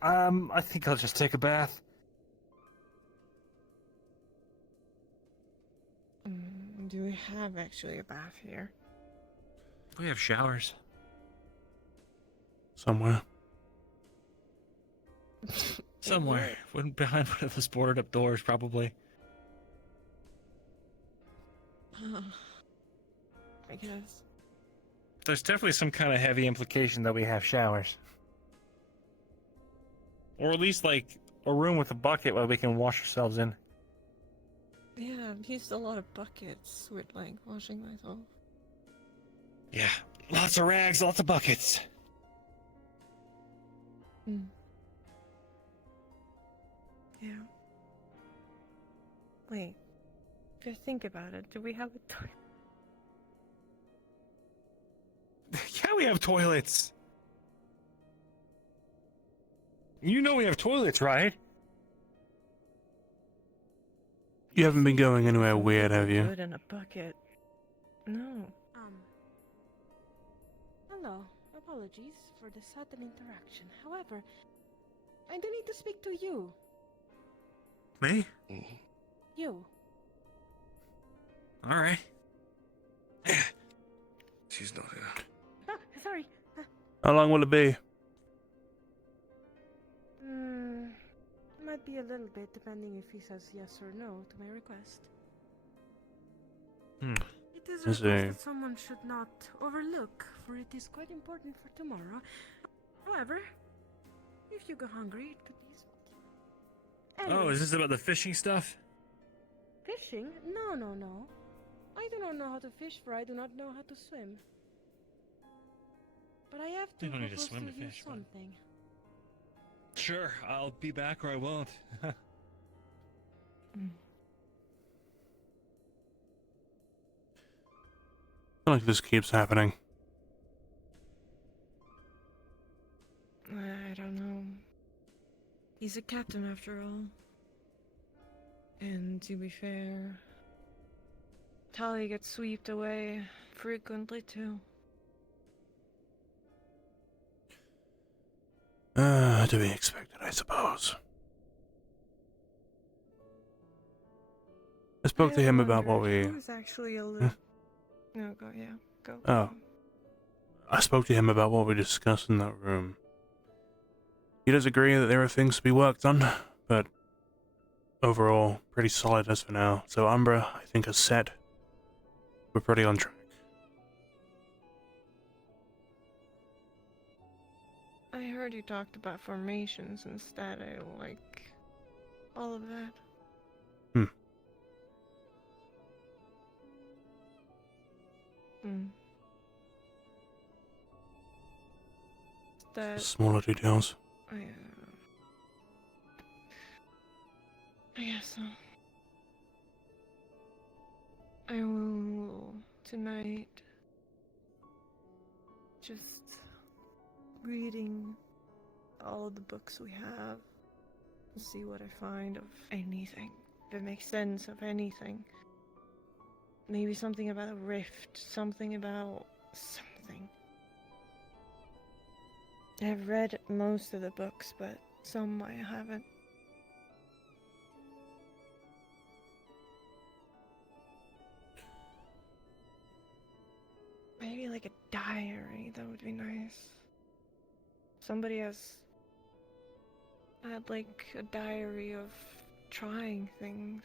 I think I'll just take a bath. Do we have actually a bath here? We have showers. Somewhere. Somewhere. Behind one of those boarded up doors, probably. I guess. There's definitely some kind of heavy implication that we have showers. Or at least, like, a room with a bucket where we can wash ourselves in. Yeah, I've used a lot of buckets with, like, washing myself. Yeah. Lots of rags, lots of buckets. Mm. Yeah. Wait. Just think about it. Do we have a toilet? Yeah, we have toilets. You know we have toilets, right? You haven't been going anywhere weird, have you? Good in a bucket. No. Hello. Apologies for the sudden interaction. However, I do need to speak to you. Me? You. All right. She's not here. Ah, sorry. How long will it be? Might be a little bit, depending if he says yes or no to my request. It is a Is request there- that someone should not overlook, for it is quite important for tomorrow. However, if you go hungry, it could be something. Oh, is this about the fishing stuff? Fishing? No, no, no. I do not know how to fish, for I do not know how to swim. But I have to You don't need to propose swim to to you fish, but- something. Sure, I'll be back or I won't. I feel like this keeps happening. I don't know. He's a captain after all. And to be fair, Tali gets swept away frequently too. To be expected, I suppose. I spoke to him about what we... He was actually a little... No, go, yeah, go. Oh. I spoke to him about what we discussed in that room. He does agree that there are things to be worked on, but overall, pretty solid as for now. So Umbra, I think, is set. We're pretty on track. I heard you talked about formations instead. I like all of that. That Smaller details. I guess so. I will tonight just reading all the books we have and see what I find of anything. If it makes sense of anything. Maybe something about a rift, something about something. I've read most of the books, but some I haven't. Maybe like a diary, that would be nice. Somebody had like a diary of trying things,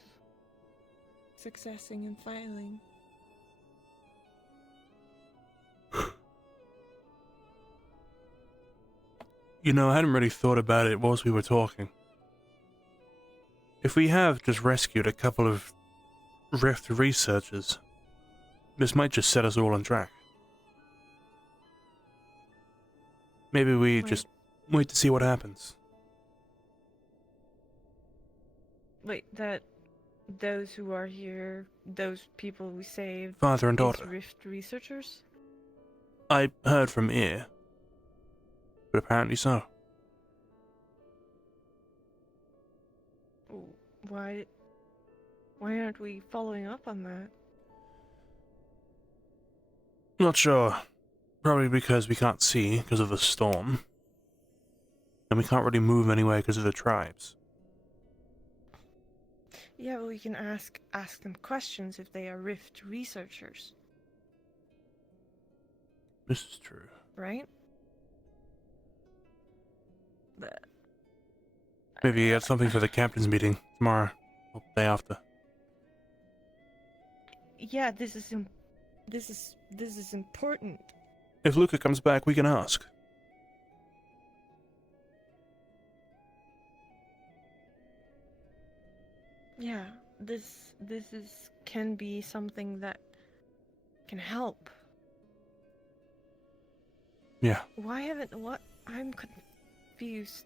successing and failing. You know, I hadn't really thought about it whilst we were talking. If we have just rescued a couple of Rift researchers, this might just set us all on track. Maybe we just wait to see what happens. Wait, that those who are here, those people we saved, Father and is daughter. Rift researchers? I heard from ear, but apparently so. Why aren't we following up on that? Not sure. Probably because we can't see because of the storm. And we can't really move anywhere because of the tribes. Yeah, well, we can ask them questions if they are Rift researchers, This is true. right? But Maybe that's something for the captain's meeting tomorrow, or the day after. yeah, this is important. If Luca comes back, we can ask. Yeah, this can be something that can help. Yeah. Why haven't I'm confused.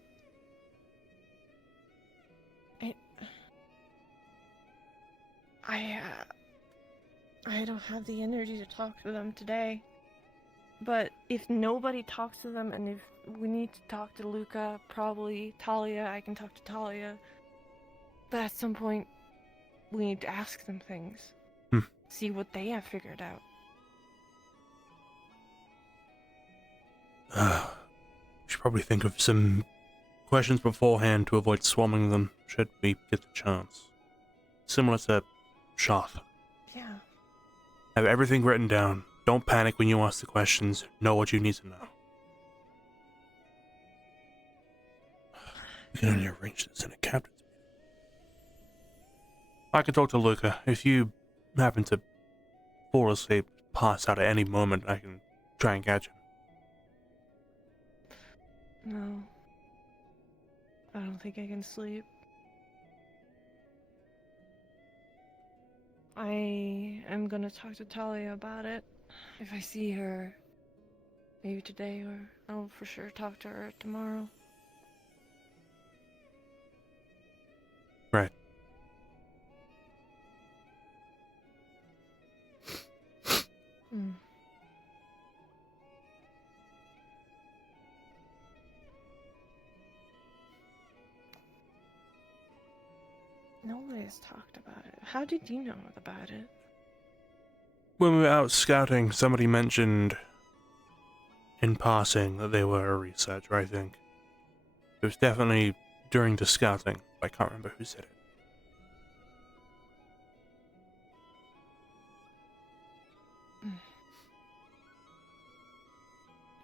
I don't have the energy to talk to them today. But if nobody talks to them, and if we need to talk to Luca, probably Talia, I can talk to Talia. But at some point, we need to ask them things. See what they have figured out. Should probably think of some questions beforehand to avoid swarming them should we get the chance. Similar to Shoth. Yeah. Have everything written down. Don't panic when you ask the questions. Know what you need to know. We can only arrange this in a captain's meeting. I can talk to Luca. If you happen to fall asleep, pass out at any moment, I can try and catch him. No. I don't think I can sleep. I am gonna talk to Talia about it. If I see her, maybe today, or I'll for sure talk to her tomorrow. Right. Nobody's talked about it. How did you know about it? When we were out scouting, somebody mentioned in passing that they were a researcher, I think. It was definitely during the scouting. I can't remember who said it.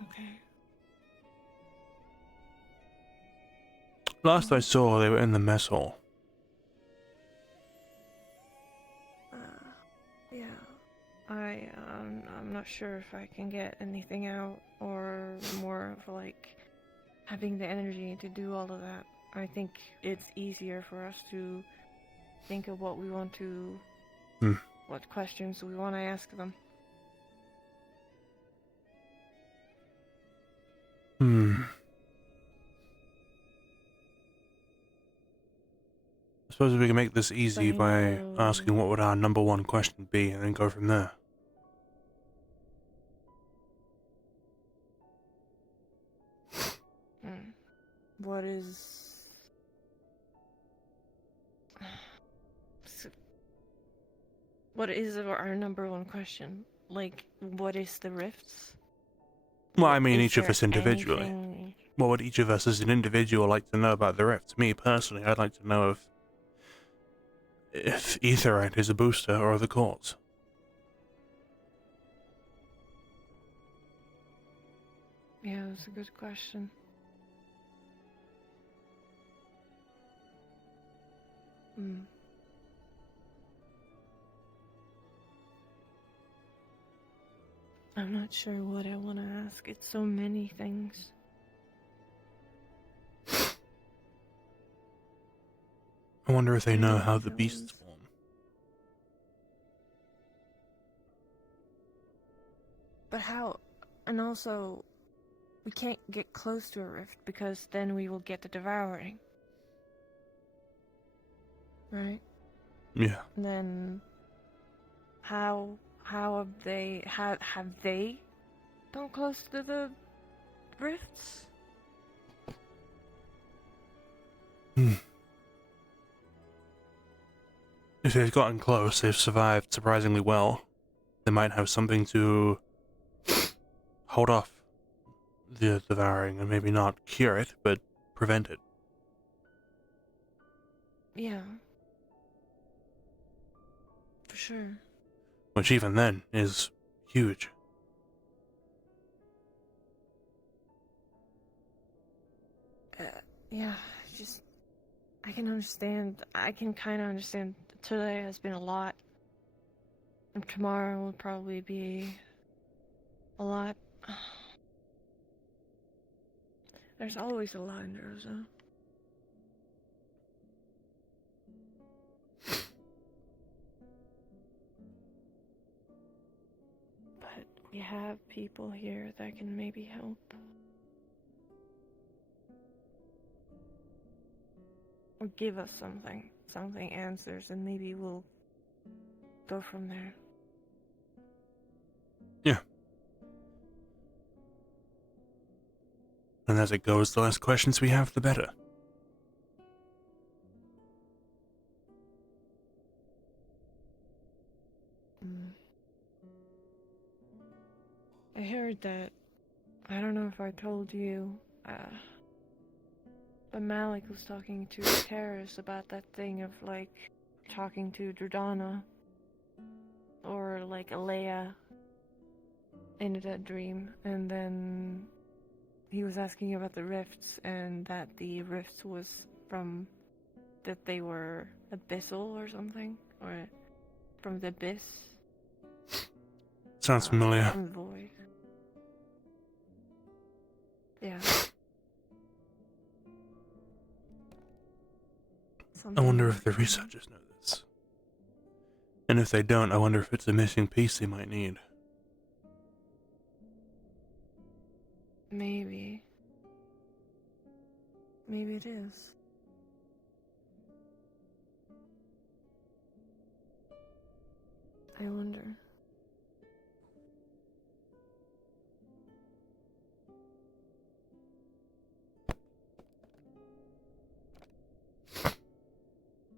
Okay. Last I saw, they were in the mess hall. Yeah. I'm not sure if I can get anything out, or more of like having the energy to do all of that. I think it's easier for us to think of what we want to, what questions we want to ask them. I suppose we can make this easy by asking what would our number one question be and then go from there. What is... What is our number one question? Like, what is the rifts? Well, I mean, Is each of there us individually. anything- What would each of us as an individual like to know about the rifts? Me, personally, I'd like to know if Aetherite is a booster or the cause. Yeah, that's a good question. I'm not sure what I want to ask. It's so many things. I wonder if they know how the beasts form. But how? And also, we can't get close to a rift because then we will get the devouring. Right? Yeah. And then how have they gone close to the rifts? If they've gotten close, they've survived surprisingly well. They might have something to hold off the devouring and maybe not cure it, but prevent it. Yeah. For sure. Which even then is huge. Yeah, I can understand. I can kind of understand. Today has been a lot. And tomorrow will probably be a lot. There's always a lot in Rosa. But we have people here that can maybe help. Or give us something answers, and maybe we'll go from there. Yeah. And as it goes, the less questions we have, the better. I heard that, I don't know if I told you, but Malik was talking to Terrace about that thing of, like, talking to Dردana, or, like, Alea in that dream, and then he was asking about the rifts, and that the rifts was from, that they were abyssal or something, or from the abyss. Sounds familiar. From the void. Yeah. I wonder if the researchers know this. And if they don't, I wonder if it's a missing piece they might need. Maybe. Maybe it is. I wonder.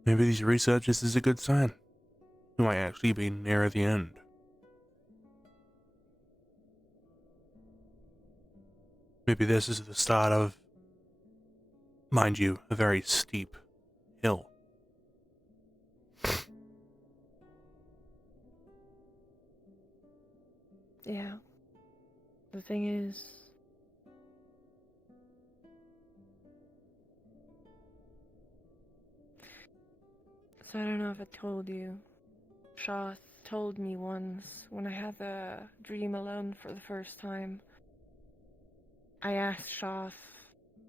Maybe these researchers is a good sign. We might actually be near the end. Maybe this is the start of, mind you, a very steep hill. Yeah. The thing is, so I don't know if I told you, Shaw told me once when I had the dream alone for the first time, I asked Shaw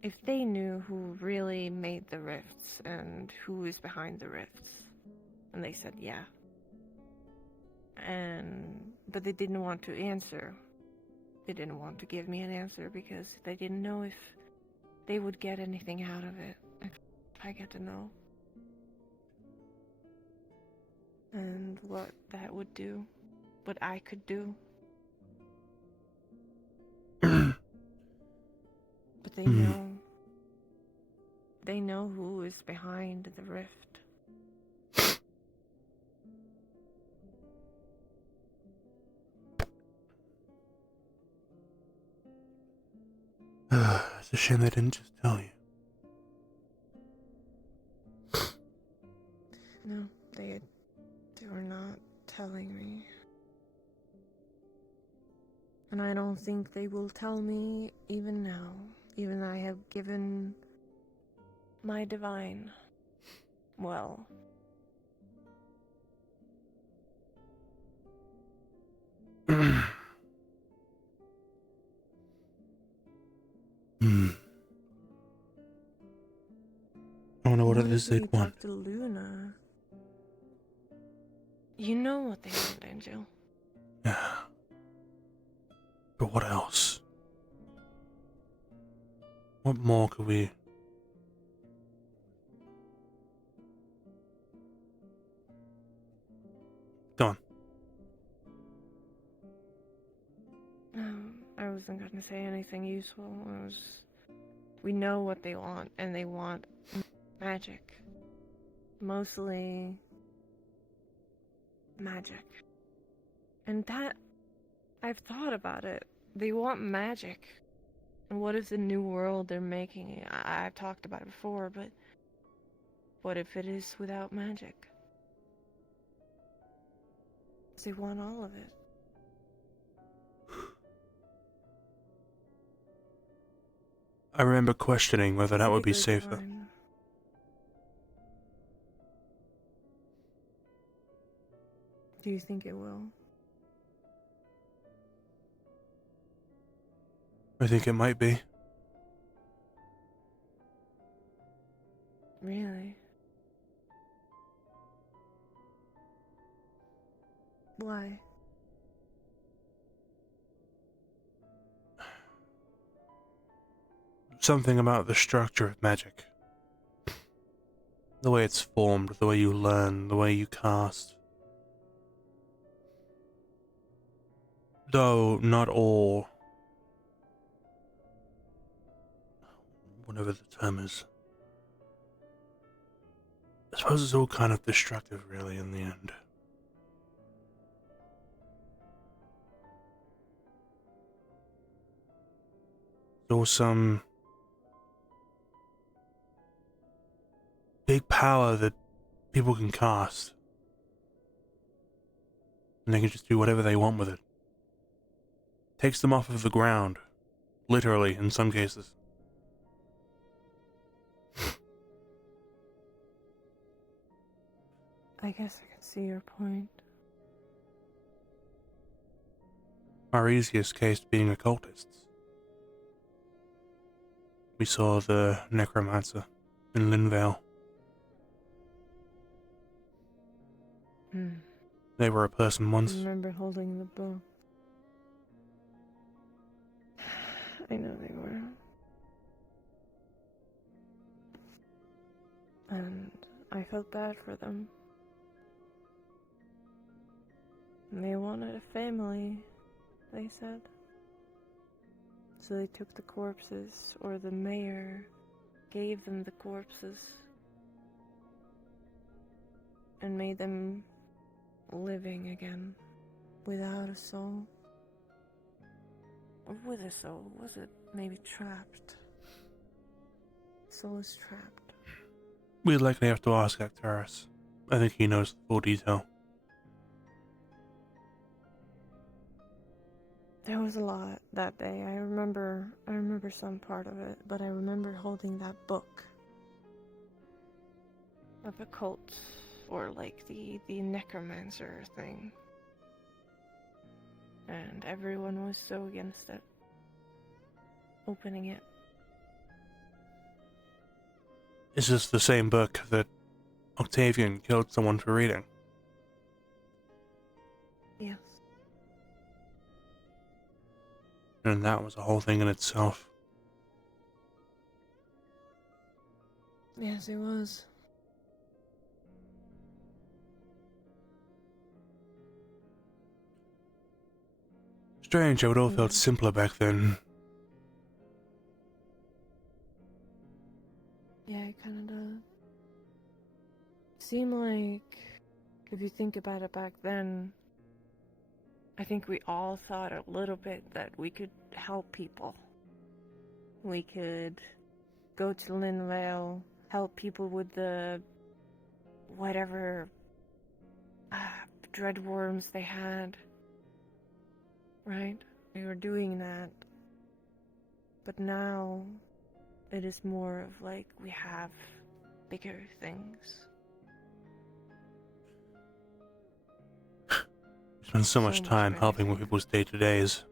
if they knew who really made the rifts and who is behind the rifts. And they said yeah. But they didn't want to answer. They didn't want to give me an answer because they didn't know if they would get anything out of it if I get to know. And what that would do. What I could do. But they know. They know who is behind the rift. It's a shame they didn't just tell you. No, they were not telling me. And I don't think they will tell me even now. Even I have given my divine. Well. I wonder what it What is if we they'd want. talk to Luna? You know what they want, Angel. Yeah. But what else? What more could we... Go on. I wasn't gonna say anything useful. We know what they want, and they want magic. Mostly magic. And that, I've thought about it. They want magic. And what is the new world they're making? I've talked about it before, but what if it is without magic? They want all of it. I remember questioning whether that would be safer. Do you think it will? I think it might be. Really? Why? Something about the structure of magic. The way it's formed, the way you learn, the way you cast. Though not all, whatever the term is. I suppose it's all kind of destructive, really, in the end. There's all some big power that people can cast. And they can just do whatever they want with it. Takes them off of the ground. Literally, in some cases. I guess I can see your point. Our easiest case being occultists. We saw the necromancer in Linvale. They were a person once. I remember holding the book. I know they were. And I felt bad for them. They wanted a family, they said. So they took the corpses, or the mayor gave them the corpses, and made them living again, without a soul. Or with a soul, was it maybe trapped? Soul is trapped. We'd likely have to ask Actaris. I think he knows the full detail. There was a lot that day. I remember some part of it, but I remember holding that book of occult, or like the necromancer thing. And everyone was so against it. Opening it. Is this the same book that Octavian killed someone for reading? Yes. And that was a whole thing in itself. Yes, it was. Strange how it all felt simpler back then. Yeah, it kinda does. Seemed like, if you think about it back then, I think we all thought a little bit that we could help people. We could go to Linvale, help people with the whatever dread worms they had. Right? We were doing that. But now it is more of like we have bigger things. Spent so much time helping with people's day-to-days.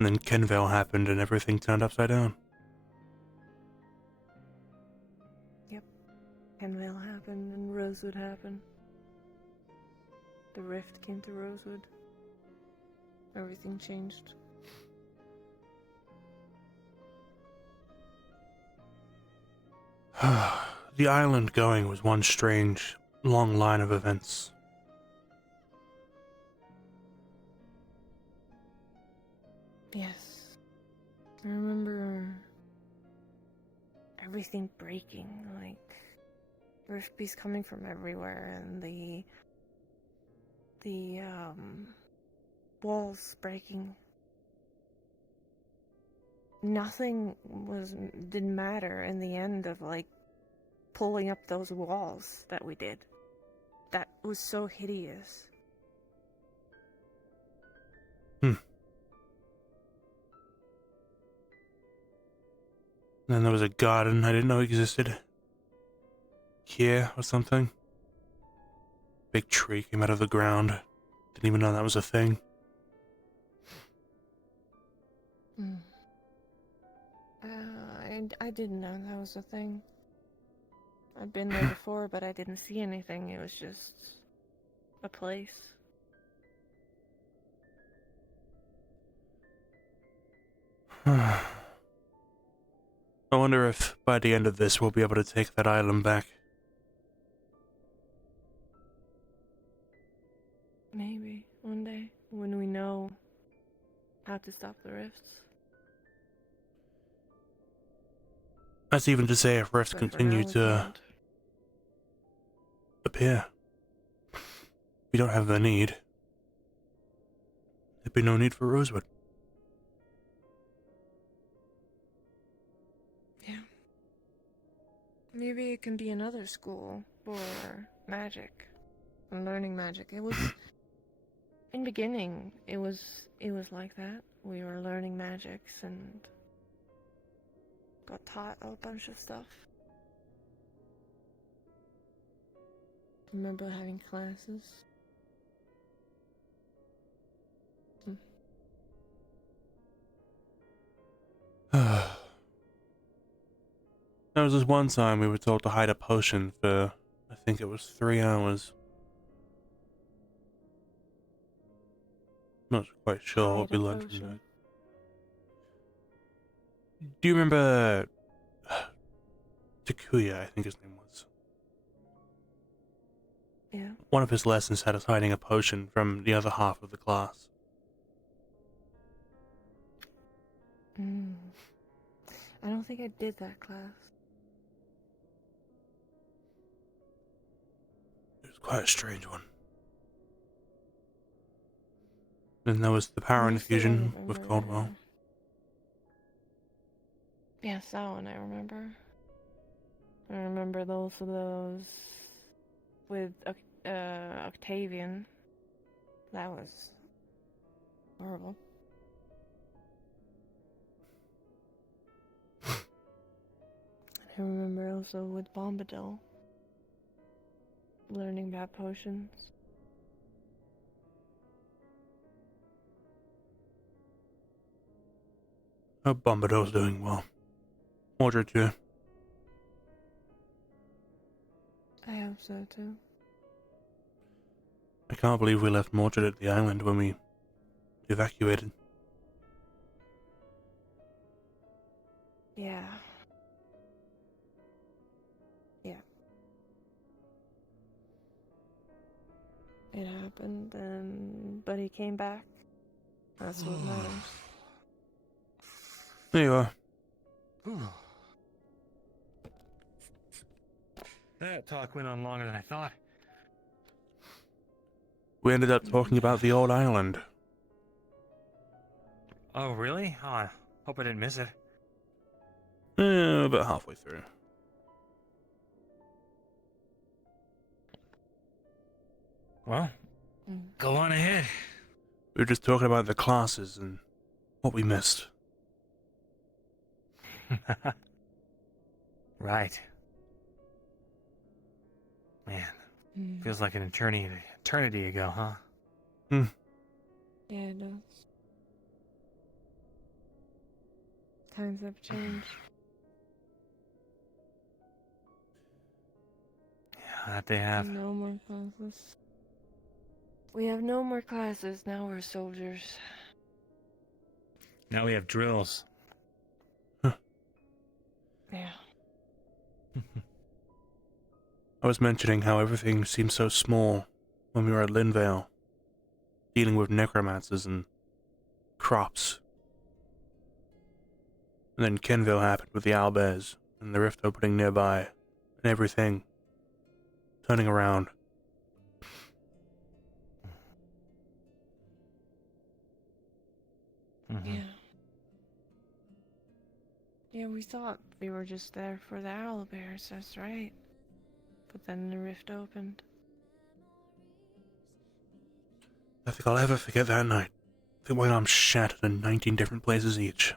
And then Kenvale happened and everything turned upside down. Yep. Kenvale happened and Rosewood happened. The rift came to Rosewood. Everything changed. The island going was one strange, long line of events. Yes. I remember everything breaking, like rift beasts coming from everywhere, and the walls breaking. Nothing didn't matter in the end of like pulling up those walls that we did. That was so hideous. Then there was a garden I didn't know existed. Here or something. Big tree came out of the ground. Didn't even know that was a thing. I didn't know that was a thing. I'd been there before, but I didn't see anything. It was just a place. I wonder if by the end of this we'll be able to take that island back. Maybe one day when we know how to stop the rifts. That's even to say if rifts But for continue now, we to can't. appear. We don't have the need. There'd be no need for Rosewood. Yeah. Maybe it can be another school for magic and learning magic. It was in beginning. It was like that. We were learning magics and got taught a bunch of stuff. Remember having classes? There was this one time we were told to hide a potion for, I think it was 3 hours. Not quite sure what we learned from that. Do you remember Takuya, I think his name was? Yeah. One of his lessons had us hiding a potion from the other half of the class. I don't think I did that class. It was quite a strange one. Then there was the power infusion with Caldwell. Yes, that one I remember. I remember those with Octavian. That was horrible. I remember also with Bombadil. Learning about potions. Hope Bombadil's doing well. Mordred too. I hope so too. I can't believe we left Mordred at the island when we evacuated. Yeah. Yeah. It happened, but he came back. That's what matters. There you are. That talk went on longer than I thought. We ended up talking about the old island. Oh, really? Oh, I hope I didn't miss it. About halfway through. Well, go on ahead. We were just talking about the classes and what we missed. Right. Man, feels like an eternity ago, huh? Yeah, it does. Times have changed. Yeah, that they have. No more classes. We have no more classes. Now we're soldiers. Now we have drills. Yeah. I was mentioning how everything seemed so small when we were at Linvale, dealing with necromancers and crops. And then Kenville happened with the owlbears and the rift opening nearby, and everything turning around. Yeah. Yeah, we thought we were just there for the owlbears, that's right. But then the rift opened. I think I'll ever forget that night. The way I'm shattered in 19 different places each.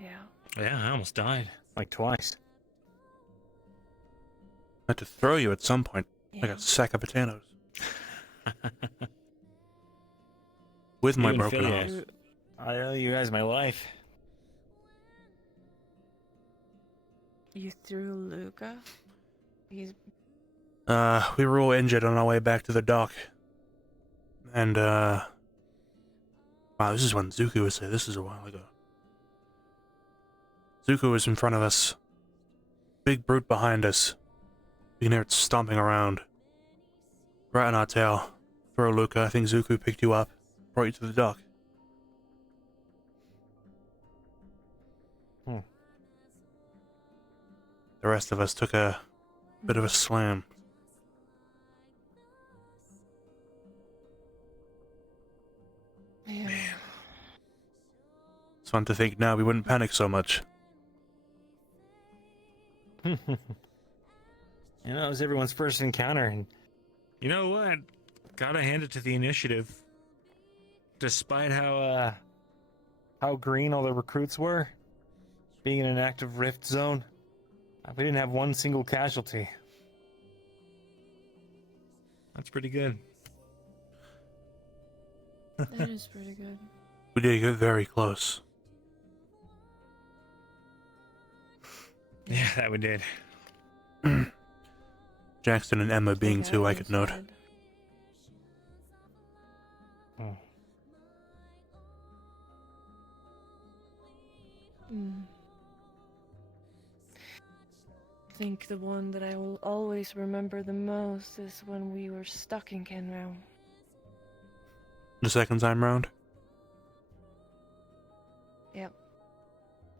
Yeah. Yeah, I almost died. Like twice. I had to throw you at some point, like a sack of potatoes. With my Even broken Faye, arm. I owe you guys my life. You threw Luca? He's... We were all injured on our way back to the dock. And, Wow, this is when Zuko was there. This is a while ago. Zuko was in front of us. Big brute behind us. You can hear it stomping around. Right on our tail. For Luca, I think Zuko picked you up. Brought you to the dock. Hmm. The rest of us took a bit of a slam. Yeah. It's fun to think now we wouldn't panic so much. You know, it was everyone's first encounter, and you know what? Gotta hand it to the initiative. Despite how green all the recruits were, being in an active rift zone, we didn't have one single casualty. That's pretty good. That is pretty good. We did get very close. Yeah, that we did. Jackson and Emma being two, I could note. Oh. I think the one that I will always remember the most is when we were stuck in Kenro. The second time round? Yep.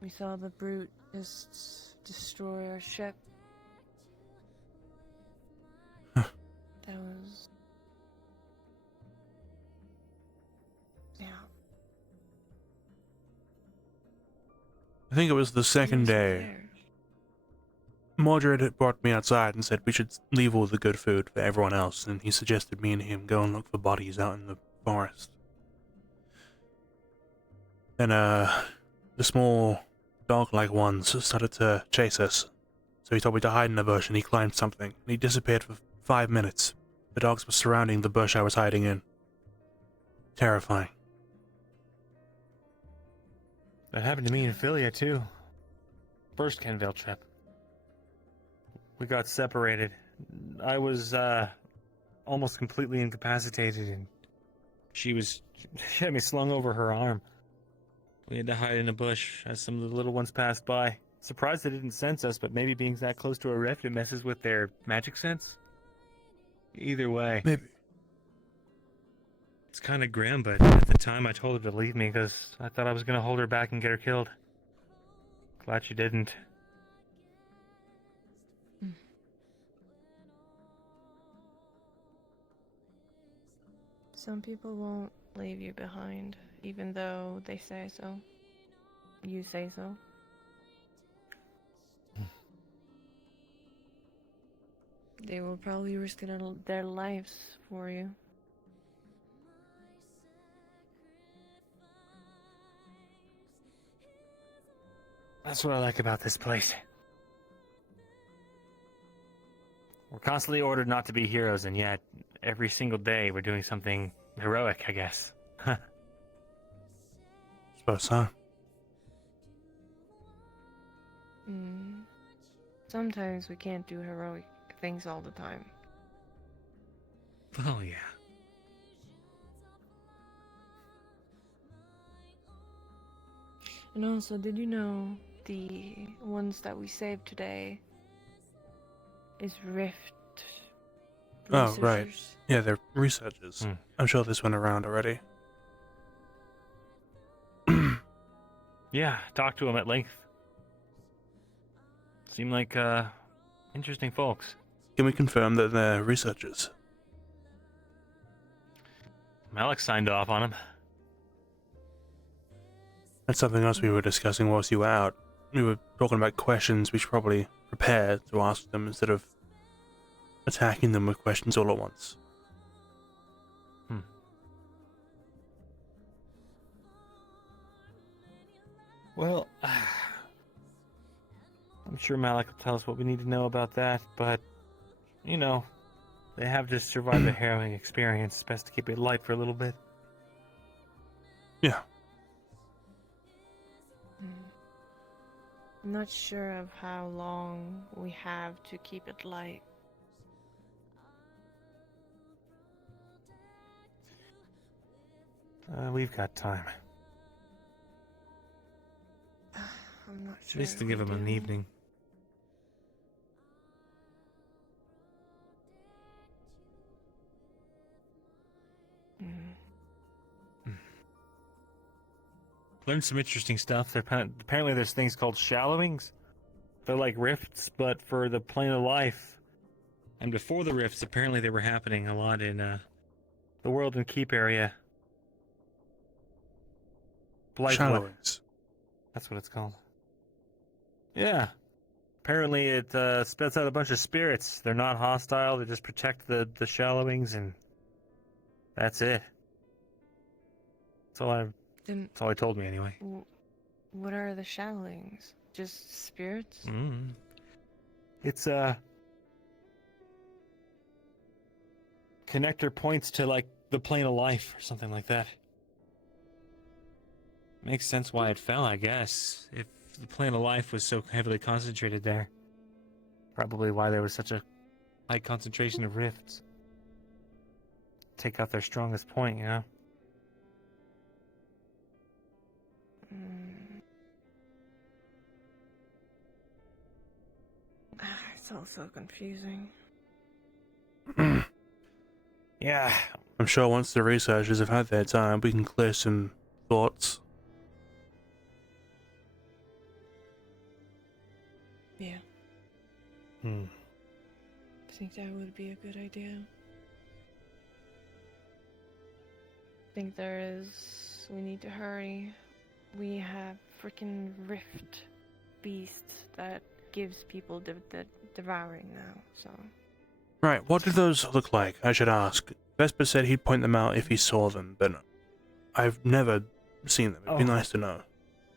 We saw the brute just destroy our ship. Huh. That was... Yeah. I think it was the second day. Mordred had brought me outside and said we should leave all the good food for everyone else, and he suggested me and him go and look for bodies out in the forest. Then, the small dog-like ones started to chase us, so he told me to hide in a bush, and he climbed something, and he disappeared for 5 minutes. The dogs were surrounding the bush I was hiding in. Terrifying. That happened to me in Philia, too. First Kenvale trip. We got separated. I was, almost completely incapacitated, and she had me slung over her arm. We had to hide in a bush as some of the little ones passed by. Surprised they didn't sense us, but maybe being that close to a rift, it messes with their magic sense? Either way. Maybe. It's kind of grim, but at the time I told her to leave me because I thought I was going to hold her back and get her killed. Glad she didn't. Some people won't leave you behind, even though they say so. You say so. They will probably risk their lives for you. That's what I like about this place. We're constantly ordered not to be heroes, and yet, every single day, we're doing something heroic, I guess. Suppose so. Sometimes we can't do heroic things all the time. Oh, yeah. And also, did you know the ones that we saved today is Rift Oh, right. researchers? Yeah, they're researchers. I'm sure this went around already. Yeah, talked to them at length. Seem like, interesting folks. Can we confirm that they're researchers? Malik signed off on them. That's something else we were discussing whilst you were out. We were talking about questions we should probably prepare to ask them instead of attacking them with questions all at once. Well, I'm sure Malik will tell us what we need to know about that, but, you know, they have just survived a harrowing experience. It's best to keep it light for a little bit. Yeah. I'm not sure of how long we have to keep it light. We've got time. I'm not At sure. least to give him an evening. Learned some interesting stuff. Apparently there's things called shallowings. They're like rifts, but for the plane of life. And before the rifts, apparently they were happening a lot in the World and Keep area. Shallowings. That's what it's called. Yeah. Apparently it spits out a bunch of spirits. They're not hostile. They just protect the shallowings, and that's it. That's all he told me anyway. What are the shallowings? Just spirits? It's connector points to like the plane of life or something like that. Makes sense why it fell, I guess. If the plane of life was so heavily concentrated there. Probably why there was such a high concentration of rifts. Take out their strongest point, you know? It's all so confusing. Yeah. I'm sure once the researchers have had their time, we can clear some thoughts. Yeah. Hmm. I think that would be a good idea. I think we need to hurry. We have freaking rift beasts that gives people the devouring now, so. Right, what do those look like? I should ask. Vesper said he'd point them out if he saw them, but I've never seen them. It'd be nice to know.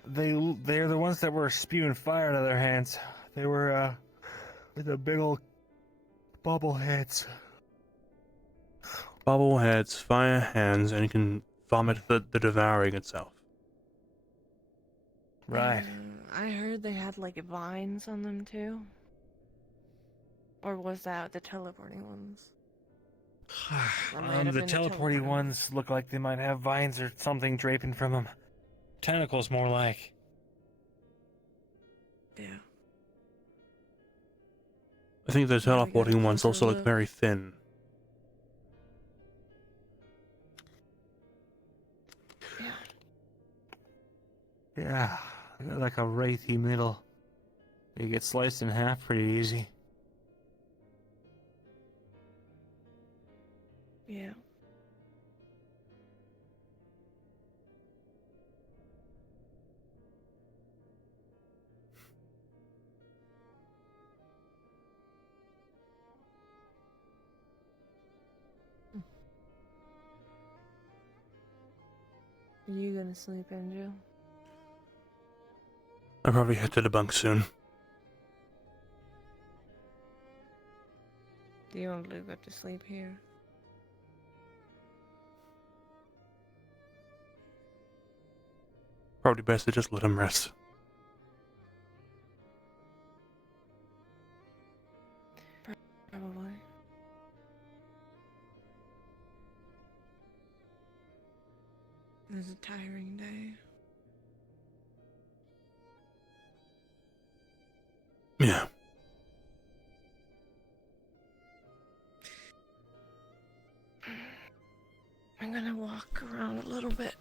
They're the ones that were spewing fire out of their hands. They were with the big old bubble heads. Bubble heads, fire hands, and you can vomit the devouring itself. Right. I heard they had like vines on them too. Or was that the teleporting ones? The teleporting ones look like they might have vines or something draping from them. Tentacles, more like. Yeah. I think the teleporting ones also look very thin. Yeah, they got like a wraithy middle. They get sliced in half pretty easy. Yeah. Are you gonna sleep, Andrew? I'll probably head to the bunk soon. Do you want Luca to sleep here? Probably best to just let him rest. Probably. It was a tiring day. Yeah. I'm gonna walk around a little bit.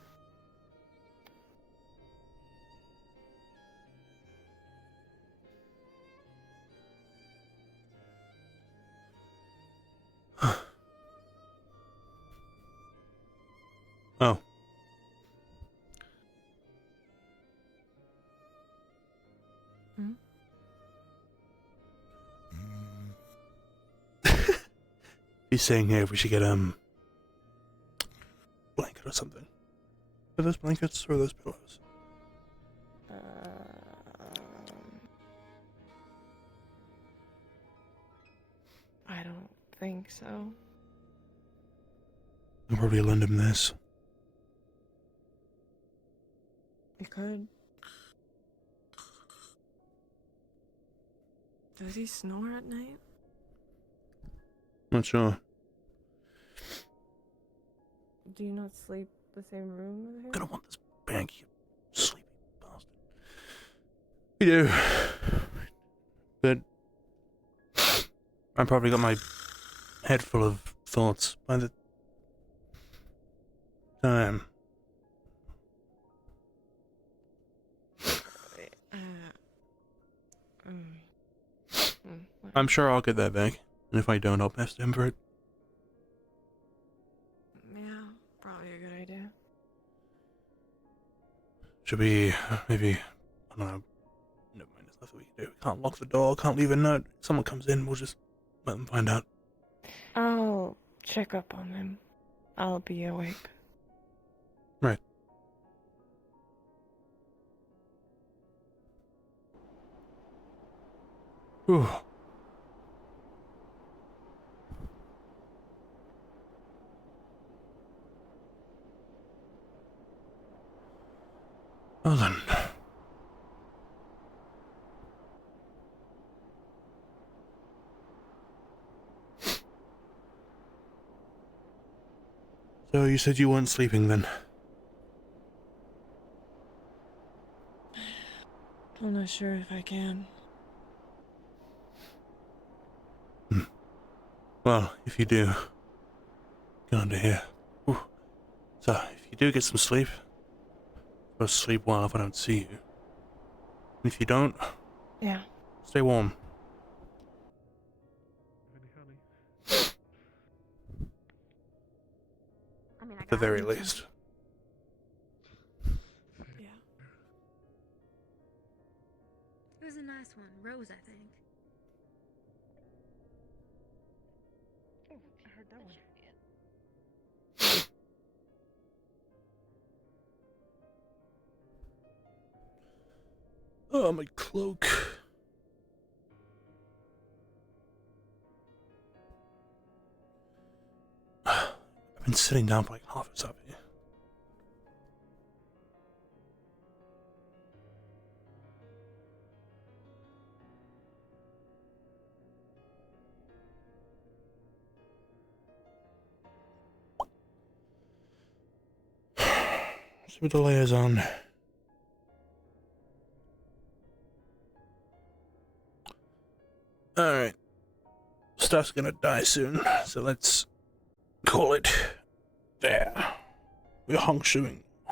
Oh. He's saying here we should get blanket or something. Are those blankets or are those pillows? I don't think so. I'll probably lend him this. You could. Does he snore at night? Not sure. Do you not sleep the same room as him? Gonna want this bank, you sleepy bastard. We do. But I probably got my head full of thoughts by the time. I'm sure I'll get that back, and if I don't, I'll pester him for it. Yeah, probably a good idea. Should we, maybe, I don't know, never mind, there's nothing we can do. We can't lock the door, can't leave a note. If someone comes in, we'll just let them find out. I'll check up on them. I'll be awake. Right. Whew. Well then. So you said you weren't sleeping then? I'm not sure if I can. Well, if you do, get under here. Ooh. So, if you do get some sleep, go sleep well if I don't see you. And if you don't, yeah, stay warm. At the very least. Yeah. It was a nice one. Rose, I think. Oh, I heard that one. Oh, my cloak. I've been sitting down for like half a second. Let's put the layers on. Alright. Stuff's gonna die soon, so let's call it there. We're hongshoeing.